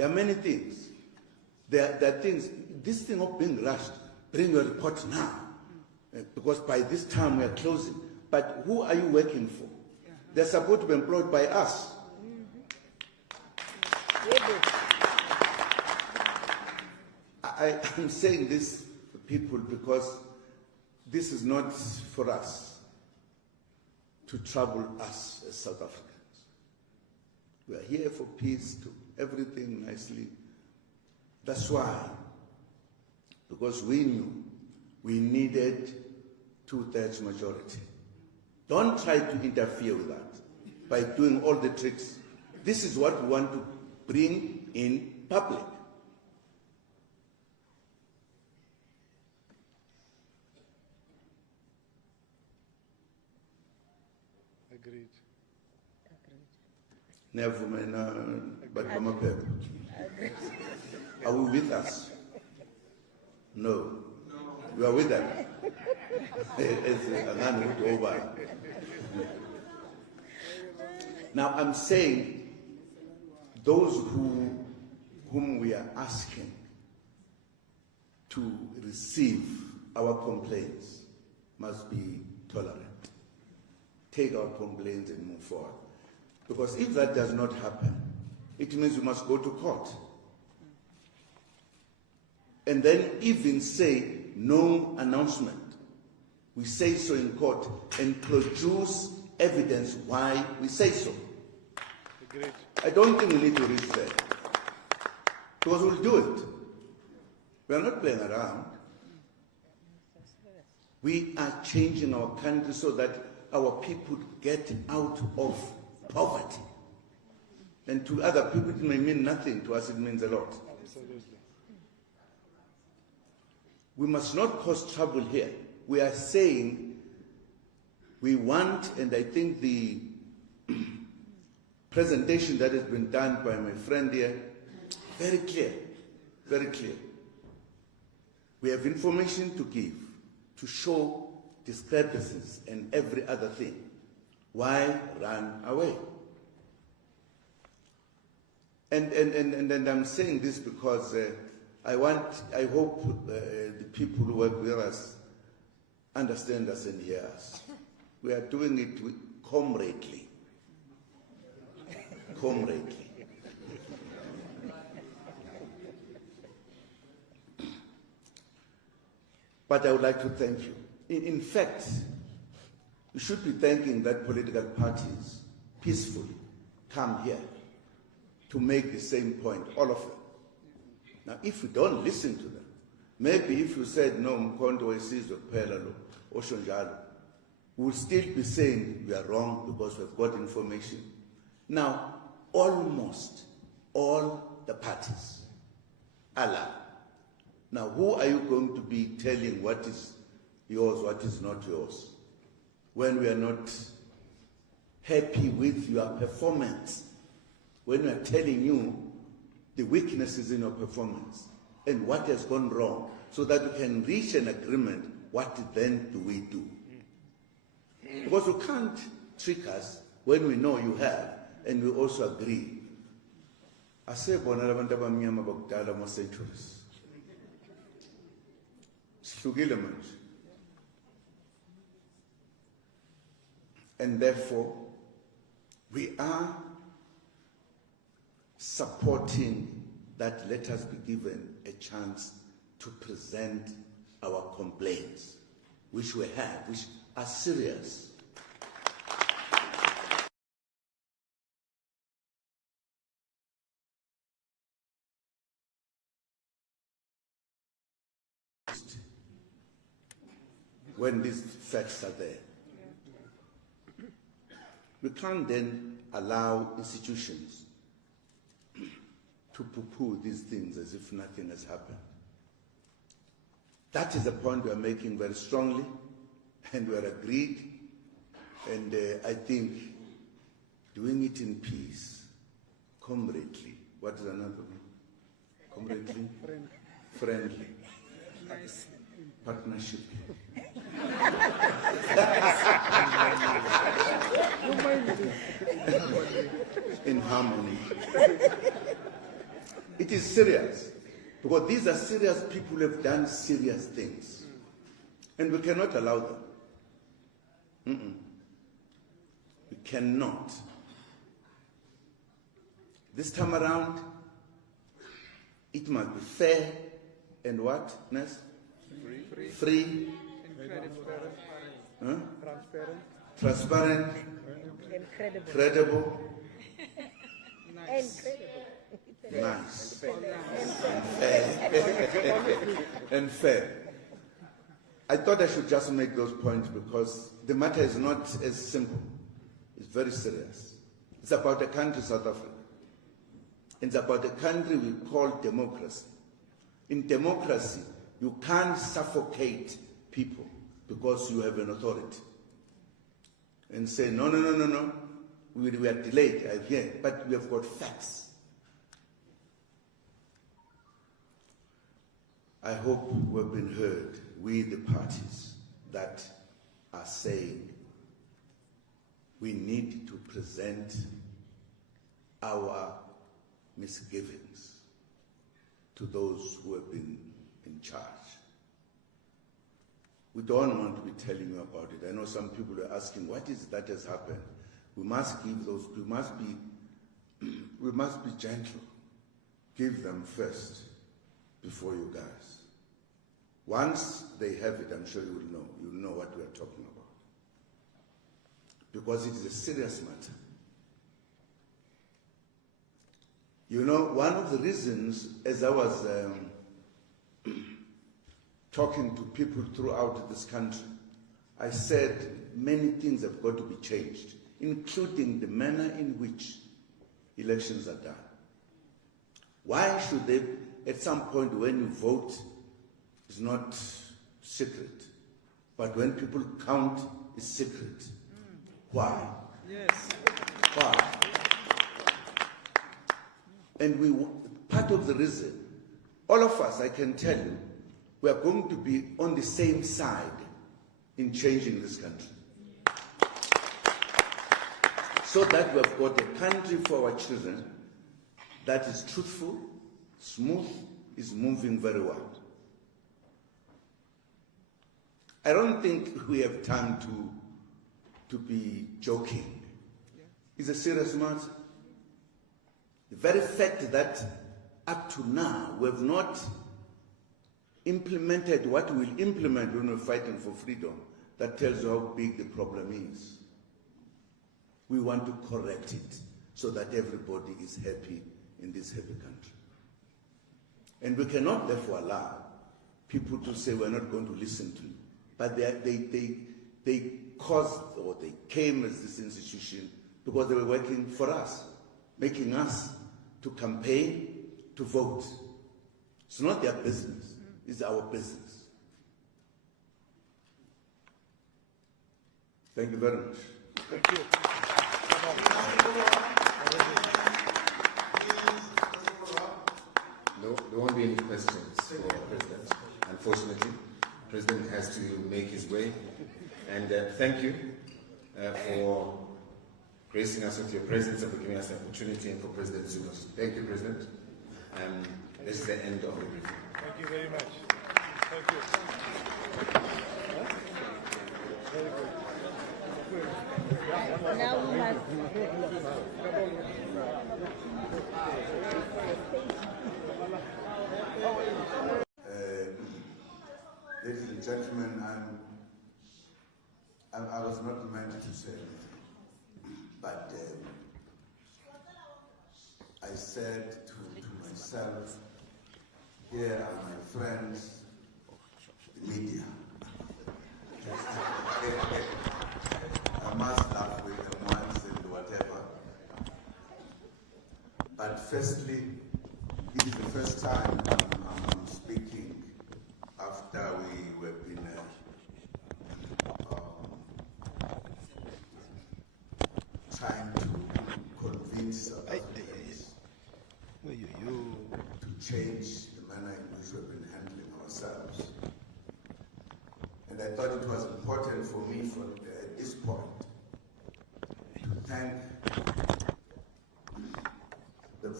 There are many things. There are things, this thing of being rushed, bring your report now, because by this time we are closing. But who are you working for? They're supposed to be employed by us. I'm saying this to people because this is not for us to trouble us as South Africans. We are here for peace, to everything nicely. That's why, because we knew we needed 2/3 majority. Don't try to interfere with that by doing all the tricks. This is what we want to bring in public. Agreed. Never mind, but are we with us? No. We are with them. Now I'm saying those whom we are asking to receive our complaints must be tolerant. Take our complaints and move forward. Because if that does not happen, it means we must go to court. And then even say no announcement. We say so in court and produce evidence why we say so. Agreed. I don't think we need to reach there. Because we'll do it. We are not playing around. We are changing our country so that our people get out of poverty. And to other people it may mean nothing, to us it means a lot. Absolutely. We must not cause trouble here. We are saying we want, and I think the presentation that has been done by my friend here, very clear, very clear. We have information to give, to show discrepancies and every other thing. Why run away? And I'm saying this because I hope the people who work with us understand us and hear us. We are doing it with comradely. Comradely. But I would like to thank you. In fact, we should be thanking that political parties peacefully come here to make the same point, all of them. Now, if we don't listen to them, maybe if you said, no, uMkhonto, weSizwe, Pelalo, Oshonjalo, we'll still be saying we are wrong because we've got information. Now, almost all the parties are lying. Now, who are you going to be telling what is yours, what is not yours, when we are not happy with your performance, when we are telling you the weaknesses in your performance and what has gone wrong, so that we can reach an agreement, what then do we do? Because you can't trick us when we know you have, and we also agree. Asebona labantu abamnyama bakudala ama-centuries. Sihlukile manje. And therefore, we are supporting that let us be given a chance to present our complaints, which we have, which are serious. When these facts are there. We can't then allow institutions to poo-poo these things as if nothing has happened. That is the point we are making very strongly, and we are agreed, and I think doing it in peace, comradely. What is another one? Comradely? Friendly. Nice. Partnership. In harmony. It is serious. Because these are serious people who have done serious things. And we cannot allow them. We cannot. This time around, it must be fair and what, Ness? Free. Huh? Transparent. Credible. Nice. And fair. I thought I should just make those points because the matter is not as simple. It's very serious. It's about a country, South Africa. It's about a country we call democracy. In democracy, you can't suffocate people because you have an authority and say, no, we are delayed, I hear, but we have got facts. I hope we've been heard, we the parties that are saying we need to present our misgivings to those who have been in charge. We don't want to be telling you about it. I know some people are asking, what is it that has happened? We must give those, we must be gentle. Give them first before you guys. Once they have it, I'm sure you will know. You will know what we are talking about. Because it is a serious matter. You know, one of the reasons, as I was talking to people throughout this country, I said many things have got to be changed, including the manner in which elections are done. Why should they, at some point when you vote, it's not secret, but when people count, it's secret. Why? Yes. Why? And part of the reason, all of us, I can tell you, we are going to be on the same side in changing this country. So that we have got a country for our children that is truthful, smooth, is moving very well. I don't think we have time to be joking. It's a serious matter. The very fact that up to now we have not implemented what we'll implement when we're fighting for freedom, that tells you how big the problem is. We want to correct it so that everybody is happy in this happy country. And we cannot therefore allow people to say we're not going to listen to you. But they caused, or they came as this institution because they were working for us, making us to campaign, to vote. It's not their business, it's our business. Thank you very much. Thank you. No, there won't be any questions for the President, unfortunately. The President has to make his way. And thank you for gracing us with your presence and for giving us the opportunity, and for President Zuma. Thank you, President. This is the end of the briefing. Thank you very much. Thank you. Very good. Now we must. Ladies and gentlemen, I was not meant to say anything, but I said to myself, here are my friends, the media. I must laugh with them once and whatever. But firstly, it is the first time I'm speaking after we have been trying to convince South Africans to change the manner in which we've been handling ourselves. And I thought it was important for me at this point to thank the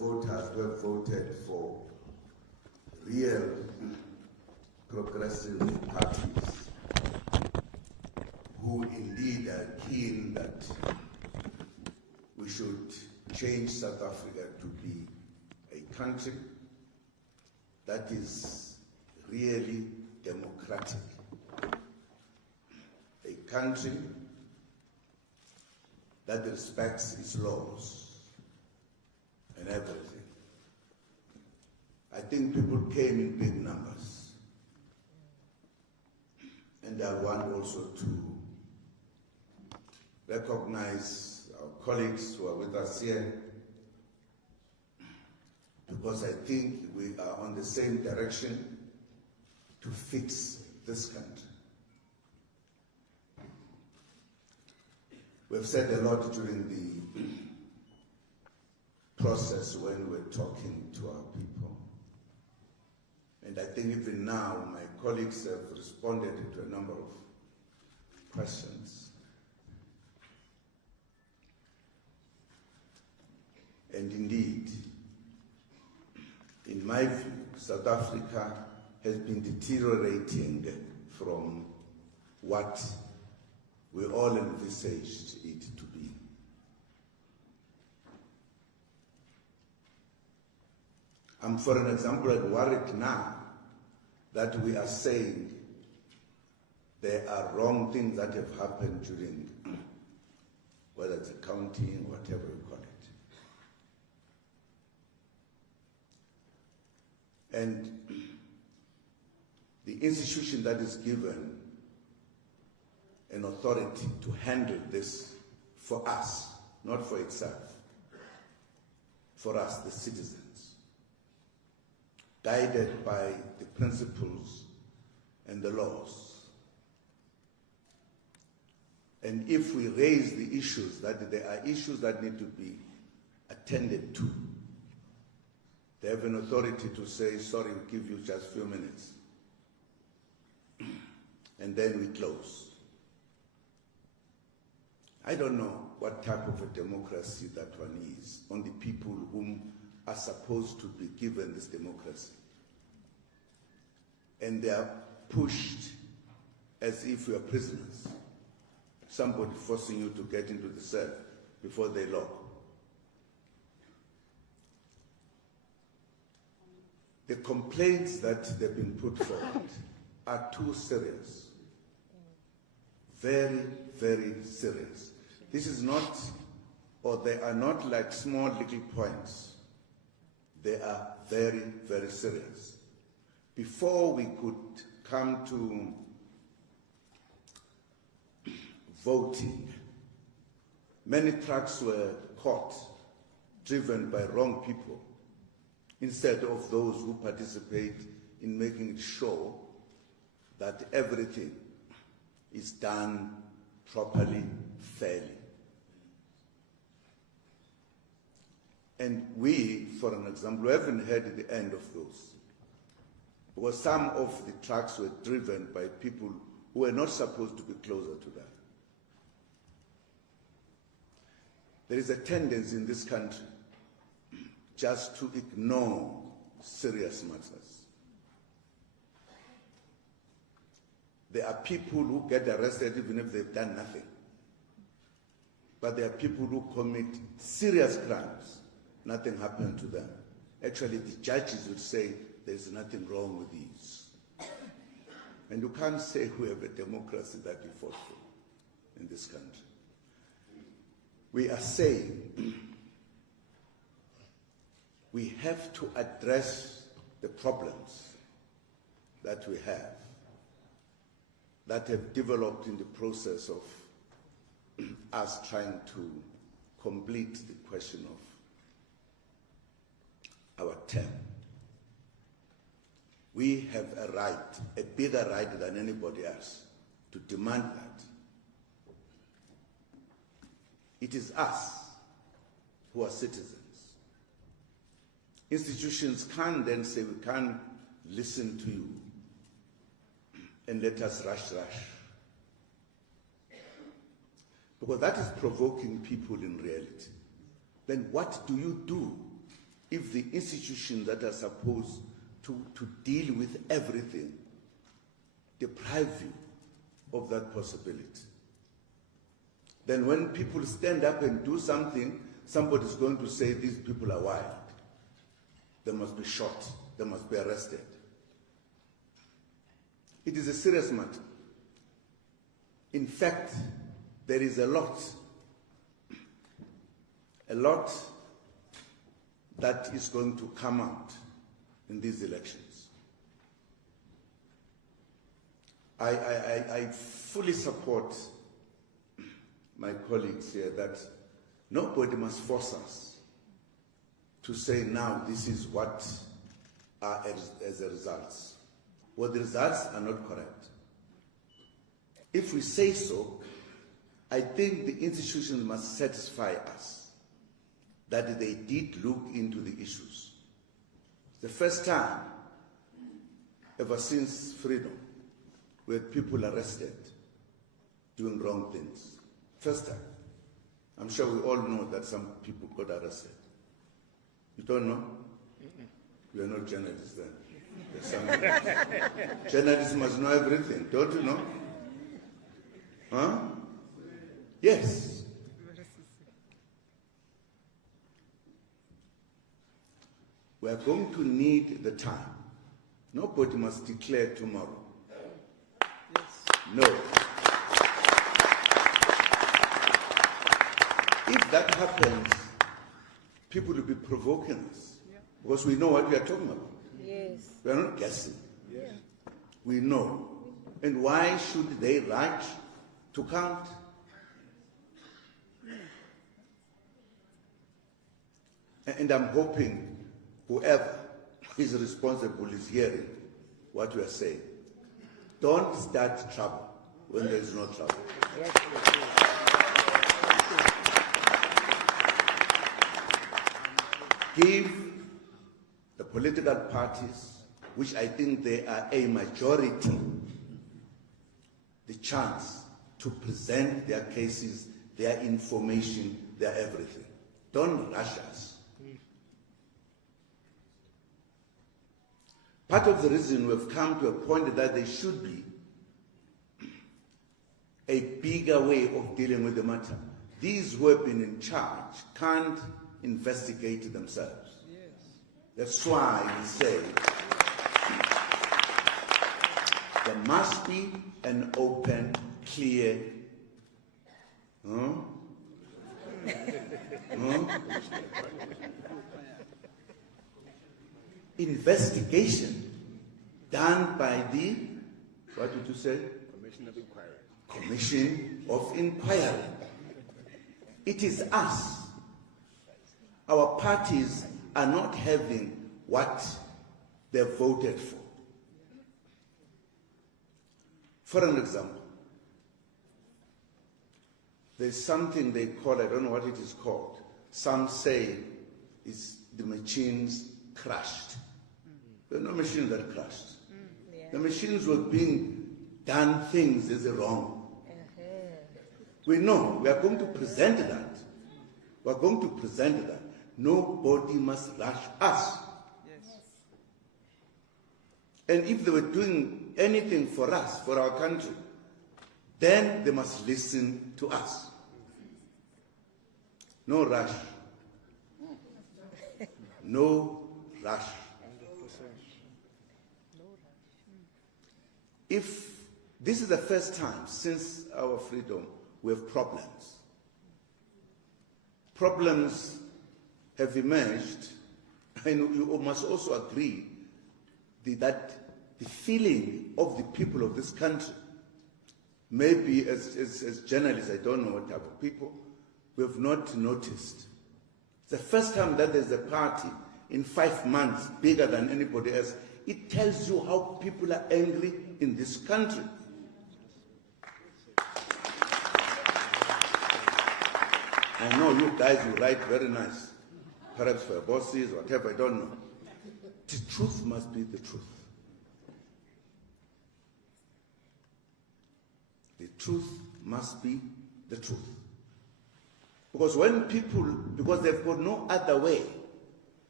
voters who have voted for real progressive parties who indeed are keen that we should change South Africa to be a country that is really democratic, a country that respects its laws and everything. I think people came in big numbers. And I want also to recognize our colleagues who are with us here, because I think we are on the same direction to fix this country. We've said a lot during the process when we're talking to our people. And I think even now my colleagues have responded to a number of questions. And indeed, in my view, South Africa has been deteriorating from what we all envisaged it to be. I'm, for an example, worried now that we are saying there are wrong things that have happened during, whether it's accounting, whatever you call it. And the institution that is given an authority to handle this for us, not for itself, for us, the citizens, guided by the principles and the laws. And if we raise the issues, that there are issues that need to be attended to, they have an authority to say, sorry, we'll give you just a few minutes. And then we close. I don't know what type of a democracy that one is on the people whom are supposed to be given this democracy. And they are pushed as if we are prisoners. Somebody forcing you to get into the cell before they lock. The complaints that they've been put forward are too serious. Very, very serious. This is not, or they are not like small little points. They are very, very serious. Before we could come to voting, many trucks were caught, driven by wrong people, instead of those who participate in making sure that everything is done properly, fairly. And we, for an example, haven't heard the end of those. Because some of the trucks were driven by people who were not supposed to be closer to that. There is a tendency in this country just to ignore serious matters. There are people who get arrested even if they've done nothing. But there are people who commit serious crimes. Nothing happened to them. Actually, the judges would say there's nothing wrong with these. And you can't say we have a democracy that we fought for in this country. We are saying we have to address the problems that we have, that have developed in the process of us trying to complete the question of our term. We have a right, a bigger right than anybody else, to demand that. It is us who are citizens. Institutions can't then say we can't listen to you and let us rush. Because that is provoking people in reality. Then what do you do if the institutions that are supposed to deal with everything deprive you of that possibility. Then when people stand up and do something, somebody's going to say these people are wild. They must be shot. They must be arrested. It is a serious matter. In fact, there is a lot that is going to come out in these elections. I fully support my colleagues here that nobody must force us to say now this is what are as a result. Well, the results are not correct. If we say so, I think the institutions must satisfy us that they did look into the issues. The first time ever since freedom where people arrested doing wrong things. First time. I'm sure we all know that some people got arrested. You don't know? You are not journalists then. Journalists must know everything, don't you know? Huh? Yes. We are going to need the time. Nobody must declare tomorrow. No. If that happens, people will be provoking us because we know what we are talking about. Yes. We are not guessing. Yes. We know. And why should they rush to count? And I'm hoping whoever is responsible is hearing what we are saying. Don't start trouble when there is no trouble. Give the political parties, which I think they are a majority, the chance to present their cases, their information, their everything. Don't rush us. Part of the reason we've come to a point that there should be a bigger way of dealing with the matter. These who have been in charge can't investigate themselves. Yes. That's why we say there must be an open, clear, investigation done by the, what did you say? Commission of Inquiry. Commission of Inquiry. It is us. Our parties are not having what they voted for. For an example, there's something they call, I don't know what it is called. Some say it's the machines crashed. There are no machines that crashed. The machines were being done things as wrong. We know, we are going to present that. We are going to present that. Nobody must rush us. Yes. And if they were doing anything for us, for our country, then they must listen to us. No rush. No rush. If this is the first time since our freedom we have problems. Problems have emerged, and you must also agree that the feeling of the people of this country, maybe as journalists, I don't know what type of people, we have not noticed. It's the first time that there's a party in 5 months bigger than anybody else. It tells you how people are angry in this country. I know you guys, you write very nice, perhaps for your bosses, whatever, I don't know. The truth must be the truth. The truth must be the truth. Because when people, because they've got no other way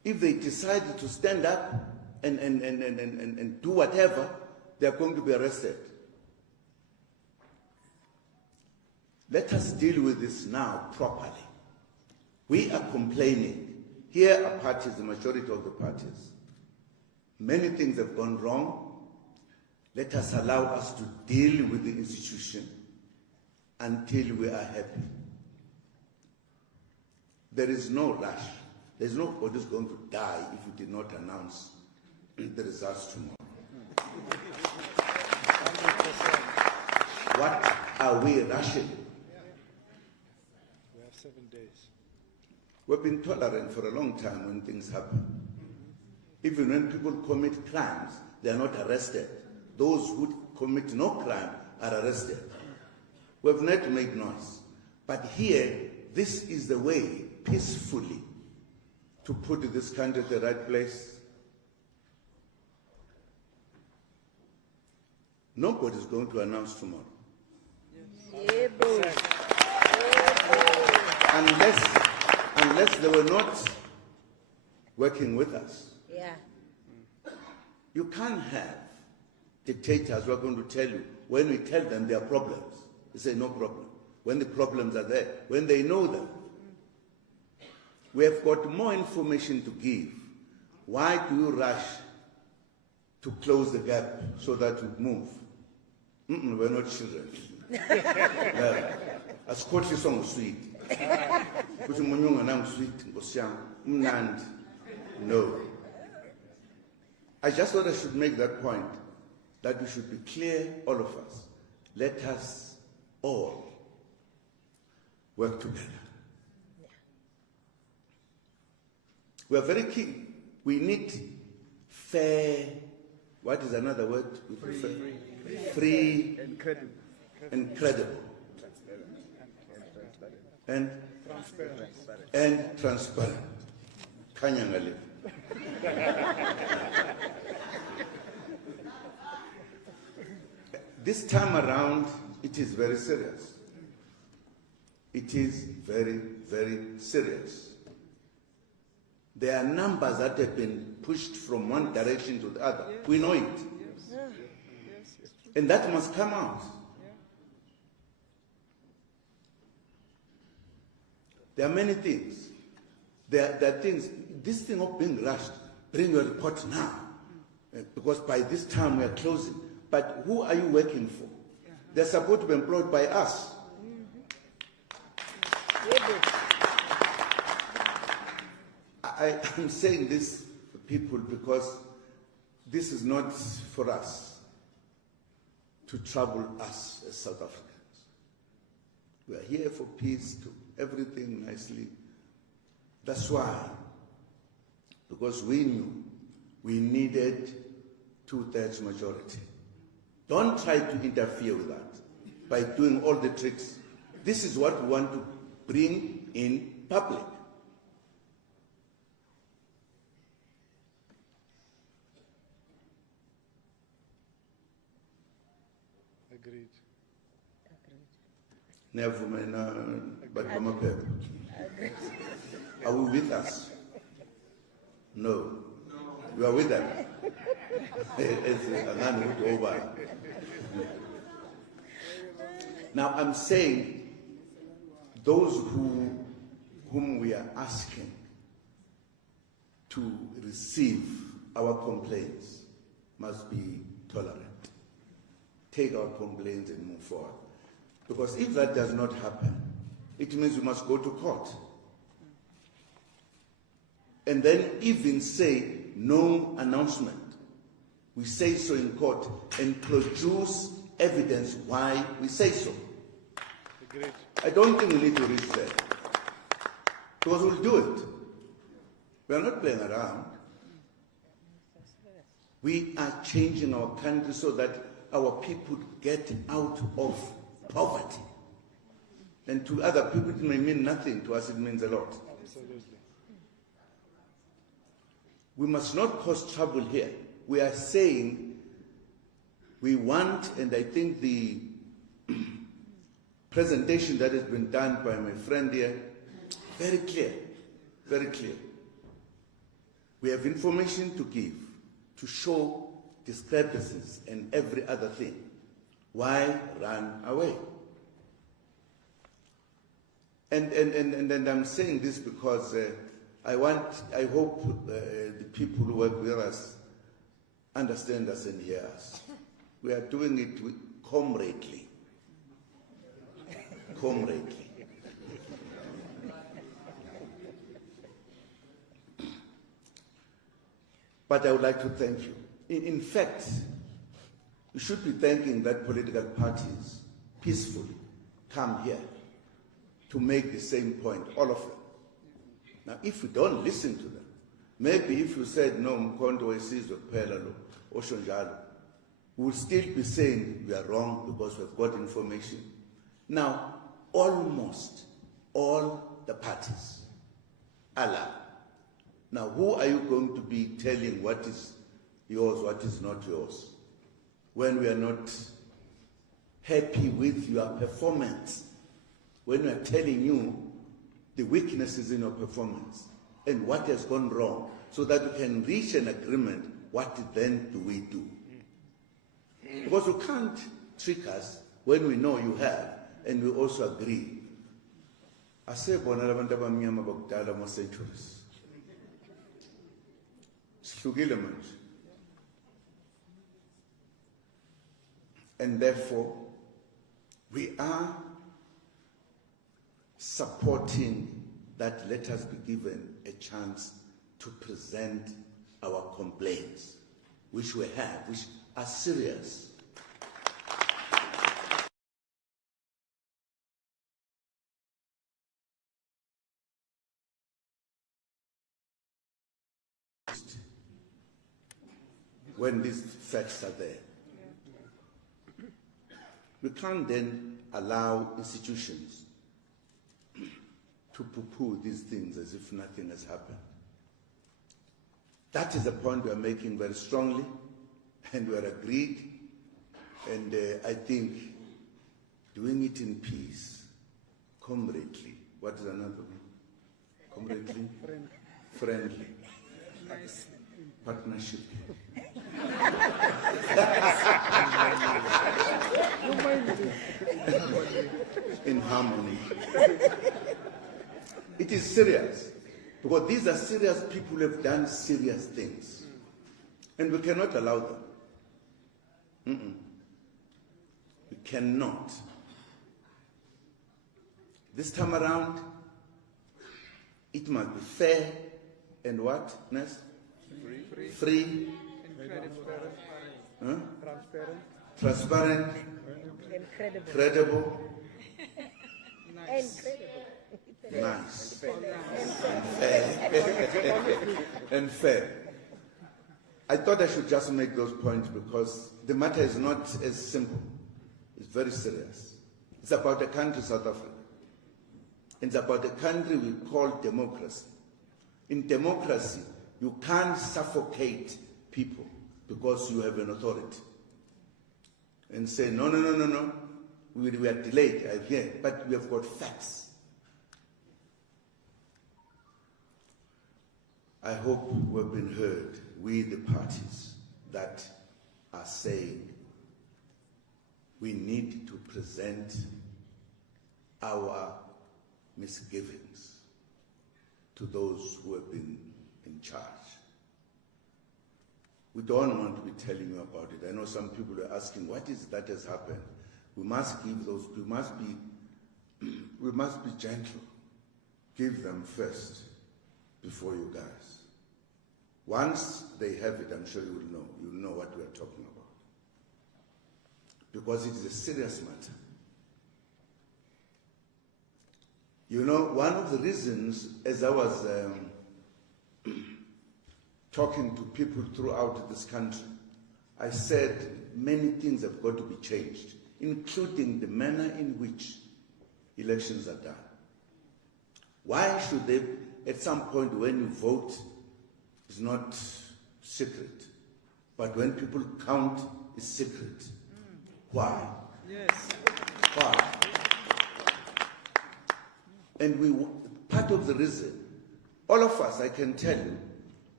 If they decide to stand up and do whatever, they are going to be arrested. Let us deal with this now properly. We are complaining. Here are parties, the majority of the parties. Many things have gone wrong. Let us allow us to deal with the institution until we are happy. There is no rush. There's nobody who's going to die if we did not announce the results tomorrow. What are we rushing? We have 7 days. We've been tolerant for a long time when things happen. Even when people commit crimes, they are not arrested. Those who commit no crime are arrested. We've not made noise. But here, this is the way, peacefully, to put this country at the right place. Nobody's going to announce tomorrow. Unless they were not working with us. Yeah. You can't have dictators who are going to tell you, when we tell them there are problems, they say no problem. When the problems are there, when they know them. We have got more information to give. Why do you rush to close the gap so that we move? We're not children. Asikhohliswa ngusweet. Kuthi umunye ungenam sweet Nkosi yami umnandi. No. I just thought I should make that point, that we should be clear, all of us. Let us all work together. We are very keen. We need fair, what is another word? Free and credible. And credible. And transparent. Kanyangale. This time around, it is very serious. It is very, very serious. There are numbers that have been pushed from one direction to the other. Yes. We know it. Yes. Yes. And that must come out. Yeah. There are many things. There are things, this thing of being rushed, bring your report now. Because by this time we are closing. But who are you working for? They're supposed to be employed by us. I'm saying this to people because this is not for us to trouble us as South Africans. We are here for peace, to everything nicely. That's why, because we knew we needed 2/3 majority. Don't try to interfere with that by doing all the tricks. This is what we want to bring in public. Agreed. Never but are we with us? No. You are with them. Now I'm saying those whom we are asking to receive our complaints must be tolerant. Take our complaints and move forward. Because if that does not happen, it means we must go to court. And then even say no announcement. We say so in court and produce evidence why we say so. Agreed. I don't think we need to reach there. Because we'll do it. We are not playing around. We are changing our country so that our people get out of poverty. And to other people it may mean nothing, to us it means a lot. Absolutely. We must not cause trouble here. We are saying we want, and I think the presentation that has been done by my friend here, very clear, very clear. We have information to give, to show discrepancies and every other thing. Why run away? And I'm saying this because I hope the people who work with us understand us and hear us. We are doing it comradely. Comradely. But I would like to thank you. In fact, you should be thanking that political parties peacefully come here to make the same point, all of them. Now, if we don't listen to them, maybe if you said, no, uMkhonto weSizwe kuphela lo, osho njalo, we will still be saying we are wrong because we've got information. Now, almost all the parties are allowed. Now, who are you going to be telling what is yours, what is not yours, when we are not happy with your performance, when we are telling you the weaknesses in your performance and what has gone wrong, so that we can reach an agreement, what then do we do? Because you can't trick us when we know you have, and we also agree. Asebona labantu abamnyama bakudala mo centuries. Sihlukile manje. And therefore, we are supporting that let us be given a chance to present our complaints, which we have, which are serious. When these facts are there. We can't then allow institutions to poo-poo these things as if nothing has happened. That is the point we are making very strongly, and we are agreed, and I think doing it in peace, comradely. What is another one? Comradely? Friendly. Nice. Partnership. In harmony. It is serious, because these are serious people who have done serious things, and we cannot allow them. We cannot. This time around, it must be fair and what, Ness? Free. Huh? Transparent. Credible. Nice. Nice. And fair. And fair. I thought I should just make those points because the matter is not as simple. It's very serious. It's about a country, South Africa. It's about a country we call democracy. In democracy, you can't suffocate people because you have an authority and say, no, we are delayed, I hear, but we have got facts. I hope we've been heard, we the parties that are saying we need to present our misgivings to those who have been in charge. We don't want to be telling you about it. I know some people are asking, what is that has happened? We must give those, we must be gentle. Give them first before you guys. Once they have it, I'm sure you'll know what we are talking about. Because it is a serious matter. You know, one of the reasons, as I was talking to people throughout this country, I said many things have got to be changed, including the manner in which elections are done. Why should they, at some point when you vote, it's not secret, but when people count, it's secret. Why? Yes. Why? And part of the reason, all of us, I can tell you,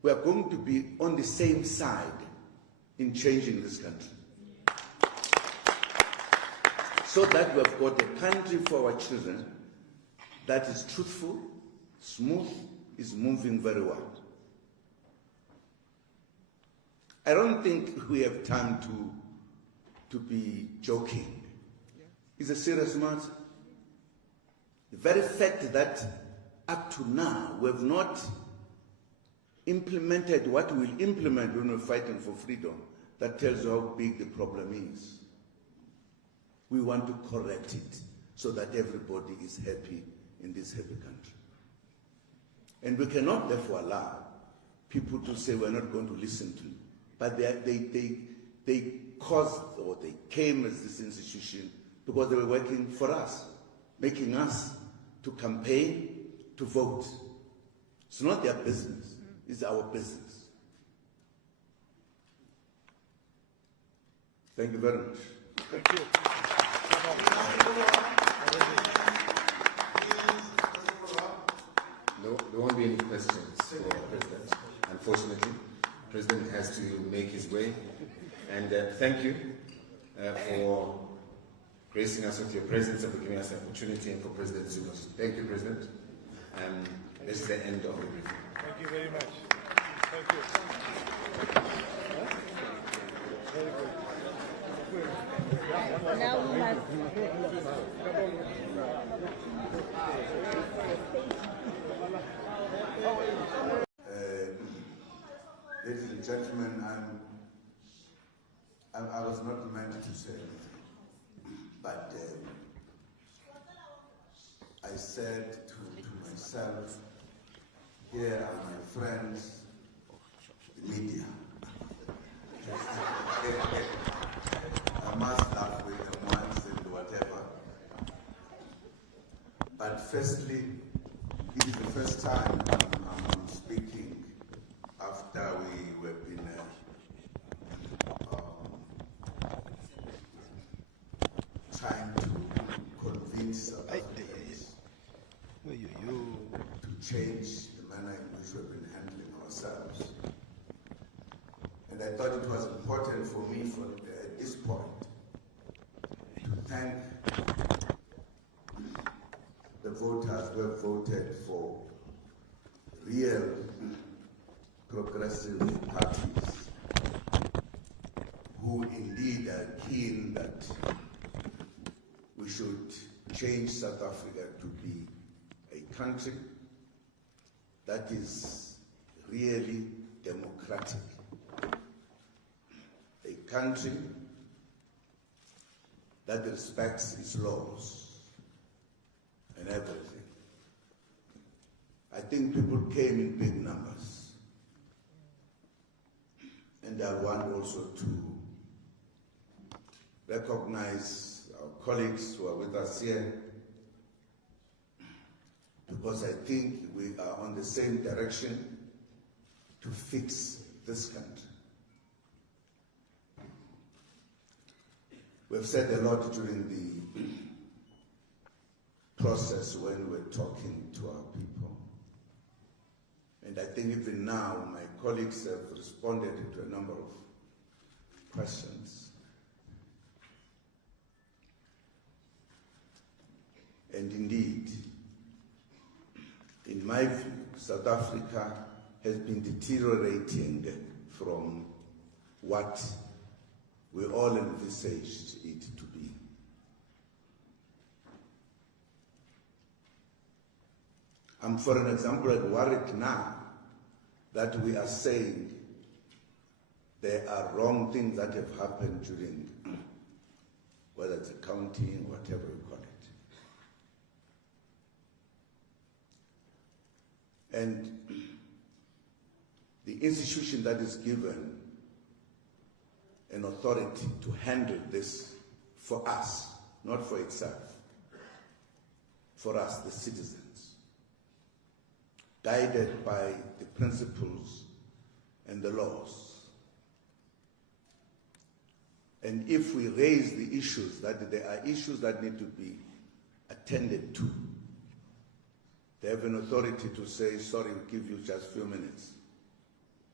we are going to be on the same side in changing this country. So that we have got a country for our children that is truthful, smooth, is moving very well. I don't think we have time to be joking. It's a serious matter. The very fact that up to now we have not implemented what we will implement when we're fighting for freedom, that tells you how big the problem is. We want to correct it so that everybody is happy in this happy country. And we cannot therefore allow people to say we're not going to listen to you. But they caused, or they came as this institution because they were working for us, making us to campaign, to vote. It's not their business, it's our business. Thank you very much. Thank you. No, there won't be any questions for the President. Unfortunately, the President has to make his way. And thank you for gracing us with your presence and for giving us the opportunity, and for President Zuma. Thank you, President. This is the end of the briefing. Thank you very much. Thank you. Very good. Now we must. Ladies and gentlemen, I was not meant to say anything, but I said to myself, here are my friends, the media. I must laugh with them once and whatever. But firstly, it is the first time I'm speaking after we have been trying to convince South Africans to change the manner in which we've been handling ourselves. And I thought it was important for me at this point to thank the voters who have voted for real progressive parties who indeed are keen that we should change South Africa to be a country that is really democratic, a country that respects its laws and everything. I think people came in big numbers. And I want also to recognize our colleagues who are with us here, because I think we are on the same direction to fix this country. We've said a lot during the process when we're talking to our people. And I think even now my colleagues have responded to a number of questions. And indeed, in my view, South Africa has been deteriorating from what we all envisaged it to be. I'm, for an example, worried now that we are saying there are wrong things that have happened during, whether it's accounting, whatever you call it. And the institution that is given an authority to handle this for us, not for itself, for us, the citizens, guided by the principles and the laws. And if we raise the issues, that there are issues that need to be attended to, they have an authority to say, sorry, we'll give you just a few minutes.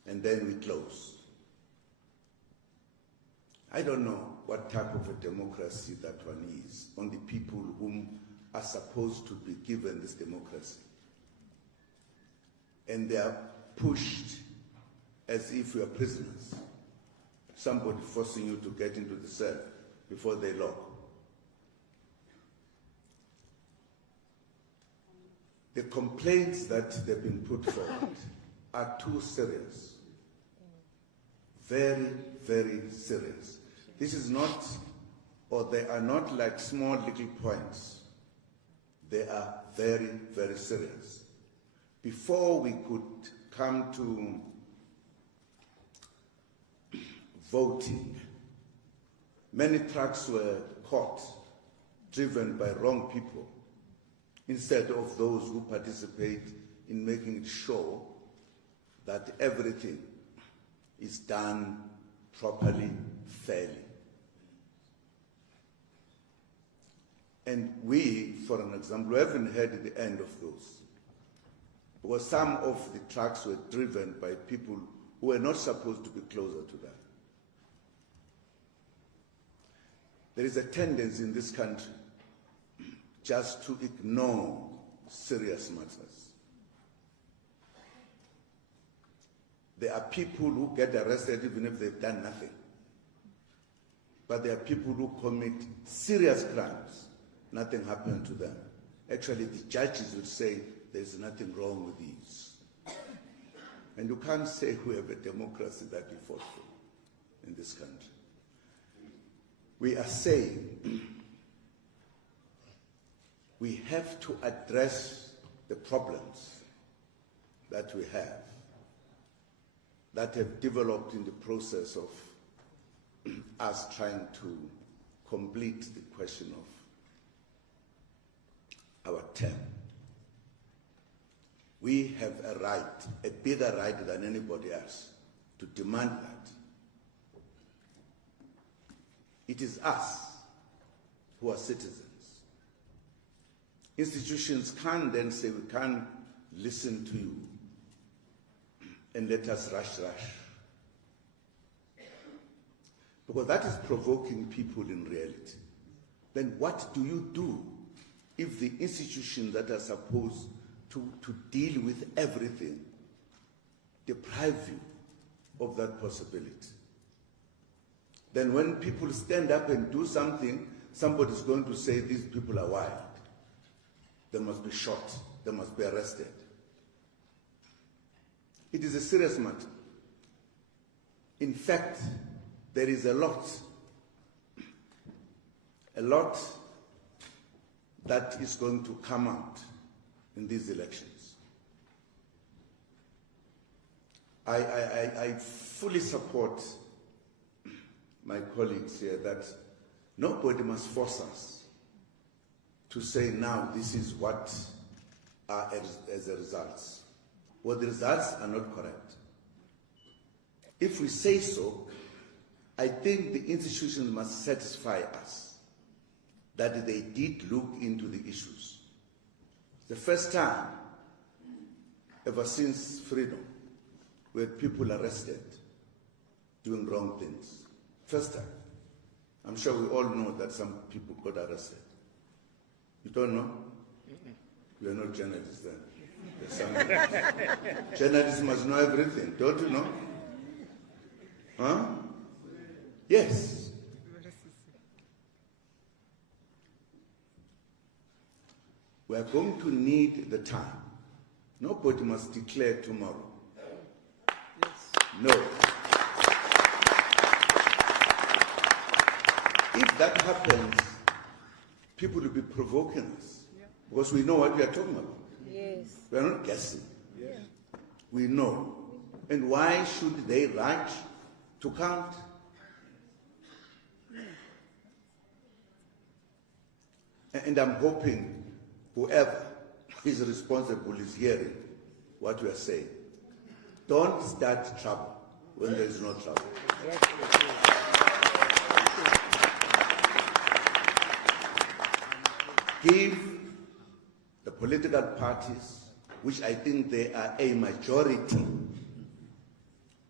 and then we close. I don't know what type of a democracy that one is on the people whom are supposed to be given this democracy. And they are pushed as if we are prisoners. Somebody forcing you to get into the cell before they lock. The complaints that they've been put forward are too serious. Very, very serious. This is not, or they are not like small little points. They are very, very serious. Before we could come to voting, many trucks were caught, driven by wrong people, instead of those who participate in making sure that everything is done properly, fairly. And we, for an example, haven't heard the end of those. Because some of the trucks were driven by people who were not supposed to be closer to that. There is a tendency in this country just to ignore serious matters. There are people who get arrested even if they've done nothing. But there are people who commit serious crimes. Nothing happened to them. Actually, the judges would say there's nothing wrong with these. And you can't say we have a democracy that we fought for in this country. We are saying we have to address the problems that we have, that have developed in the process of us trying to complete the question of our term. We have a right, a bigger right than anybody else, to demand that. It is us who are citizens. Institutions can't then say we can't listen to you and let us rush. Because that is provoking people in reality. Then what do you do if the institutions that are supposed to deal with everything deprive you of that possibility? Then when people stand up and do something, somebody's going to say these people are wild. They must be shot. They must be arrested. It is a serious matter. In fact, there is a lot that is going to come out in these elections. I fully support my colleagues here that nobody must force us to say now this is what are as a result. Well, the results are not correct. If we say so, I think the institutions must satisfy us that they did look into the issues. The first time ever since freedom where people arrested doing wrong things. First time. I'm sure we all know that some people got arrested. You don't know? You are not journalists then. Journalists must know everything, don't you know? Huh? Yes. We are going to need the time. Nobody must declare tomorrow. No. If that happens, people will be provoking us because we know what we are talking about. Yes. We are not guessing. Yes. We know. And why should they rush to count? And I'm hoping whoever is responsible is hearing what we are saying. Don't start trouble when there is no trouble. Give the political parties, which I think they are a majority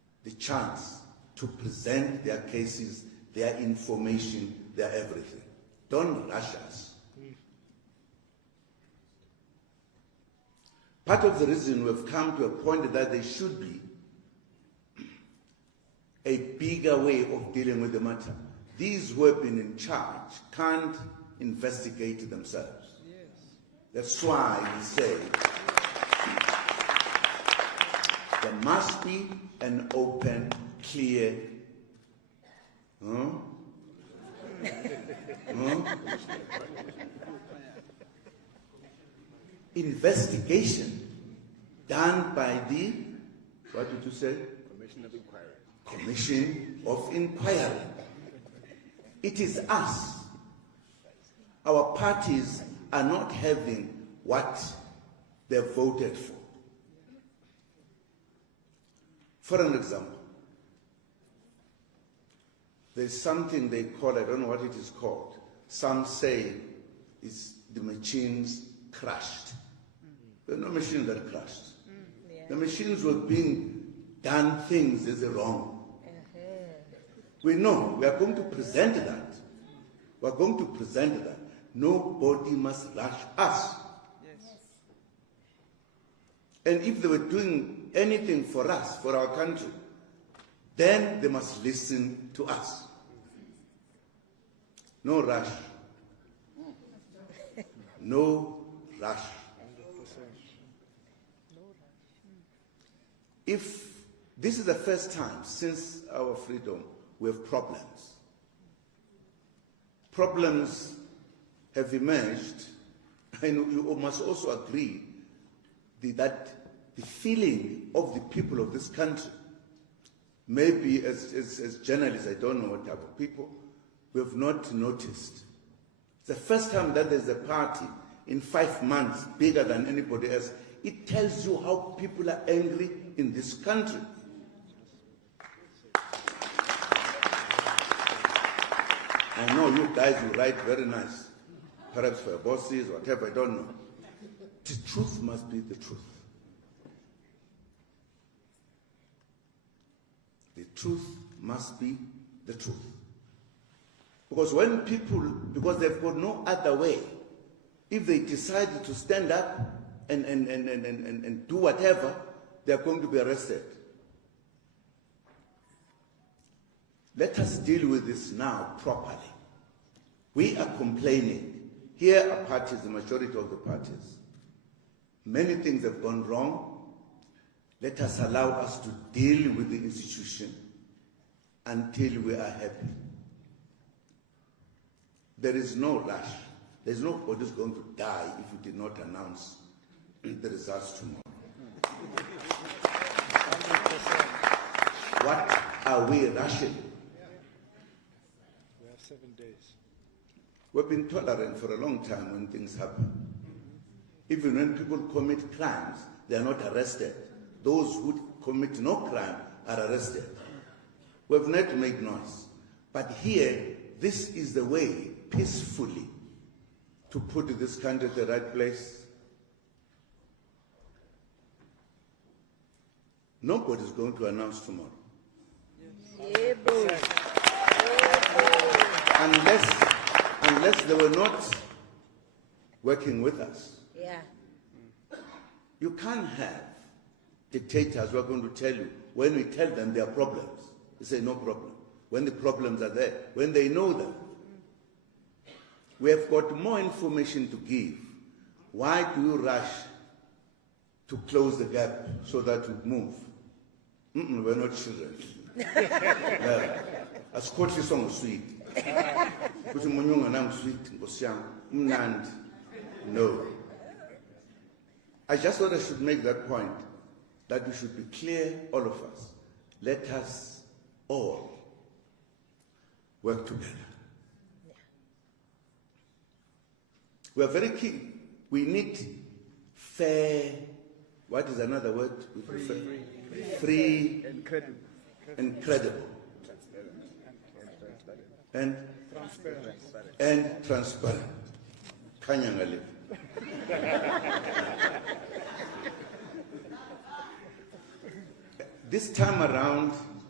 the chance to present their cases, their information, their everything. Don't rush us. Part of the reason we've come to a point that there should be a bigger way of dealing with the matter. These who have been in charge can't investigate themselves. That's why we say there must be an open, clear, investigation done by the, what did you say? Commission of Inquiry. Commission of Inquiry. It is us. Our parties are not having what they voted for. For an example, there's something they call, I don't know what it is called. Some say it's the machines crashed. There are no machines that crashed. The machines were being done things as wrong. We know, we are going to present that. We are going to present that. Nobody must rush us. And if they were doing anything for us, for our country, then they must listen to us. No rush. No rush. If this is the first time since our freedom we have problems. Problems have emerged, and you must also agree that the feeling of the people of this country, maybe as journalists, I don't know what type of people, we have not noticed. It's the first time that there's a party in 5 months bigger than anybody else. It tells you how people are angry in this country. I know you guys will write very nice, perhaps for your bosses, whatever, I don't know. The truth must be the truth. The truth must be the truth. Because when people, because they've got no other way, if they decide to stand up and do whatever, they are going to be arrested. Let us deal with this now properly. We are complaining. Here are parties, the majority of the parties. Many things have gone wrong. Let us allow us to deal with the institution until we are happy. There is no rush. There's nobody who's going to die if you did not announce the results tomorrow. What are we rushing? We have 7 days. We've been tolerant for a long time when things happen. Even when people commit crimes, they are not arrested. Those who commit no crime are arrested. We've not made noise. But here, this is the way, peacefully, to put this country at the right place. Nobody's going to announce tomorrow. Unless they were not working with us. You can't have dictators who are going to tell you, when we tell them there are problems, they say no problem. When the problems are there, when they know them. We have got more information to give. Why do you rush to close the gap so that we move? We're not children. Asikhohliswa song sweet. Kuthi umunye ungananga sweet Nkosi yami umnandi. No. I just thought I should make that point, that we should be clear, all of us. Let us all work together. We are very keen. We need fair, what is another word? Free and credible. And credible. And transparent. Kanyangale. This time around,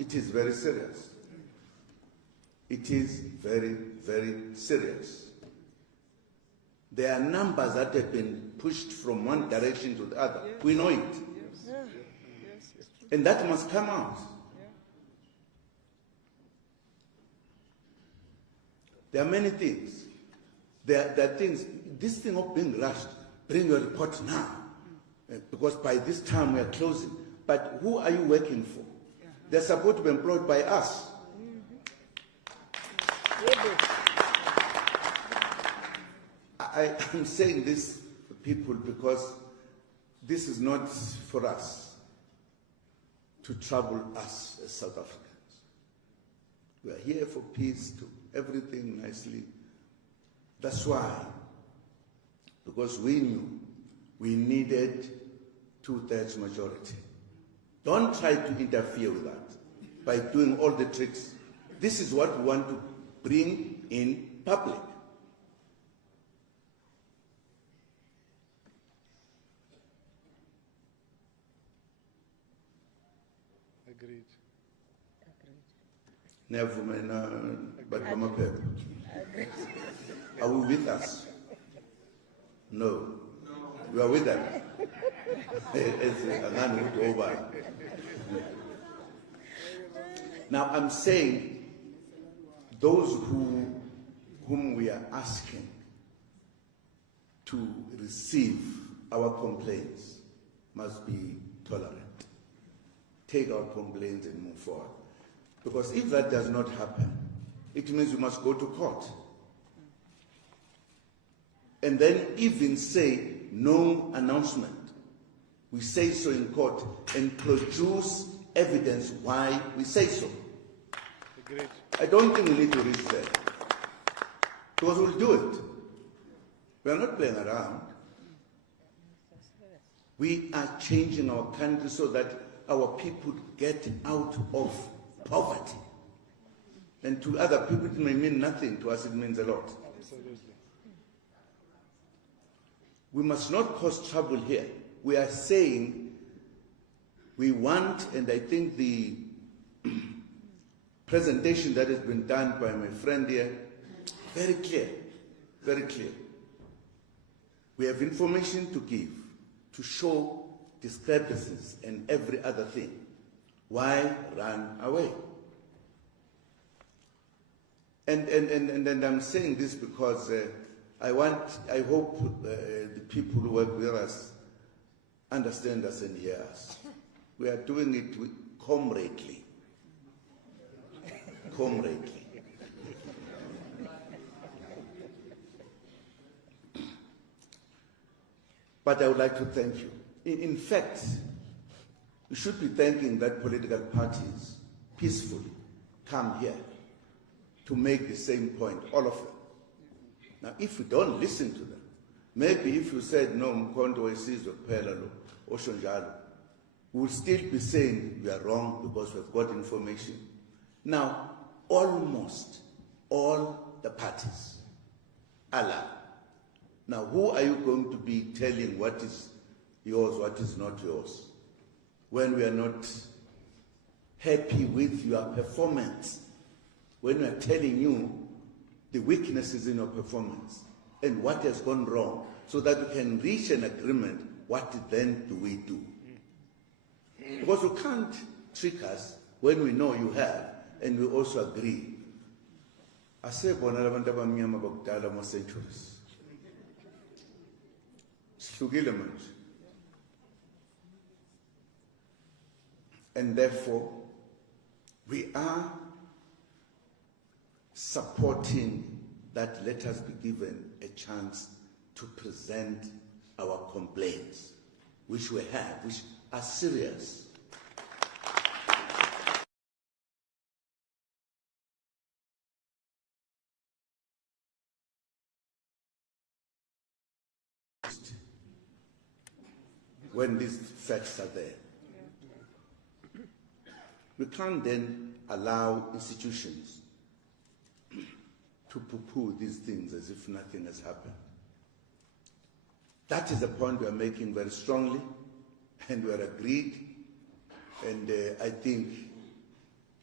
it is very serious. It is very, very serious. There are numbers that have been pushed from one direction to the other. Yes. We know it. Yes. Yeah. Yes, and that must come out. Yeah. There are many things. There are things, this thing of being rushed, bring your report now, because by this time we are closing. But who are you working for? They're supposed to be employed by us. I am saying this to people because this is not for us to trouble us as South Africans. We are here for peace, to everything nicely. That's why, because we knew we needed 2/3 majority. Don't try to interfere with that by doing all the tricks. This is what we want to bring in public. Agreed. Never but are we with us? No. We are with them. Now I'm saying those whom we are asking to receive our complaints must be tolerant. Take our complaints and move forward. Because if that does not happen, it means we must go to court. And then even say no announcement. We say so in court and produce evidence why we say so. Agreed. I don't think we need to reach there. Because we'll do it. We are not playing around. We are changing our country so that our people get out of poverty. And to other people it may mean nothing, to us it means a lot. Absolutely. We must not cause trouble here. We are saying we want, and I think the presentation that has been done by my friend here, very clear, very clear. We have information to give, to show discrepancies and every other thing. Why run away? And I'm saying this because I hope the people who work with us understand us and hear us. We are doing it comradely. Comradely. But I would like to thank you. In fact, you should be thanking that political parties peacefully come here to make the same point, all of them. Now, if you don't listen to them, maybe if you said, no, uMkhonto weSizwe kuphela lo, osho njalo, we'll still be saying you are wrong because we've got information. Now, almost all the parties are lying. Now, who are you going to be telling what is yours, what is not yours, when we are not happy with your performance, when we are telling you the weaknesses in your performance and what has gone wrong, so that we can reach an agreement, what then do we do? Because you can't trick us when we know you have, and we also agree. Asebona labantu abamnyama bakudala mo centuries. Sihlukile manje. And therefore, we are supporting that let us be given a chance to present our complaints, which we have, which are serious. When these facts are there. We can't then allow institutions to poo-poo these things as if nothing has happened. That is the point we are making very strongly, and we are agreed, and I think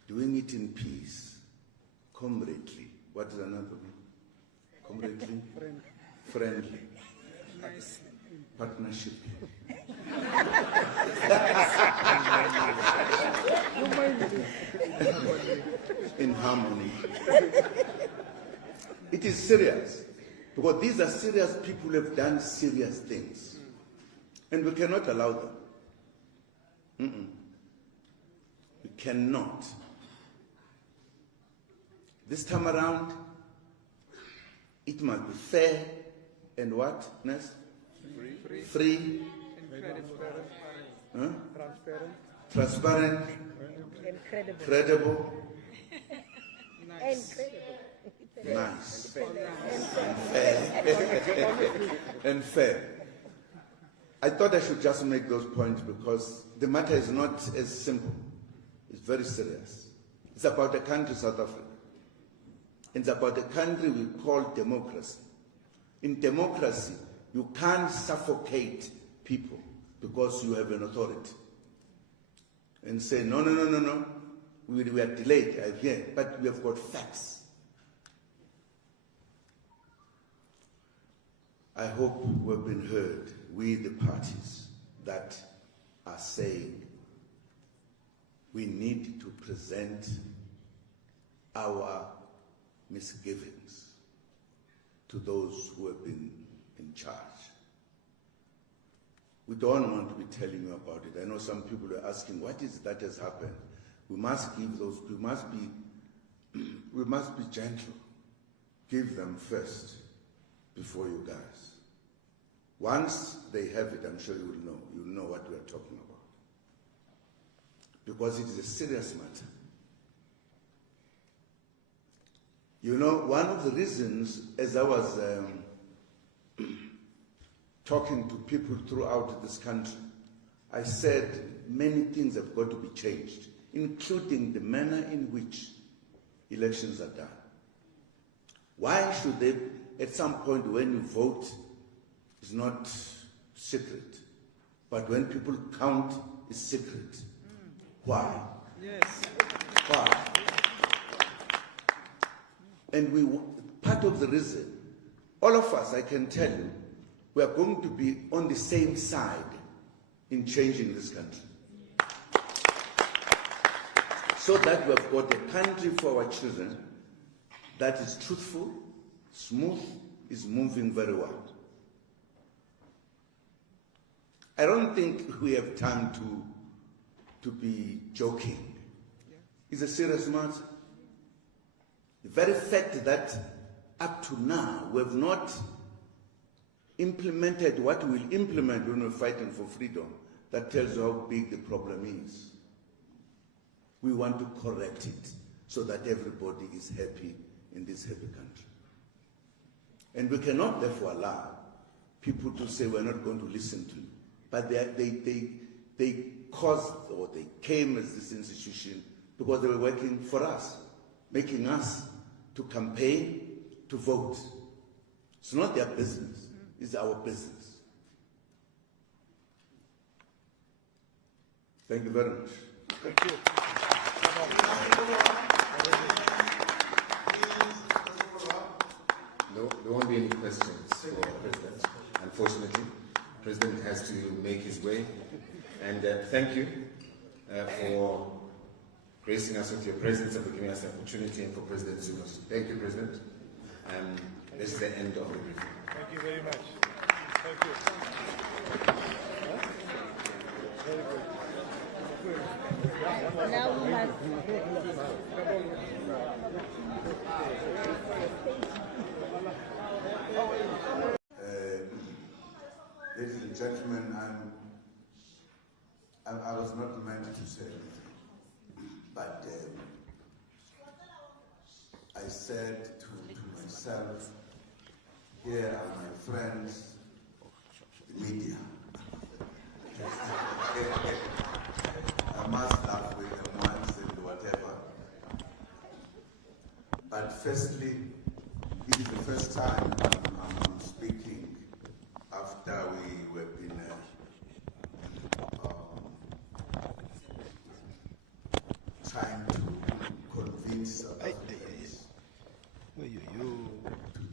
doing it in peace, comradely. What is another one? Comradely? Friendly. Nice. Partnership. In harmony. It is serious, because these are serious people who have done serious things, and we cannot allow them. We cannot. This time around, it must be fair and what? Next? Free. Huh? Transparent. Credible. Nice. Nice. And fair. I thought I should just make those points because the matter is not as simple. It's very serious. It's about a country, South Africa. It's about a country we call democracy. In democracy, you can't suffocate people because you have an authority and say, no, we are delayed, I hear, but we have got facts. I hope we've been heard, we the parties that are saying we need to present our misgivings to those who have been in charge. We don't want to be telling you about it. I know some people are asking, what is that has happened? We must give those, we must be gentle. Give them first before you guys. Once they have it, I'm sure you will know. You will know what we are talking about. Because it is a serious matter. You know, one of the reasons, as I was talking to people throughout this country, I said many things have got to be changed, including the manner in which elections are done. Why should they, at some point when you vote, it's not secret, but when people count, it's secret. Why? Yes. Why? And part of the reason, all of us, I can tell you, we are going to be on the same side in changing this country. So that we have got a country for our children that is truthful, smooth, is moving very well. I don't think we have time to be joking. It's a serious matter. The very fact that up to now we have not implemented what we'll implement when we're fighting for freedom, that tells you how big the problem is. We want to correct it so that everybody is happy in this happy country. And we cannot therefore allow people to say we're not going to listen to you. But they caused, or they came as this institution because they were working for us, making us to campaign, to vote. It's not their business, it's our business. Thank you very much. Thank you. No, there won't be any questions for the President. Unfortunately, the President has to make his way. And thank you for gracing us with your presence and for giving us the opportunity, and for President Zuma. Thank you, President. This is the end of the briefing. Thank you very much. Thank you. Very good. Now we must. Ladies and gentlemen, I was not meant to say anything, but I said to myself, here are my friends, the media. I must laugh with them once and whatever. But firstly, it is the first time I'm speaking after we have been trying to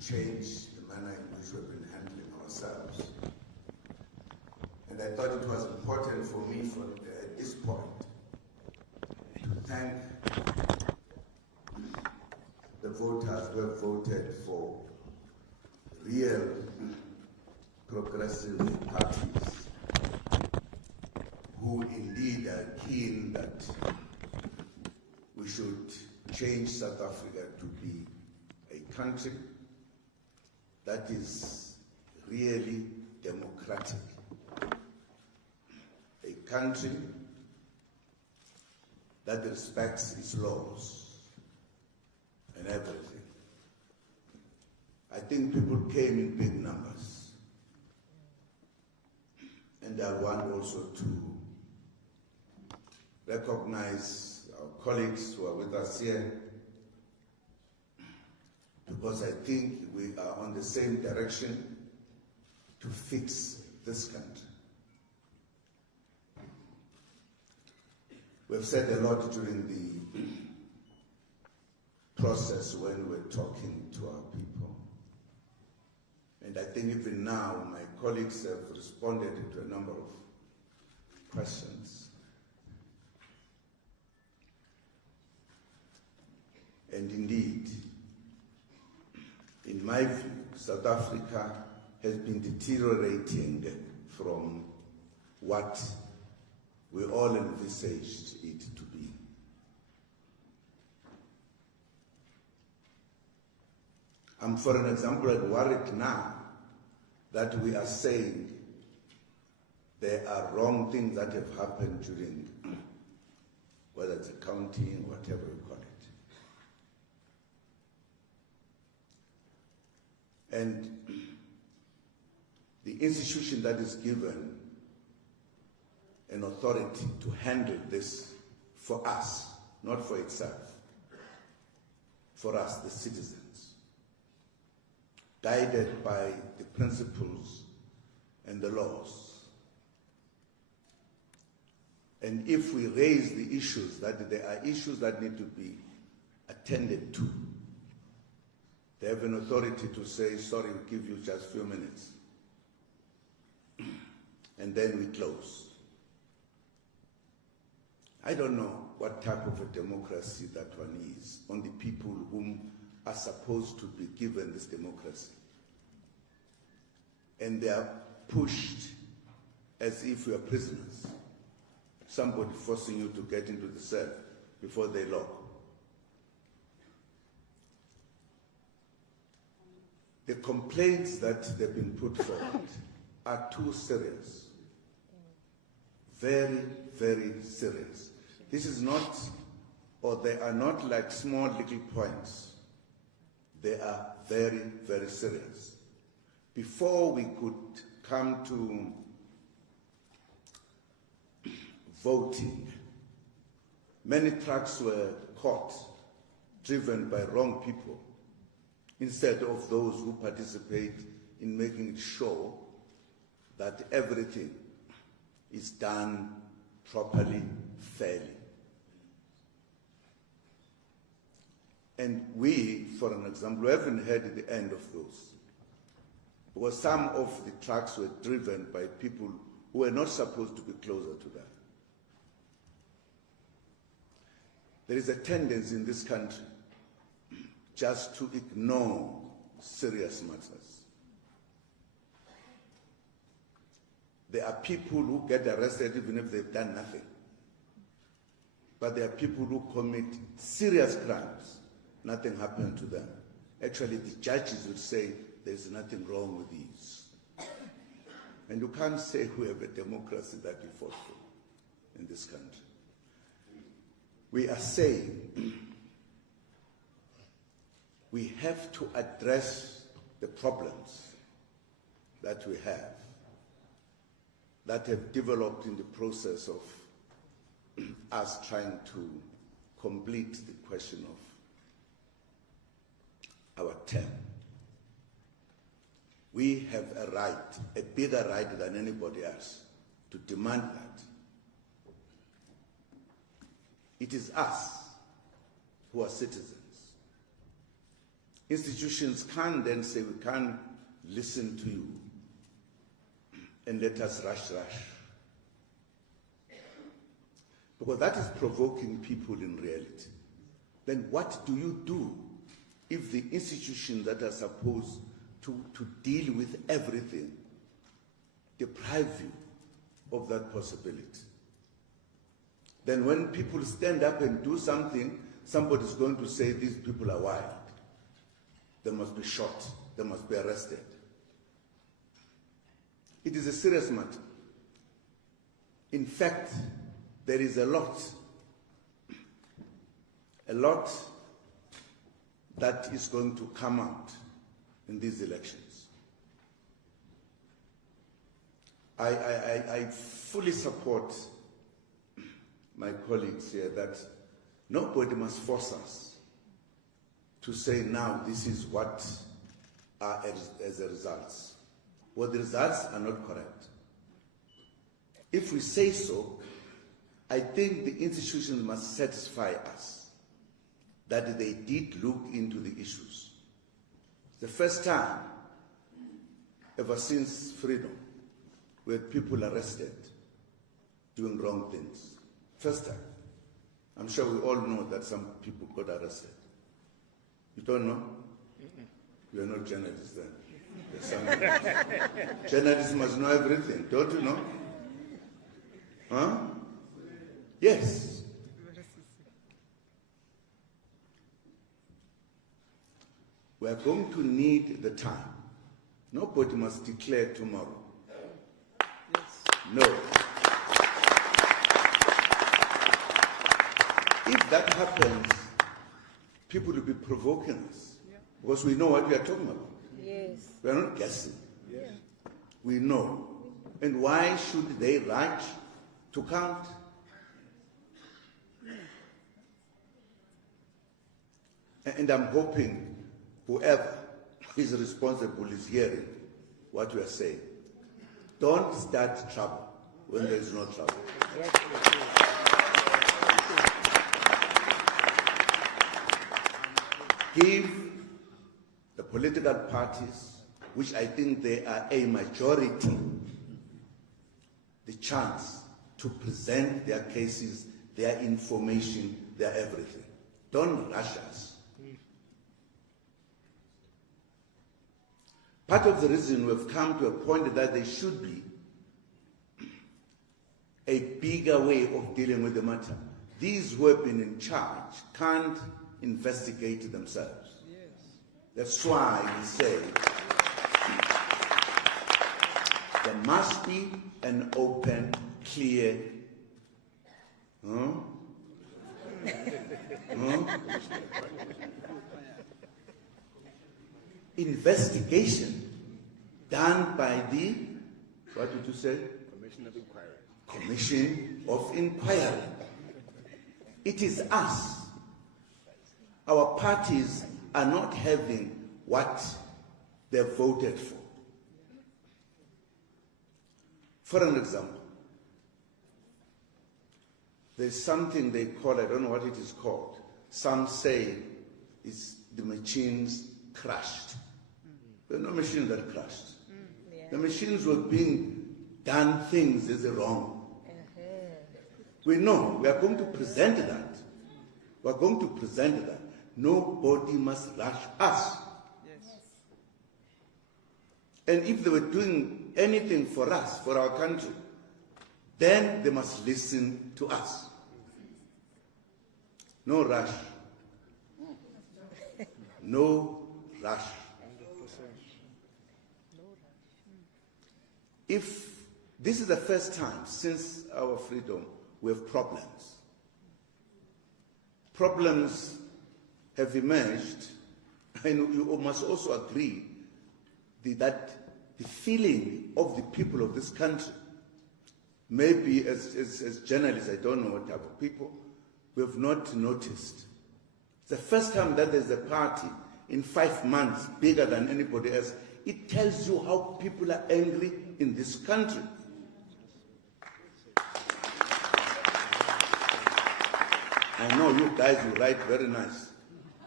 change the manner in which we've been handling ourselves. And I thought it was important for me at this point to thank the voters who have voted for real progressive parties who indeed are keen that we should change South Africa to be a country that is really democratic, a country that respects its laws and everything. I think people came in big numbers. And I want also to recognize our colleagues who are with us here, because I think we are on the same direction to fix this country. We've said a lot during the process when we're talking to our people. And I think even now my colleagues have responded to a number of questions. And indeed, in my view, South Africa has been deteriorating from what we all envisaged it to be. I'm, for an example, worried now that we are saying there are wrong things that have happened during, whether it's accounting, whatever you call it. And the institution that is given an authority to handle this for us, not for itself, for us, the citizens, guided by the principles and the laws. And if we raise the issues, that there are issues that need to be attended to, they have an authority to say, sorry, we'll give you just a few minutes. And then we close. I don't know what type of a democracy that one is on the people whom are supposed to be given this democracy. And they are pushed as if we are prisoners. Somebody forcing you to get into the cell before they lock. The complaints that they've been put forward are too serious. Very, very serious. This is not, or they are not like small little points. They are very, very serious. Before we could come to voting, many trucks were caught, driven by wrong people, instead of those who participate in making sure that everything is done properly, fairly. And we, for an example, haven't heard the end of those. Because some of the trucks were driven by people who were not supposed to be closer to them. There is a tendency in this country just to ignore serious matters. There are people who get arrested even if they've done nothing. But there are people who commit serious crimes. Nothing happened to them. Actually, the judges would say there's nothing wrong with these. And you can't say we have a democracy that we fought for in this country. We are saying we have to address the problems that we have, that have developed in the process of us trying to complete the question of our term. We have a right, a bigger right than anybody else, to demand that. It is us who are citizens. Institutions can't then say we can't listen to you and let us rush. Because that is provoking people in reality. Then what do you do if the institutions that are supposed to deal with everything deprive you of that possibility? Then when people stand up and do something, somebody's going to say these people are wild. They must be shot. They must be arrested. It is a serious matter. In fact, there is a lot that is going to come out in these elections. I fully support my colleagues here that nobody must force us to say now this is what are as a result. Well, the results are not correct. If we say so, I think the institutions must satisfy us that they did look into the issues. The first time ever since freedom where people arrested doing wrong things. First time. I'm sure we all know that some people got arrested. You don't know? You are not journalists then. Journalists must know everything, don't you know? Huh? Yes. We are going to need the time. Nobody must declare tomorrow. No. If that happens, people will be provoking us because we know what we are talking about. Yes. We are not guessing. Yes. We know. And why should they rush to count? And I'm hoping whoever is responsible is hearing what we are saying. Don't start trouble when there is no trouble. Give the political parties, which I think they are a majority, the chance to present their cases, their information, their everything. Don't rush us. Part of the reason we've come to a point that there should be a bigger way of dealing with the matter. These who have been in charge can't investigate themselves. Yes. That's why we say there must be an open, clear investigation done by the, what did you say? Commission of Inquiry. Commission of Inquiry. It is us. Our parties are not having what they voted for. For an example, there's something they call, I don't know what it is called. Some say it's the machines crashed. There are no machines that crashed. The machines were being done things as wrong. We know, we are going to present that. We are going to present that. Nobody must rush us. Yes. And if they were doing anything for us, for our country, then they must listen to us. No rush. No rush. If this is the first time since our freedom we have problems. Problems have emerged, and you must also agree that the feeling of the people of this country, maybe as journalists, I don't know what type of people, we have not noticed. It's the first time that there's a party in 5 months bigger than anybody else. It tells you how people are angry in this country. I know you guys will write very nice.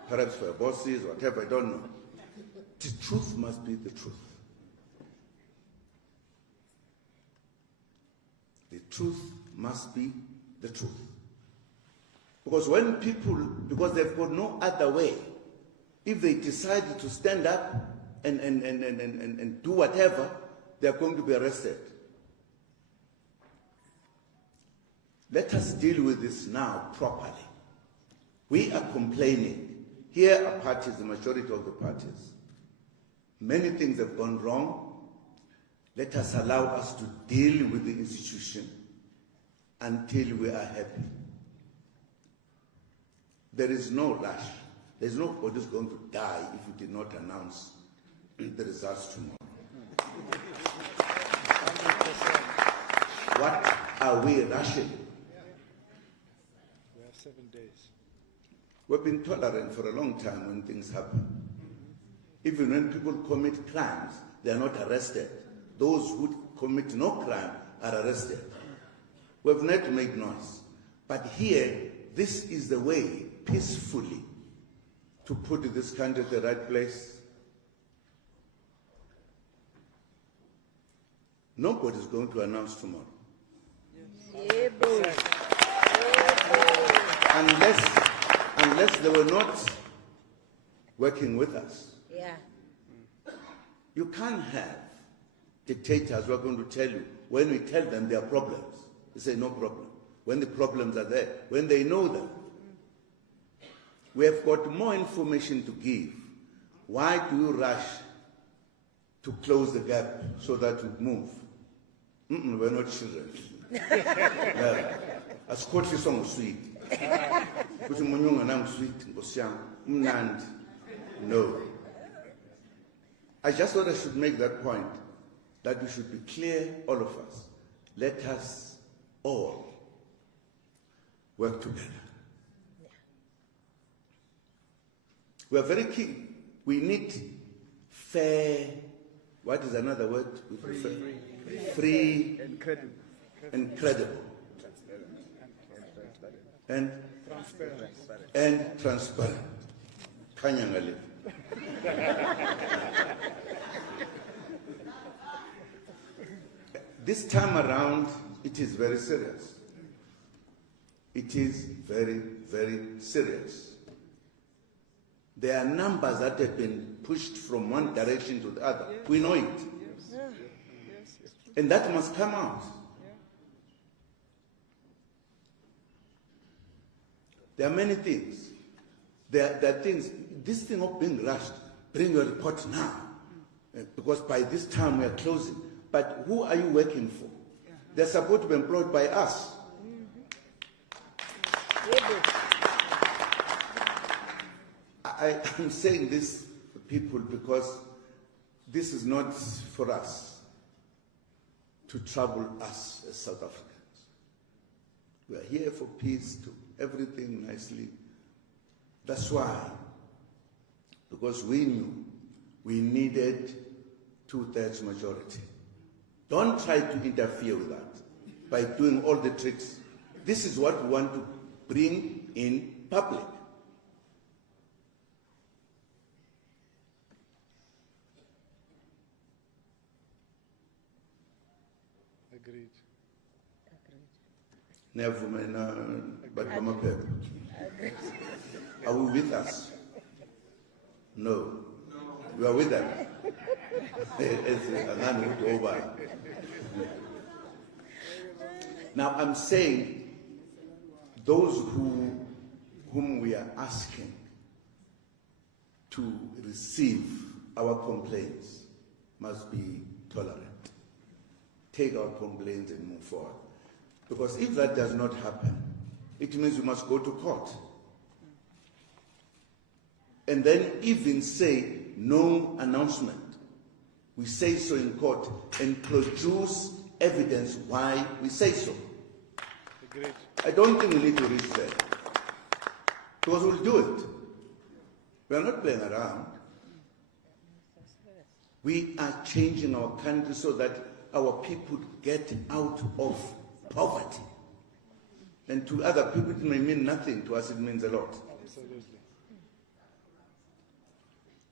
perhaps for your bosses, whatever, I don't know. The truth must be the truth. The truth must be the truth. Because when people, because they've got no other way, if they decide to stand up and do whatever, they're going to be arrested. Let us deal with this now properly. We are complaining. Here are parties, the majority of the parties. Many things have gone wrong. Let us allow us to deal with the institution until we are happy. There is no rush. There's nobody who's going to die if we did not announce the results tomorrow. What are we rushing? We have 7 days. We've been tolerant for a long time when things happen. Even when people commit crimes, they are not arrested. Those who commit no crime are arrested. We've not made noise. But here, this is the way, peacefully, to put this country at the right place. Nobody's going to announce tomorrow. Yeah, boy. Unless they were not working with us. Yeah. You can't have dictators who are going to tell you, when we tell them there are problems, they say no problem. When the problems are there, when they know them. We have got more information to give. Why do you rush to close the gap so that we move? We're not children. Asikhohlisa song sweet. Kuthi munyunga nang sweet ngosiyam mnandi. No. I just thought I should make that point, that we should be clear, all of us. Let us all work together. We are very keen. We need fair, what is another word? Free and credible. And credible. And transparent. And transparent. Kanyangali. This time around, it is very serious. It is very, very serious. There are numbers that have been pushed from one direction to the other. We know it. And that must come out. There are many things. There are things, this thing of being rushed, bring your report now. Because by this time we are closing. But who are you working for? They're supposed to be employed by us. I'm saying this to people because this is not for us to trouble us as South Africans. We are here for peace, to everything nicely. That's why, because we knew we needed 2/3 majority. Don't try to interfere with that by doing all the tricks. This is what we want to bring in public. Agreed. Are we with us? No. We are with them. Now I'm saying those whom we are asking to receive our complaints must be tolerant. Take our complaints and move forward. Because if that does not happen, it means we must go to court. And then even say no announcement. We say so in court and produce evidence why we say so. Agreed. I don't think we need to reach there. Because we'll do it. We are not playing around. We are changing our country so that our people get out of poverty. And to other people it may mean nothing, to us it means a lot. Absolutely.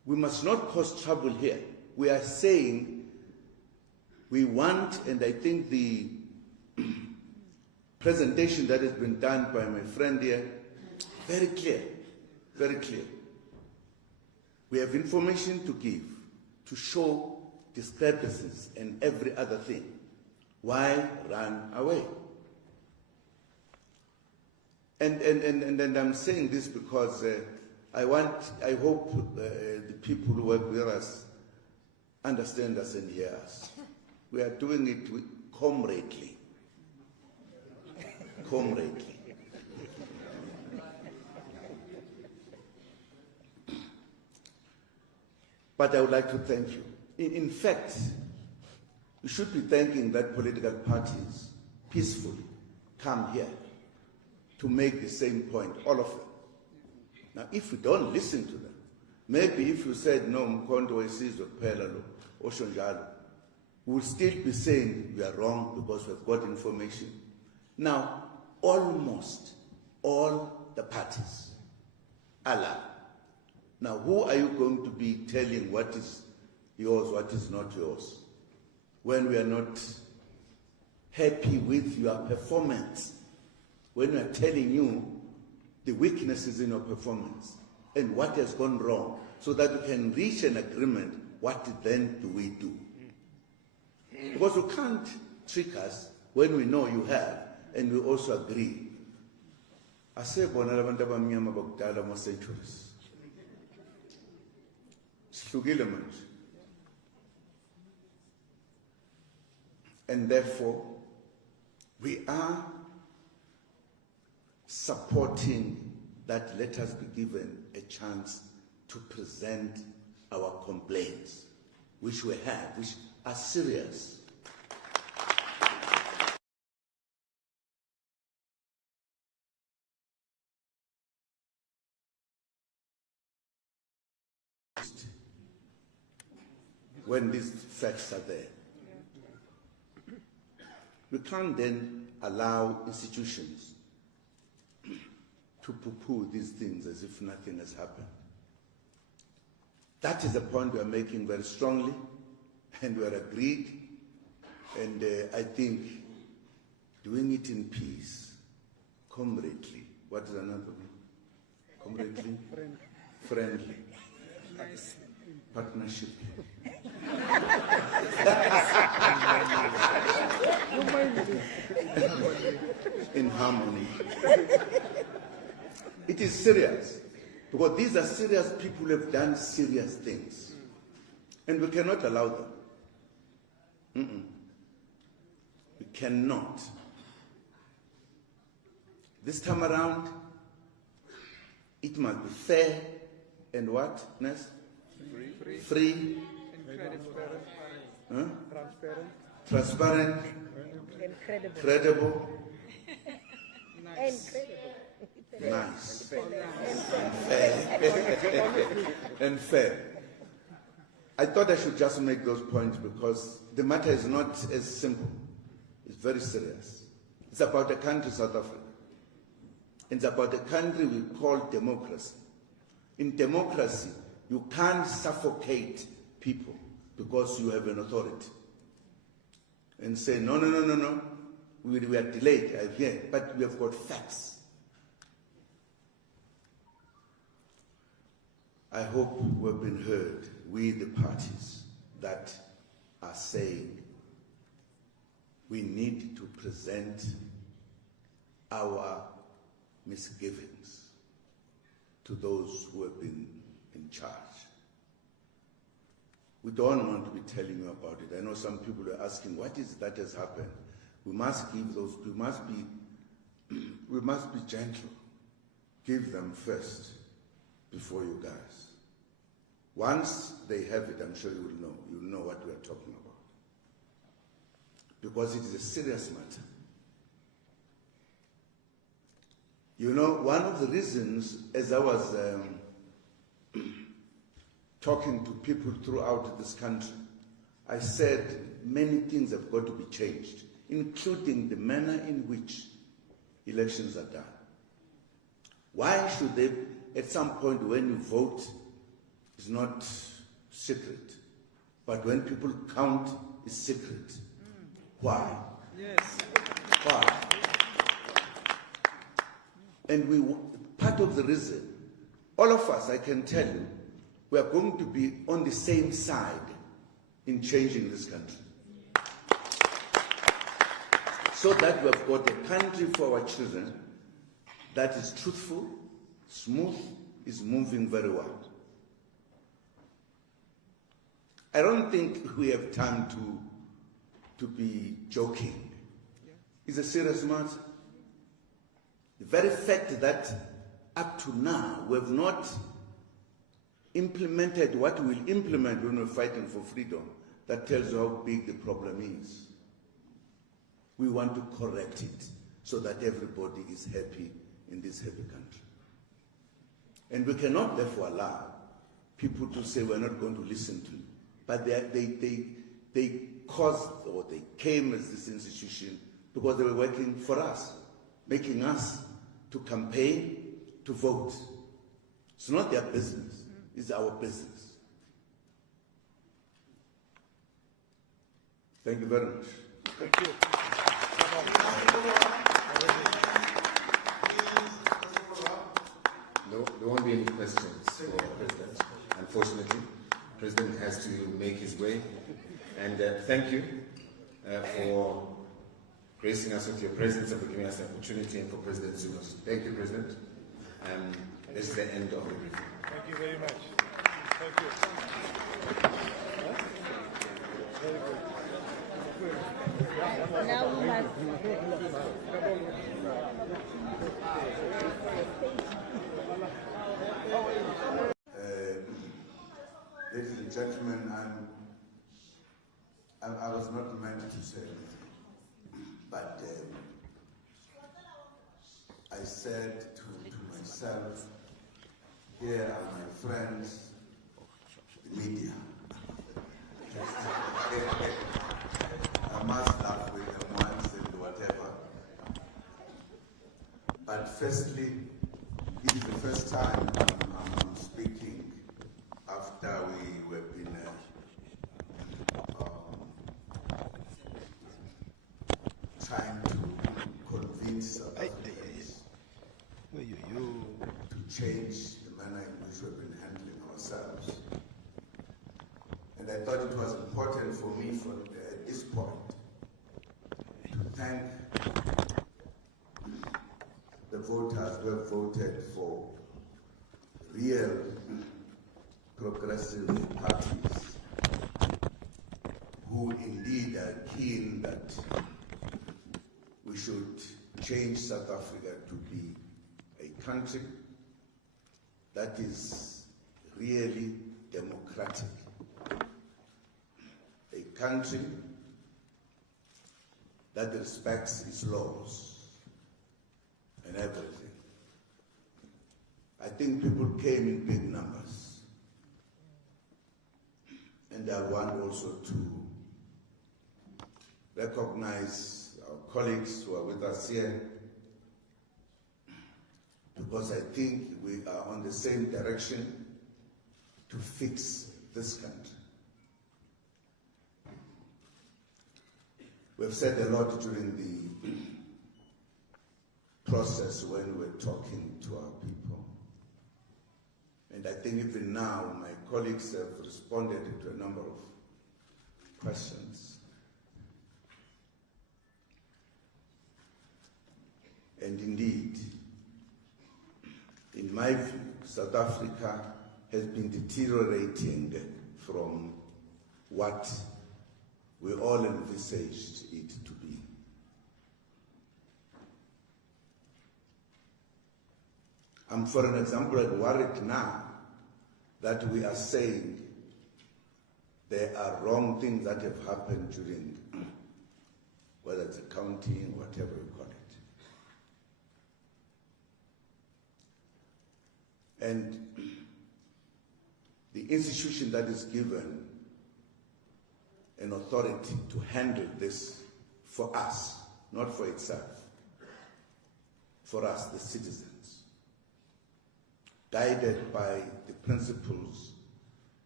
we must not cause trouble here. We are saying we want, and I think the presentation that has been done by my friend here, very clear, very clear. We have information to give, to show discrepancies and every other thing. Why run away? And I'm saying this because I hope the people who work with us understand us and hear us. We are doing it comradely. Comradely. But I would like to thank you. In fact, you should be thanking that political parties peacefully come here to make the same point, all of them. Now, if we don't listen to them, maybe if you said, no, uMkhonto weSizwe kuphela lo, osho njalo, we'll still be saying we are wrong because we've got information. Now, almost all the parties are lying. Now, who are you going to be telling what is yours, what is not yours, when we are not happy with your performance, when we are telling you the weaknesses in your performance and what has gone wrong, so that we can reach an agreement, what then do we do? Because you can't trick us when we know you have, and we also agree. Asebona labantu abamnyama bakudala ama-centuries. Sihlukile manje. And therefore, we are supporting that let us be given a chance to present our complaints, which we have, which are serious. When these facts are there. We can't then allow institutions to poo-poo these things as if nothing has happened. That is the point we are making very strongly, and we are agreed, and I think doing it in peace, comradely. What is another one? Comradely? Friendly. Nice. Partnership. In harmony. It is serious, because these are serious people who have done serious things, and we cannot allow them. We cannot. This time around, it must be fair and what, Ness? Free. Incredible. Transparent. Incredible. Credible. Nice. Nice. And fair. I thought I should just make those points because the matter is not as simple. It's very serious. It's about a country, South Africa. It's about a country we call democracy. In democracy, you can't suffocate people because you have an authority and say, no, we are delayed, I hear, but we have got facts. I hope we've been heard, we the parties that are saying we need to present our misgivings to those who have been in charge. We don't want to be telling you about it. I know some people are asking, what is that has happened? We must give those, we must be gentle. Give them first before you guys. Once they have it, I'm sure you will know. You will know what we are talking about. Because it is a serious matter. You know, one of the reasons, as I was talking to people throughout this country, I said many things have got to be changed, including the manner in which elections are done. Why should they, at some point when you vote, is not secret. But when people count, it's secret. Why? Yes. Why? And part of the reason, all of us, I can tell you, we are going to be on the same side in changing this country. So that we have got a country for our children that is truthful, smooth, is moving very well. I don't think we have time to be joking. It's a serious matter. The very fact that up to now we have not implemented what we'll implement when we're fighting for freedom, that tells you how big the problem is. We want to correct it so that everybody is happy in this happy country. And we cannot therefore allow people to say we're not going to listen to you. But they caused, or they came as this institution because they were working for us, making us to campaign, to vote. It's not their business, it's our business. Thank you very much. Thank you. No, there won't be any questions for the President. Unfortunately, the President has to make his way. And thank you for gracing us with your presence and for giving us the opportunity, and for President Zuma. Thank you, President. This is the end of the briefing. Thank you very much. Thank you. Very good. Now we must. Ladies and gentlemen, I was not meant to say anything, but I said to myself, here are my friends, the media. I must laugh with them once and whatever. But firstly, it is the first time I'm speaking after we were been trying to convince South Africans to change the manner in which we've been handling ourselves. And I thought it was important for me at this point to thank the voters who have voted for real progressive parties who indeed are keen that we should change South Africa to be a country that is really democratic, a country that respects its laws and everything. I think people came in big numbers. And I want also to recognize our colleagues who are with us here, because I think we are on the same direction to fix this country. We've said a lot during the process when we're talking to our people. And I think even now my colleagues have responded to a number of questions. And indeed, in my view, South Africa has been deteriorating from what we all envisaged it to be. I'm, for an example, worried now that we are saying there are wrong things that have happened during, whether it's accounting, whatever you call it. And the institution that is given an authority to handle this for us, not for itself, for us, the citizens, guided by the principles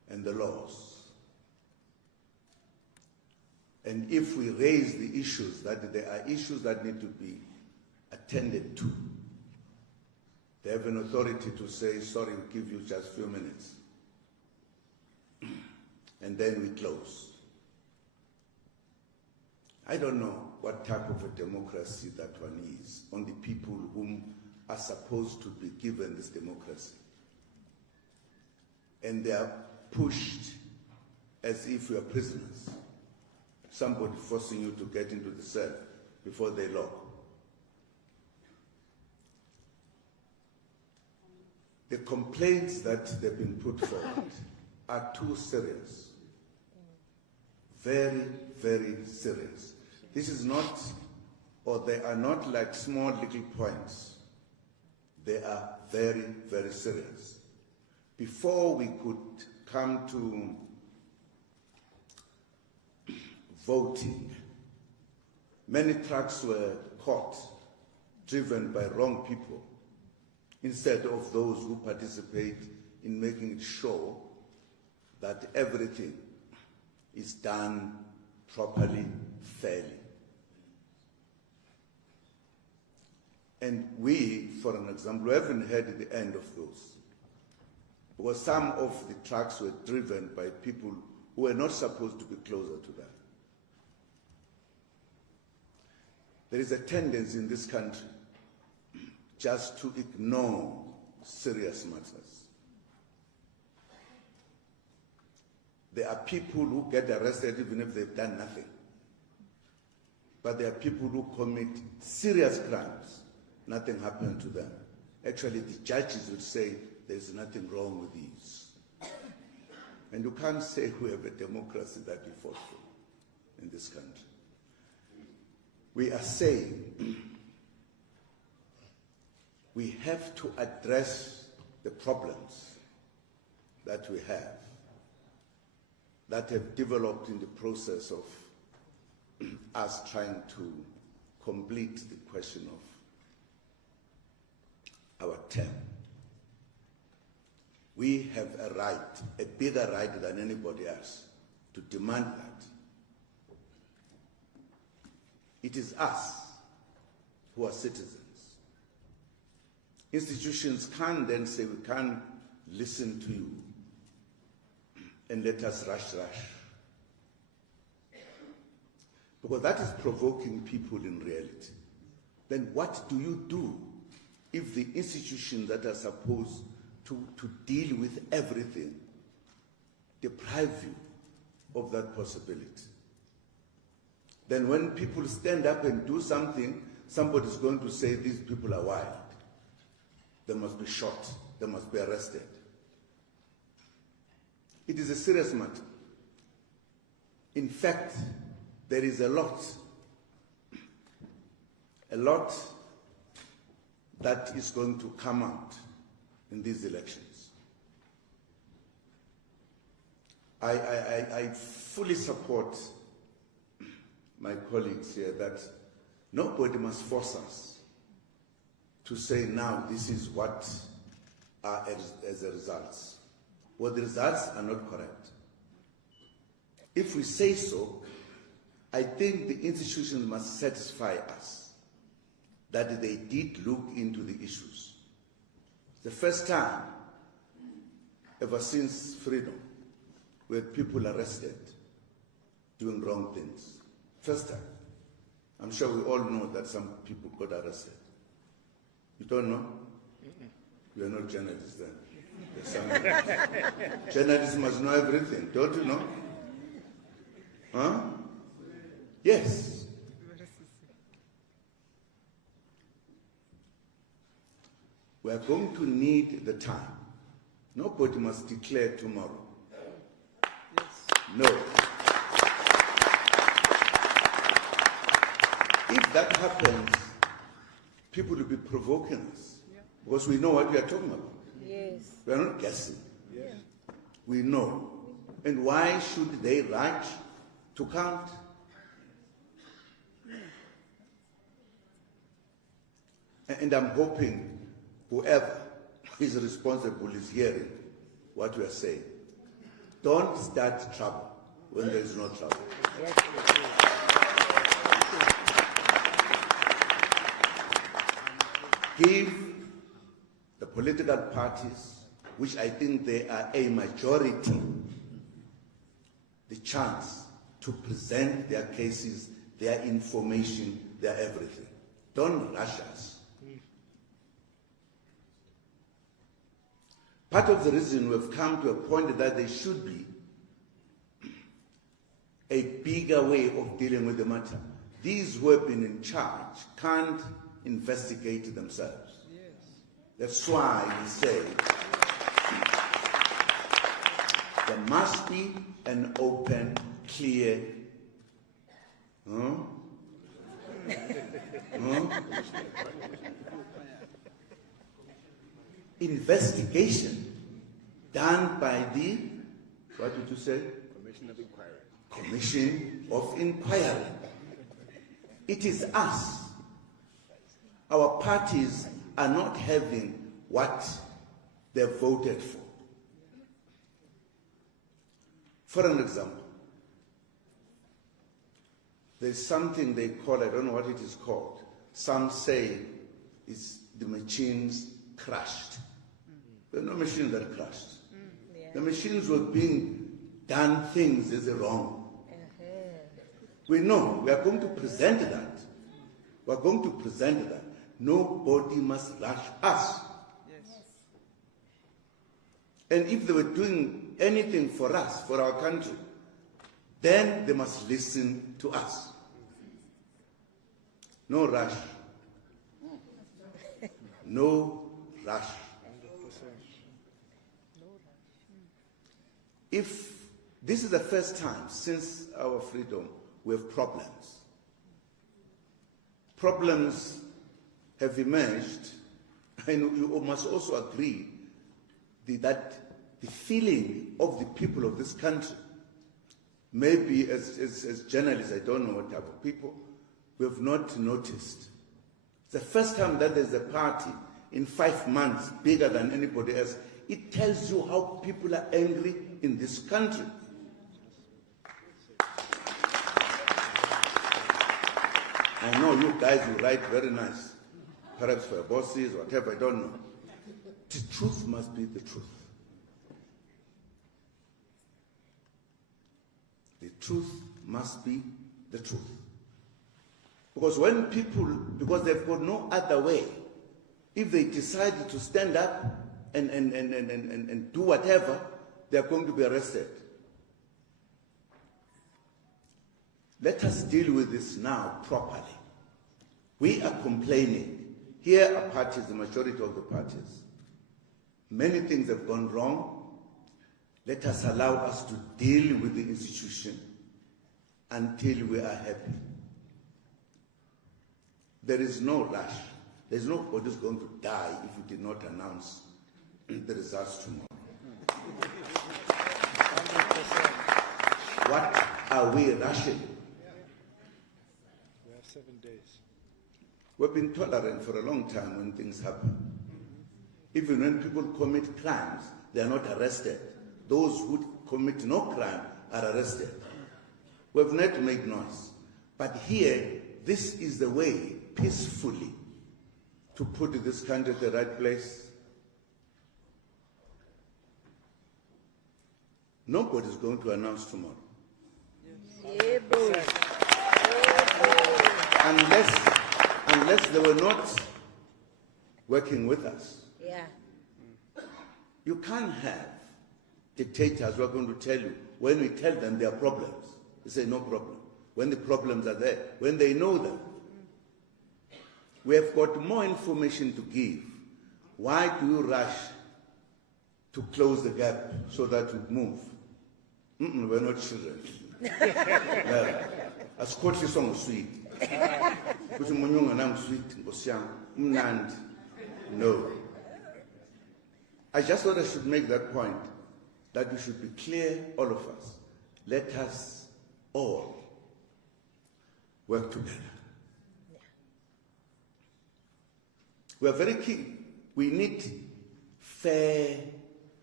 and the laws. And if we raise the issues, that there are issues that need to be attended to, they have an authority to say, sorry, we'll give you just a few minutes. And then we close. I don't know what type of a democracy that one is on the people whom are supposed to be given this democracy. And they are pushed as if we are prisoners. Somebody forcing you to get into the cell before they lock. The complaints that they've been put forward are too serious. Very, very serious. This is not, or they are not like small little points. They are very, very serious. Before we could come to voting, many trucks were caught, driven by wrong people, instead of those who participate in making sure that everything is done properly, fairly. And we, for an example, we haven't heard the end of those, because some of the trucks were driven by people who were not supposed to be closer to that. There is a tendency in this country just to ignore serious matters. There are people who get arrested even if they've done nothing. But there are people who commit serious crimes. Nothing happened to them. Actually, the judges would say there's nothing wrong with these. And you can't say we have a democracy that we fought for in this country. We are saying we have to address the problems that we have, that have developed in the process of us trying to complete the question of our term. We have a right, a bigger right than anybody else, to demand that. It is us who are citizens. Institutions can't then say we can't listen to you and let us rush. Because that is provoking people in reality. Then what do you do if the institutions that are supposed to deal with everything deprive you of that possibility? Then when people stand up and do something, somebody's going to say these people are wild. They must be shot. They must be arrested. It is a serious matter. In fact, there is a lot that is going to come out in these elections. I fully support my colleagues here that nobody must force us to say now this is what are as a result. Well, the results are not correct. If we say so, I think the institutions must satisfy us that they did look into the issues. The first time ever since freedom where people arrested doing wrong things. First time. I'm sure we all know that some people got arrested. You don't know? You are not journalists then. Journalists must know everything, don't you know? Huh? Yes. We are going to need the time. Nobody must declare tomorrow. No. If that happens, people will be provoking us because we know what we are talking about. Yes. We are not guessing. Yes. We know. And why should they rush to count? And I'm hoping whoever is responsible is hearing what we are saying. Don't start trouble when there is no trouble. Give the political parties, which I think they are a majority, the chance to present their cases, their information, their everything. Don't rush us. Part of the reason we've come to a point that there should be a bigger way of dealing with the matter. These who have been in charge can't investigate themselves. That's why we say there must be an open, clear, investigation done by the, what did you say? Commission of Inquiry. Commission of Inquiry. It is us. Our parties are not having what they voted for. For an example, there's something they call, I don't know what it is called. Some say it's the machines crashed. There are no machines that crashed. The machines were being done things as wrong. We know, we are going to present that. We are going to present that. Nobody must rush us. And if they were doing anything for us, for our country, then they must listen to us. No rush. No rush. If this is the first time since our freedom we have problems. Problems have emerged, and you must also agree that the feeling of the people of this country, maybe as journalists, I don't know what type of people, we have not noticed. It's the first time that there's a party in 5 months bigger than anybody else. It tells you how people are angry in this country. I know you guys will write very nice, perhaps for your bosses or whatever, I don't know. The truth must be the truth. The truth must be the truth. Because when people, because they've got no other way, if they decide to stand up and do whatever, they're going to be arrested. Let us deal with this now properly. We are complaining. Here are parties, the majority of the parties. Many things have gone wrong. Let us allow us to deal with the institution until we are happy. There is no rush. There's nobody who's going to die if you did not announce the results tomorrow. What are we rushing? We have 7 days. We've been tolerant for a long time when things happen. Even when people commit crimes, they are not arrested. Those who commit no crime are arrested. We've not made noise. But here, this is the way, peacefully, to put this country at the right place. Nobody's going to announce tomorrow. Unless they were not working with us. You can't have dictators who are going to tell you, when we tell them there are problems, they say no problem. When the problems are there, when they know them. We have got more information to give. Why do you rush to close the gap so that we move? We're not children. Asikhohle song sweet. Kuthi munyunga nang sweet ngosiyami umnandi. No. I just thought I should make that point, that we should be clear, all of us. Let us all work together. We are very keen. We need fair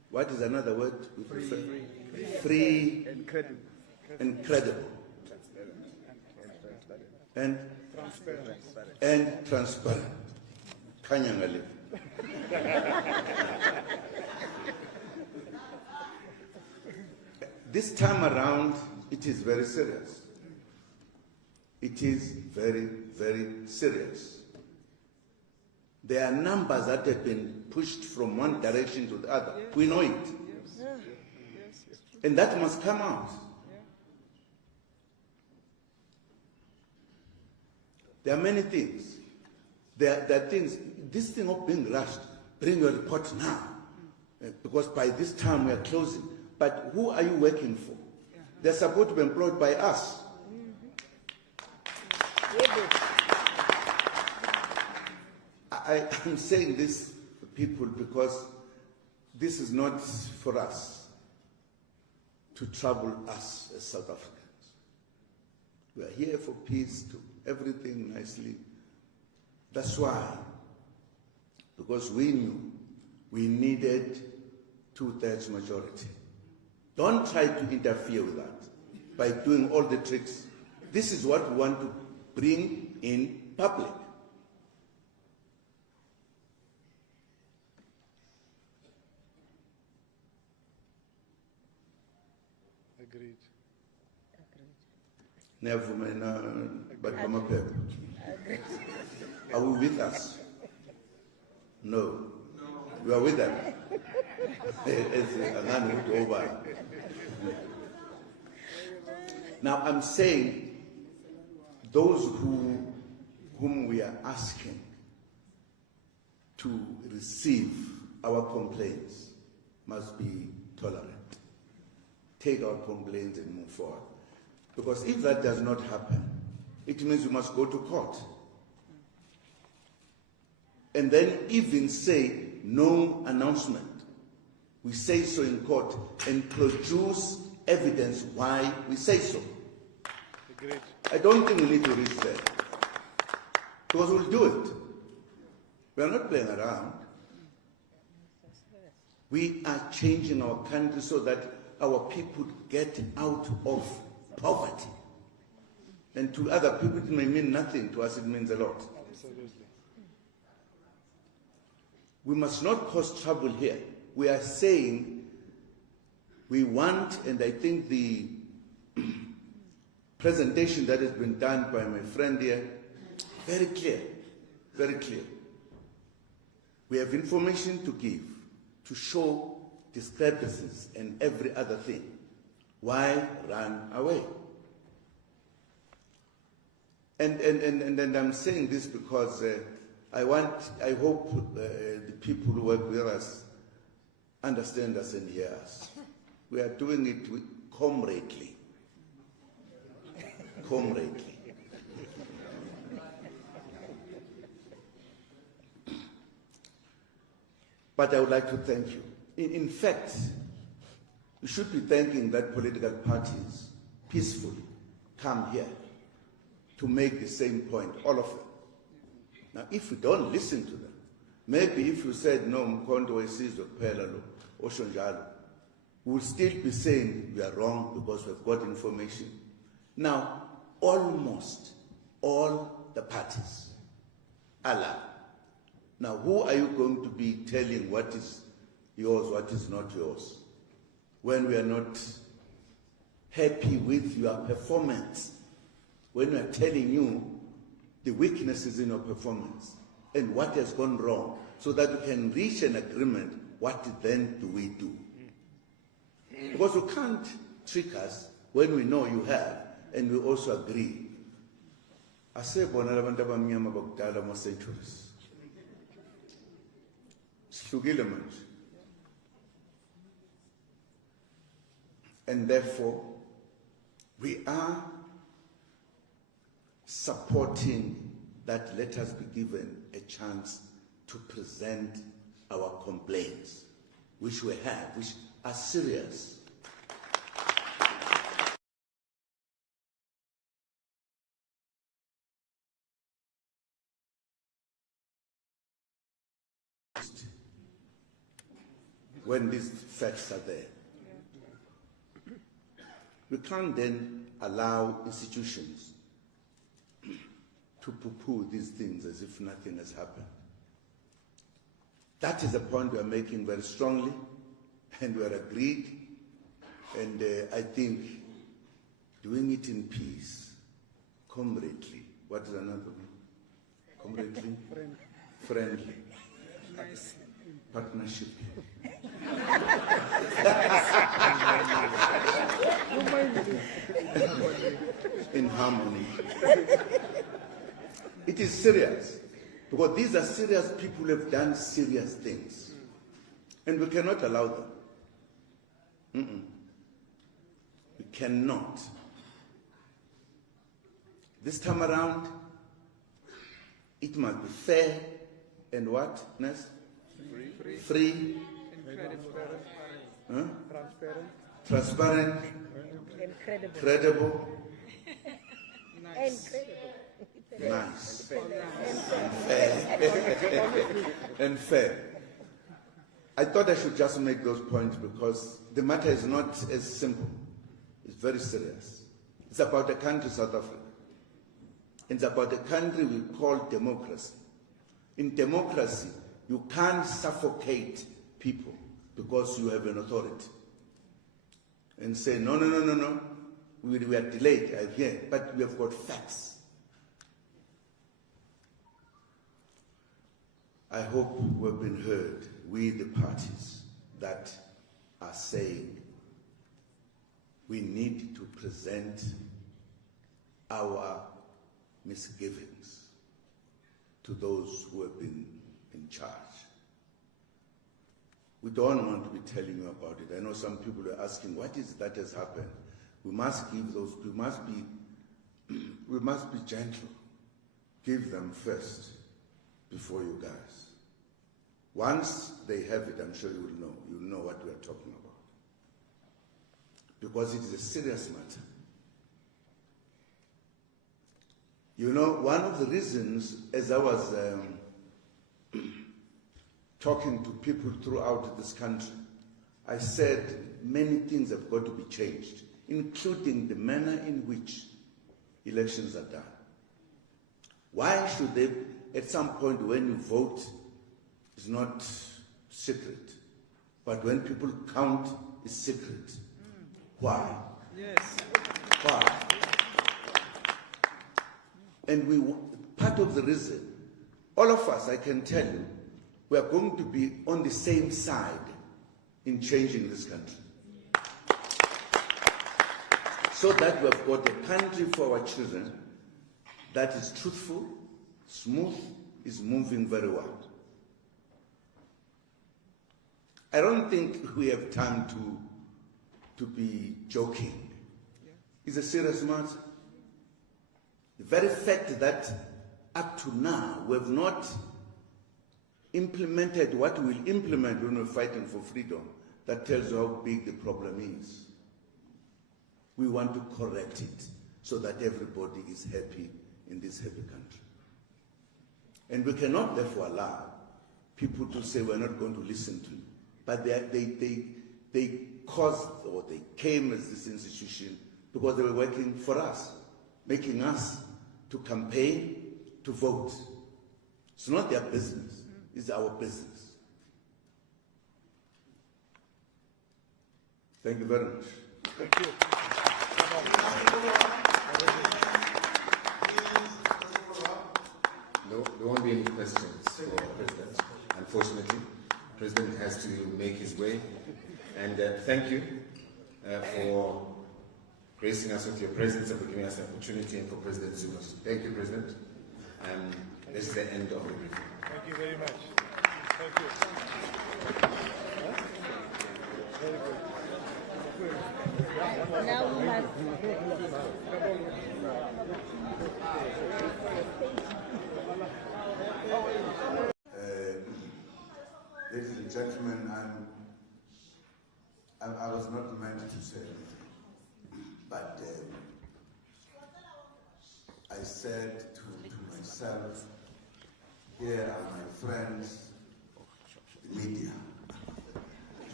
What is another word? Free and credible. And transparent. Kanyangali. This time around, it is very serious. It is very, very serious. There are numbers that have been pushed from one direction to the other. We know it. And that must come out. There are many things. There are things, this thing of being rushed, bring your report now. Because by this time we are closing. But who are you working for? They're supposed to be employed by us. I'm saying this to people because this is not for us to trouble us as South Africans. We are here for peace, to everything nicely. That's why, because we knew we needed 2/3 majority. Don't try to interfere with that by doing all the tricks. This is what we want to bring in public. Agreed. Never mind, but are we with us? No. We are with them. Now I'm saying those whom we are asking to receive our complaints must be tolerant. Take our complaints and move forward. Because if that does not happen, it means we must go to court. And then even say no announcement. We say so in court and produce evidence why we say so. Agreed. I don't think we need to reach there. Because we'll do it. We are not playing around. We are changing our country so that our people get out of poverty. And to other people it may mean nothing, to us it means a lot. Absolutely. We must not cause trouble here. We are saying we want, and I think the presentation that has been done by my friend here, very clear, very clear. We have information to give, to show discrepancies and every other thing. Why run away? And I'm saying this because I hope the people who work with us understand us and hear us. We are doing it with comradely. Comradely. But I would like to thank you. In fact, we should be thanking that political parties peacefully come here to make the same point, all of them. Now, if we don't listen to them, maybe if you said, no, uMkhonto, weSizwe, Pelalo, Oshonjalo, we'll still be saying we are wrong because we've got information. Now, almost all the parties are lying. Now, who are you going to be telling what is yours, what is not yours, when we are not happy with your performance, when we are telling you the weaknesses in your performance and what has gone wrong, so that we can reach an agreement, what then do we do? Because you can't trick us when we know you have, and we also agree. Asebona labantu abamnyama bakudala ama-centuries. Sihlukile manje. And therefore, we are supporting that let us be given a chance to present our complaints, which we have, which are serious. when these facts are there. We can't then allow institutions to poo-poo these things as if nothing has happened. That is the point we are making very strongly, and we are agreed, and I think doing it in peace, comradely. What is another one? Comradely? Friendly. Nice. Partnership. In harmony. It is serious, because these are serious people who have done serious things, and we cannot allow them. We cannot. This time around, it must be fair and what, Ness? Free. Huh? Transparent. Credible. Nice. Nice. And fair. I thought I should just make those points because the matter is not as simple. It's very serious. It's about a country, South Africa. It's about a country we call democracy. In democracy, you can't suffocate people because you have an authority and say, no, we are delayed, I hear, but we have got facts. I hope we've been heard, we the parties that are saying we need to present our misgivings to those who have been in charge. We don't want to be telling you about it. I know some people are asking, what is that has happened? We must give those, we must be gentle. Give them first before you guys. Once they have it, I'm sure you'll know what we are talking about. Because it is a serious matter. You know, one of the reasons, as I was talking to people throughout this country, I said many things have got to be changed, including the manner in which elections are done. Why should they, at some point when you vote, it's not secret, but when people count, it's secret. Why? Yes. Why? And part of the reason, all of us, I can tell you, we are going to be on the same side in changing this country. So that we have got a country for our children that is truthful, smooth, is moving very well. I don't think we have time to be joking. It's a serious matter. The very fact that up to now we have not implemented what we'll implement when we're fighting for freedom, that tells you how big the problem is. We want to correct it so that everybody is happy in this happy country. And we cannot therefore allow people to say we're not going to listen to you. But they caused, or they came as this institution because they were working for us, making us to campaign, to vote. It's not their business, it's our business. Thank you very much. Thank you. No, there won't be any questions for the President, unfortunately. The President has to make his way. And thank you for gracing us with your presence and for giving us an opportunity, and for President Zuma. Thank you, President. This is the end of the briefing. Thank you very much. Thank you. Very good. Now we must. Ladies and gentlemen, I was not meant to say anything, but I said to myself, here are my friends, the media.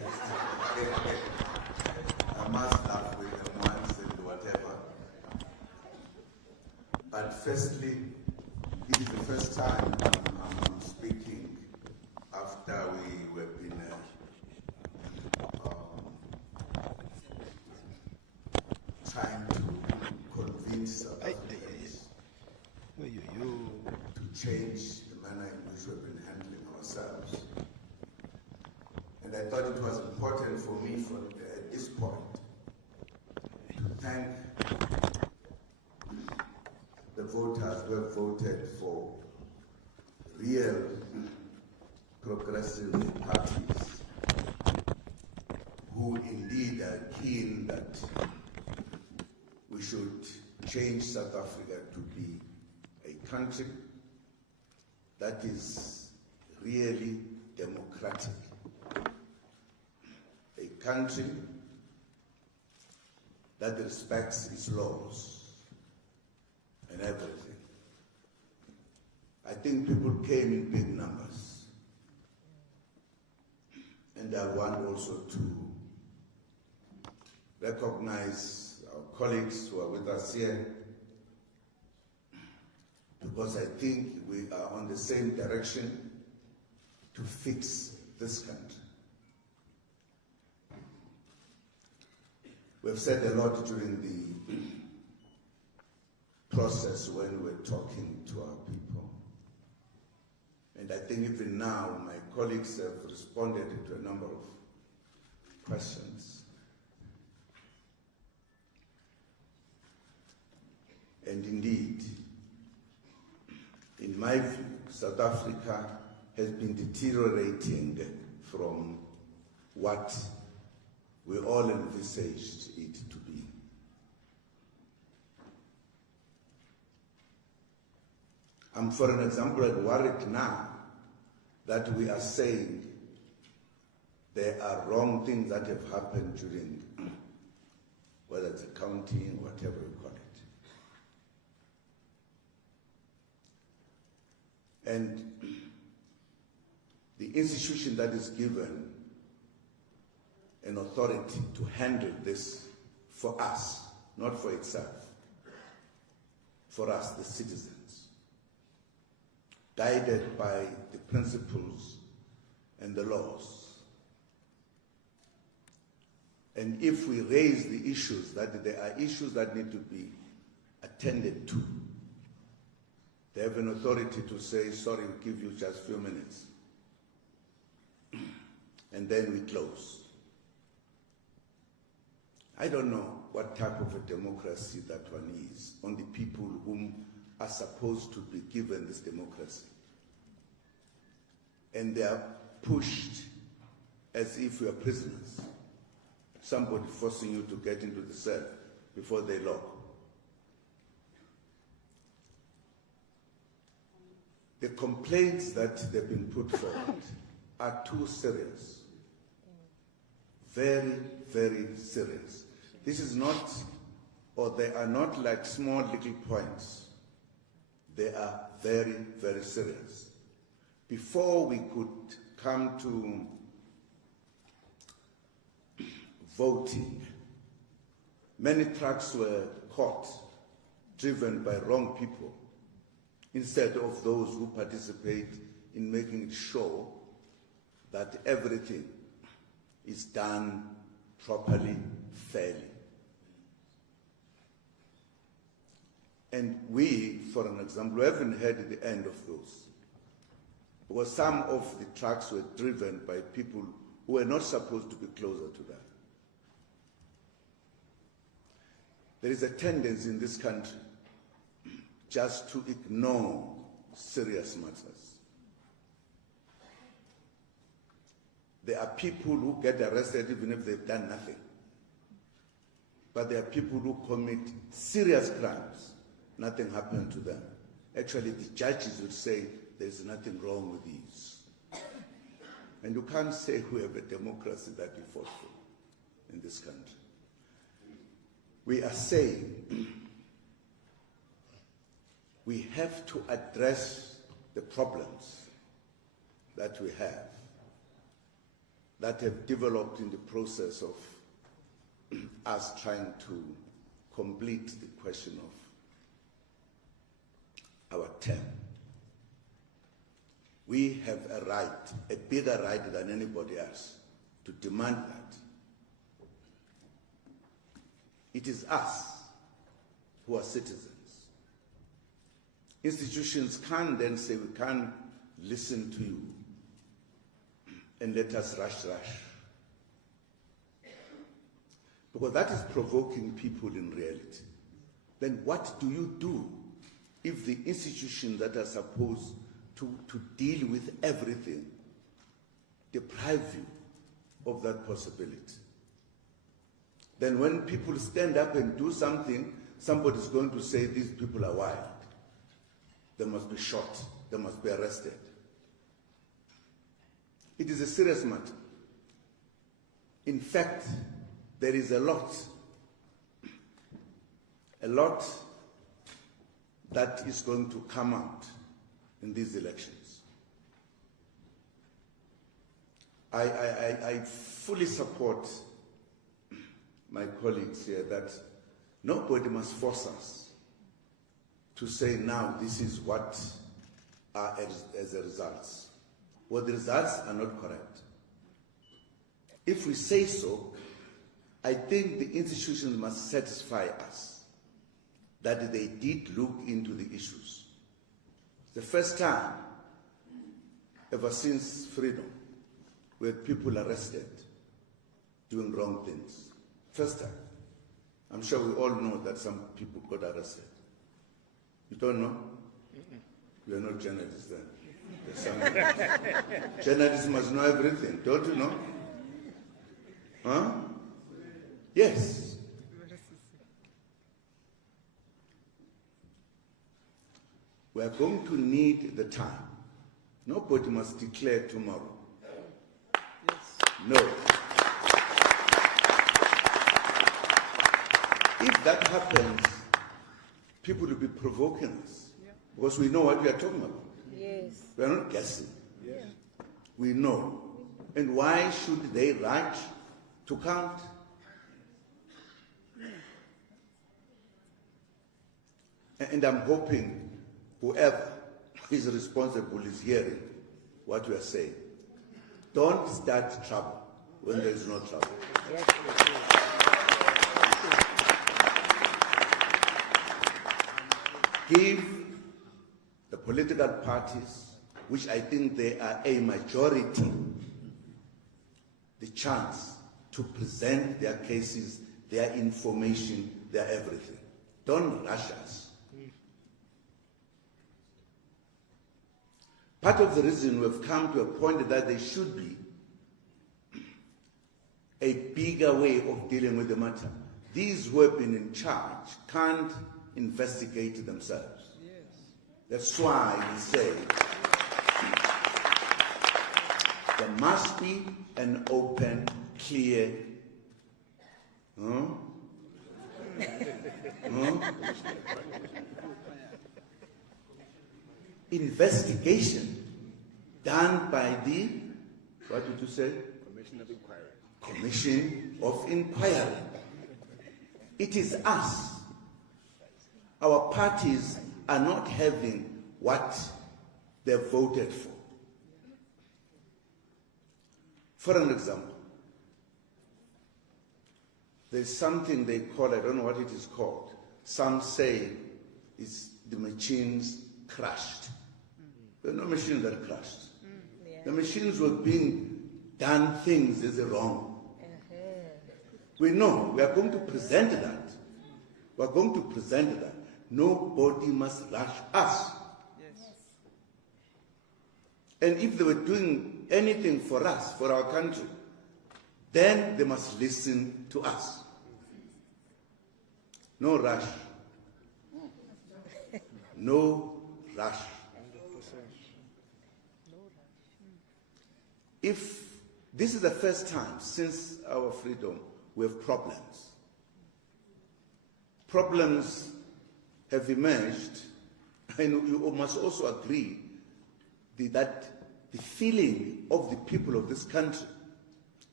I must laugh with them once and whatever. But firstly, it is the first time I'm speaking after we were been trying to convince South Africans to change the manner in which we've been handling ourselves. And I thought it was important for me at this point to thank the voters who have voted for real progressive parties who indeed are keen that we should change South Africa to be a country that is really democratic, a country that respects its laws and everything. I think people came in big numbers. And I want also to recognize our colleagues who are with us here, because I think we are on the same direction to fix this country. We've said a lot during the process when we're talking to our people. And I think even now my colleagues have responded to a number of questions. And indeed, in my view, South Africa has been deteriorating from what we all envisaged it to be. I'm, for an example, worried now that we are saying there are wrong things that have happened during, whether it's accounting, whatever you call it. And the institution that is given an authority to handle this for us, not for itself, for us, the citizens, guided by the principles and the laws. And if we raise the issues, that there are issues that need to be attended to, they have an authority to say, sorry, we'll give you just a few minutes. And then we close. I don't know what type of a democracy that one is on the people whom are supposed to be given this democracy. And they are pushed as if we are prisoners. Somebody forcing you to get into the cell before they lock. The complaints that they've been put forward are too serious. Very, very serious. This is not, or they are not like small little points. They are very, very serious. Before we could come to voting, many trucks were caught, driven by wrong people, instead of those who participate in making sure that everything is done properly, fairly. And we, for an example, haven't heard the end of those. Because some of the trucks were driven by people who were not supposed to be closer to that. There is a tendency in this country just to ignore serious matters. There are people who get arrested even if they've done nothing. But there are people who commit serious crimes. Nothing happened to them. Actually, the judges would say there's nothing wrong with these. And you can't say we have a democracy that we fought for in this country. We are saying we have to address the problems that we have that have developed in the process of us trying to complete the question of our term. We have a right, a bigger right than anybody else, to demand that. It is us who are citizens. Institutions can't then say, we can't listen to you and let us rush. Because that is provoking people in reality. Then what do you do if the institutions that are supposed to deal with everything deprive you of that possibility? Then when people stand up and do something, somebody's going to say these people are wild. They must be shot. They must be arrested. It is a serious matter. In fact, there is a lot that is going to come out in these elections. I fully support my colleagues here that nobody must force us to say now this is what are as a result. Well, the results are not correct. If we say so, I think the institutions must satisfy us that they did look into the issues. The first time ever since freedom where people arrested doing wrong things. First time. I'm sure we all know that some people got arrested. You don't know? We are not journalists then. Journalists must know everything, don't you know? Huh? Yes. We are going to need the time. Nobody must declare tomorrow. No. If that happens, people will be provoking us because we know what we are talking about. Yes. We are not guessing. Yes. We know. And why should they rush to count? And I'm hoping whoever is responsible is hearing what we are saying. Don't start trouble when there is no trouble. Yes. Give the political parties, which I think they are a majority, the chance to present their cases, their information, their everything. Don't rush us. Part of the reason we've come to a point that there should be a bigger way of dealing with the matter. These who have been in charge can't investigate themselves. Yes. That's why we say there must be an open, clear, investigation done by the, what did you say? Commission of Inquiry. Commission of Inquiry. It is us. Our parties are not having what they voted for. For an example, there's something they call, I don't know what it is called. Some say it's the machines crashed. There are no machines that crashed. The machines were being done things as wrong. We know, we are going to present that. We are going to present that. Nobody must rush us. Yes. And if they were doing anything for us, for our country, then they must listen to us. No rush. No rush. If this is the first time since our freedom we have problems. Problems have emerged, and you must also agree that the feeling of the people of this country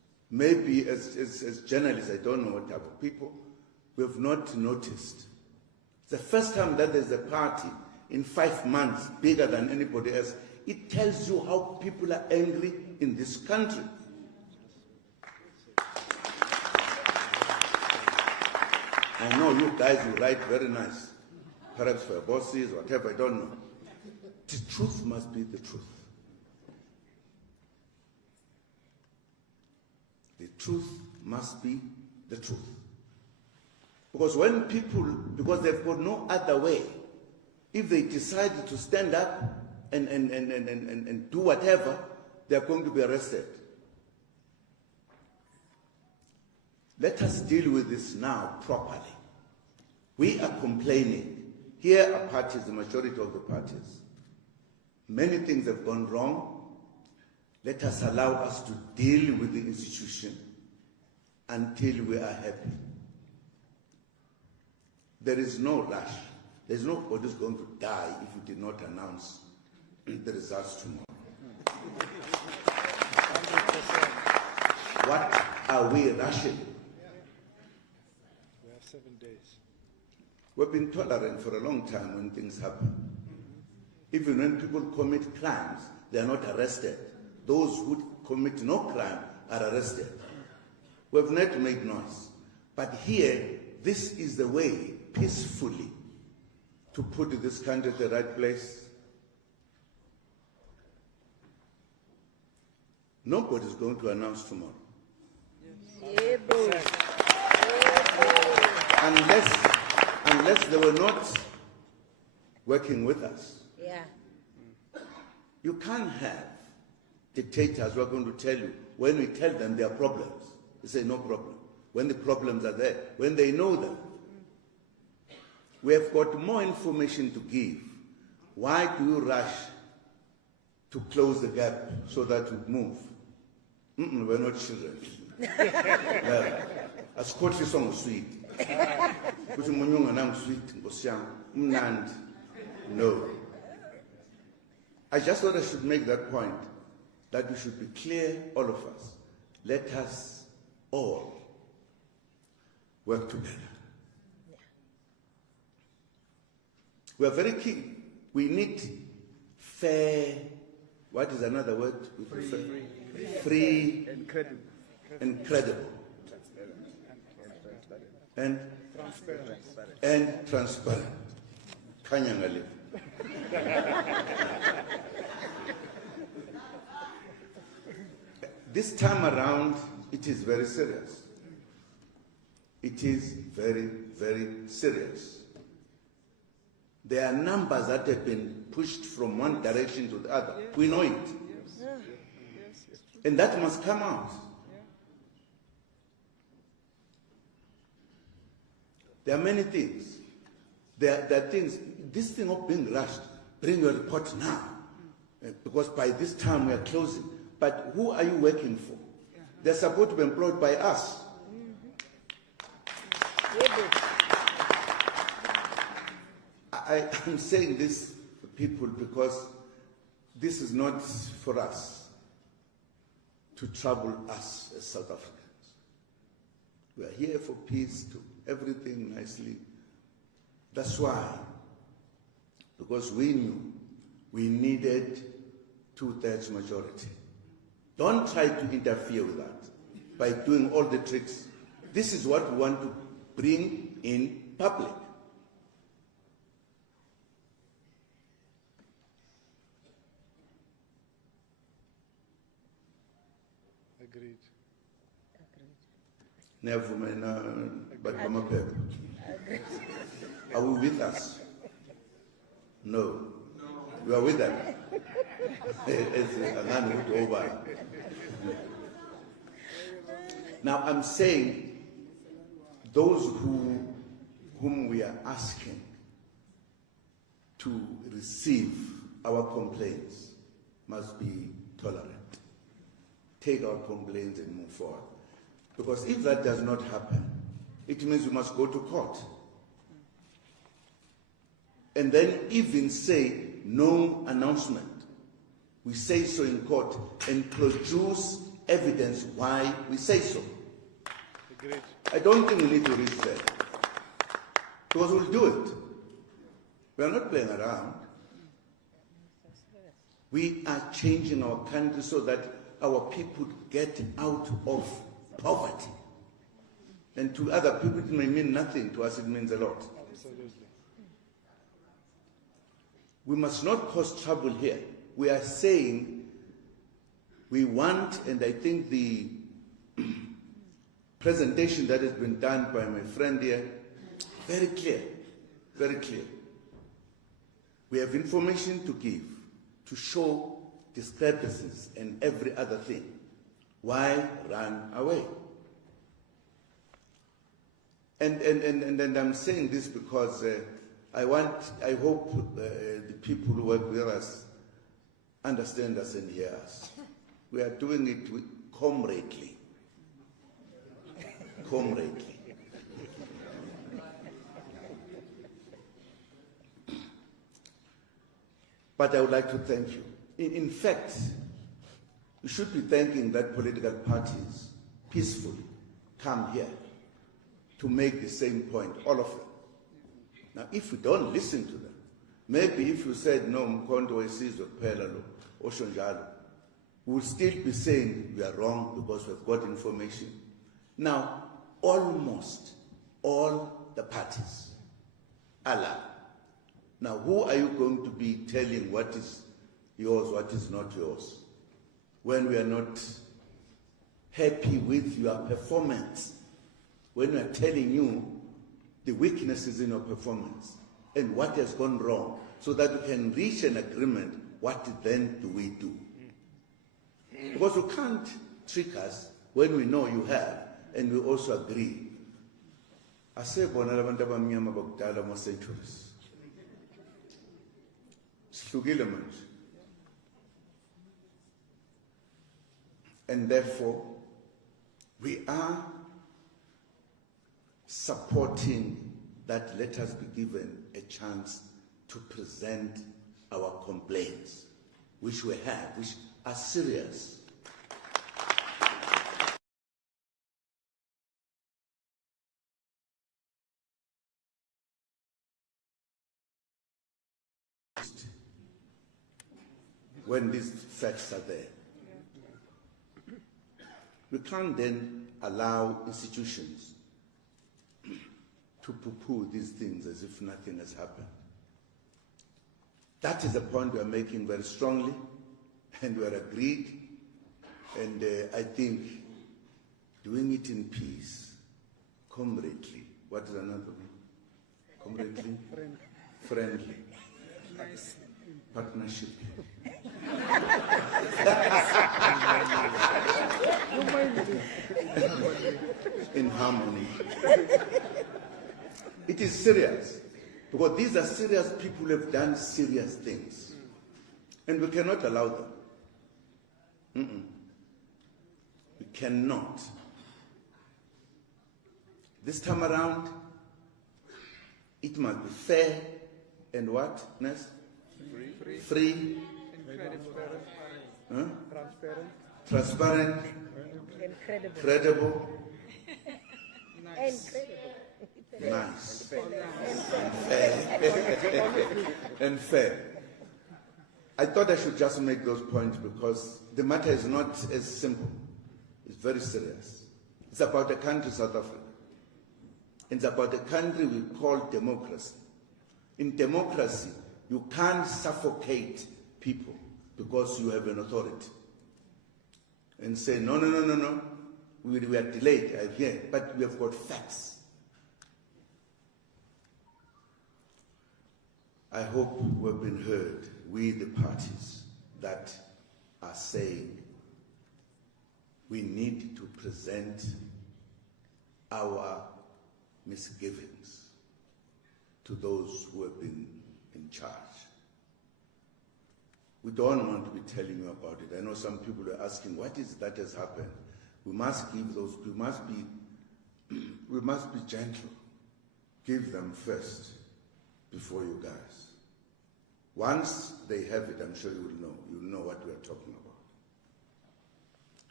maybe as journalists, I don't know what type of people, we have not noticed. It's the first time that there's a party in 5 months bigger than anybody else. It tells you how people are angry in this country. I know you guys, you write very nice, perhaps for your bosses, whatever, I don't know. The truth must be the truth. The truth must be the truth. Because when people, because they've got no other way, if they decide to stand up and do whatever, they're going to be arrested. Let us deal with this now properly. We are complaining. Here are parties, the majority of the parties. Many things have gone wrong. Let us allow us to deal with the institution until we are happy. There is no rush. There's nobody who's going to die if you did not announce the results tomorrow. What are we rushing? We have 7 days. We've been tolerant for a long time when things happen. Even when people commit crimes, they are not arrested. Those who commit no crime are arrested. We have not made noise. But here, this is the way, peacefully, to put this country at the right place. Nobody is going to announce tomorrow. Unless they were not working with us. Yeah. You can't have dictators who are going to tell you, when we tell them there are problems, they say no problem. When the problems are there, when they know them. We have got more information to give. Why do you rush to close the gap so that we move? We're not children. As coach is on sweet. No. I just thought I should make that point, that we should be clear, all of us. Let us all work together. We are very keen. We need fair, what is another word? Free and credible. And transparent. Kanyangali. This time around, it is very serious. It is very, very serious. There are numbers that have been pushed from one direction to the other. We know it. And that must come out. There are many things. There are things, this thing of being rushed, bring your report now. Because by this time we are closing. But who are you working for? They're supposed to be employed by us. I'm saying this to people because this is not for us to trouble us as South Africans. We are here for peace, to everything nicely. That's why, because we knew we needed 2/3 majority. Don't try to interfere with that by doing all the tricks. This is what we want to bring in public. Agreed. Never mind, but are we with us? No. You are with them. Now I'm saying those whom we are asking to receive our complaints must be tolerant. Take our complaints and move forward. Because if that does not happen, it means we must go to court. And then even say no announcement. We say so in court and produce evidence why we say so. Agreed. I don't think we need to reach there, because we'll do it. We are not playing around. We are changing our country so that our people get out of poverty. And to other people it may mean nothing, to us it means a lot. Absolutely. We must not cause trouble here. We are saying we want, and I think the presentation that has been done by my friend here, very clear, very clear. We have information to give, to show discrepancies and every other thing. Why run away? And I'm saying this because I hope the people who work with us understand us and hear us. We are doing it with comradely. Comradely. But I would like to thank you. In fact, you should be thanking that political parties peacefully come here to make the same point, all of them. Now, if we don't listen to them, maybe if you said, no, uMkhonto weSizwe kuphela lo, osho njalo, we'll still be saying we are wrong because we've got information. Now, almost all the parties are lying. Now, who are you going to be telling what is yours, what is not yours, when we are not happy with your performance, when we are telling you the weaknesses in your performance and what has gone wrong, so that we can reach an agreement, what then do we do? Because you can't trick us when we know you have, and we also agree. Asebona labantu abamnyama bakudala ama-centuries. Sihlukile manje. And therefore, we are supporting that let us be given a chance to present our complaints, which we have, which are serious. When these facts are there. We can't then allow institutions to poo-poo these things as if nothing has happened. That is the point we are making very strongly, and we are agreed, and I think doing it in peace, comradely, what is another one? Comradely? Friendly. Nice. Partnership. In harmony. It is serious, because these are serious people who have done serious things, and we cannot allow them. We cannot. This time around, it must be fair and what? Next? Free. Huh? Transparent. Credible. Nice. Nice. And fair. And fair. I thought I should just make those points because the matter is not as simple. It's very serious. It's about the country, South Africa. It's about the country we call democracy. In democracy, you can't suffocate people because you have an authority and say, no, we are delayed, I hear, but we have got facts. I hope we've been heard, we the parties that are saying we need to present our misgivings to those who have been in charge. We don't want to be telling you about it. I know some people are asking, what is that has happened? We must give those, we must be gentle. Give them first before you guys. Once they have it, I'm sure you will know. You'll know what we are talking about.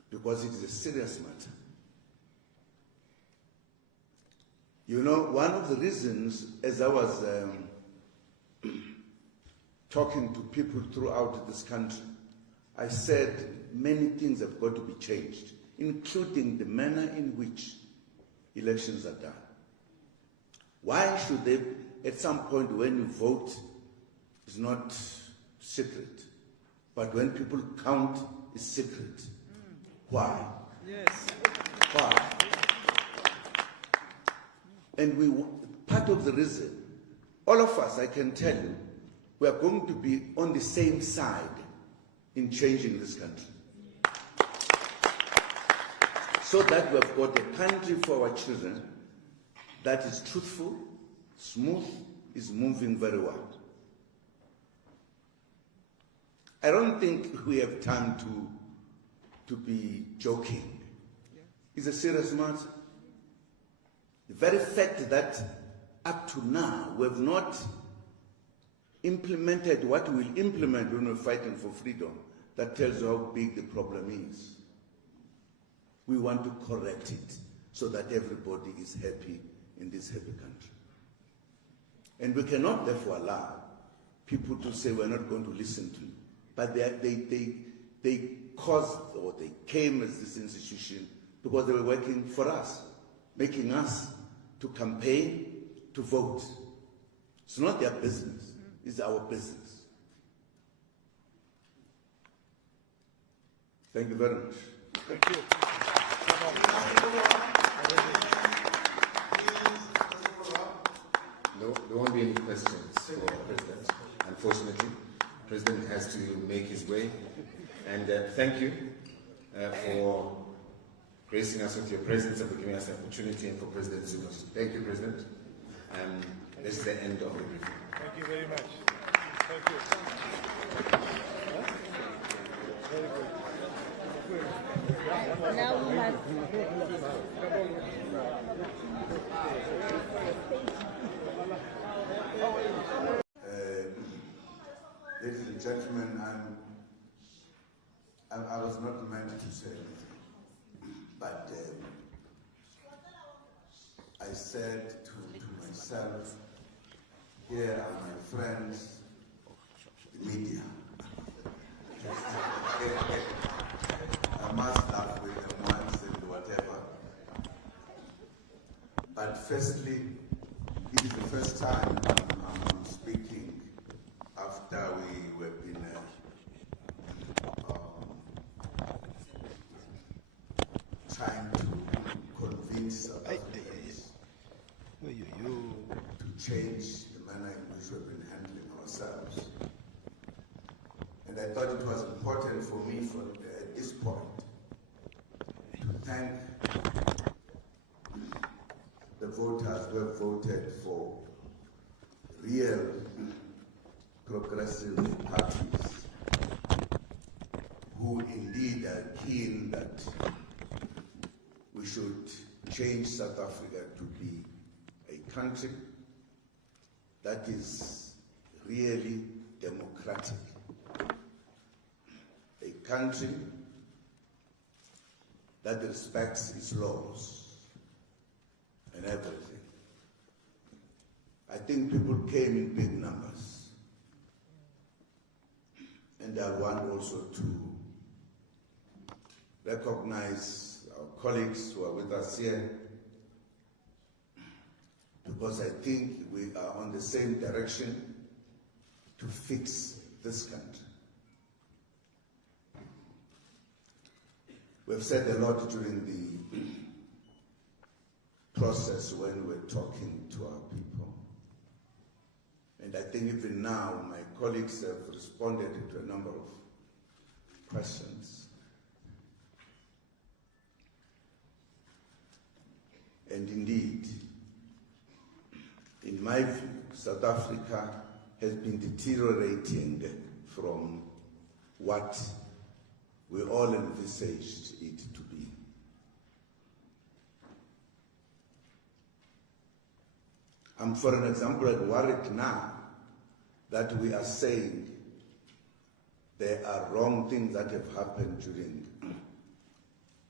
because it is a serious matter. You know, one of the reasons, as I was talking to people throughout this country, I said many things have got to be changed, including the manner in which elections are done. Why should they, at some point when you vote, it's not secret, but when people count, it's secret? Why? Yes. Why? And part of the reason, all of us, I can tell you, we are going to be on the same side in changing this country. So that we have got a country for our children that is truthful, smooth, is moving very well. I don't think we have time to be joking. It's a serious matter. The very fact that up to now we have not implemented what we will implement when we're fighting for freedom, that tells you how big the problem is. We want to correct it so that everybody is happy in this happy country. And we cannot therefore allow people to say we're not going to listen to you. But they caused, or they came as this institution because they were working for us, making us to campaign, to vote. It's not their business, it's our business. Thank you very much. Thank you. No, there won't be any questions for the President. Unfortunately, the President has to make his way. And thank you for gracing us with your presence and for giving us the opportunity, and for President Zuma. Thank you, President. This is the end of the briefing. Thank you very much. Thank you. Very good. Now we have ladies and gentlemen, I was not meant to say anything, but I said to myself, here are my friends, the media. I must laugh with them once and whatever. But firstly, it is the first time I'm speaking after we have been trying to convince South Africans to change the manner in which we've been handling ourselves. And I thought it was important for me at this point to thank the voters who have voted for real progressive parties who indeed are keen that we should change South Africa to be a country that is really democratic, a country that respects its laws and everything. I think people came in big numbers. And I want also to recognize our colleagues who are with us here, because I think we are on the same direction to fix this country. We've said a lot during the process when we were talking to our people. And I think even now my colleagues have responded to a number of questions. And indeed, in my view, South Africa has been deteriorating from what we all envisaged it to be. For an example, at worried now that we are saying there are wrong things that have happened during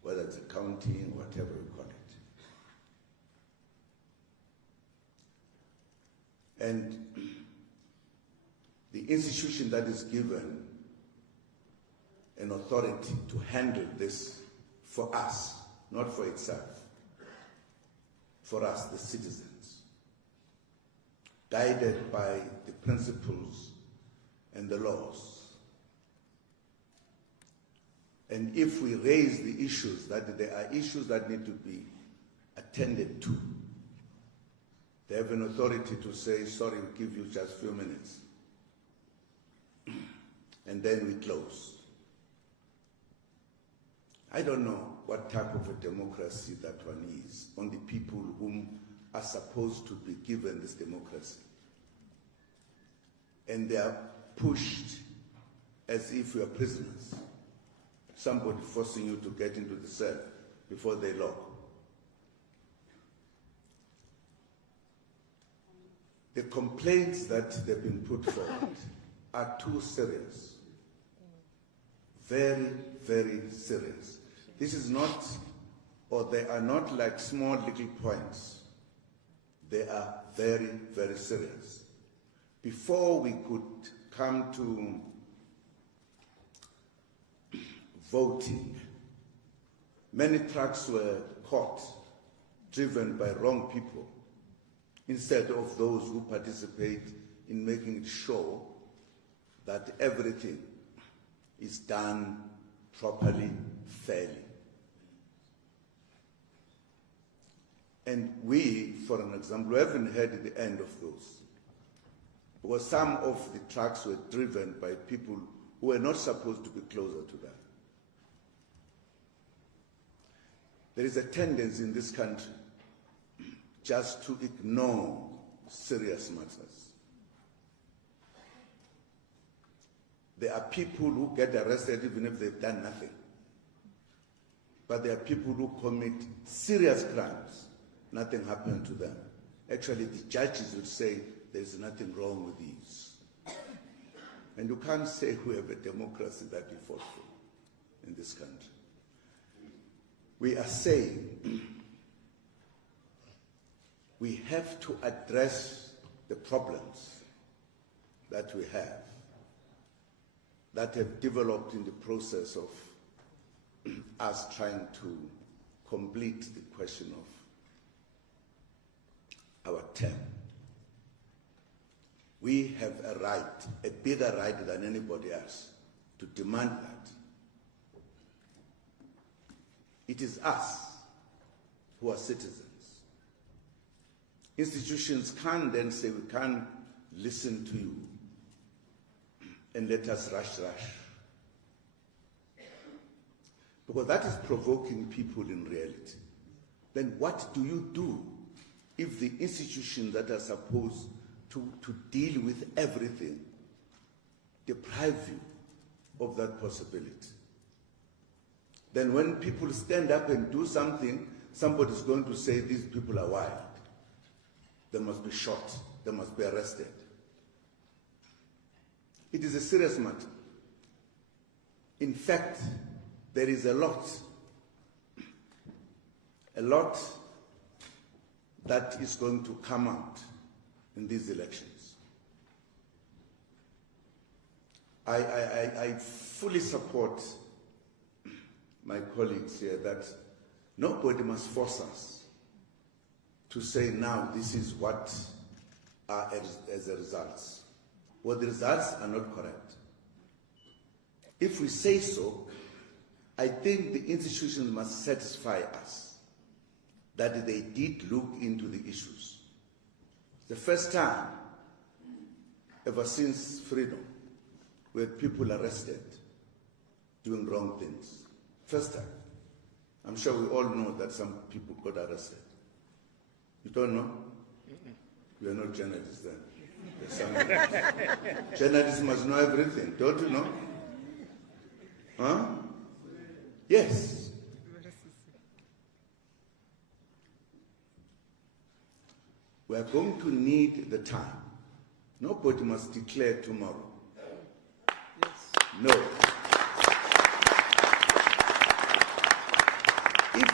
whether it's accounting, whatever you call it. And the institution that is given an authority to handle this for us, not for itself, for us, the citizens, guided by the principles and the laws. And if we raise the issues, that there are issues that need to be attended to, they have an authority to say, sorry, we'll give you just a few minutes. And then we close. I don't know what type of a democracy that one is on the people whom are supposed to be given this democracy. And they are pushed as if we are prisoners. Somebody forcing you to get into the cell before they lock. The complaints that they've been put forward are too serious. Very, very serious. This is not, or they are not like small little points. They are very, very serious. Before we could come to voting, many trucks were caught, driven by wrong people, instead of those who participate in making sure that everything is done properly, fairly. And we, for an example, haven't heard the end of those. Because some of the trucks were driven by people who were not supposed to be closer to them. There is a tendency in this country just to ignore serious matters. There are people who get arrested even if they've done nothing. But there are people who commit serious crimes. Nothing happened to them. Actually, the judges would say there's nothing wrong with these. And you can't say we have a democracy that we fought for in this country. We are saying we have to address the problems that we have, that have developed in the process of us trying to complete the question of our term. We have a right, a bigger right than anybody else, to demand that. It is us who are citizens. Institutions can't then say we can't listen to you and let us rush. Because that is provoking people in reality. Then what do you do if the institutions that are supposed to deal with everything deprive you of that possibility? Then when people stand up and do something, somebody's going to say these people are wild. They must be shot. They must be arrested. It is a serious matter. In fact, there is a lot that is going to come out in these elections. I fully support my colleagues here that nobody must force us to say now this is what are as a result. Well, the results are not correct. If we say so, I think the institutions must satisfy us that they did look into the issues. The first time, ever since freedom, where people arrested doing wrong things. First time. I'm sure we all know that some people got arrested. You don't know? We are not journalists then. Journalists must know everything, don't you know? Huh? Yes. We are going to need the time. Nobody must declare tomorrow. No.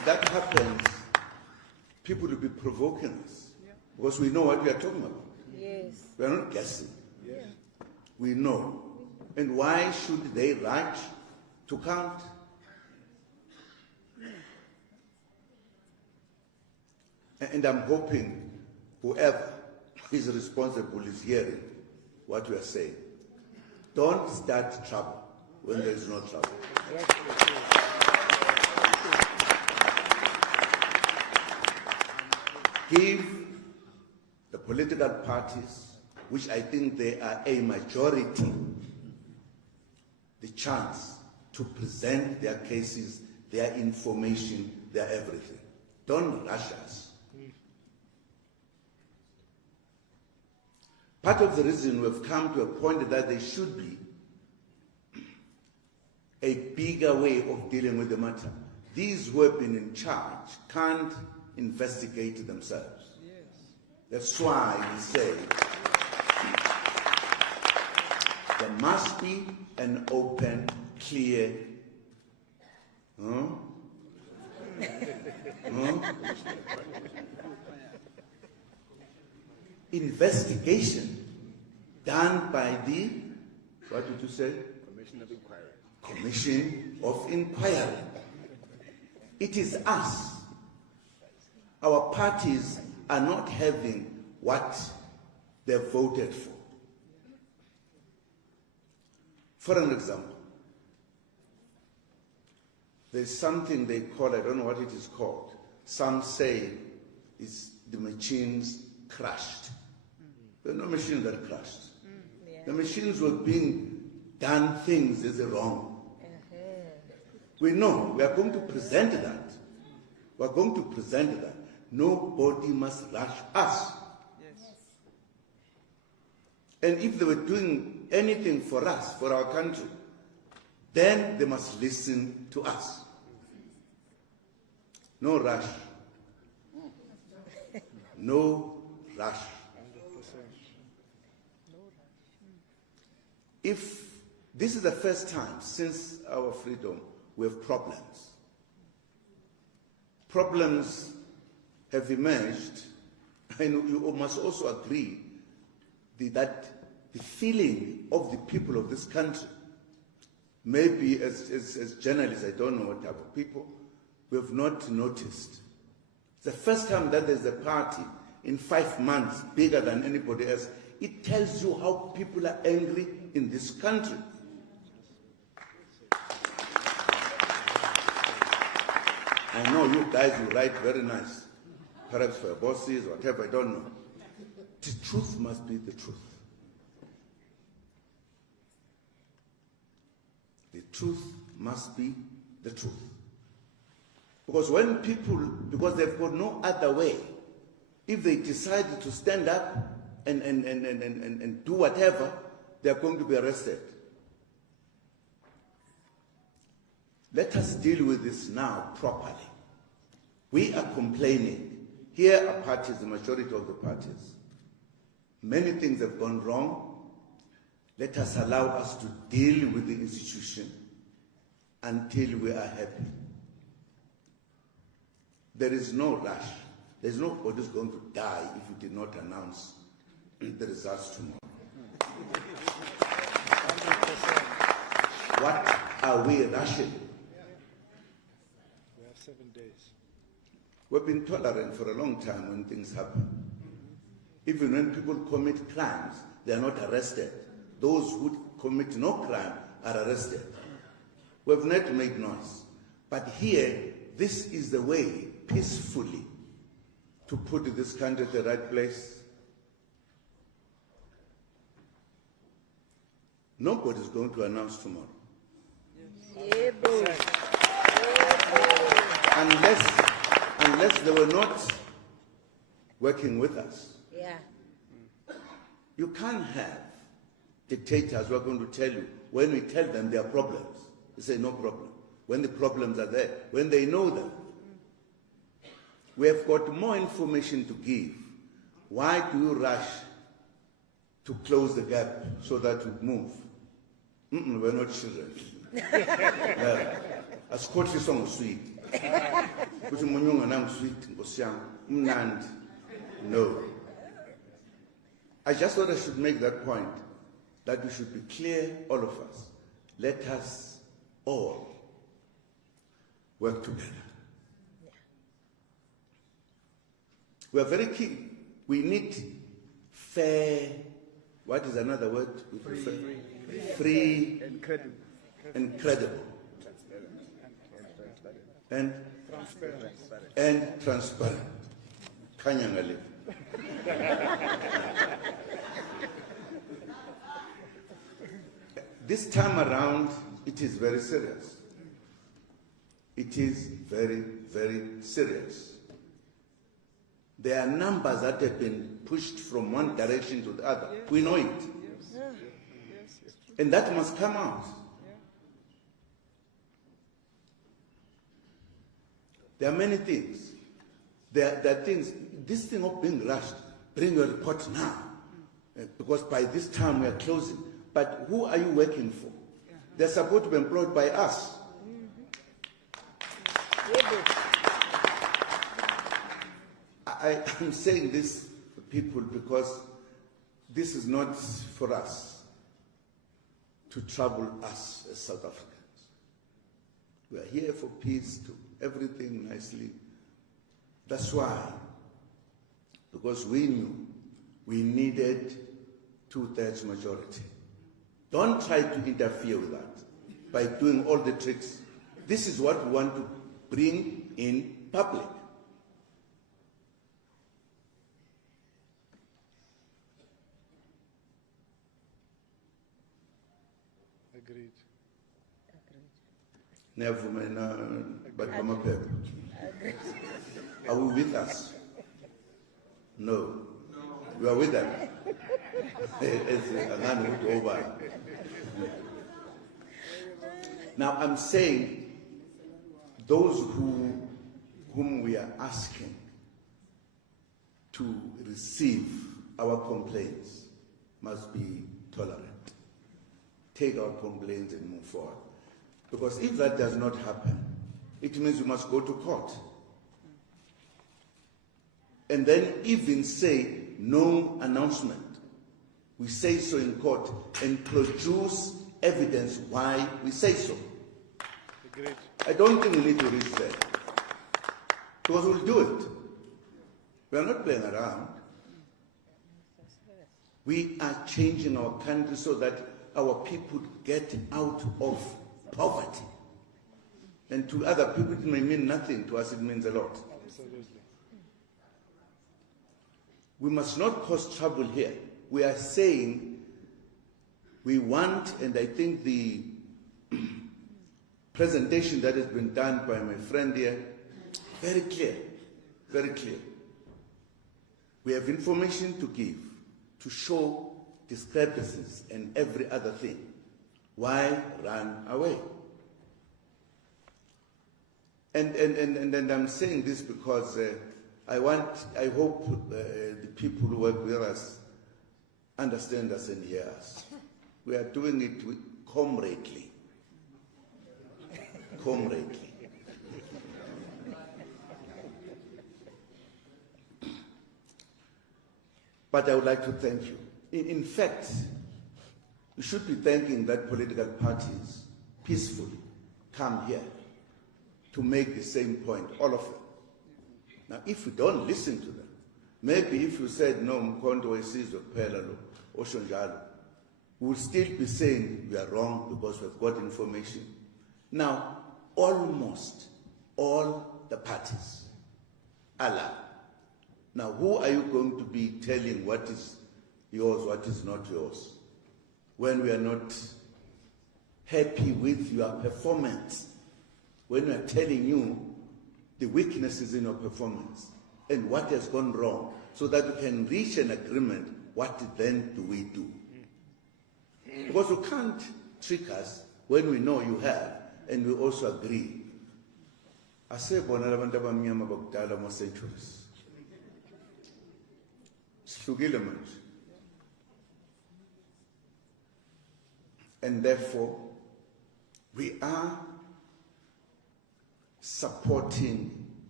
that happens, people will be provoking us because we know what we are talking about. Yes. We are not guessing. We know. And why should they rush to count? And I'm hoping whoever is responsible is hearing what we are saying. Don't start trouble when there is no trouble. Give the political parties, which I think they are a majority, the chance to present their cases, their information, their everything. Don't rush us. Part of the reason we've come to a point that there should be a bigger way of dealing with the matter. These who have been in charge can't investigate themselves. That's why we say there must be an open, clear, investigation done by the, what did you say? Commission of Inquiry. Commission of Inquiry. It is us. Our parties are not having what they voted for. For an example, there's something they call, I don't know what it is called. Some say it's the machines crashed. There are no machines that crashed. The machines were being done things as wrong. We know, we are going to present that. We are going to present that. Nobody must rush us. And if they were doing anything for us, for our country, then they must listen to us. No rush. No rush. If this is the first time since our freedom we have problems. Problems have emerged, and you must also agree that the feeling of the people of this country, maybe as journalists, I don't know what type of people, we have not noticed. It's the first time that there's a party in 5 months bigger than anybody else. It tells you how people are angry in this country. I know you guys, you write very nice, perhaps for your bosses, whatever, I don't know. The truth must be the truth. The truth must be the truth. Because when people, because they've got no other way, if they decide to stand up and do whatever, they're going to be arrested. Let us deal with this now properly. We are complaining. Here are parties, the majority of the parties. Many things have gone wrong. Let us allow us to deal with the institution until we are happy. There is no rush. There's nobody who's going to die if we did not announce the results tomorrow. What are we rushing? We have 7 days. We've been tolerant for a long time when things happen. Even when people commit crimes, they are not arrested. Those who commit no crime are arrested. We've not made noise. But here, this is the way, peacefully, to put this country at the right place. Nobody's going to announce tomorrow. Unless they were not working with us. You can't have dictators who are going to tell you, when we tell them there are problems, they say no problem. When the problems are there, when they know them. We have got more information to give. Why do you rush to close the gap so that we move? We're not children. As coach is on sweet. Kuthi umunye unganangizwit Nkosi yami, umnandi. No. I just thought I should make that point, that we should be clear, all of us. Let us all work together. We are very key. We need fair, what is another word? Free and credible. And credible. And transparent. Kanyangale. This time around, it is very serious. It is very, very serious. There are numbers that have been pushed from one direction to the other. Yes. We know it. Yes. Yes. And that must come out. Yeah. There are many things. There are things, this thing of being rushed, bring your report now. Because by this time we are closing. But who are you working for? They're supposed to be employed by us. I'm saying this to people because this is not for us to trouble us as South Africans. We are here for peace, to everything nicely. That's why, because we knew we needed 2/3 majority. Don't try to interfere with that by doing all the tricks. This is what we want to bring in public. Agreed. Never mind, but Mama Pep. Are we with us? No. You are with them. Now I'm saying those whom we are asking to receive our complaints must be tolerant. Take our complaints and move forward. Because if that does not happen, it means we must go to court. And then even say no announcement. We say so in court and produce evidence why we say so. Agreed. I don't think we need to reach there. Because we'll do it. We are not playing around. We are changing our country so that our people get out of poverty. And to other people it may mean nothing, to us it means a lot. Absolutely. We must not cause trouble here. We are saying we want, and I think the presentation that has been done by my friend here, very clear, very clear. We have information to give, to show discrepancies and every other thing. Why run away? And I'm saying this because I hope the people who work with us understand us and hear us. We are doing it comradely. Comradely. But I would like to thank you. In fact, you should be thanking that political parties peacefully come here to make the same point, all of them. Now, if we don't listen to them, maybe if you said, no, uMkhonto, weSizwe, Pelalo, Oshonjalo, we will still be saying we are wrong because we've got information. Now, almost all the parties are alive. Now, who are you going to be telling what is yours, what is not yours, when we are not happy with your performance, when we are telling you the weaknesses in your performance and what has gone wrong, so that we can reach an agreement, what then do we do? Because you can't trick us when we know you have, and we also agree. Asebona labantu abamnyama bakudala mo centuries. Sihlukile manje. And therefore, we are supporting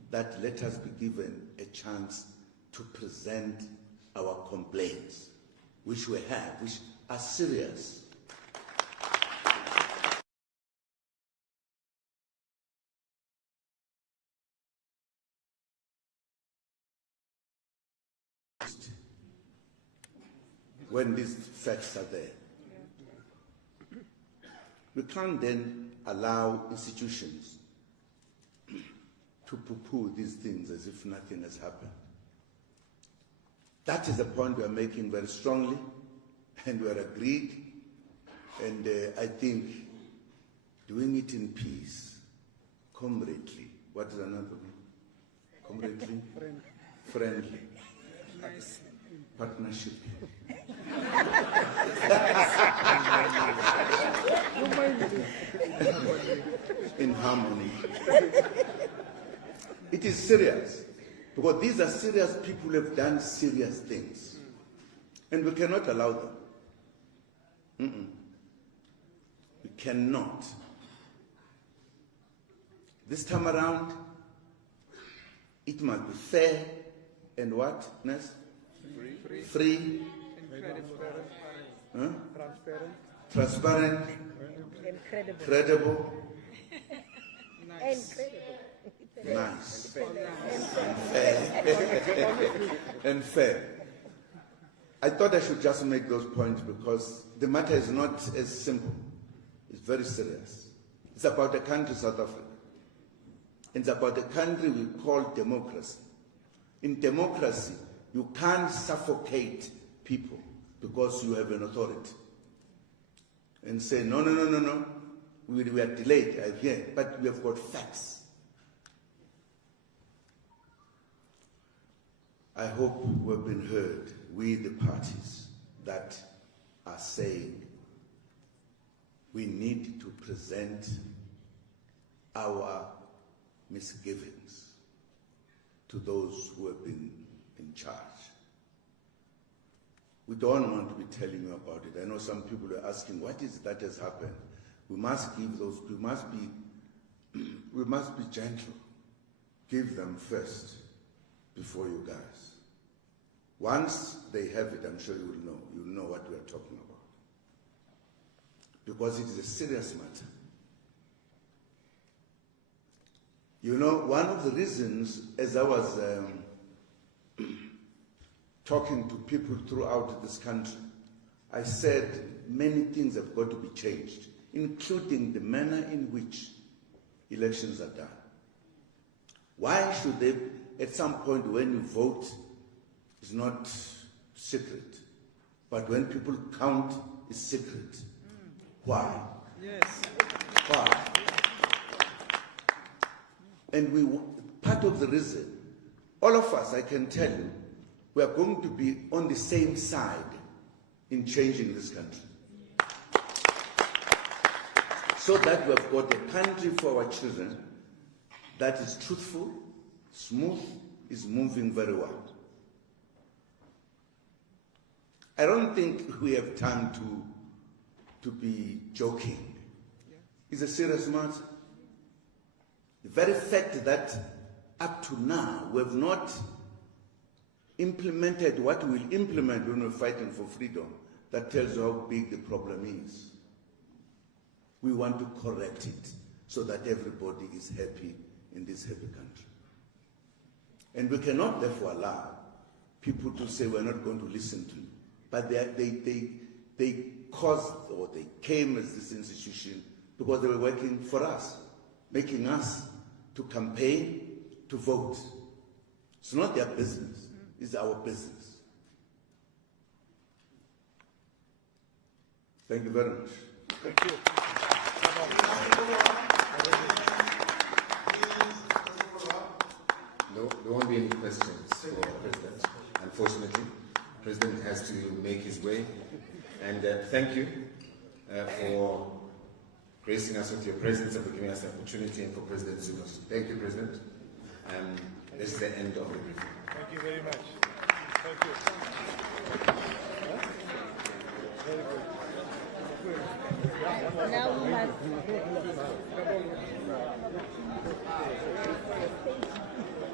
that let us be given a chance to present our complaints, which we have, which are serious. When these facts are there. We can't then allow institutions to poo-poo these things as if nothing has happened. That is the point we are making very strongly, and we are agreed, and I think doing it in peace, comradely. What is another one? Comradely? Friendly. Nice. Partnership. In harmony. It is serious, because these are serious people who have done serious things, and we cannot allow them. We cannot. This time around, it must be fair and what, Ness? Free. Huh? Transparent. Credible. Nice. Nice. And fair. And fair. I thought I should just make those points because the matter is not as simple. It's very serious. It's about a country, South Africa. It's about a country we call democracy. In democracy, you can't suffocate people because you have an authority and say, no, we are delayed, I hear, but we have got facts. I hope we've been heard, we the parties that are saying we need to present our misgivings to those who have been in charge. We don't want to be telling you about it. I know some people are asking, what is it that has happened? We must give those, we must be gentle. Give them first before you guys. Once they have it, I'm sure you'll know what we are talking about. Because it is a serious matter. You know, one of the reasons, as I was talking to people throughout this country, I said many things have got to be changed, including the manner in which elections are done. Why should they, at some point when you vote, it's not secret, but when people count, it's secret. Why? Yes. Why? And part of the reason, all of us, I can tell you, we are going to be on the same side in changing this country. So that we've got a country for our children that is truthful, smooth, is moving very well. I don't think we have time to be joking. It's a serious matter. The very fact that up to now we have not implemented what we'll implement when we're fighting for freedom, that tells you how big the problem is. We want to correct it so that everybody is happy in this happy country. And we cannot therefore allow people to say we're not going to listen to you. But they caused, or they came as this institution because they were working for us, making us to campaign, to vote. It's not their business, it's our business. Thank you very much. Thank you. No, there won't be any questions for the President, unfortunately. The President has to make his way. And thank you for gracing us with your presence and for giving us the opportunity, and for President Zuma. Thank you, President. This is the end of the briefing. Thank you very much. Thank you. Now we must.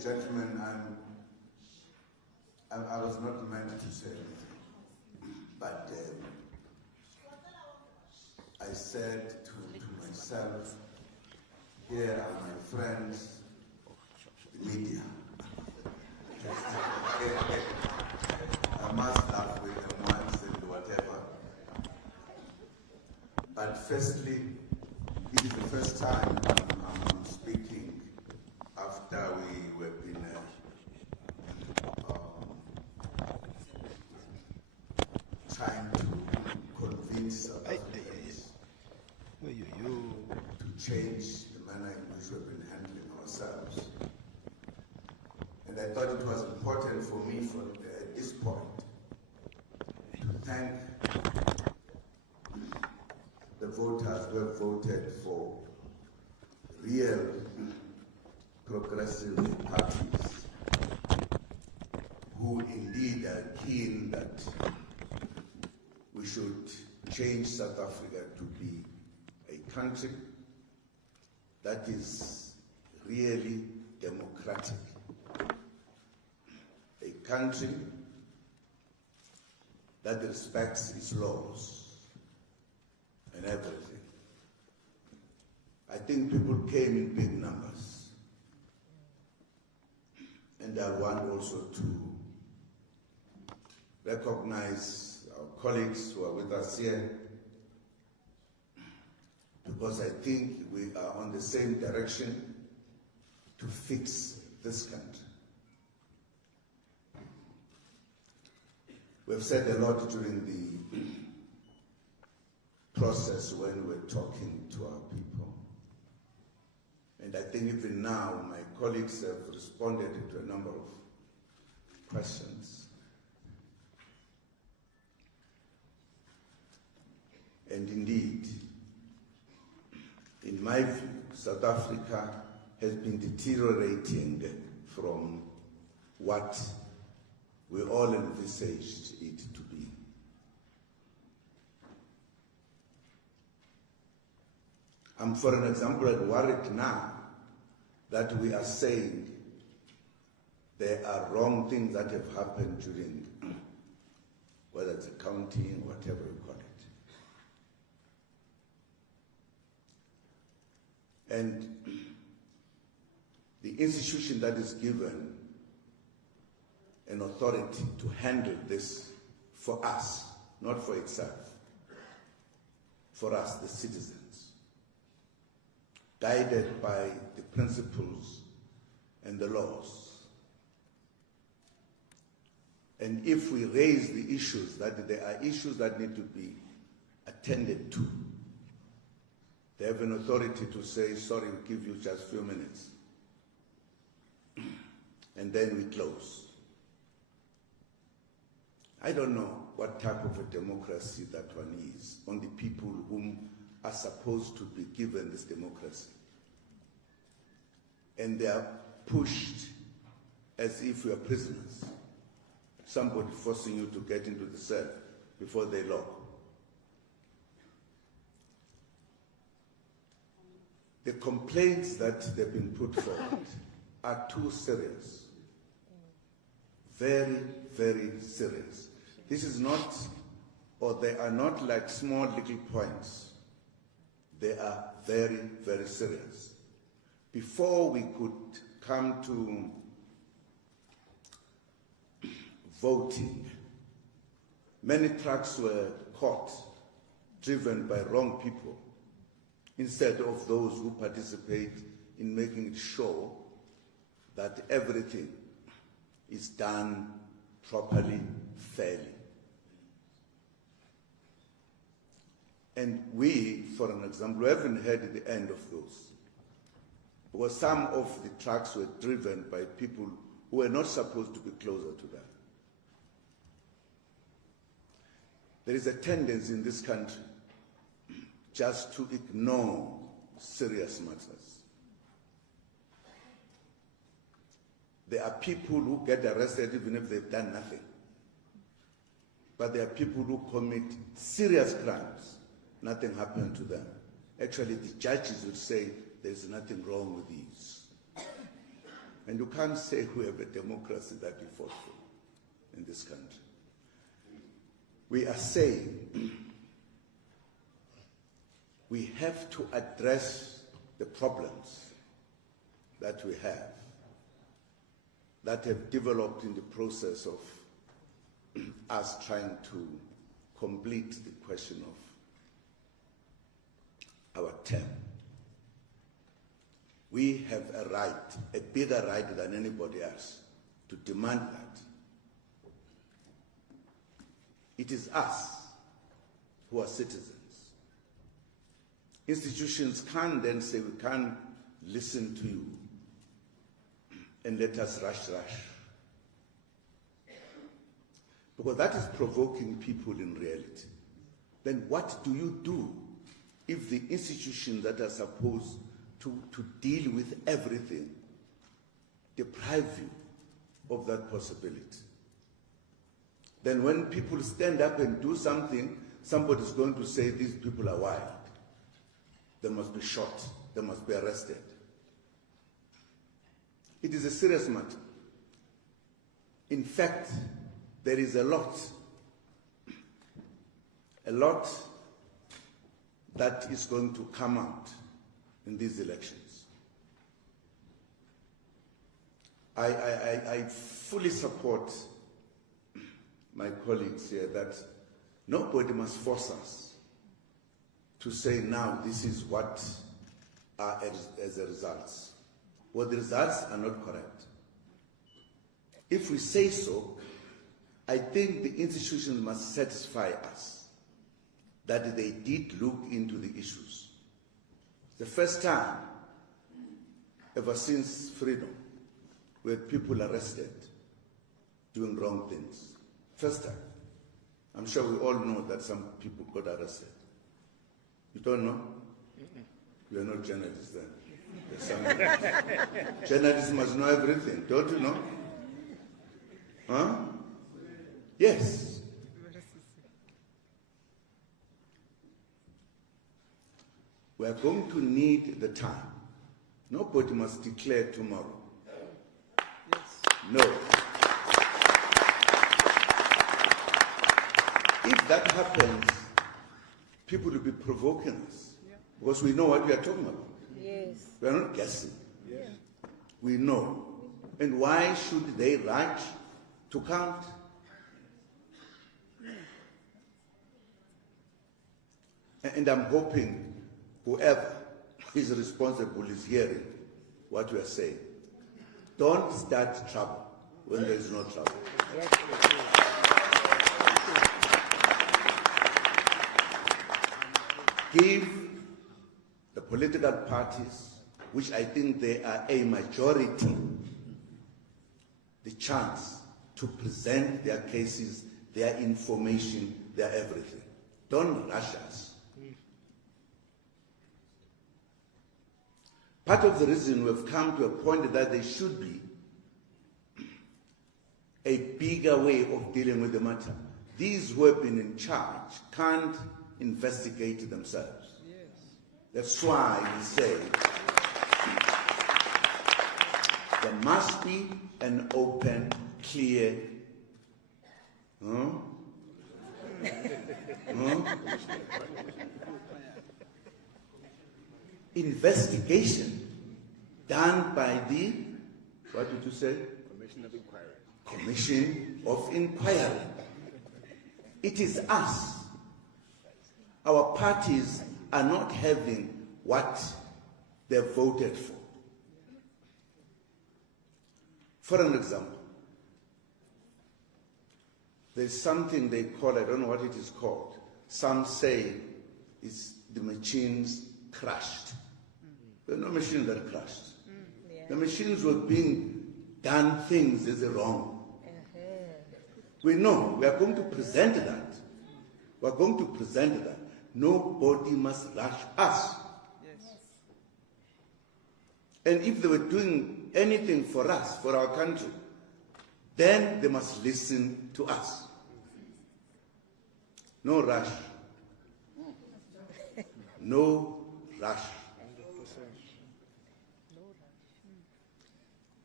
gentlemen, I was not meant to say anything, but I said to myself, here are my friends, the media. I must laugh with them once and whatever. But firstly, it is the first time I'm speaking after we were been trying to convince South Africans to change the manner in which we've been handling ourselves. And I thought it was important for me at this point to thank the voters who have voted for real progressive parties who indeed are keen that we should change South Africa to be a country that is really democratic, a country that respects its laws and everything. I think people came in big numbers. And I want also to recognize our colleagues who are with us here, because I think we are on the same direction to fix this country. We've said a lot during the process when we're talking to our people. And I think even now my colleagues have responded to a number of questions. And indeed, in my view, South Africa has been deteriorating from what we all envisaged it to be. I'm, for an example, worried now that we are saying there are wrong things that have happened during, whether it's accounting, whatever you call it. And the institution that is given an authority to handle this for us, not for itself, for us, the citizens, guided by the principles and the laws. And if we raise the issues, that there are issues that need to be attended to, they have an authority to say, sorry, we'll give you just a few minutes. And then we close. I don't know what type of a democracy that one is on the people whom are supposed to be given this democracy. And they are pushed as if we are prisoners. Somebody forcing you to get into the cell before they lock. The complaints that they've been put forward are too serious. Very, very serious. This is not, or they are not like small little points. They are very, very serious. Before we could come to voting, many trucks were caught, driven by wrong people, instead of those who participate in making sure that everything is done properly, fairly. And we, for an example, haven't heard the end of those. Because some of the trucks were driven by people who were not supposed to be closer to them. There is a tendency in this country just to ignore serious matters. There are people who get arrested even if they've done nothing. But there are people who commit serious crimes. Nothing happened to them. Actually, the judges would say there's nothing wrong with these. And you can't say we have a democracy that we fought for in this country. We are saying we have to address the problems that we have that have developed in the process of us trying to complete the question of our term. We have a right, a bigger right than anybody else, to demand that. It is us who are citizens. Institutions can't then say we can't listen to you and let us rush. Because that is provoking people in reality. Then what do you do if the institutions that are supposed to deal with everything deprive you of that possibility? Then when people stand up and do something, somebody's going to say these people are wild. They must be shot. They must be arrested. It is a serious matter. In fact, there is a lot that is going to come out in these elections. I fully support my colleagues here that nobody must force us to say now this is what are as a result. Well, the results are not correct. If we say so, I think the institutions must satisfy us that they did look into the issues. The first time ever since freedom where people arrested doing wrong things. First time. I'm sure we all know that some people got arrested. You don't know? You are not journalists then. Journalists must know everything, don't you know? Huh? Yes. We are going to need the time. Nobody must declare tomorrow. No. If that happens, people will be provoking us because we know what we are talking about. Yes. We are not guessing. Yes. We know. And why should they rush to count? And I'm hoping whoever is responsible is hearing what we are saying. Don't start trouble when there is no trouble. Give the political parties, which I think they are a majority, the chance to present their cases, their information, their everything. Don't rush us. Part of the reason we've come to a point that there should be a bigger way of dealing with the matter. These who have been in charge can't investigate themselves. Yes. That's why we say there must be an open, clear, investigation done by the, what did you say? Commission of Inquiry. Commission of Inquiry. It is us. Our parties are not having what they voted for. For an example, there's something they call, I don't know what it is called. Some say it's the machines crashed. There are no machines that crashed. The machines were being done things as wrong. We know, we are going to present that. We are going to present that. Nobody must rush us. Yes. And if they were doing anything for us, for our country, then they must listen to us. No rush. No rush.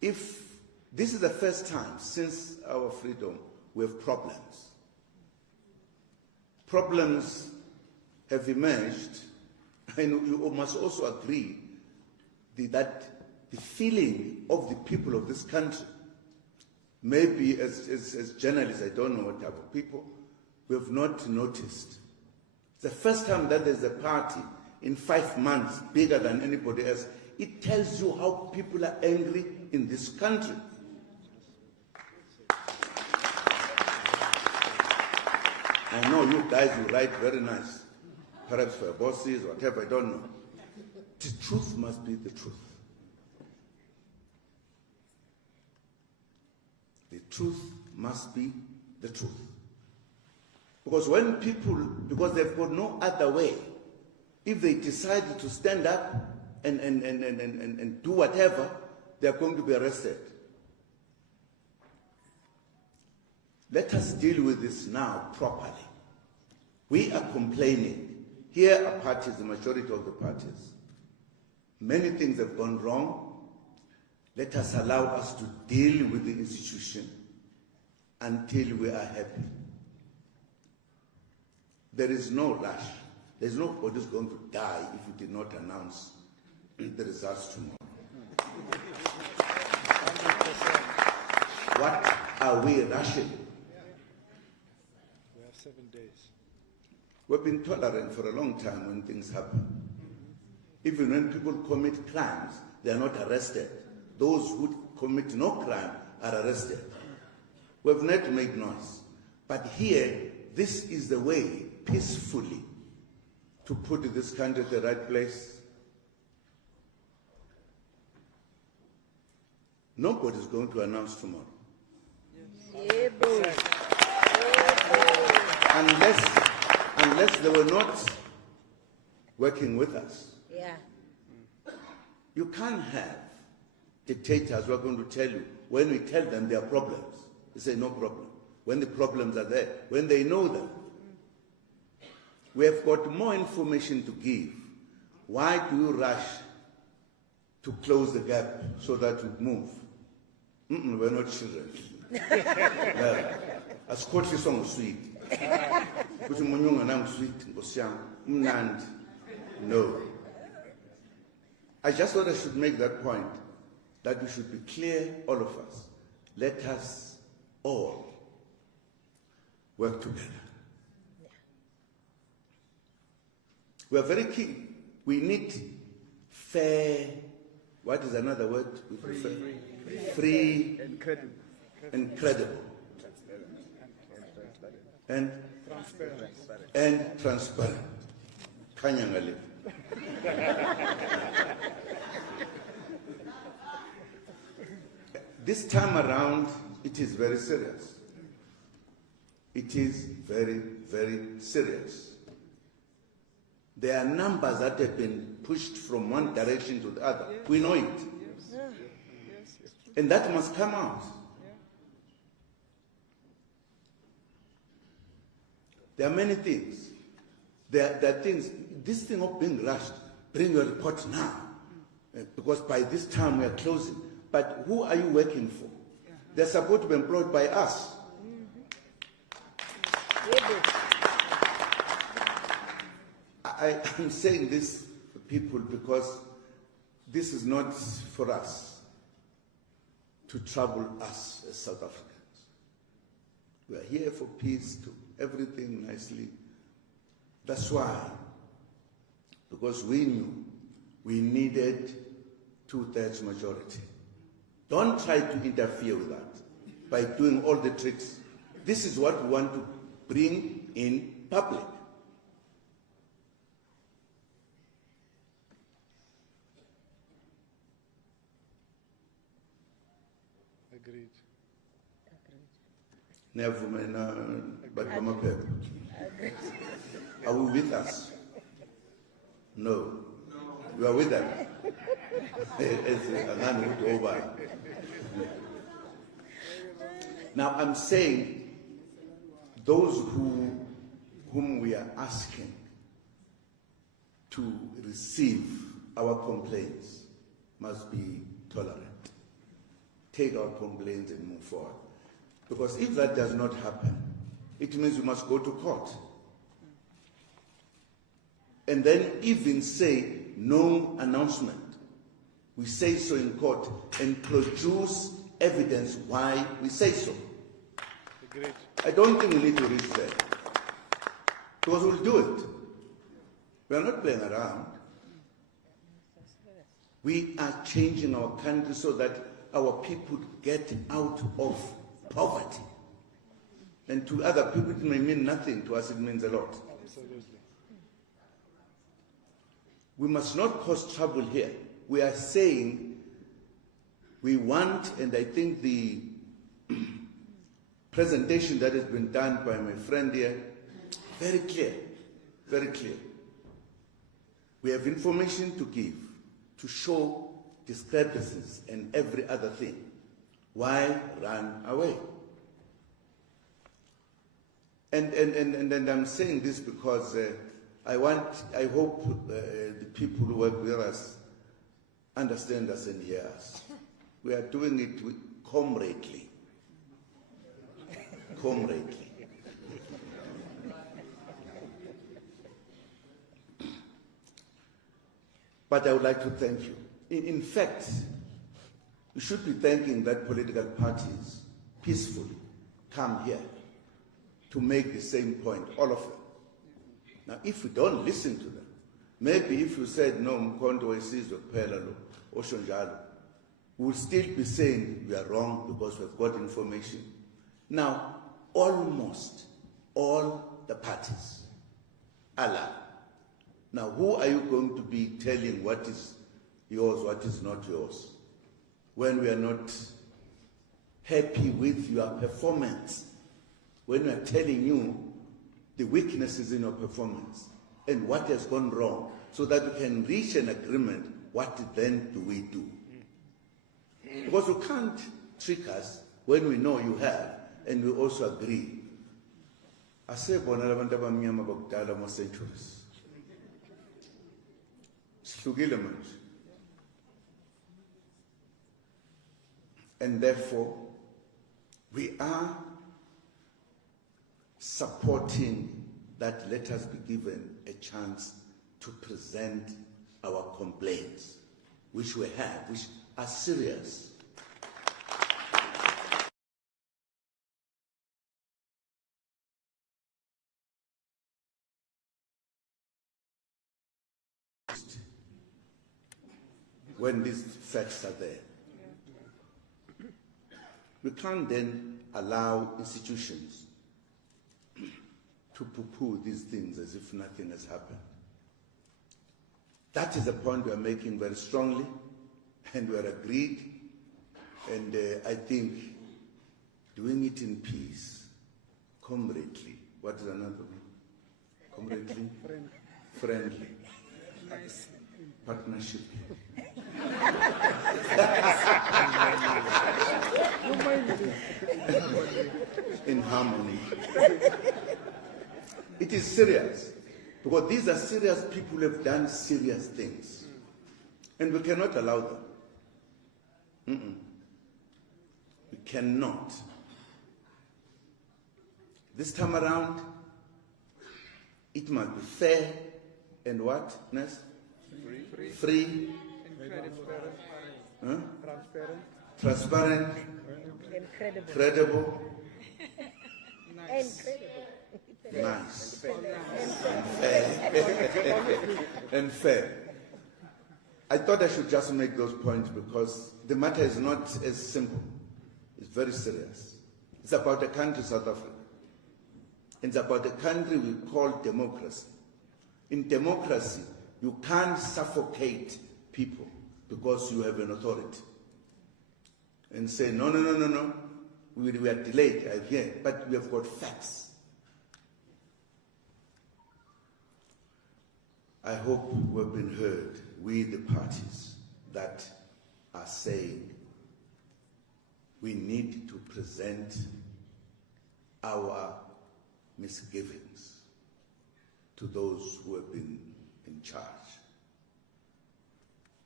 if this is the first time since our freedom we have problems. Problems have emerged, and you must also agree that the feeling of the people of this country, maybe as journalists, I don't know what type of people, we have not noticed. It's the first time that there's a party in 5 months bigger than anybody else. It tells you how people are angry in this country. I know you guys, you write very nice, perhaps for your bosses or whatever, I don't know. The truth must be the truth. The truth must be the truth. Because when people, because they've got no other way, if they decide to stand up and do whatever, they are going to be arrested. Let us deal with this now properly. We are complaining. Here are parties, the majority of the parties. Many things have gone wrong. Let us allow us to deal with the institution until we are happy. There is no rush. There's nobody who's going to die if we did not announce the results tomorrow. What are we rushing? We have 7 days. We've been tolerant for a long time when things happen. Even when people commit crimes, they are not arrested. Those who commit no crime are arrested. We've not made noise. But here, this is the way, peacefully, to put this country at the right place. Nobody's going to announce tomorrow. Unless they were not working with us. Yeah. You can't have dictators who are going to tell you, when we tell them there are problems, they say no problem. When the problems are there, when they know them. We have got more information to give. Why do you rush to close the gap so that we move? We're not children. Asikhohliswa ngusweet. Kuthi umunye ungananga sweet Nkosi yami umnandi. No. I just thought I should make that point, that we should be clear, all of us. Let us all work together. We are very keen. We need fair, what is another word? Free and credible. And credible. And transparent. Kanyangale. This time around, it is very serious. It is very, very serious. There are numbers that have been pushed from one direction to the other. Yes. We know it. Yes. Yes. And that must come out. Yeah. There are many things. There are things, this thing of being rushed, bring your report now. Because by this time we are closing. But who are you working for? They're supposed to be employed by us. I'm saying this to people because this is not for us to trouble us as South Africans. We are here for peace, to everything nicely. That's why, because we knew we needed 2/3 majority. Don't try to interfere with that by doing all the tricks. This is what we want to bring in public. Agreed. Are we with us? No. You are with them. Now I'm saying those whom we are asking to receive our complaints must be tolerant. take our complaints and move forward. Because if that does not happen, it means we must go to court. And then even say no announcement. We say so in court and produce evidence why we say so. Agreed. I don't think we need to reach there. Because we'll do it. We are not playing around. We are changing our country so that our people get out of poverty. And to other people it may mean nothing, to us it means a lot. Absolutely. We must not cause trouble here. We are saying we want, and I think the presentation that has been done by my friend here, very clear, very clear. We have information to give, to show discrepancies and every other thing. Why run away? And I'm saying this because I hope the people who work with us understand us and hear us. We are doing it comradely. Comradely. But I would like to thank you. In fact, you should be thanking that political parties peacefully come here to make the same point, all of them. Now, if we don't listen to them, maybe if you said, no, uMkhonto weSizwe kuphela lo, osho njalo, we'll still be saying we are wrong because we've got information. Now, almost all the parties are lying. Now, who are you going to be telling what is yours, what is not yours, when we are not happy with your performance, when we are telling you the weaknesses in your performance and what has gone wrong, so that we can reach an agreement, what then do we do? Because you can't trick us when we know you have, and we also agree. Asebona labantu abamnyama bakudala mo centuries. Sihlukile manje. And therefore, we are supporting that let us be given a chance to present our complaints, which we have, which are serious. When these facts are there. We can't then allow institutions to poo-poo these things as if nothing has happened. That is the point we are making very strongly, and we are agreed, and I think doing it in peace, comradely. What is another one? Comradely? Friendly. Nice. Partnership. In harmony. It is serious, because these are serious people who have done serious things, and we cannot allow them. We cannot. This time around, it must be fair and what, Ness? Free. Huh? Transparent. Incredible. Credible. Nice. Nice. And fair. I thought I should just make those points because the matter is not as simple. It's very serious. It's about a country, South Africa. It's about a country we call democracy. In democracy, you can't suffocate people because you have an authority and say, no, we are delayed, I hear, but we have got facts. I hope we've been heard, we the parties that are saying we need to present our misgivings to those who have been in charge.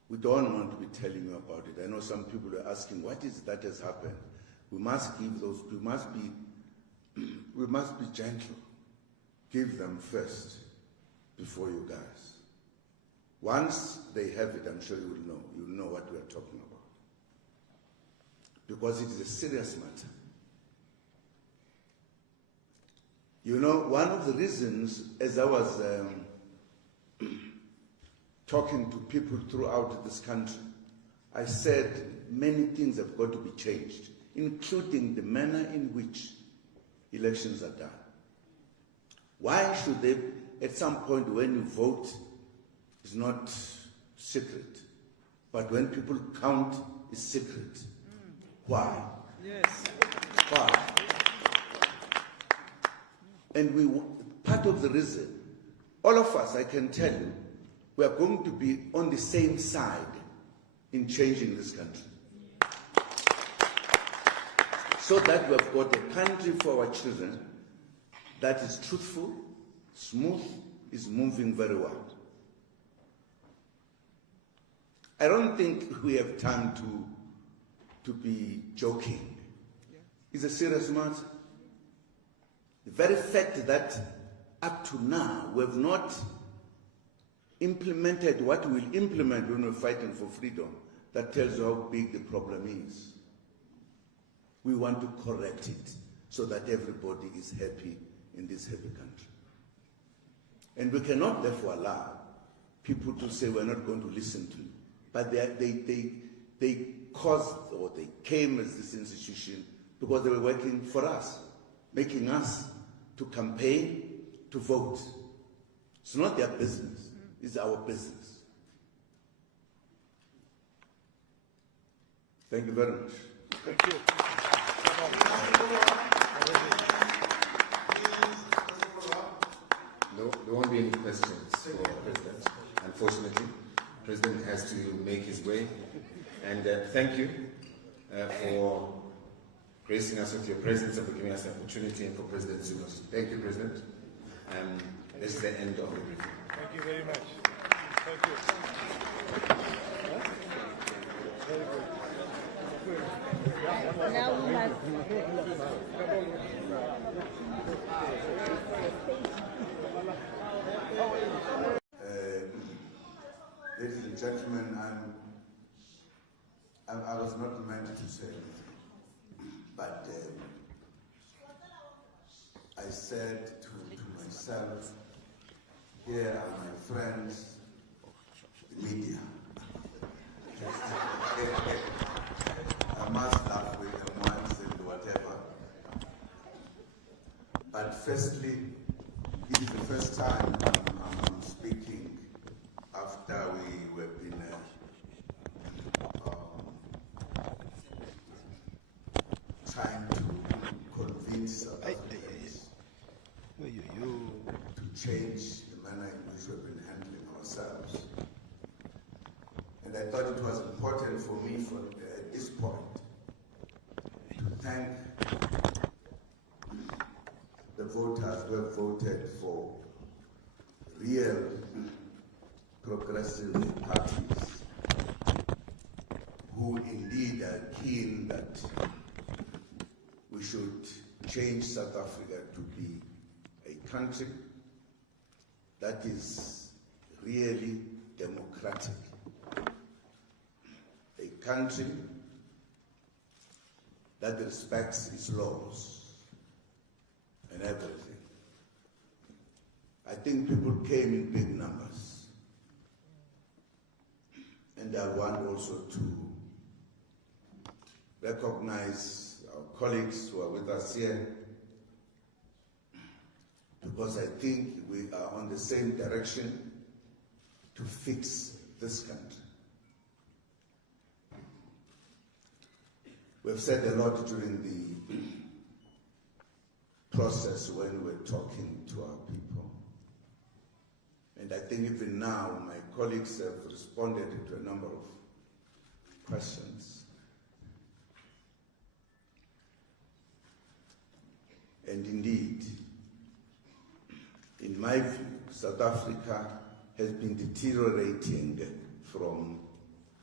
we don't want to be telling you about it. I know some people are asking, what is that has happened? We must give those, we must be gentle. Give them first before you guys. Once they have it, I'm sure you will know. You will know what we are talking about. Because it is a serious matter. You know, one of the reasons, as I was talking to people throughout this country, I said many things have got to be changed, including the manner in which elections are done. Why should they, at some point when you vote, it's not secret, but when people count, it's secret. Why? Yes. Why? And part of the reason, all of us, I can tell you, we are going to be on the same side in changing this country. So that we have got a country for our children that is truthful, smooth, is moving very well. I don't think we have time to be joking. It's a serious matter. The very fact that up to now we have not implemented what we'll implement when we're fighting for freedom, that tells you how big the problem is. We want to correct it so that everybody is happy in this happy country. And we cannot therefore allow people to say we're not going to listen to you. But they caused, or they came as this institution because they were working for us, making us to campaign, to vote. It's not their business, it's our business. Thank you very much. Thank you. No, there won't be any questions for the President. Unfortunately, the President has to make his way. And thank you for gracing us with your presence and for giving us the opportunity, and for President Zuma. Thank you, President. This is the end of the briefing. Thank you very much. Thank you. Very good. Now we must. Ladies and gentlemen, I was not meant to say anything, but I said to myself, here are my friends, the media. I must laugh with them once and whatever. But firstly, it is the first time I'm speaking after we have been trying to convince South Africans to change the manner in which we've been handling ourselves. And I thought it was important for me at this point to thank the voters who have voted for real progressive parties who indeed are keen that we should change South Africa to be a country that is really democratic, a country that respects its laws and everything. I think people came in big numbers. And I want also to recognize our colleagues who are with us here, because I think we are on the same direction to fix this country. We've said a lot during the process when we were talking to our people. And I think even now my colleagues have responded to a number of questions. And indeed, in my view, South Africa has been deteriorating from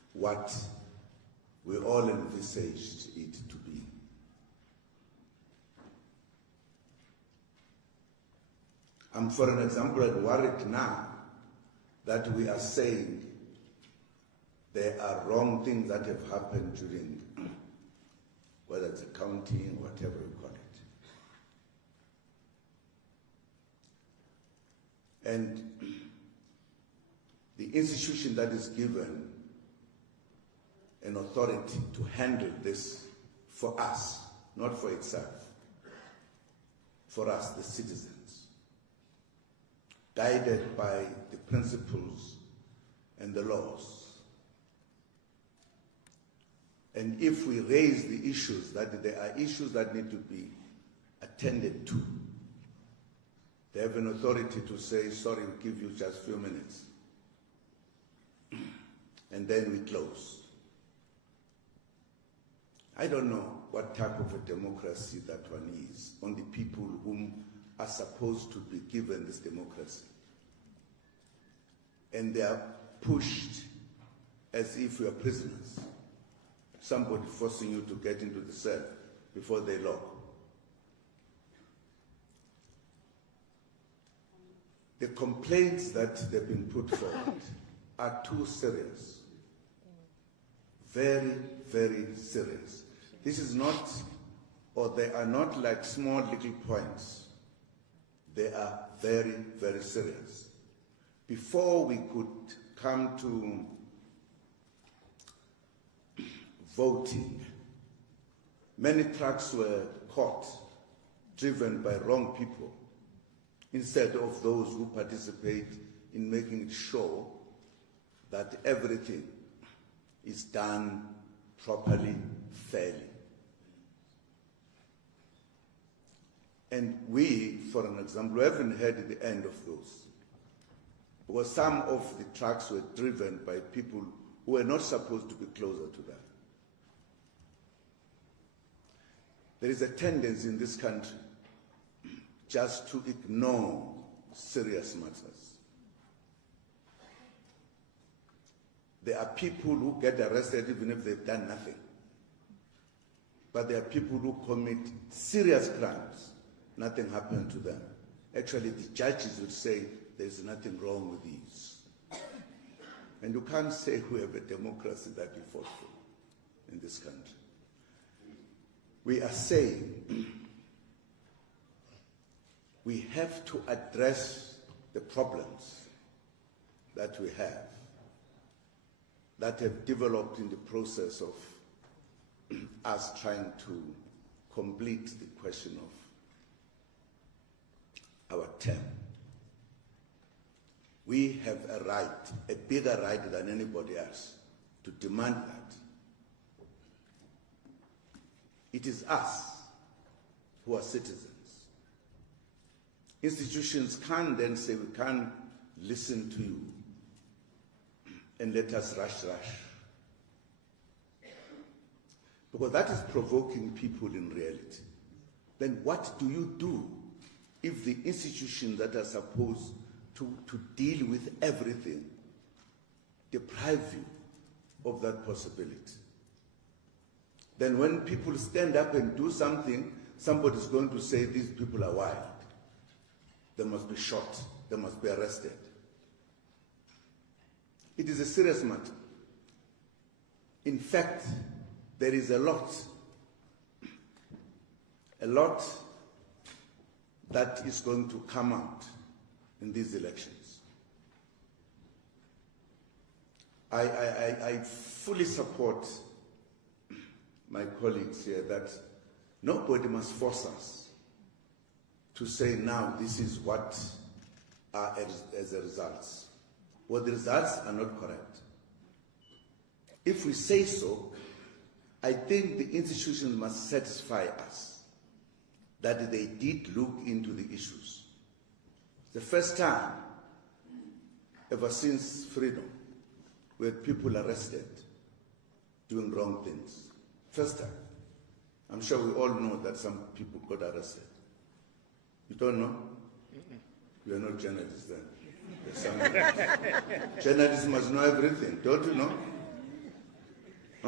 what we all envisaged it to be. I'm, for an example, worried now that we are saying there are wrong things that have happened during, whether it's accounting, whatever you call it. And the institution that is given an authority to handle this for us, not for itself, for us, the citizens, guided by the principles and the laws. And if we raise the issues, that there are issues that need to be attended to, they have an authority to say, sorry, we'll give you just a few minutes. And then we close. I don't know what type of a democracy that one is on the people whom are supposed to be given this democracy. And they are pushed as if we are prisoners. Somebody forcing you to get into the cell before they lock. The complaints that they've been put forward are too serious. Very, very serious. This is not, or they are not like small little points. They are very, very serious. Before we could come to voting, many trucks were caught, driven by wrong people, instead of those who participate in making sure that everything is done properly, fairly. And we, for an example, haven't heard the end of those. Because some of the trucks were driven by people who were not supposed to be closer to them. There is a tendency in this country just to ignore serious matters. There are people who get arrested even if they've done nothing. But there are people who commit serious crimes. Nothing happened to them. Actually, the judges would say there's nothing wrong with these. And you can't say we have a democracy that we fought for in this country. We are saying we have to address the problems that we have, that have developed in the process of us trying to complete the question of our term. We have a right, a bigger right than anybody else, to demand that. It is us who are citizens. Institutions can't then say we can't listen to you and let us rush. Because that is provoking people in reality. Then what do you do if the institutions that are supposed to deal with everything deprive you of that possibility? Then when people stand up and do something, somebody's going to say these people are wild. They must be shot. They must be arrested. It is a serious matter. In fact, there is a lot that is going to come out in these elections. I fully support my colleagues here that nobody must force us to say now this is what are as a result. Well, the results are not correct. If we say so, I think the institutions must satisfy us that they did look into the issues. The first time ever since freedom we had people arrested doing wrong things. First time. I'm sure we all know that some people got arrested. You don't know? You are not journalists then. Journalists must know everything, don't you know?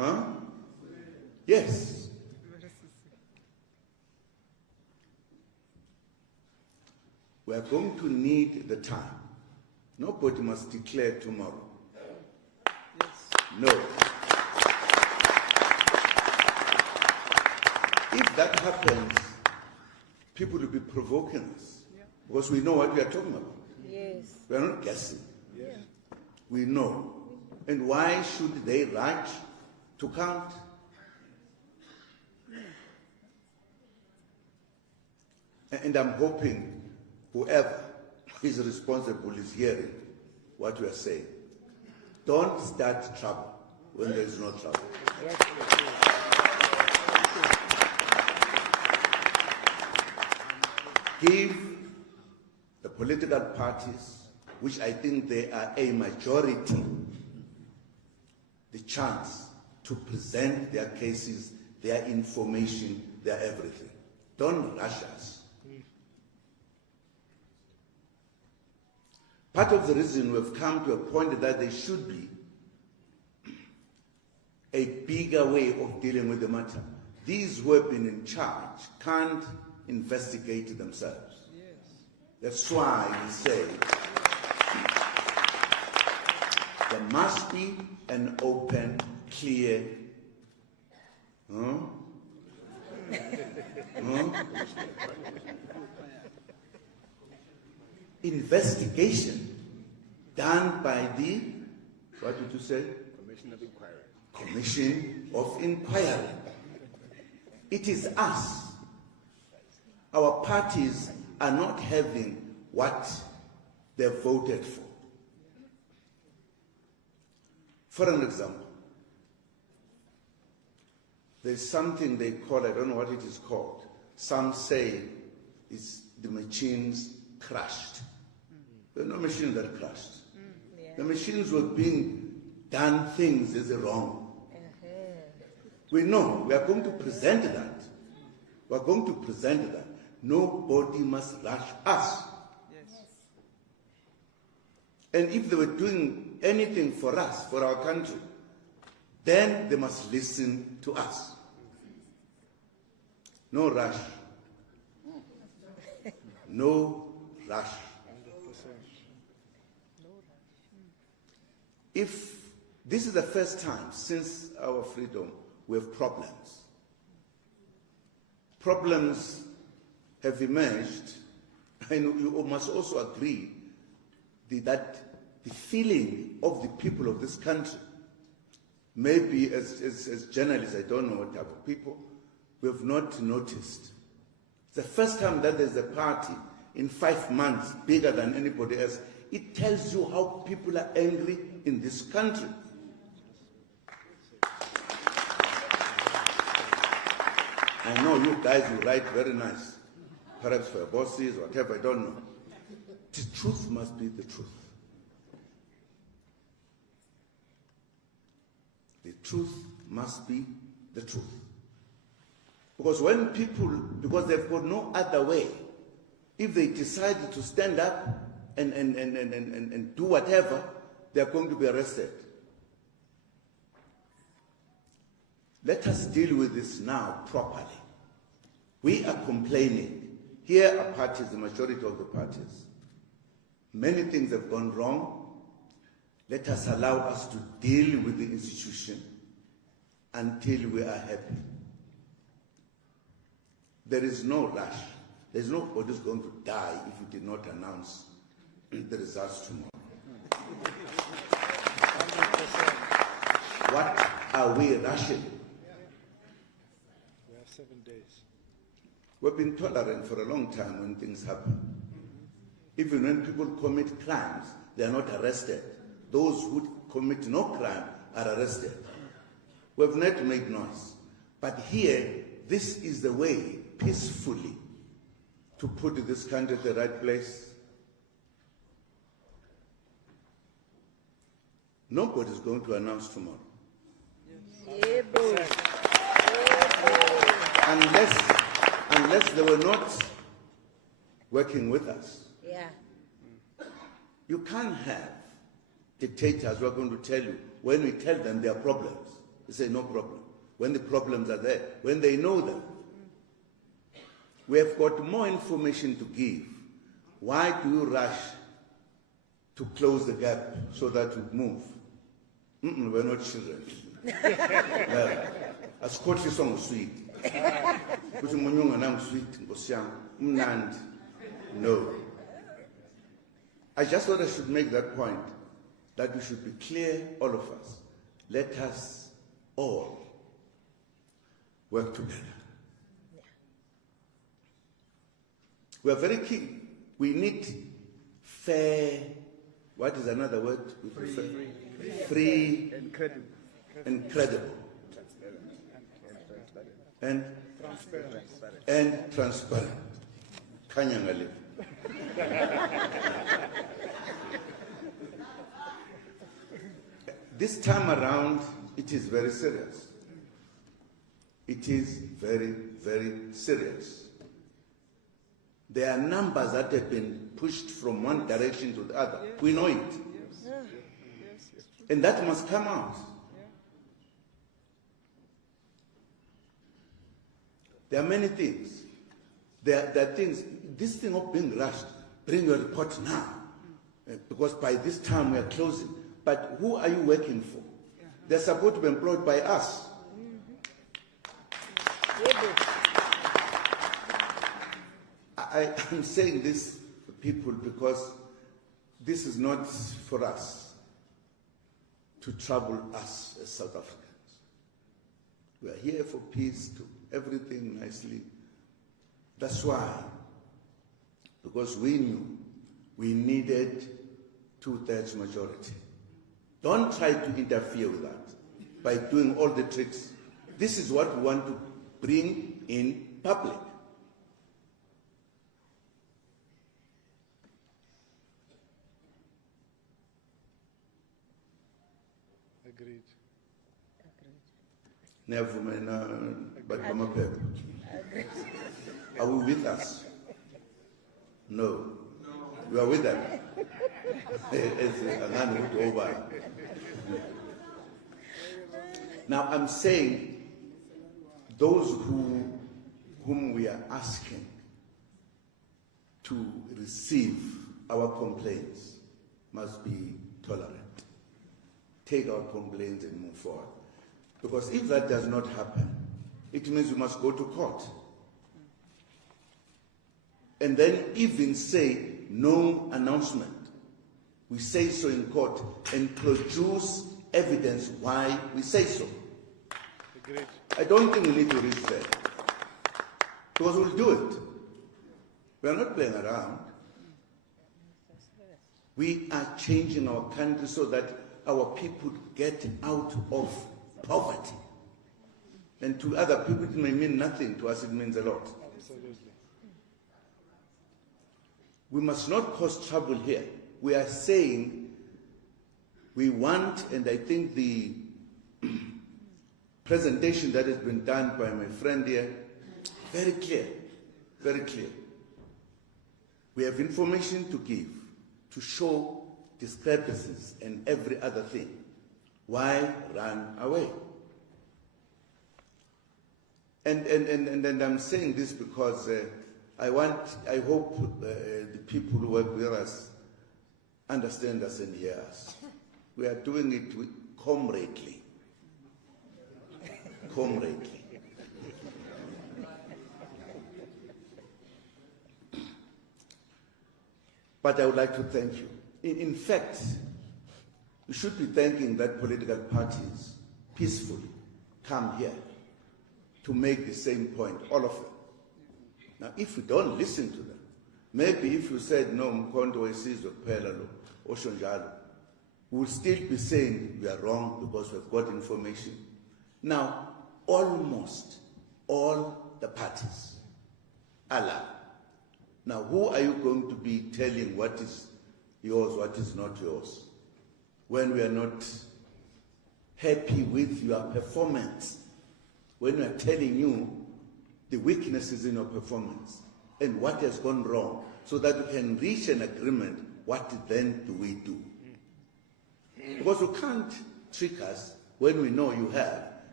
Huh? Yes. We are going to need the time. Nobody must declare tomorrow. No. If that happens, people will be provoking us because we know what we are talking about. Yes. We are not guessing. Yes. We know. And why should they rush to count? And I'm hoping whoever is responsible is hearing what we are saying. Don't start trouble when there is no trouble. Give the political parties, which I think they are a majority, the chance to present their cases, their information, their everything. Don't rush us. Part of the reason we've come to a point that there should be a bigger way of dealing with the matter. These who have been in charge can't investigate themselves. Yes. That's why we say there must be an open, clear, investigation done by the, what did you say? Commission of Inquiry. Commission of Inquiry. It is us. Our parties are not having what they voted for. For an example, there's something they call, I don't know what it is called. Some say it's the machines crashed. There are no machines that crashed. The machines were being done things as wrong. We know, we are going to present that. We are going to present that. Nobody must rush us. Yes. And if they were doing anything for us, for our country, then they must listen to us. No rush. No rush. If this is the first time since our freedom we have problems. Problems have emerged, and you must also agree that the feeling of the people of this country, maybe as journalists, I don't know what type of people, we have not noticed. It's the first time that there's a party in 5 months bigger than anybody else. It tells you how people are angry in this country. I know you guys will write very nice, perhaps for your bosses or whatever, I don't know. The truth must be the truth. The truth must be the truth. Because when people, because they've got no other way, if they decide to stand up and do whatever, they are going to be arrested. Let us deal with this now properly. We are complaining. Here are parties, the majority of the parties. Many things have gone wrong. Let us allow us to deal with the institution until we are happy. There is no rush. There's nobody who's going to die if you did not announce the results tomorrow. What are we rushing? We have 7 days. We've been tolerant for a long time when things happen. Even when people commit crimes, they are not arrested. Those who commit no crime are arrested. We've not made noise. But here, this is the way, peacefully, to put this country at the right place. Nobody's going to announce tomorrow. Yeah, boy. Unless they were not working with us. Yeah. You can't have dictators who are going to tell you when we tell them there are problems. They say no problem. When the problems are there, when they know them, we have got more information to give. Why do you rush to close the gap so that we move? We're not children. Asikhohliswa ngusweet. Kuthi umunye unganangusweet Nkosi yami umnandi. No. I just thought I should make that point, that we should be clear, all of us. Let us all work together. We are very keen. We need fair, what is another word? Free and credible. And credible. And transparent. And transparent. Kanyangale. This time around, it is very serious. It is very, very serious. There are numbers that have been pushed from one direction to the other. We know it. And that must come out. There are many things. There are things, this thing of being rushed, bring your report now. Because by this time we are closing. But who are you working for? They're supposed to be employed by us. I'm saying this to people because this is not for us to trouble us as South Africans. We are here for peace, to everything nicely. That's why, because we knew we needed 2/3 majority. Don't try to interfere with that by doing all the tricks. This is what we want to bring in public. Agreed. Are we with us? No. You are with them. Now I'm saying those whom we are asking to receive our complaints must be tolerant. Take our complaints and move forward. Because if that does not happen, it means we must go to court. And then even say no announcement. We say so in court and produce evidence why we say so. Agreed. I don't think we need to reach there. Because we'll do it. We are not playing around. We are changing our country so that our people get out of poverty. And to other people it may mean nothing, to us it means a lot. Absolutely. We must not cause trouble here. We are saying we want, and I think the presentation that has been done by my friend here, very clear, very clear. We have information to give, to show discrepancies and every other thing. Why run away? And I'm saying this because I hope the people who work with us understand us and hear us. We are doing it comradely. Comradely. But I would like to thank you. In fact, you should be thanking that political parties peacefully come here to make the same point, all of them. Now, if we don't listen to them, maybe if you said, no, uMkhonto weSizwe kuphela lo, osho njalo, we will still be saying we are wrong because we've got information. Now, almost all the parties are lying. Now, who are you going to be telling what is yours, what is not yours, when we are not happy with your performance, when we are telling you the weaknesses in your performance and what has gone wrong, so that we can reach an agreement, what then do we do? Because you can't trick us when we know you have,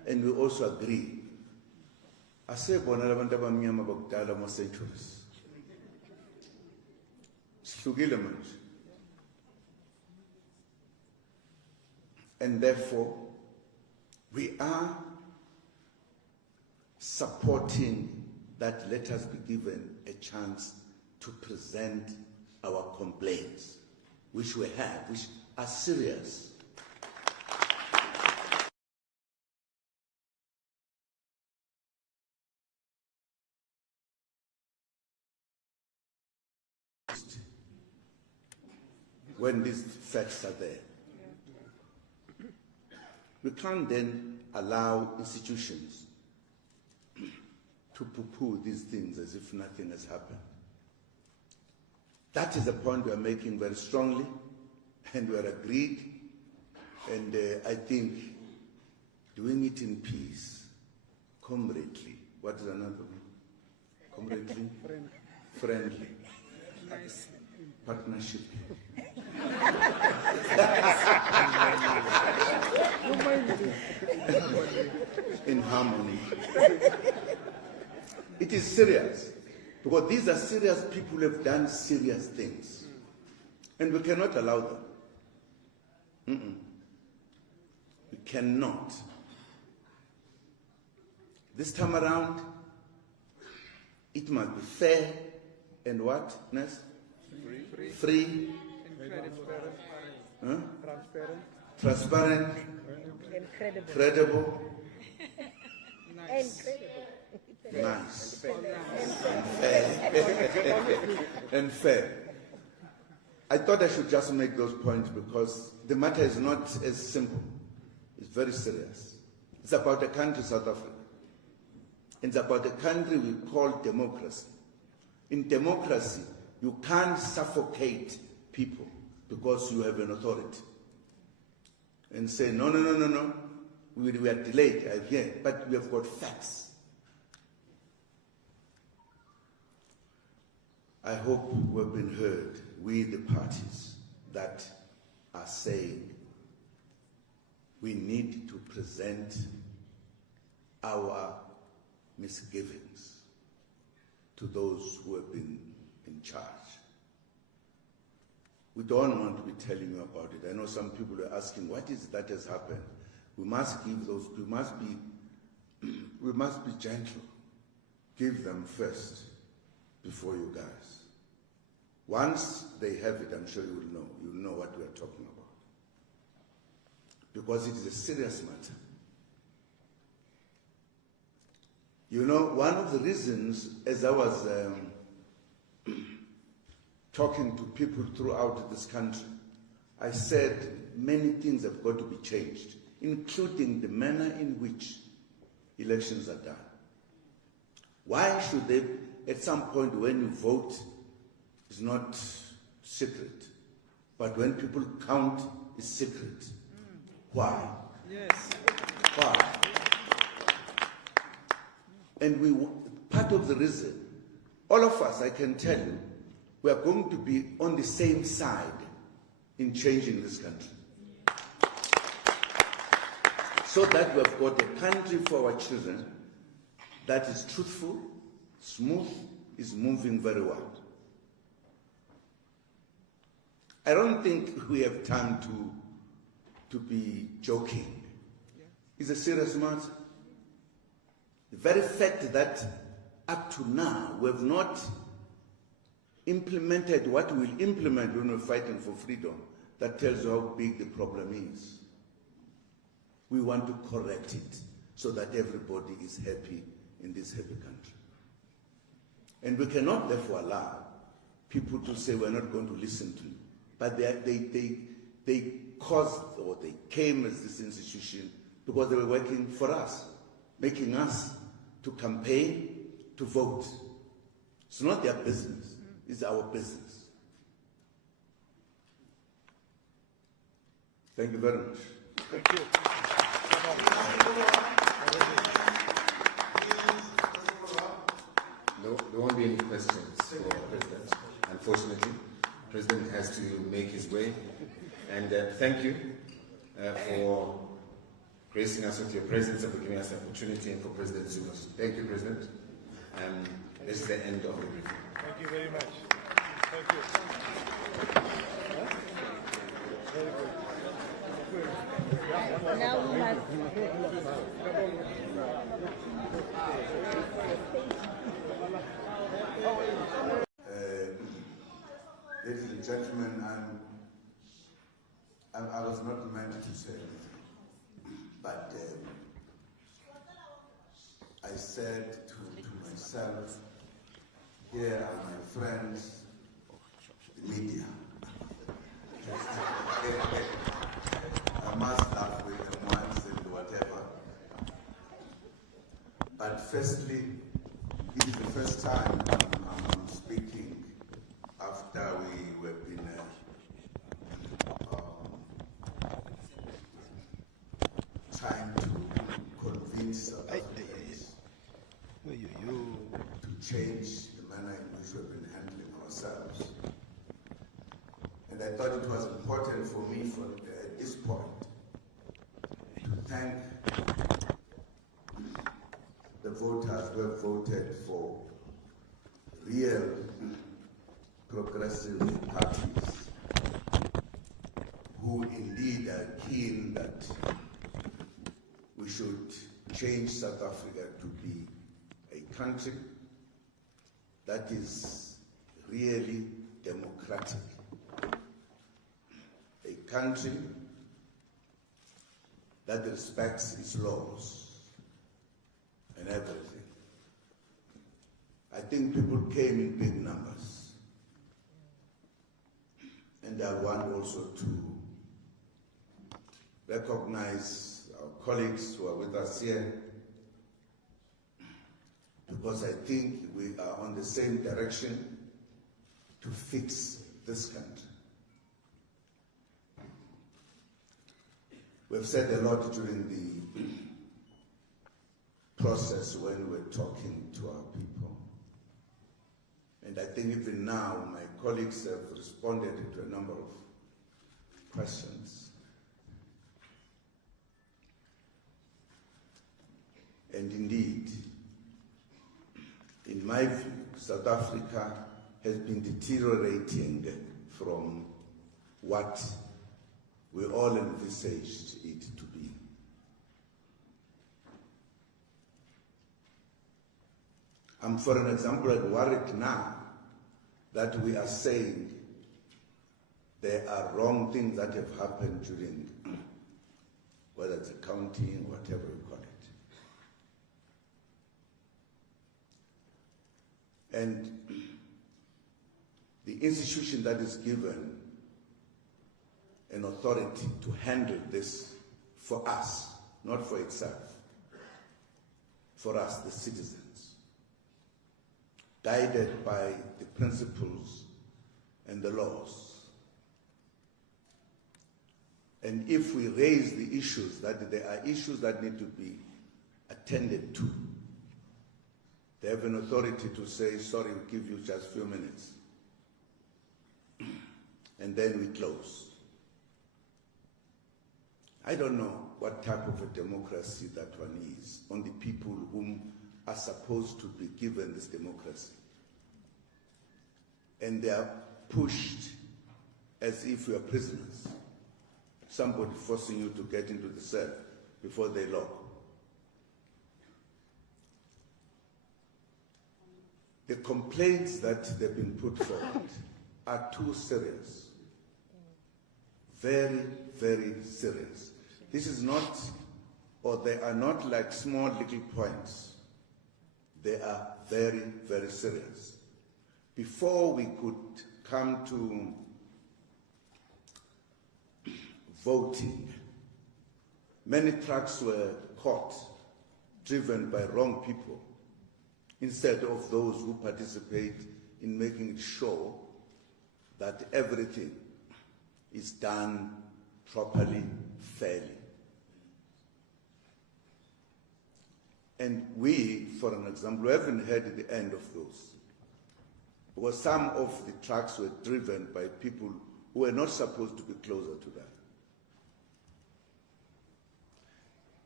and we also agree. Asebona labantu abamnyama bakudala mo centuries. Sihlukile manje. And therefore, we are supporting that let us be given a chance to present our complaints, which we have, which are serious. When these facts are there. We can't then allow institutions to poo-poo these things as if nothing has happened. That is the point we are making very strongly, and we are agreed, and I think doing it in peace, comradely, what is another one? Comradely? Friendly. Nice. Partnership. In harmony. It is serious, because these are serious people who have done serious things, and we cannot allow them. We cannot. This time around, it must be fair and what, Ness? Free. Incredible. Transparent. Incredible. Credible. Nice. Nice. And And fair. I thought I should just make those points because the matter is not as simple. It's very serious. It's about a country, South Africa. It's about a country we call democracy. In democracy, you can't suffocate people because you have an authority and say, no, we are delayed, I hear, but we have got facts. I hope we've been heard, we the parties that are saying we need to present our misgivings to those who have been in charge. We don't want to be telling you about it. I know some people are asking, what is that has happened? We must give those, we must be gentle. Give them first before you guys. Once they have it, I'm sure you will know. You'll know what we are talking about. Because it is a serious matter. You know, one of the reasons, as I was talking to people throughout this country, I said many things have got to be changed, including the manner in which elections are done. Why should they, at some point when you vote, it's not secret, but when people count, it's secret. Why? Yes. Why? And part of the reason, all of us, I can tell you, we are going to be on the same side in changing this country. So that we have got a country for our children that is truthful, smooth, is moving very well. I don't think we have time to be joking. It's a serious matter. The very fact that up to now we have not implemented what we'll implement when we're fighting for freedom, that tells you how big the problem is. We want to correct it so that everybody is happy in this happy country. And we cannot therefore allow people to say we're not going to listen to you. But they caused, or they came as this institution because they were working for us, making us to campaign, to vote. It's not their business, it's our business. Thank you very much. Thank you. There won't be any questions for the President, unfortunately. The President has to make his way. And thank you for gracing us with your presence and for giving us the opportunity, and for President Zuma. Thank you, President. This is the end of the briefing. Thank you very much. Thank you. Very good. Now we have ladies and gentlemen, I was not meant to say anything, but I said to myself, here are my friends, the media. I must laugh with them once and whatever. But firstly, this is the first time I'm speaking after we were been trying to convince South Africans to change the manner in which we've been handling ourselves. And I thought it was important for me at this point to thank the voters who have voted for real progressive parties who indeed are keen that we should change South Africa to be a country that is really democratic, a country that respects its laws and everything. I think people came in big numbers, and I want also to recognize our colleagues who are with us here, because I think we are on the same direction to fix this country. We've said a lot during the process when we were talking to our people. And I think even now my colleagues have responded to a number of questions. And indeed, in my view, South Africa has been deteriorating from what we all envisaged it to be. I'm, for an example, worried now that we are saying there are wrong things that have happened during, whether it's accounting, whatever we call it. And the institution that is given an authority to handle this for us, not for itself, for us, the citizens, guided by the principles and the laws. And if we raise the issues, that there are issues that need to be attended to, they have an authority to say, sorry, we'll give you just a few minutes. And then we close. I don't know what type of a democracy that one is on the people whom are supposed to be given this democracy. And they are pushed as if we are prisoners. Somebody forcing you to get into the cell before they lock. The complaints that they've been put forward are too serious. Very, very serious. This is not, or they are not like small little points. They are very, very serious. Before we could come to voting, many trucks were caught, driven by wrong people, instead of those who participate in making sure that everything is done properly, fairly. And we, for an example, haven't heard the end of those. Because some of the trucks were driven by people who were not supposed to be closer to that.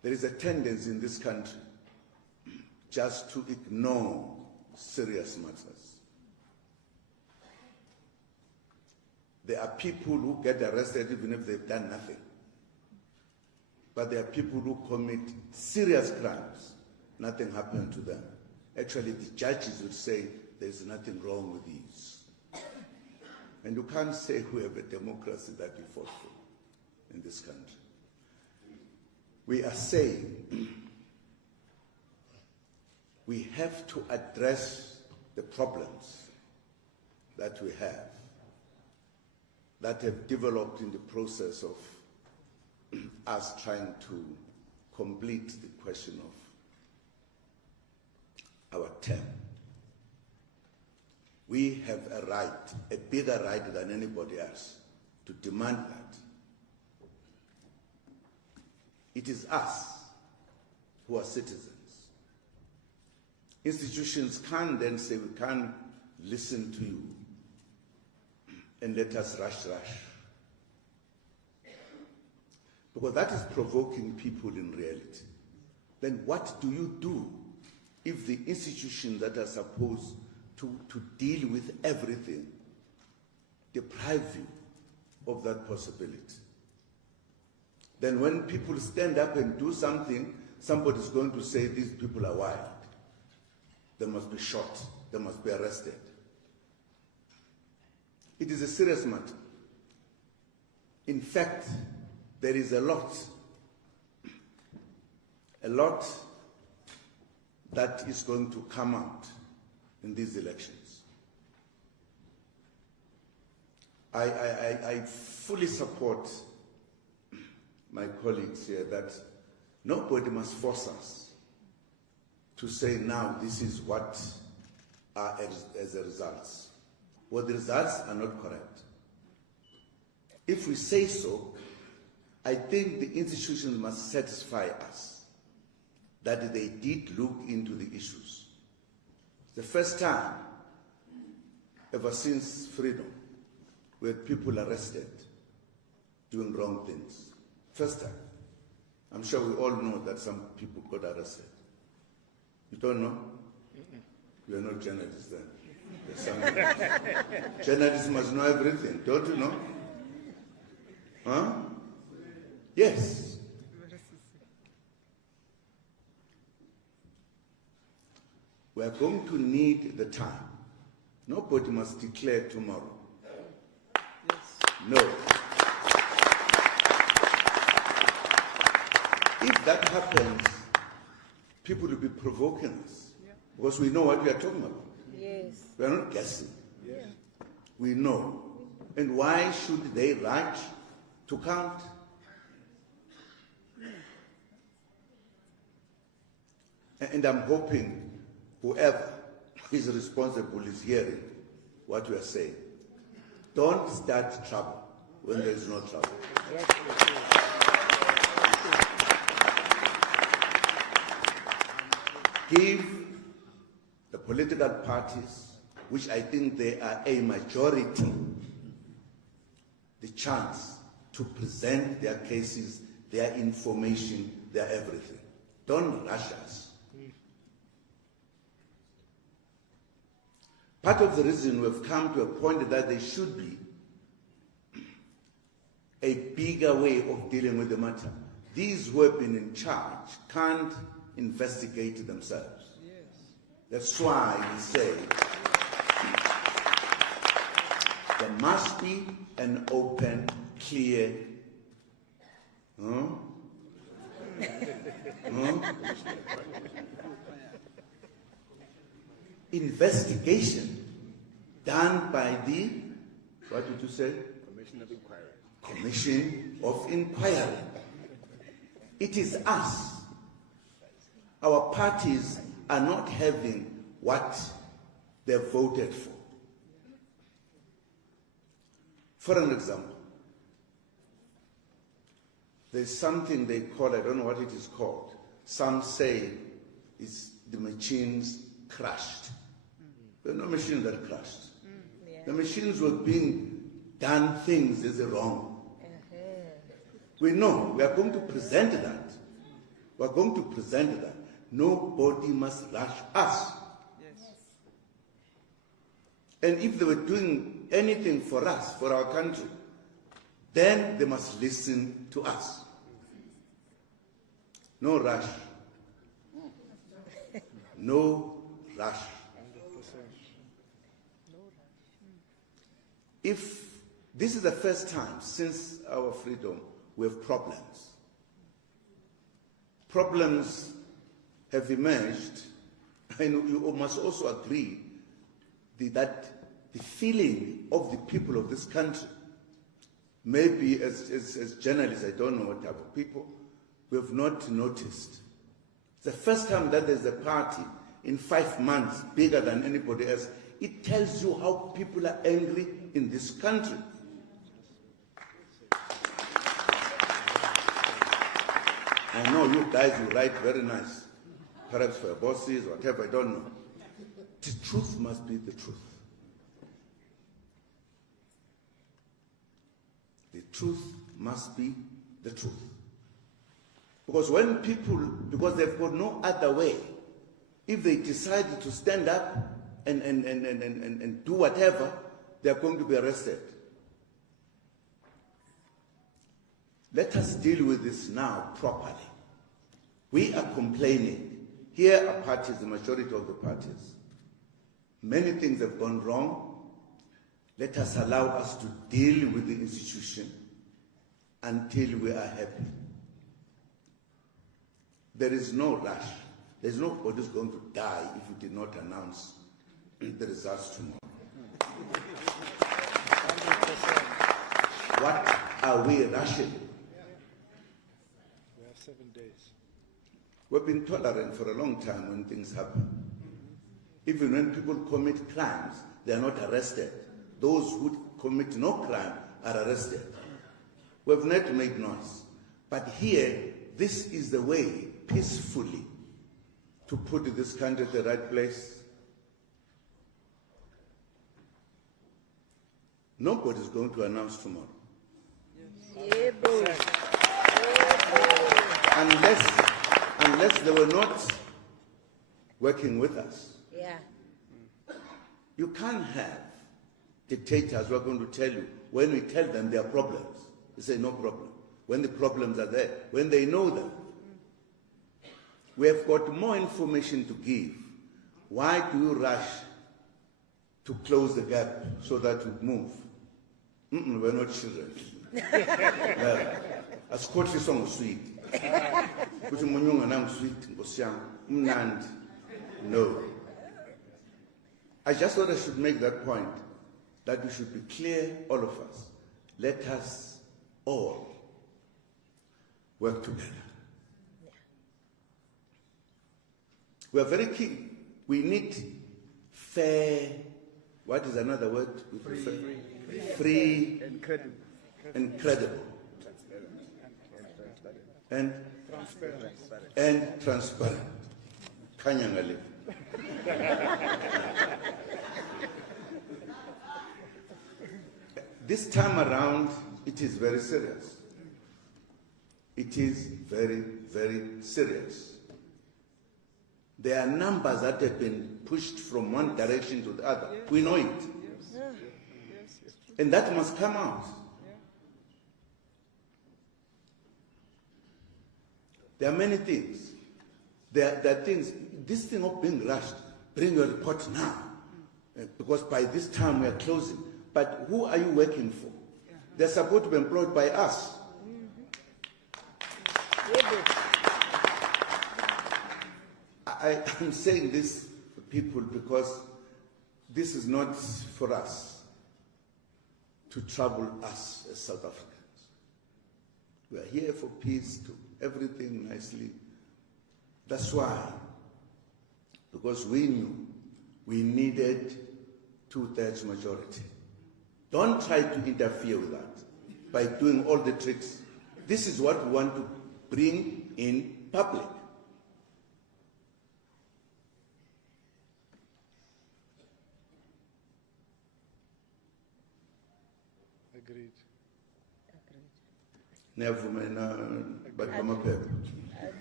There is a tendency in this country just to ignore serious matters. There are people who get arrested even if they've done nothing. But there are people who commit serious crimes. Nothing happened to them. Actually, the judges would say there's nothing wrong with these. And you can't say we have a democracy that we fought for in this country. We are saying we have to address the problems that we have, that have developed in the process of us trying to complete the question of our term. We have a right, a bigger right than anybody else, to demand that. It is us who are citizens. Institutions can't then say we can't listen to you and let us rush. Because that is provoking people in reality. Then what do you do if the institutions that are supposed to deal with everything deprive you of that possibility? Then when people stand up and do something, somebody's going to say these people are wild. They must be shot. They must be arrested. It is a serious matter. In fact, there is a lot that is going to come out in these elections. I fully support my colleagues here that nobody must force us to say now this is what are as a result. Well, the results are not correct. If we say so, I think the institutions must satisfy us that they did look into the issues. The first time ever since freedom where people arrested doing wrong things. First time. I'm sure we all know that some people got arrested. You don't know? You are not journalists then. Journalists must know everything, don't you know? Huh? Yes. We are going to need the time. Nobody must declare tomorrow. No. If that happens, people will be provoking us because we know what we are talking about. Yes. We are not guessing. Yes. We know. And why should they rush to count? And I'm hoping whoever is responsible is hearing what we are saying. Don't start trouble when there is no trouble. Yes. Give the political parties, which I think they are a majority, the chance to present their cases, their information, their everything. Don't rush us. Part of the reason we've come to a point that there should be a bigger way of dealing with the matter. These who have been in charge can't investigate themselves. Yes. That's why we say there must be an open, clear, investigation done by the, what did you say? Commission of Inquiry. Commission of Inquiry. It is us. Our parties are not having what they voted for. For an example, there's something they call, I don't know what it is called. Some say it's the machines crashed. There are no machines that crashed. The machines were being done things as wrong. We know we are going to present that. We're going to present that. Nobody must rush us. And if they were doing anything for us, for our country, then they must listen to us. No rush. No rush. If this is the first time since our freedom we have problems. Problems have emerged, and you must also agree that the feeling of the people of this country, maybe as journalists, I don't know what type of people, we have not noticed. It's the first time that there's a party in 5 months bigger than anybody else. It tells you how people are angry in this country. I know you guys, you write very nice, perhaps for your bosses, whatever, I don't know. The truth must be the truth. The truth must be the truth. Because when people, because they've got no other way, if they decide to stand up and do whatever, they're going to be arrested. Let us deal with this now properly. We are complaining. Here are parties, the majority of the parties. Many things have gone wrong. Let us allow us to deal with the institution until we are happy. There is no rush. There's nobody who's going to die if you did not announce the results tomorrow. What are we rushing? We have 7 days. We've been tolerant for a long time when things happen. Even when people commit crimes, they are not arrested. Those who commit no crime are arrested. We've not made noise. But here, this is the way, peacefully, to put this country at the right place. Nobody's going to announce tomorrow. Unless they were not working with us. Yeah. You can't have dictators who are going to tell you, when we tell them there are problems, they say no problem. When the problems are there, when they know them. We have got more information to give. Why do you rush to close the gap so that we move? We're not children. Asikhohle song sweet. Kuthi munyunga nang sweet ngosiyami umnandi. No. I just thought I should make that point, that we should be clear, all of us. Let us all work together. We are very keen. We need fair, what is another word? Free and credible. And credible. And transparent. And transparent. Kanyangali. This time around, it is very serious. It is very, very serious. There are numbers that have been pushed from one direction to the other. We know it. And that must come out. There are many things. There are things, this thing of being rushed, bring your report now. Because by this time we are closing. But who are you working for? They're supposed to be employed by us. I'm saying this for people because this is not for us to trouble us as South Africans. We are here for peace, to everything nicely. That's why, because we knew we needed 2/3 majority. Don't try to interfere with that by doing all the tricks. This is what we want to bring in public. Agreed. Never mind, but I'm a paper.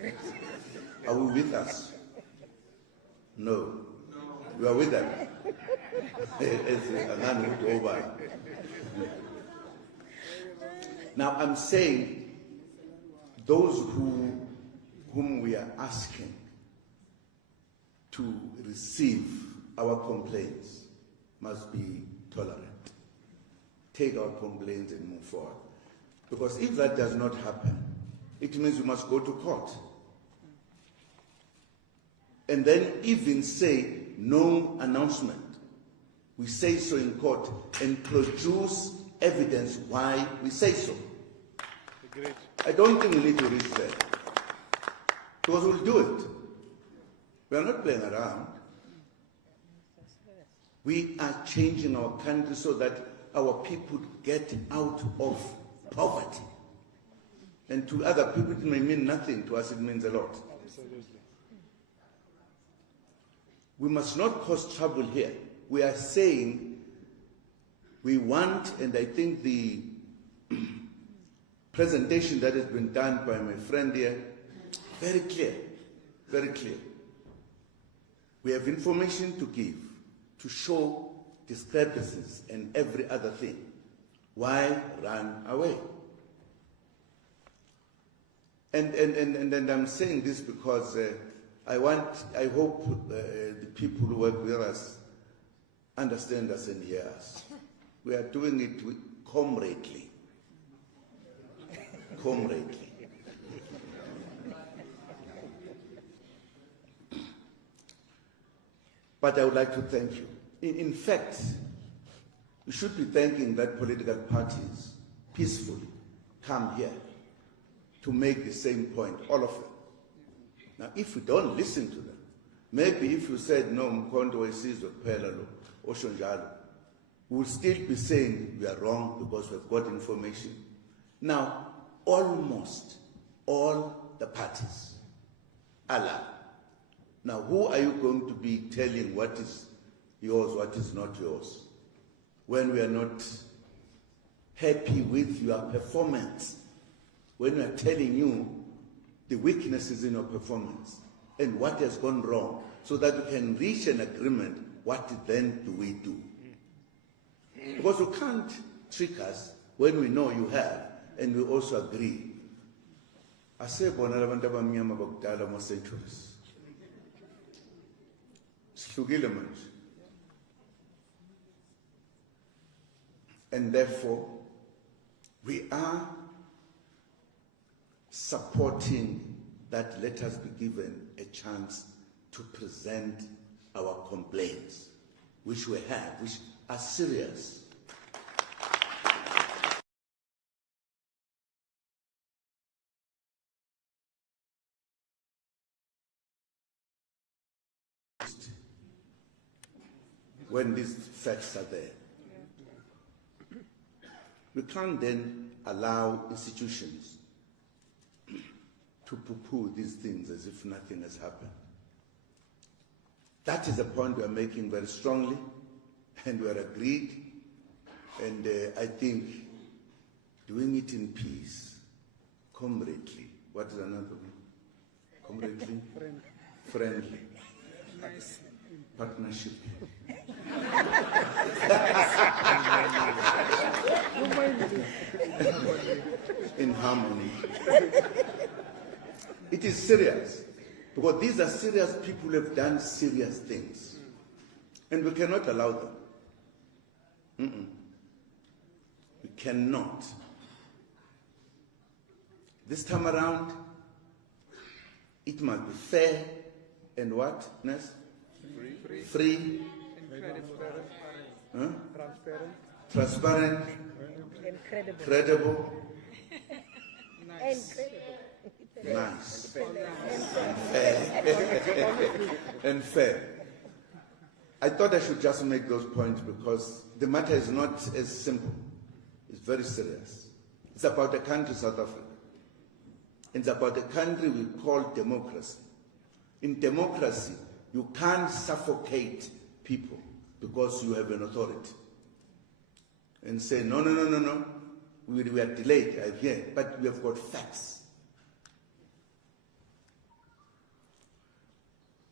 Are we with us? No. You are with us. Now I'm saying those whom we are asking to receive our complaints must be tolerant. Take our complaints and move forward. Because if that does not happen, it means we must go to court. And then even say no announcement. We say so in court and produce evidence why we say so. Agreed. I don't think we need to reach there. Because we'll do it. We are not playing around. We are changing our country so that our people get out of poverty. And to other people it may mean nothing, to us it means a lot. Absolutely. We must not cause trouble here. We are saying we want, and I think the presentation that has been done by my friend here, very clear, very clear. We have information to give, to show discrepancies and every other thing. Why run away? And I'm saying this because I hope the people who work with us understand us and hear us. We are doing it with comradely. Comradely. But I would like to thank you. In fact, we should be thanking that political parties peacefully come here to make the same point, all of them. Now, if we don't listen to them, maybe if you said, no, uMkhonto weSizwe kuphela lo, osho njalo, we will still be saying we are wrong because we've got information. Now, almost all the parties are lying. Now, who are you going to be telling what is yours, what is not yours, when we are not happy with your performance, when we are telling you the weaknesses in your performance and what has gone wrong, so that we can reach an agreement, what then do we do? Because you can't trick us when we know you have, and we also agree. Asebona labantu abamnyama bakudala ama-centuries. Sihlukile manje. And therefore, we are supporting that let us be given a chance to present our complaints, which we have, which are serious. When these facts are there. We can't then allow institutions to poo-poo these things as if nothing has happened. That is a point we are making very strongly, and we are agreed, and I think doing it in peace, comradely. What is another one? Comradely? Friendly. Nice. Partnership. In harmony. It is serious, because these are serious people who have done serious things, and we cannot allow them. We cannot. This time around, it must be fair and what, Ness? Free. Incredible. Transparent. Incredible. Credible. Nice. Nice. And fair. I thought I should just make those points because the matter is not as simple. It's very serious. It's about the country, South Africa. It's about the country we call democracy. In democracy, you can't suffocate people because you have an authority and say, no, we are delayed, but we have got facts.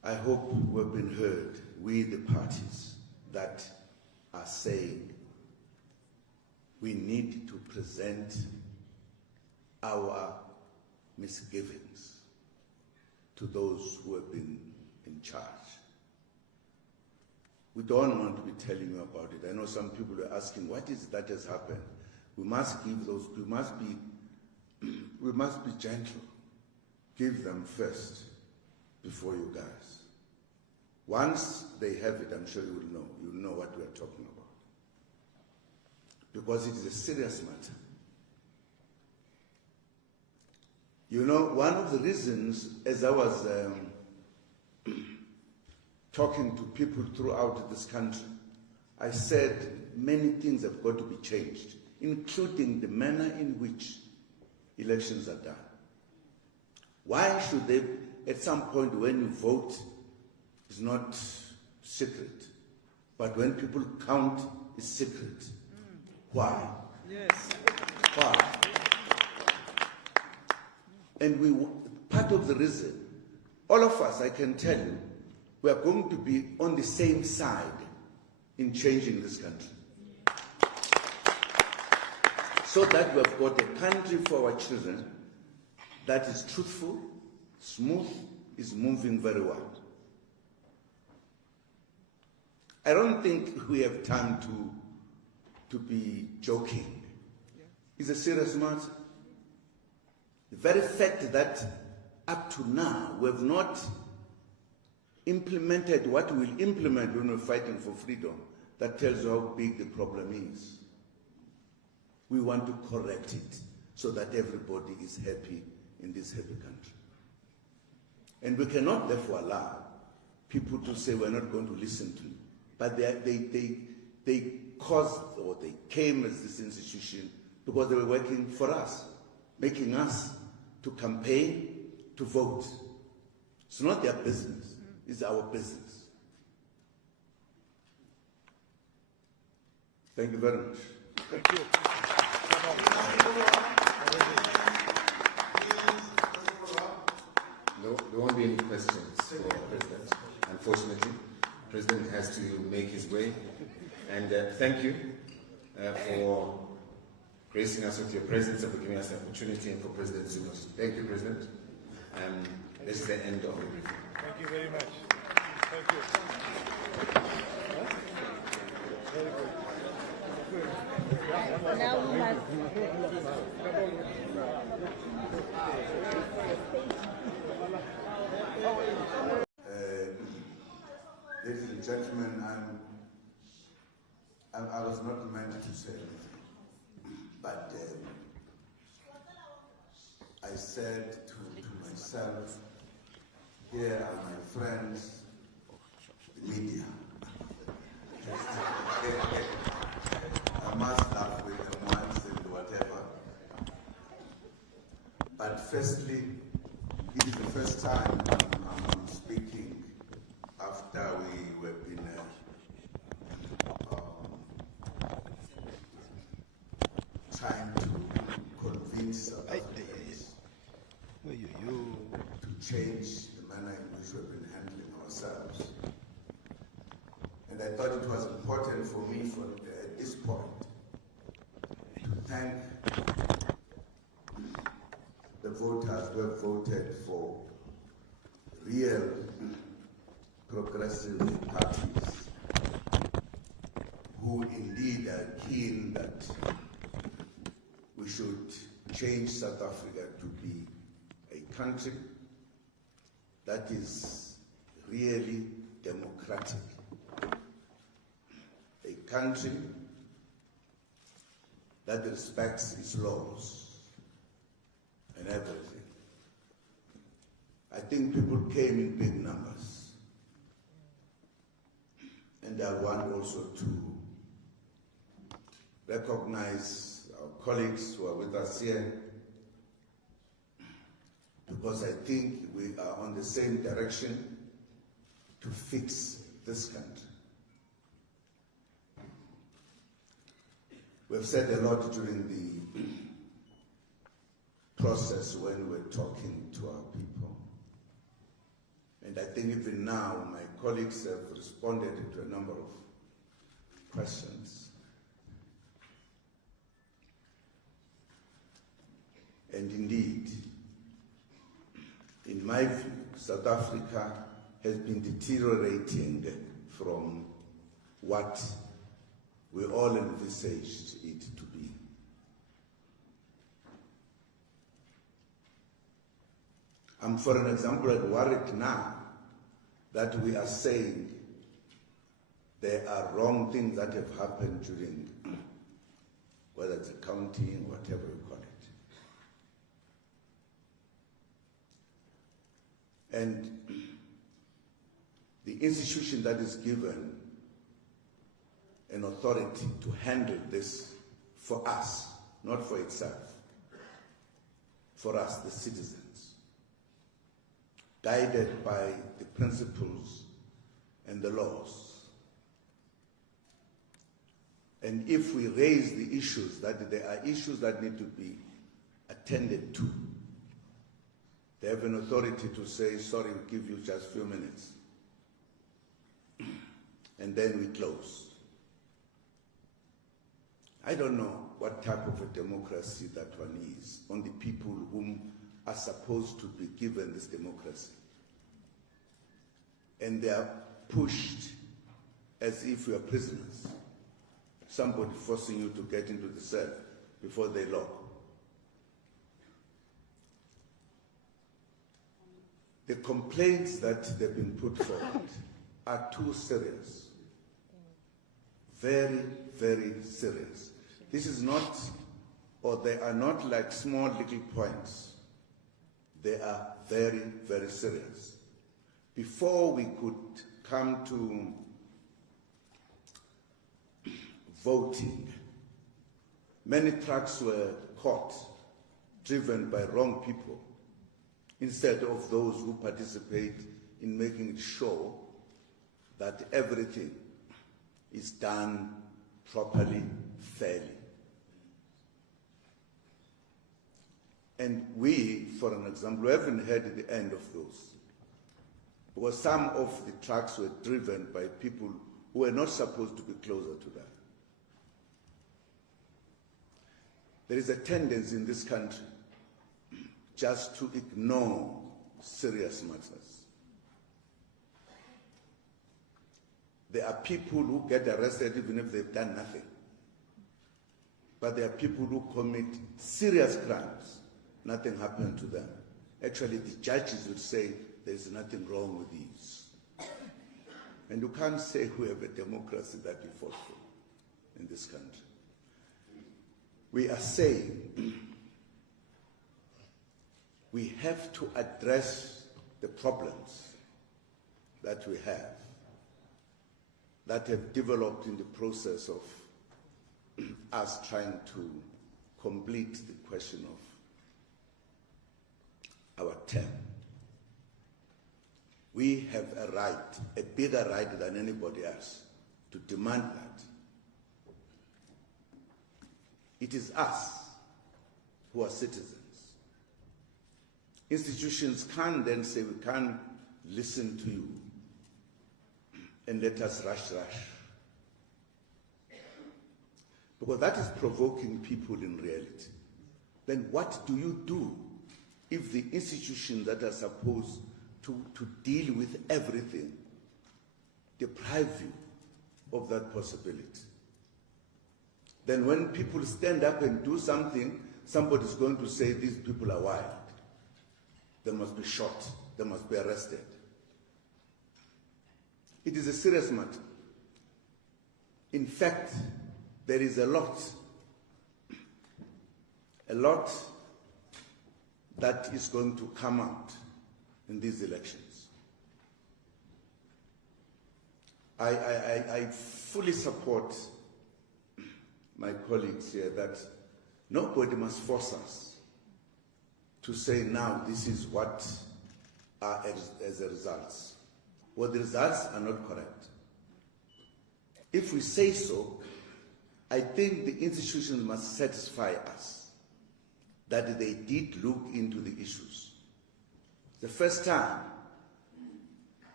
I hope we've been heard, we the parties that are saying we need to present our misgivings to those who have been in charge. We don't want to be telling you about it. I know some people are asking, what is it that has happened? We must give those, we must be gentle. Give them first before you guys. Once they have it, I'm sure you will know. You'll know what we are talking about. Because it is a serious matter. You know, one of the reasons, as I was talking to people throughout this country, I said many things have got to be changed, including the manner in which elections are done. Why should they, at some point when you vote, it's not secret, but when people count, it's secret. Why? Yes. Why? And part of the reason, all of us, I can tell you, we are going to be on the same side in changing this country. So that we have got a country for our children that is truthful, smooth, is moving very well. I don't think we have time to be joking. It's a serious matter. The very fact that up to now we have not implemented what we will implement when we're fighting for freedom, that tells you how big the problem is. We want to correct it so that everybody is happy in this happy country. And we cannot therefore allow people to say we're not going to listen to you. But they caused, or they came as this institution because they were working for us, making us to campaign, to vote. It's not their business, it's our business. Thank you very much. Thank you. No, there won't be any questions for the President, unfortunately. The President has to make his way. And thank you for gracing us with your presence and for giving us the opportunity, and for President Zuma. Thank you, President. This is the end of the briefing. Thank you very much. Thank you. Very good. Now we must. Ladies and gentlemen, I was not meant to say anything, but I said to myself, here are my friends, the media. I must laugh with them once and whatever. But firstly, it is the first time I'm speaking after we were been trying to convince South Africans to change the manner in which we've been handling ourselves. And I thought it was important for me at this point to thank the voters who have voted for real progressive parties who indeed are keen that we should change South Africa to be a country that is really democratic, a country that respects its laws and everything. I think people came in big numbers. And I want also to recognize our colleagues who are with us here, because I think we are on the same direction to fix this country. We've said a lot during the process when we're talking to our people. And I think even now my colleagues have responded to a number of questions. And indeed, in my view, South Africa has been deteriorating from what we all envisaged it to be. I'm, for an example, worried now that we are saying there are wrong things that have happened during, whether it's accounting, whatever you call it. And the institution that is given an authority to handle this for us, not for itself, for us, the citizens, guided by the principles and the laws. And if we raise the issues, that there are issues that need to be attended to, they have an authority to say, sorry, we'll give you just a few minutes. And then we close. I don't know what type of a democracy that one is on the people whom are supposed to be given this democracy. And they are pushed as if we are prisoners. Somebody forcing you to get into the cell before they lock. The complaints that they've been put forward are too serious. Very, very serious. This is not, or they are not like small little points. They are very, very serious. Before we could come to voting, many trucks were caught, driven by wrong people, instead of those who participate in making sure that everything is done properly, fairly. And we, for an example, haven't heard the end of those. Because some of the trucks were driven by people who were not supposed to be closer to that. There is a tendency in this country just to ignore serious matters. There are people who get arrested even if they've done nothing. But there are people who commit serious crimes. Nothing happened to them. Actually, the judges would say there's nothing wrong with these. And you can't say we have a democracy that we fought for in this country. We are saying we have to address the problems that we have, that have developed in the process of us trying to complete the question of our term. We have a right, a bigger right than anybody else, to demand that. It is us who are citizens. Institutions can't then say, we can't listen to you and let us rush. Because that is provoking people in reality. Then what do you do if the institutions that are supposed to deal with everything deprive you of that possibility? Then when people stand up and do something, somebody's going to say these people are wild. They must be shot. They must be arrested. It is a serious matter. In fact, there is a lot that is going to come out in these elections. I fully support my colleagues here that nobody must force us to say now this is what are as a result. Well, the results are not correct. If we say so, I think the institutions must satisfy us that they did look into the issues. The first time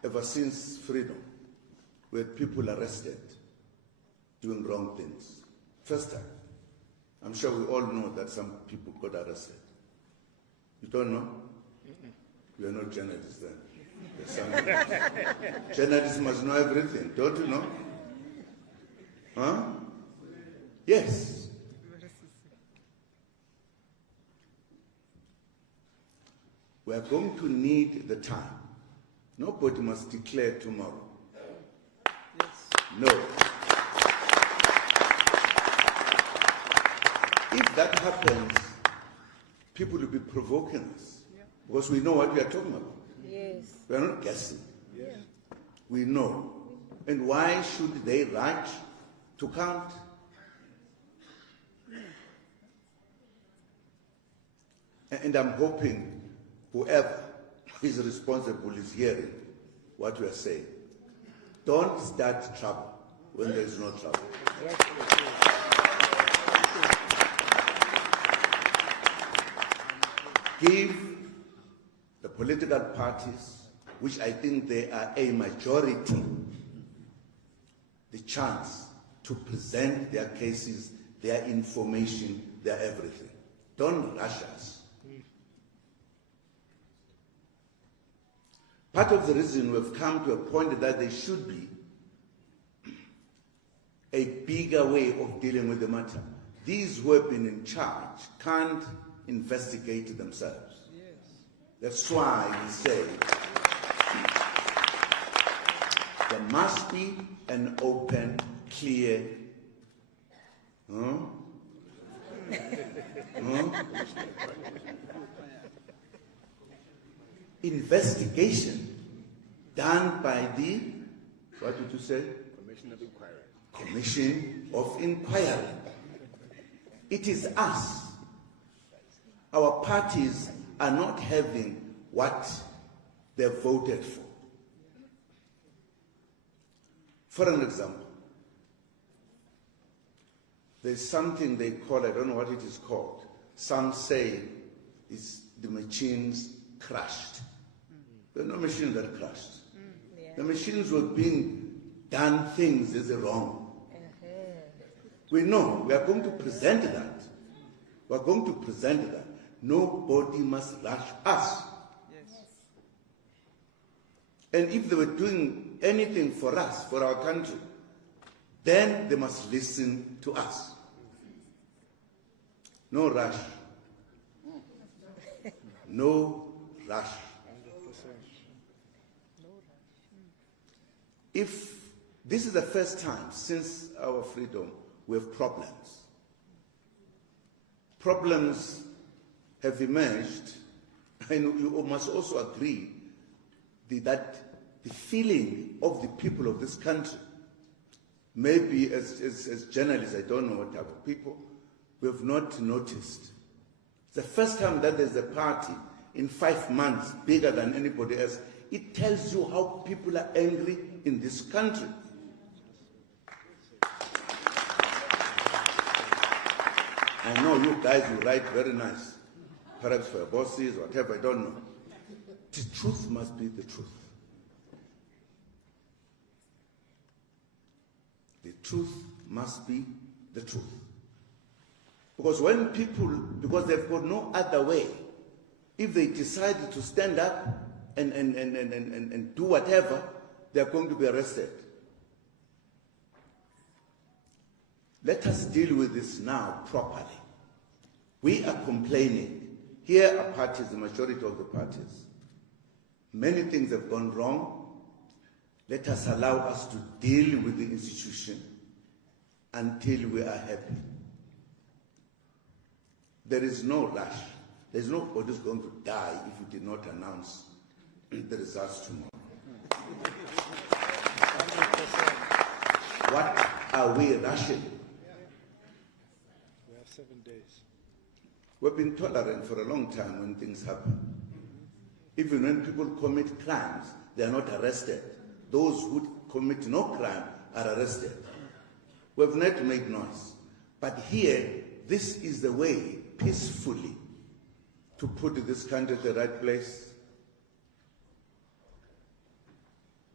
ever since freedom, we had people arrested doing wrong things. First time. I'm sure we all know that some people got arrested. You don't know? We are not journalists then. Journalists must know everything, don't you know? Huh? Yes. We are going to need the time. Nobody must declare tomorrow. No. If that happens, people will be provoking us because we know what we are talking about. Yes. We are not guessing. Yes. We know. And why should they rush to count? And I'm hoping whoever is responsible is hearing what we are saying. Don't start trouble when there is no trouble. Give the political parties, which I think they are a majority, the chance to present their cases, their information, their everything. Don't rush us. Part of the reason we've come to a point that there should be a bigger way of dealing with the matter. These who have been in charge can't investigate themselves. Yes. That's why we say there must be an open, clear investigation done by the, what did you say? Commission of Inquiry. Commission of Inquiry. It is us. Our parties are not having what they voted for. For an example, there's something they call, I don't know what it is called. Some say it's the machines crashed. There are no machines that crashed. The machines were being done things as wrong. We know, we are going to present that. We are going to present that. Nobody must rush us. Yes. And if they were doing anything for us, for our country, then they must listen to us. No rush. No rush. If this is the first time since our freedom we have problems. Problems have emerged, and you must also agree that the feeling of the people of this country, maybe as journalists, I don't know what type of people, we have not noticed. It's the first time that there's a party in 5 months bigger than anybody else. It tells you how people are angry in this country. I know you guys will write very nice, perhaps for your bosses or whatever, I don't know. The truth must be the truth. The truth must be the truth. Because when people, because they've got no other way, if they decide to stand up and do whatever, they're going to be arrested. Let us deal with this now properly. We are complaining. Here are parties, the majority of the parties. Many things have gone wrong. Let us allow us to deal with the institution until we are happy. There is no rush. There's nobody who's going to die if you did not announce the results tomorrow. What are we rushing? We have 7 days. We've been tolerant for a long time when things happen. Even when people commit crimes, they are not arrested. Those who commit no crime are arrested. We have not made noise. But here, this is the way, peacefully, to put this country at the right place.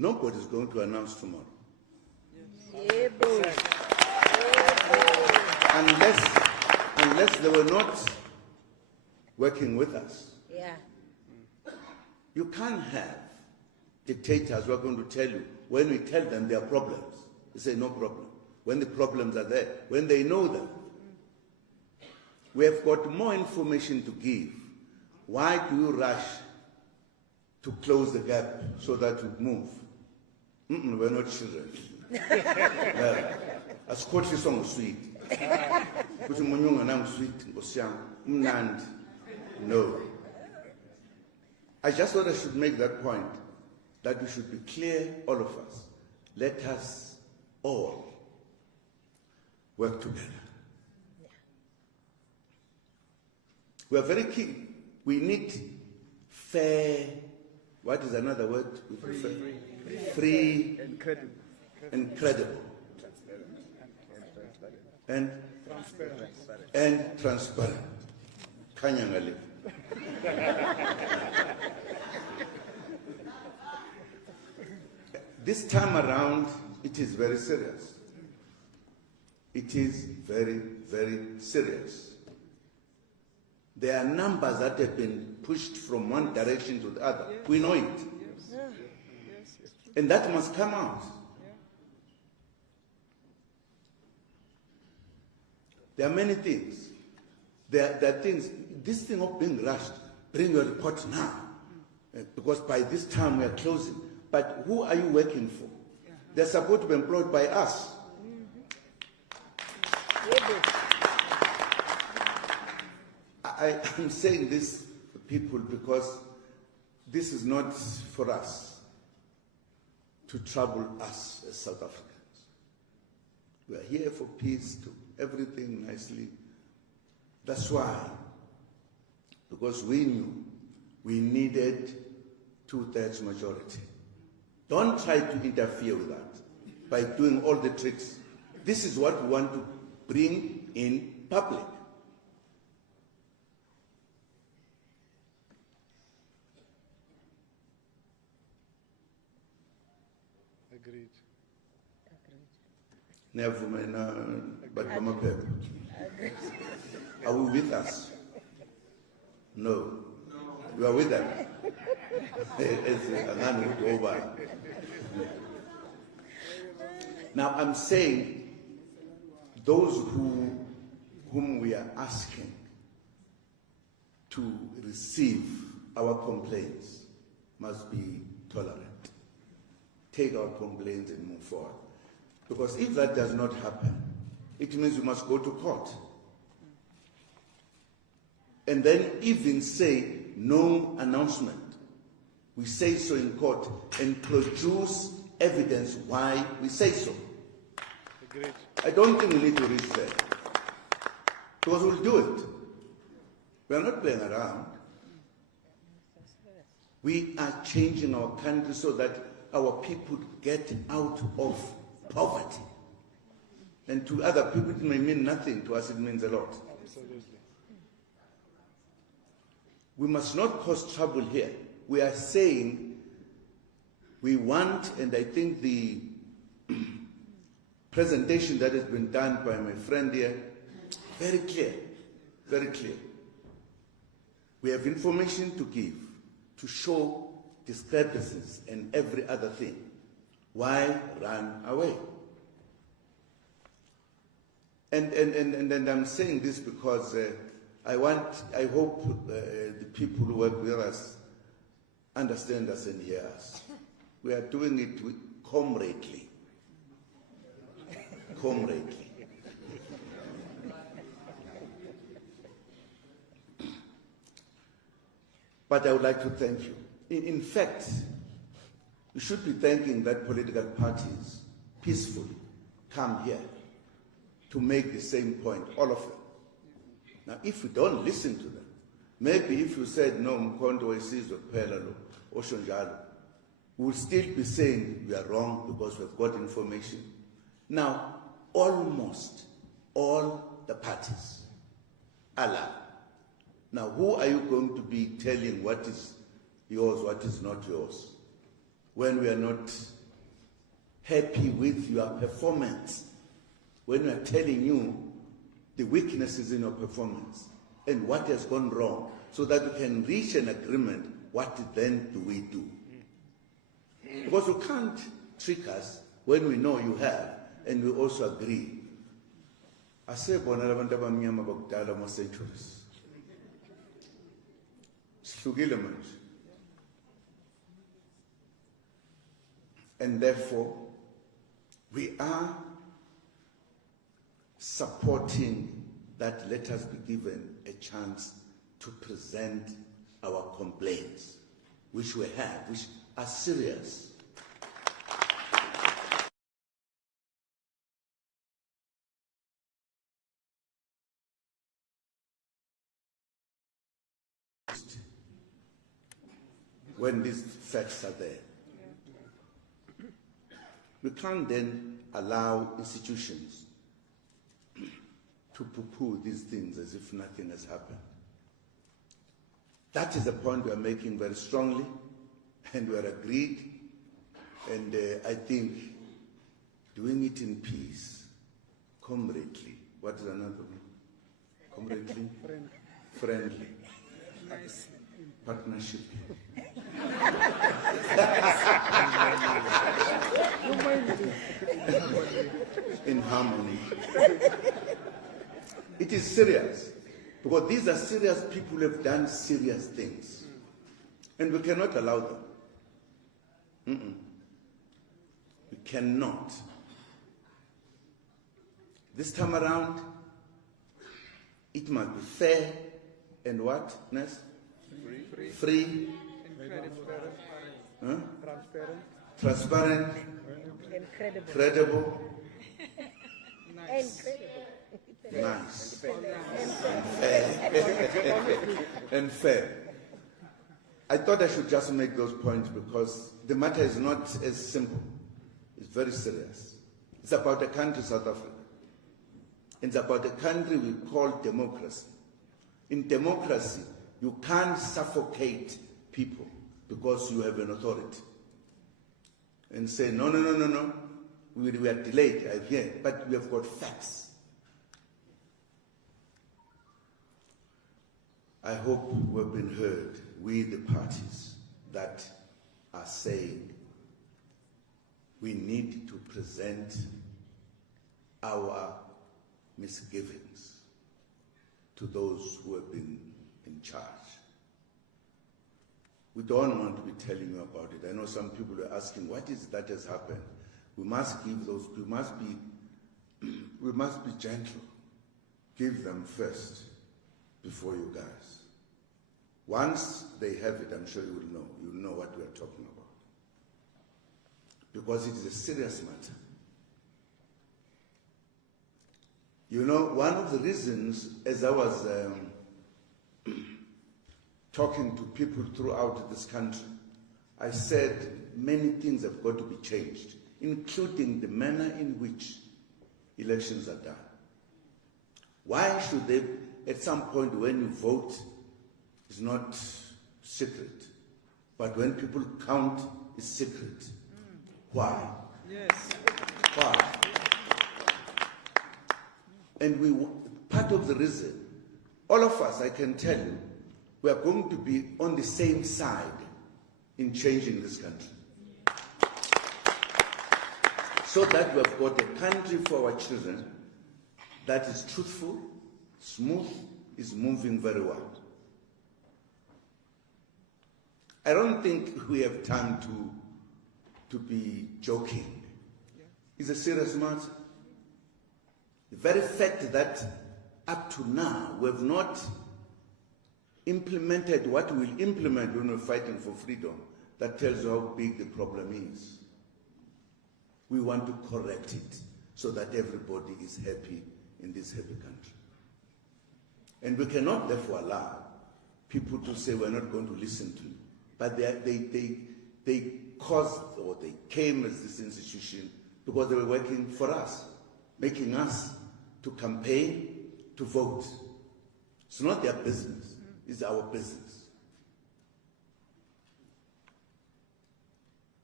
nobody's going to announce tomorrow. Unless they were not working with us. Yeah. You can't have dictators who are going to tell you, when we tell them there are problems, they say no problem. When the problems are there, when they know them. We have got more information to give. Why do you rush to close the gap so that we move? We're not children. Asikhohliswa song sweet. Kuthi umunye unganami sweet Nkosi yami umnandi. No. I just thought I should make that point, that we should be clear, all of us. Let us all work together. We are very keen. We need fair, what is another word? Free and credible. And transparent. Kanyangali. This time around, it is very serious. It is very, very serious. There are numbers that have been pushed from one direction to the other. We know it. And that must come out. There are many things. There are things, this thing of being rushed, bring your report now. Because by this time we are closing. But who are you working for? They're supposed to be employed by us. I'm saying this to people because this is not for us to trouble us as South Africans. We are here for peace, to everything nicely. That's why, because we knew we needed 2/3 majority. Don't try to interfere with that by doing all the tricks. This is what we want to bring in public. Agreed. Never mind, but are we with us? No. You are with them. Now I'm saying those whom we are asking to receive our complaints must be tolerant. Take our complaints and move forward. Because if that does not happen, it means we must go to court. And then even say no announcement. We say so in court and produce evidence why we say so. Agreed. I don't think we need to reach there. Because we'll do it. We are not playing around. We are changing our country so that our people get out of poverty. And to other people it may mean nothing, to us it means a lot. Absolutely. We must not cause trouble here. We are saying we want, and I think the presentation that has been done by my friend here, very clear, very clear. We have information to give, to show discrepancies and every other thing. Why run away? And I'm saying this because I hope the people who work with us understand us and hear us. We are doing it with comradely. Comradely. But I would like to thank you. In fact, you should be thanking that political parties peacefully come here to make the same point, all of them. Now, if we don't listen to them, maybe if you said, no, uMkhonto, weSizwe, Pelalo, Oshonjalo, we'll still be saying we are wrong because we've got information. Now, almost all the parties are lying. Now, who are you going to be telling what is yours, what is not yours? when we are not happy with your performance, when we are telling you the weaknesses in your performance and what has gone wrong, so that we can reach an agreement, what then do we do? Because you can't trick us when we know you have, and we also agree. Asebona labantu abamnyama bakudala ama-centuries. Sihlukile manje. And therefore, we are supporting that let us be given a chance to present our complaints, which we have, which are serious. When these facts are there. We can't then allow institutions to poo-poo these things as if nothing has happened. That is the point we are making very strongly, and we are agreed, and I think doing it in peace, comradely. What is another one? Comradely? Friendly. Nice. Partnership. In harmony. It is serious, because these are serious people who have done serious things, and we cannot allow them. We cannot. This time around, it must be fair and what, Ness? Free. Huh? Transparent. Credible. Nice. Nice. And fair. I thought I should just make those points because the matter is not as simple. It's very serious. It's about a country, South Africa. It's about a country we call democracy. In democracy, you can't suffocate people because you have an authority and say, no, we are delayed, I hear, but we have got facts. I hope we've been heard, we the parties that are saying we need to present our misgivings to those who have been in charge. We don't want to be telling you about it. I know some people are asking, what is that has happened? We must give those, we must be gentle. Give them first before you guys. Once they have it, I'm sure you will know. You will know what we are talking about. Because it is a serious matter. You know, one of the reasons, as I was talking to people throughout this country, I said many things have got to be changed, including the manner in which elections are done. Why should they, at some point when you vote, it's not secret, but when people count, it's secret. Why? Yes. Why? And part of the reason, all of us, I can tell you, we are going to be on the same side in changing this country. So that we have got a country for our children that is truthful, smooth, is moving very well. I don't think we have time to be joking. It's a serious matter. The very fact that up to now we have not implemented what we'll implement when we're fighting for freedom, that tells you how big the problem is. We want to correct it so that everybody is happy in this happy country. And we cannot therefore allow people to say we're not going to listen to you. But they caused, or they came as this institution because they were working for us, making us to campaign, to vote. It's not their business, it's our business.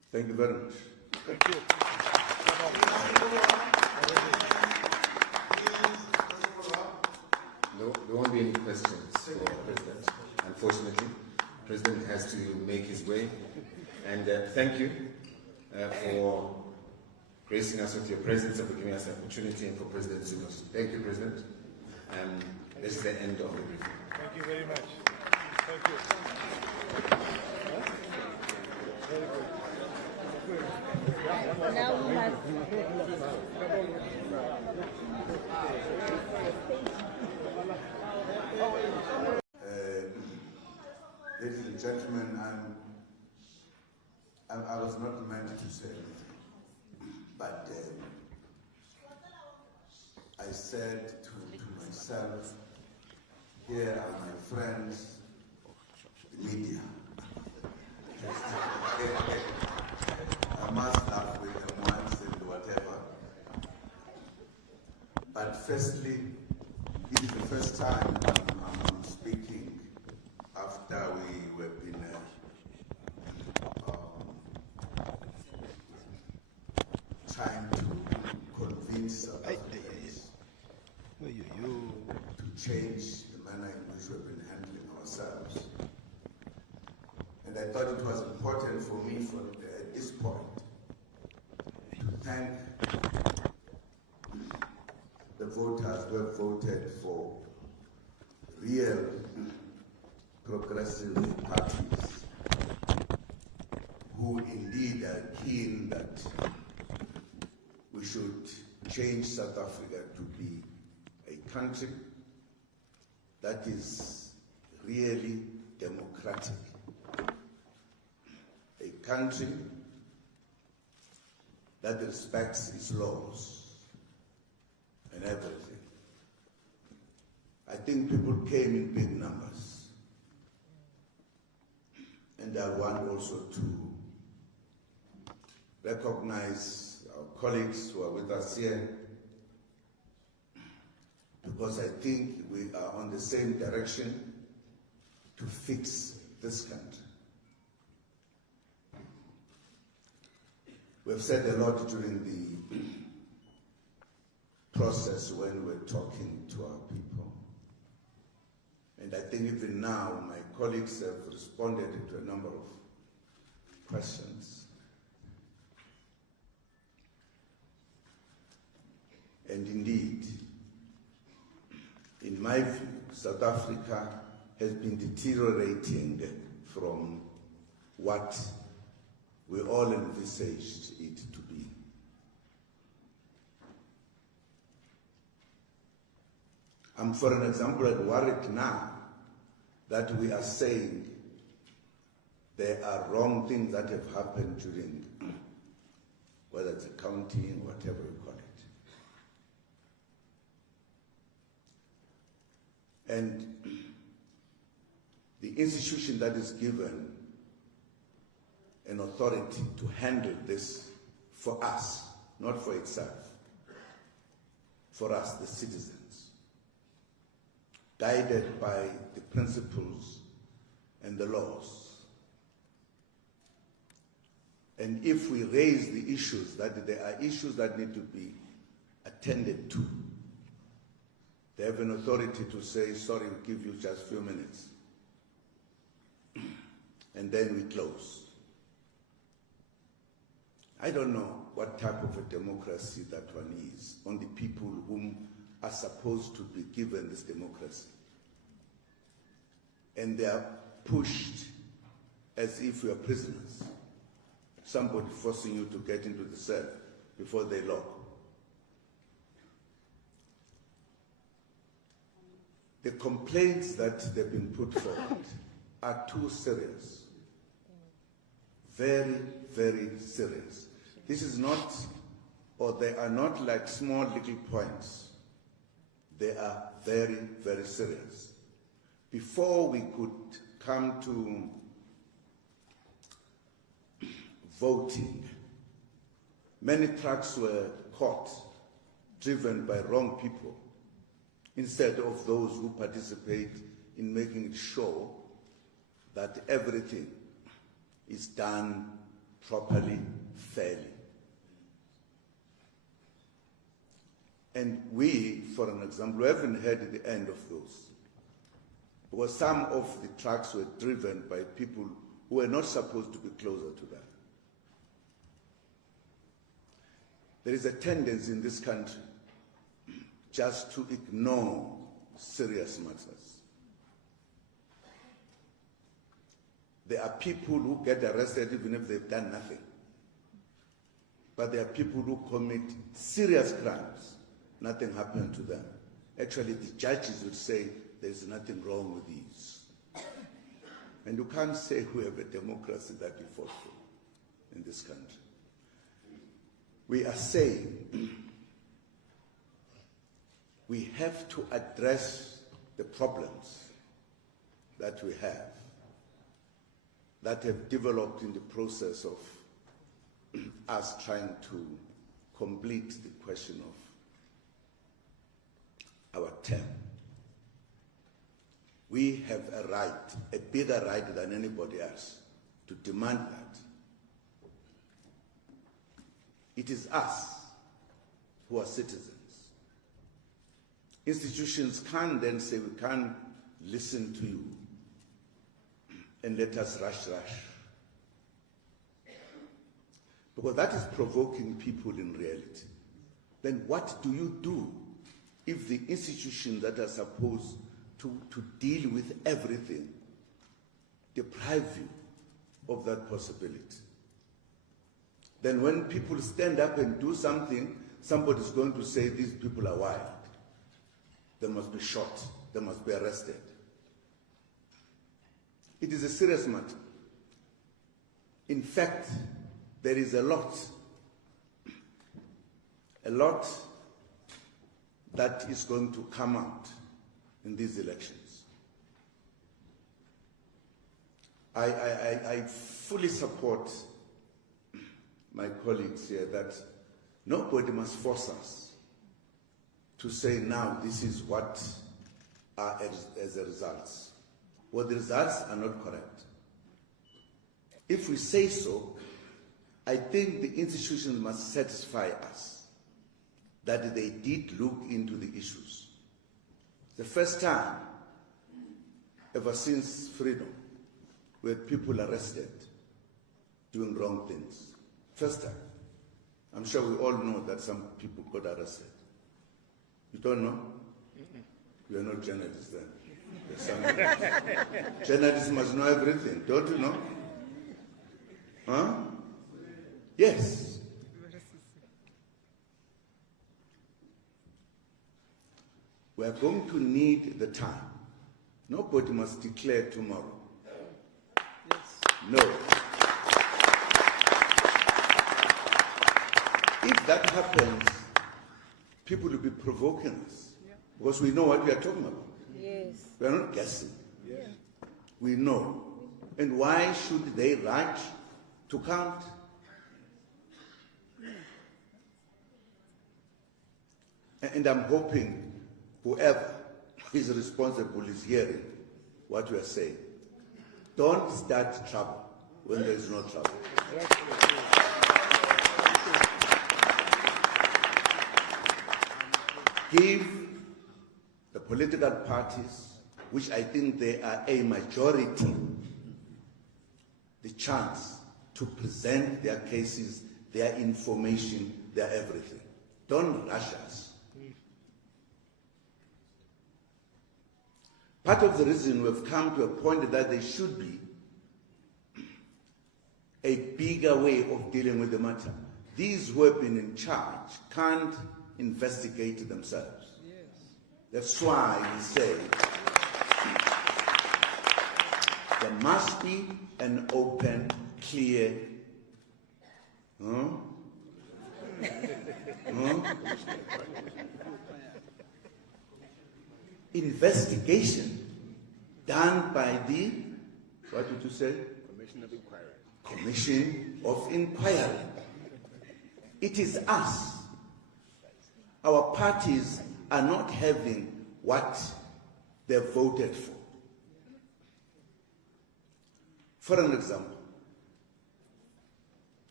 Thank you very much. Thank you. No, there won't be any questions for the President. Unfortunately, the President has to make his way. And thank you for gracing us with your presence and for giving us the opportunity, and for President Zuma. Thank you, President. This is the end of the briefing. Thank you very much. Thank you. Very good. Now we have ladies and gentlemen, I was not meant to say anything, but I said to myself, here are my friends, the media. I must laugh with them once and whatever. But firstly, it is the first time I'm speaking after we have been trying to convince South Africans to change the manner in which we've been handling ourselves. And I thought it was important for me at this point to thank the voters who have voted for real progressive parties who indeed are keen that we should change South Africa to be a country that is really democratic, a country that respects its laws and everything. I think people came in big numbers, and I want also to recognize our colleagues who are with us here, because I think we are on the same direction to fix this country. We've said a lot during the process when we're talking to our people. And I think even now my colleagues have responded to a number of questions. And indeed, in my view, South Africa has been deteriorating from what we all envisaged it to be. I'm, for an example, worried now that we are saying there are wrong things that have happened during, whether it's accounting, whatever you call it. And the institution that is given an authority to handle this for us, not for itself, for us, the citizens, guided by the principles and the laws. And if we raise the issues, that there are issues that need to be attended to, they have an authority to say, sorry, we'll give you just a few minutes. And then we close. I don't know what type of a democracy that one is on the people whom are supposed to be given this democracy. And they are pushed as if we are prisoners. Somebody forcing you to get into the cell before they lock. The complaints that they've been put forward are too serious. Very, very serious. This is not, or they are not like small little points. They are very, very serious. Before we could come to voting, many trucks were caught, driven by wrong people, instead of those who participate in making sure that everything is done properly, fairly. And we, for an example, haven't heard the end of those. Because some of the trucks were driven by people who were not supposed to be closer to that. There is a tendency in this country just to ignore serious matters. There are people who get arrested even if they've done nothing. But there are people who commit serious crimes. Nothing happened to them. Actually, the judges would say there's nothing wrong with these. And you can't say we have a democracy that we fought for in this country. We are saying we have to address the problems that we have that have developed in the process of us trying to complete the question of our term. We have a right, a bigger right than anybody else, to demand that. It is us who are citizens. Institutions can't then say we can't listen to you and let us rush. Because that is provoking people in reality. Then what do you do if the institutions that are supposed to deal with everything deprive you of that possibility? Then when people stand up and do something, somebody's going to say these people are wild. They must be shot. They must be arrested. It is a serious matter. In fact, there is a lot that is going to come out in these elections. I fully support my colleagues here that nobody must force us to say now this is what are as a result. Well, the results are not correct. If we say so, I think the institutions must satisfy us that they did look into the issues. The first time, ever since freedom, where people arrested doing wrong things. First time. I'm sure we all know that some people got arrested. You don't know? You are not journalists then. Journalists must know everything, don't you know? Huh? Yes. We are going to need the time. Nobody must declare tomorrow. Yes. No. If that happens, people will be provoking us because we know what we are talking about. Yes. We are not guessing. Yes. We know. And why should they rush to count? And I'm hoping whoever is responsible is hearing what we are saying. Don't start trouble when there is no trouble. Give the political parties, which I think they are a majority, the chance to present their cases, their information, their everything. Don't rush us. Part of the reason we've come to a point that there should be a bigger way of dealing with the matter. These who have been in charge can't investigate themselves. Yes. That's why we say there must be an open, clear investigation done by the, what did you say? Commission of Inquiry. Commission of Inquiry. It is us. Our parties are not having what they voted for. For an example,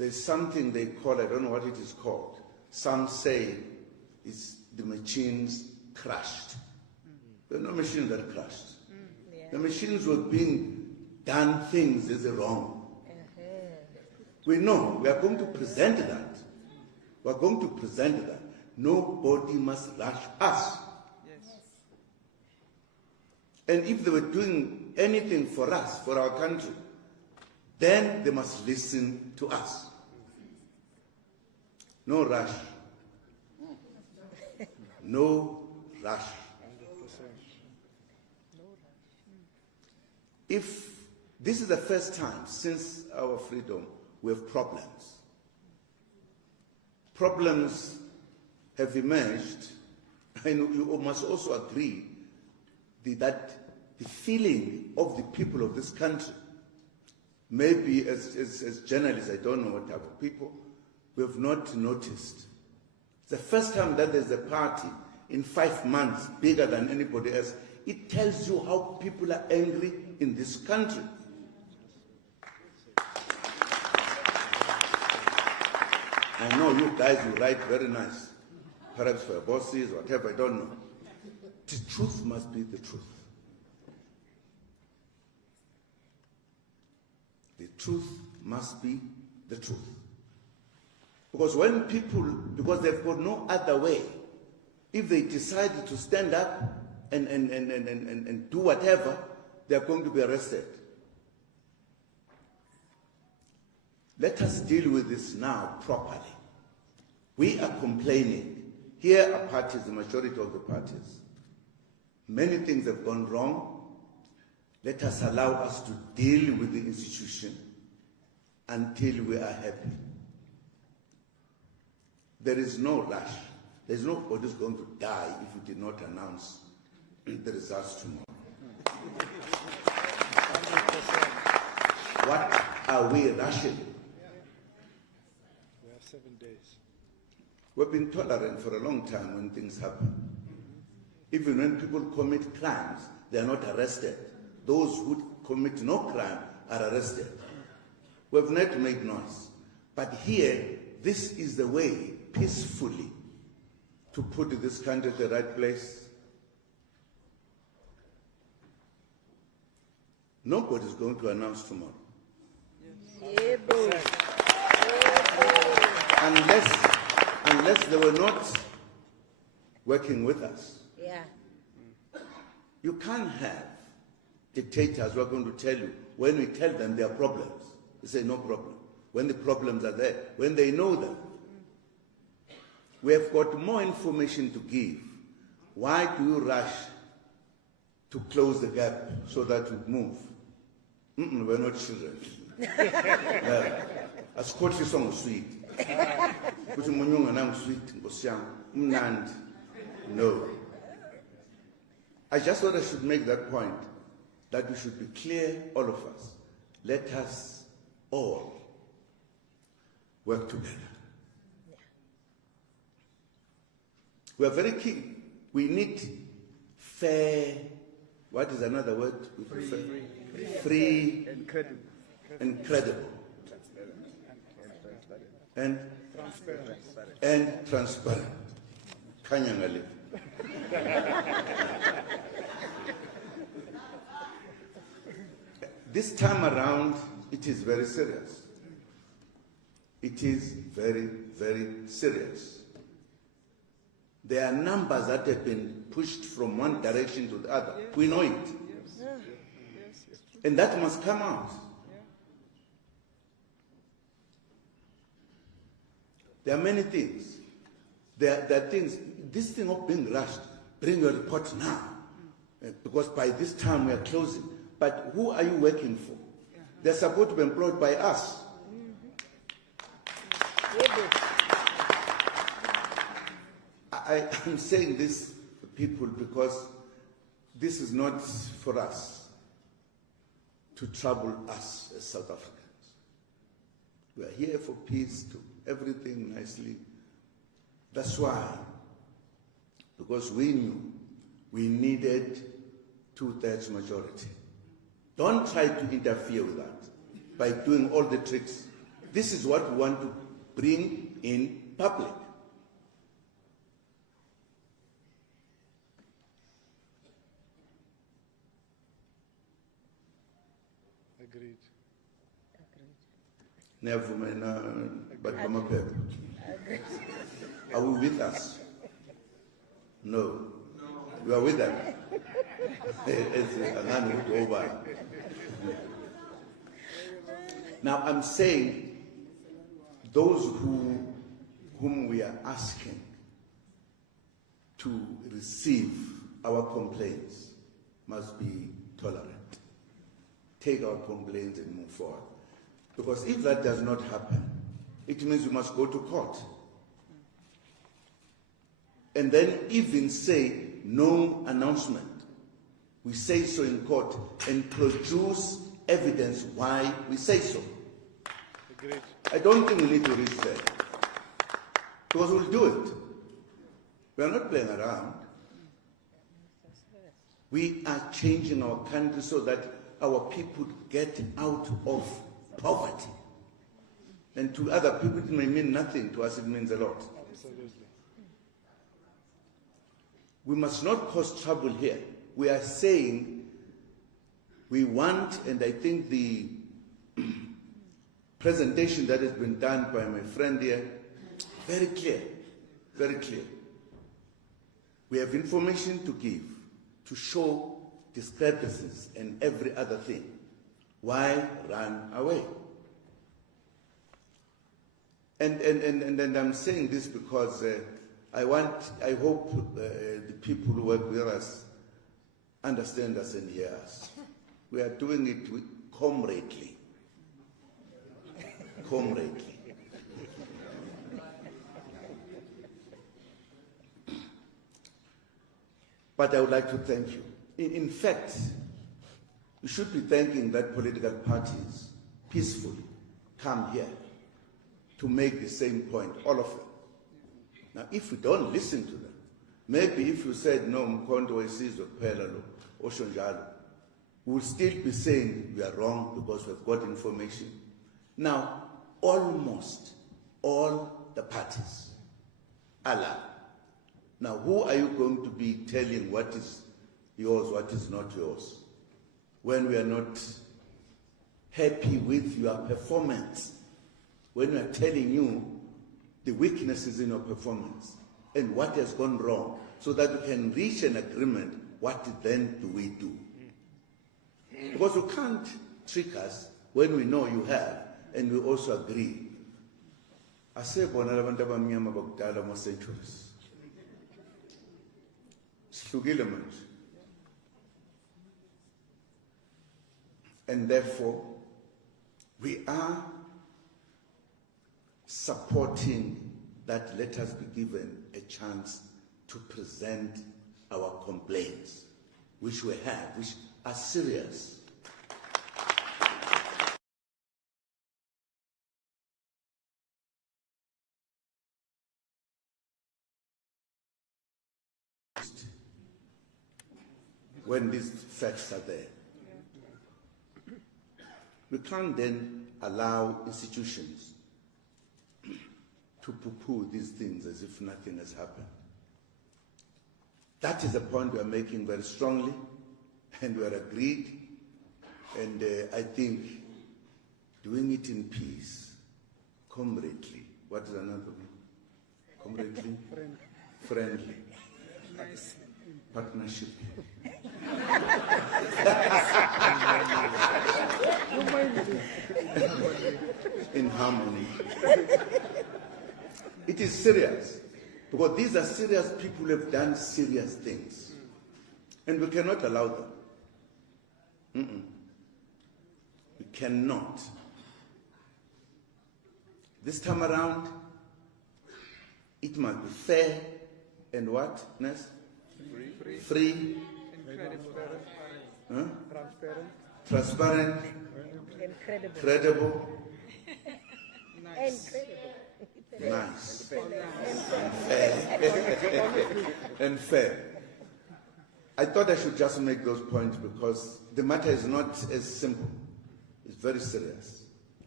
there's something they call, I don't know what it is called. Some say it's the machines crashed. There are no machines that crashed. The machines were being done things as wrong. We know, we are going to present that. We are going to present that. Nobody must rush us. And if they were doing anything for us, for our country, then they must listen to us. No rush. No rush. If this is the first time since our freedom we have problems. Problems have emerged, and you must also agree that the feeling of the people of this country, maybe as journalists, I don't know what type of people, we have not noticed. It's the first time that there's a party in 5 months bigger than anybody else. It tells you how people are angry in this country. I know you guys, you write very nice, perhaps for your bosses, whatever, I don't know. The truth must be the truth. The truth must be the truth. Because when people, because they've got no other way, if they decide to stand up and do whatever, they're going to be arrested. Let us deal with this now properly. We are complaining. Here are parties, the majority of the parties. Many things have gone wrong. Let us allow us to deal with the institution until we are happy. There is no rush. There's nobody who's going to die if we did not announce the results tomorrow. What are we rushing? We have 7 days. We've been tolerant for a long time when things happen. Even when people commit crimes, they are not arrested. Those who commit no crime are arrested. We've not made noise. But here, this is the way, peacefully, to put this country at the right place. Nobody's going to announce tomorrow. Unless they were not working with us. You can't have dictators who are going to tell you, when we tell them there are problems, they say no problem. When the problems are there, when they know them. We have got more information to give. Why do you rush to close the gap so that we move? We're not children. As coach is on sweet. No. I just thought I should make that point, that we should be clear, all of us. Let us all work together. We are very keen. We need fair, what is another word? Free and credible. And transparent. Kanyangali. This time around, it is very serious. It is very, very serious. There are numbers that have been pushed from one direction to the other. We know it. And that must come out. There are many things. There are things, this thing of being rushed, bring your report now. Because by this time we are closing. But who are you working for? They're supposed to be employed by us. I'm saying this to people because this is not for us to trouble us as South Africans. We are here for peace, to everything nicely. That's why, because we knew we needed 2/3 majority. Don't try to interfere with that by doing all the tricks. This is what we want to bring in public. Agreed. Never mind, but are we with us? No. You are with them. Now I'm saying those whom we are asking to receive our complaints must be tolerant. Take our complaints and move forward. Because if that does not happen, it means we must go to court. And then even say no announcement. We say so in court and produce evidence why we say so. Agreed. I don't think we need to reach there. Because we'll do it. We are not playing around. We are changing our country so that our people get out of poverty. And to other people it may mean nothing, to us it means a lot. Absolutely. We must not cause trouble here. We are saying we want, and I think the presentation that has been done by my friend here, very clear, very clear. We have information to give, to show discrepancies and every other thing. Why run away? And I'm saying this because I hope the people who work with us understand us and hear us. We are doing it with comradely. Comradely. But I would like to thank you. In fact, you should be thanking that political parties peacefully come here to make the same point, all of them. Now, if we don't listen to them, maybe if you said, no, uMkhonto, weSizwe, Pelalo, Oshonjalo, we will still be saying we are wrong because we've got information. Now, almost all the parties are lying. Now, who are you going to be telling what is yours, what is not yours, when we are not happy with your performance, when we are telling you the weaknesses in your performance and what has gone wrong, so that we can reach an agreement, what then do we do? Because you can't trick us when we know you have, and we also agree. Asebona labantu abamnyama bakudala mo centuries. Sihlukile manje. And therefore, we are supporting that let us be given a chance to present our complaints, which we have, which are serious. When these facts are there. We can't then allow institutions to poo-poo these things as if nothing has happened. That is the point we are making very strongly, and we are agreed, and I think doing it in peace, comradely. What is another one? Comradely? Friendly. Nice. Partnership. In harmony. It is serious, because these are serious people who have done serious things, and we cannot allow them. We cannot. This time around, it must be fair and what, Ness? Free. Huh? Transparent. Credible. Nice. Nice. And fair. I thought I should just make those points because the matter is not as simple. It's very serious.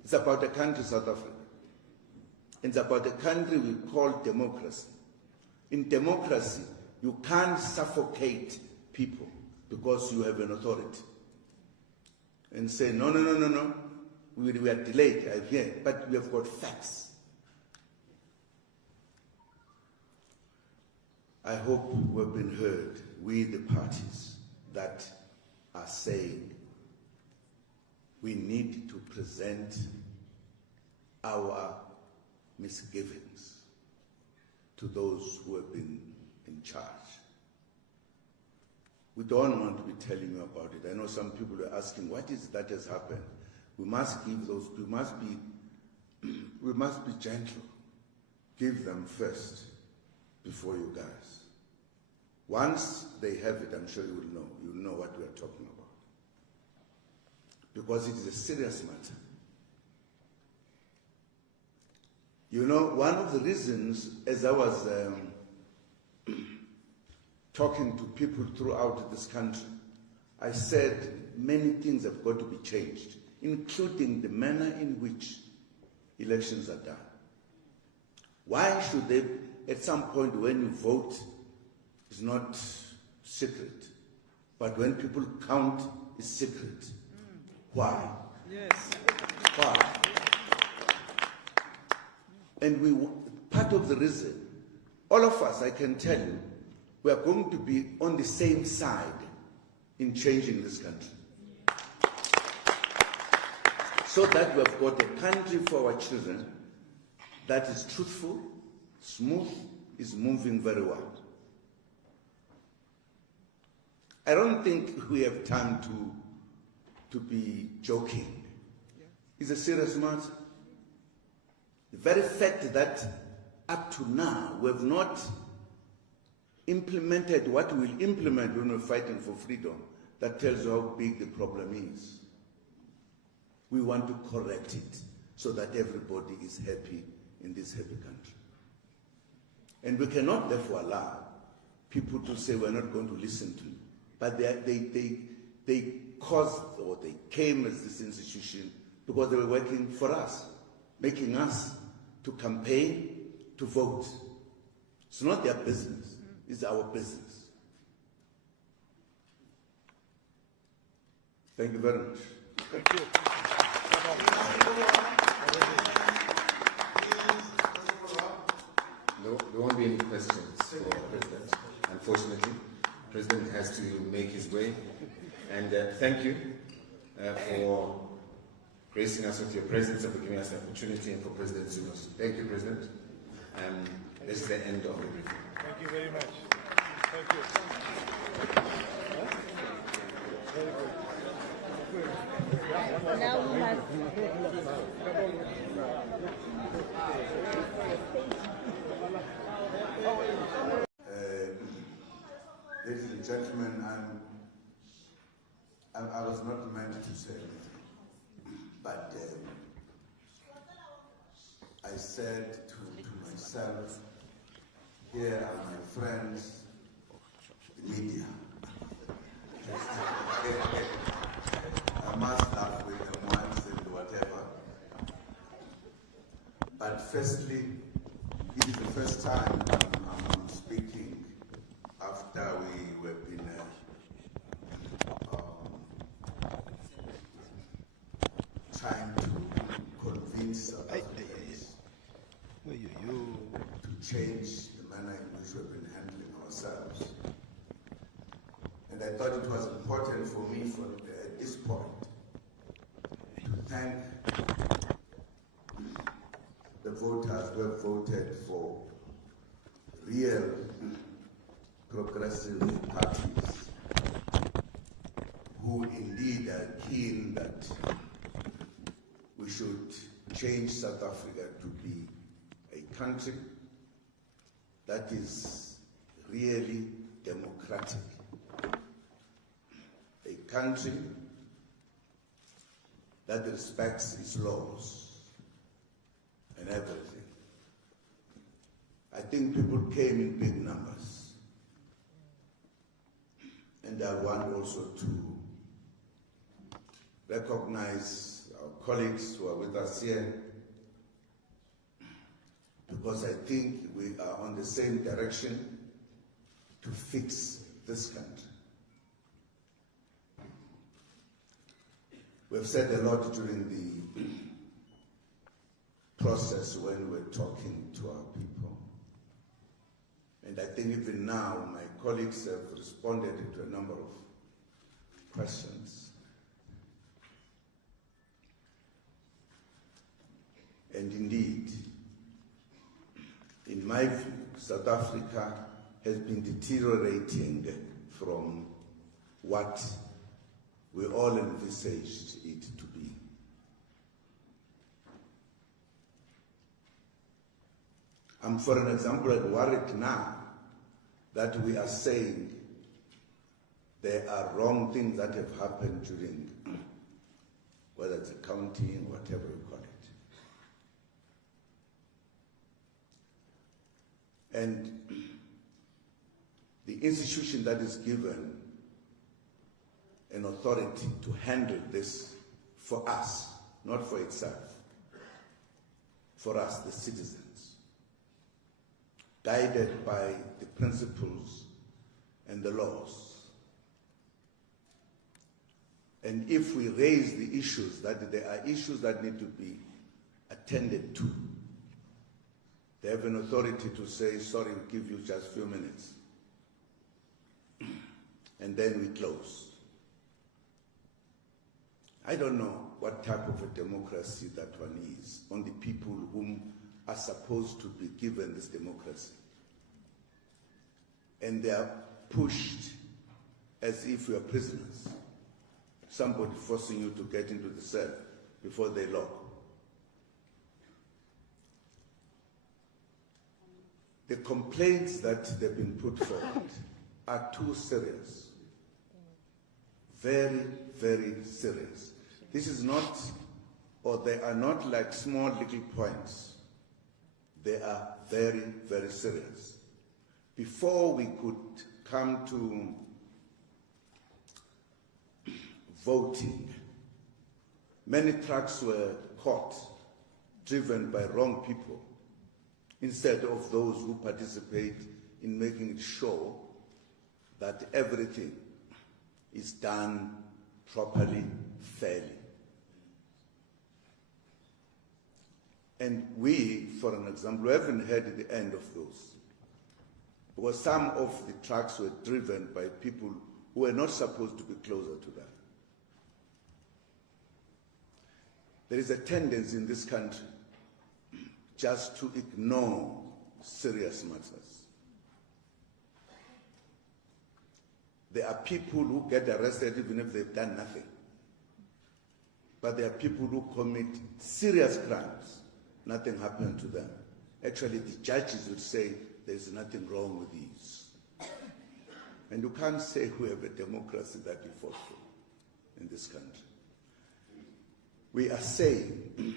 It's about a country, South Africa. It's about a country we call democracy. In democracy, you can't suffocate people because you have an authority and say, no, we are delayed, I hear, but we have got facts. I hope we've been heard, we the parties that are saying we need to present our misgivings to those who have been in charge. We don't want to be telling you about it. I know some people are asking, what is that has happened? We must give those, we must be gentle. Give them first before you guys. Once they have it, I'm sure you will know. You will know what we are talking about. Because it is a serious matter. You know, one of the reasons, as I was talking to people throughout this country, I said many things have got to be changed, including the manner in which elections are done. Why should they, at some point when you vote, it's not secret, but when people count, it's secret. Why? Yes. Why? And part of the reason, all of us, I can tell you, we are going to be on the same side in changing this country. So that we have got a country for our children that is truthful, smooth, is moving very well. I don't think we have time to be joking. It's a serious matter. The very fact that up to now we have not implemented what we will implement when we're fighting for freedom, that tells you how big the problem is. We want to correct it so that everybody is happy in this happy country. And we cannot therefore allow people to say we're not going to listen to you. But they caused, or they came as this institution because they were working for us, making us to campaign, to vote. It's not their business, it's our business. Thank you very much. Thank you. No, there won't be any questions for the President, unfortunately. The President has to make his way. And thank you for gracing us with your presence and for giving us the opportunity, and for President Zuma. Thank you, President. This is the end of the briefing. Thank you very much. Thank you. Now we must. Ladies and gentlemen, I was not meant to say anything, but I said to myself, here are my friends, the media. I must laugh with them once and whatever. But firstly, it is the first time I'm speaking after we have been trying to convince South Africans to change the manner in which we've been handling ourselves. And I thought it was important for me at this point to thank the voters who have voted for real progressive parties who indeed are keen that we should change South Africa to be a country that is really democratic, a country that respects its laws and everything. I think people came in big numbers. And I want also to recognize our colleagues who are with us here, because I think we are on the same direction to fix this country. We've said a lot during the process when we're talking to our people. And I think even now my colleagues have responded to a number of questions. And indeed, in my view, South Africa has been deteriorating from what we all envisaged it to be. I'm, for an example, worried now that we are saying there are wrong things that have happened during, whether it's accounting, whatever you call it. And the institution that is given an authority to handle this for us, not for itself, for us, the citizens, guided by the principles and the laws. And if we raise the issues, that there are issues that need to be attended to, they have an authority to say, sorry, we'll give you just a few minutes. And then we close. I don't know what type of a democracy that one is on the people whom are supposed to be given this democracy. And they are pushed as if we are prisoners. Somebody forcing you to get into the cell before they lock. The complaints that they've been put forward are too serious. Very, very serious. This is not, or they are not like small little points. They are very, very serious. Before we could come to voting, many trucks were caught, driven by wrong people, instead of those who participate in making sure that everything is done properly, fairly. And we, for an example, haven't heard the end of those. Because some of the trucks were driven by people who were not supposed to be closer to them. There is a tendency in this country just to ignore serious matters. There are people who get arrested even if they've done nothing. But there are people who commit serious crimes. Nothing happened to them. Actually, the judges would say there's nothing wrong with these. And you can't say we have a democracy that we fought for in this country. We are saying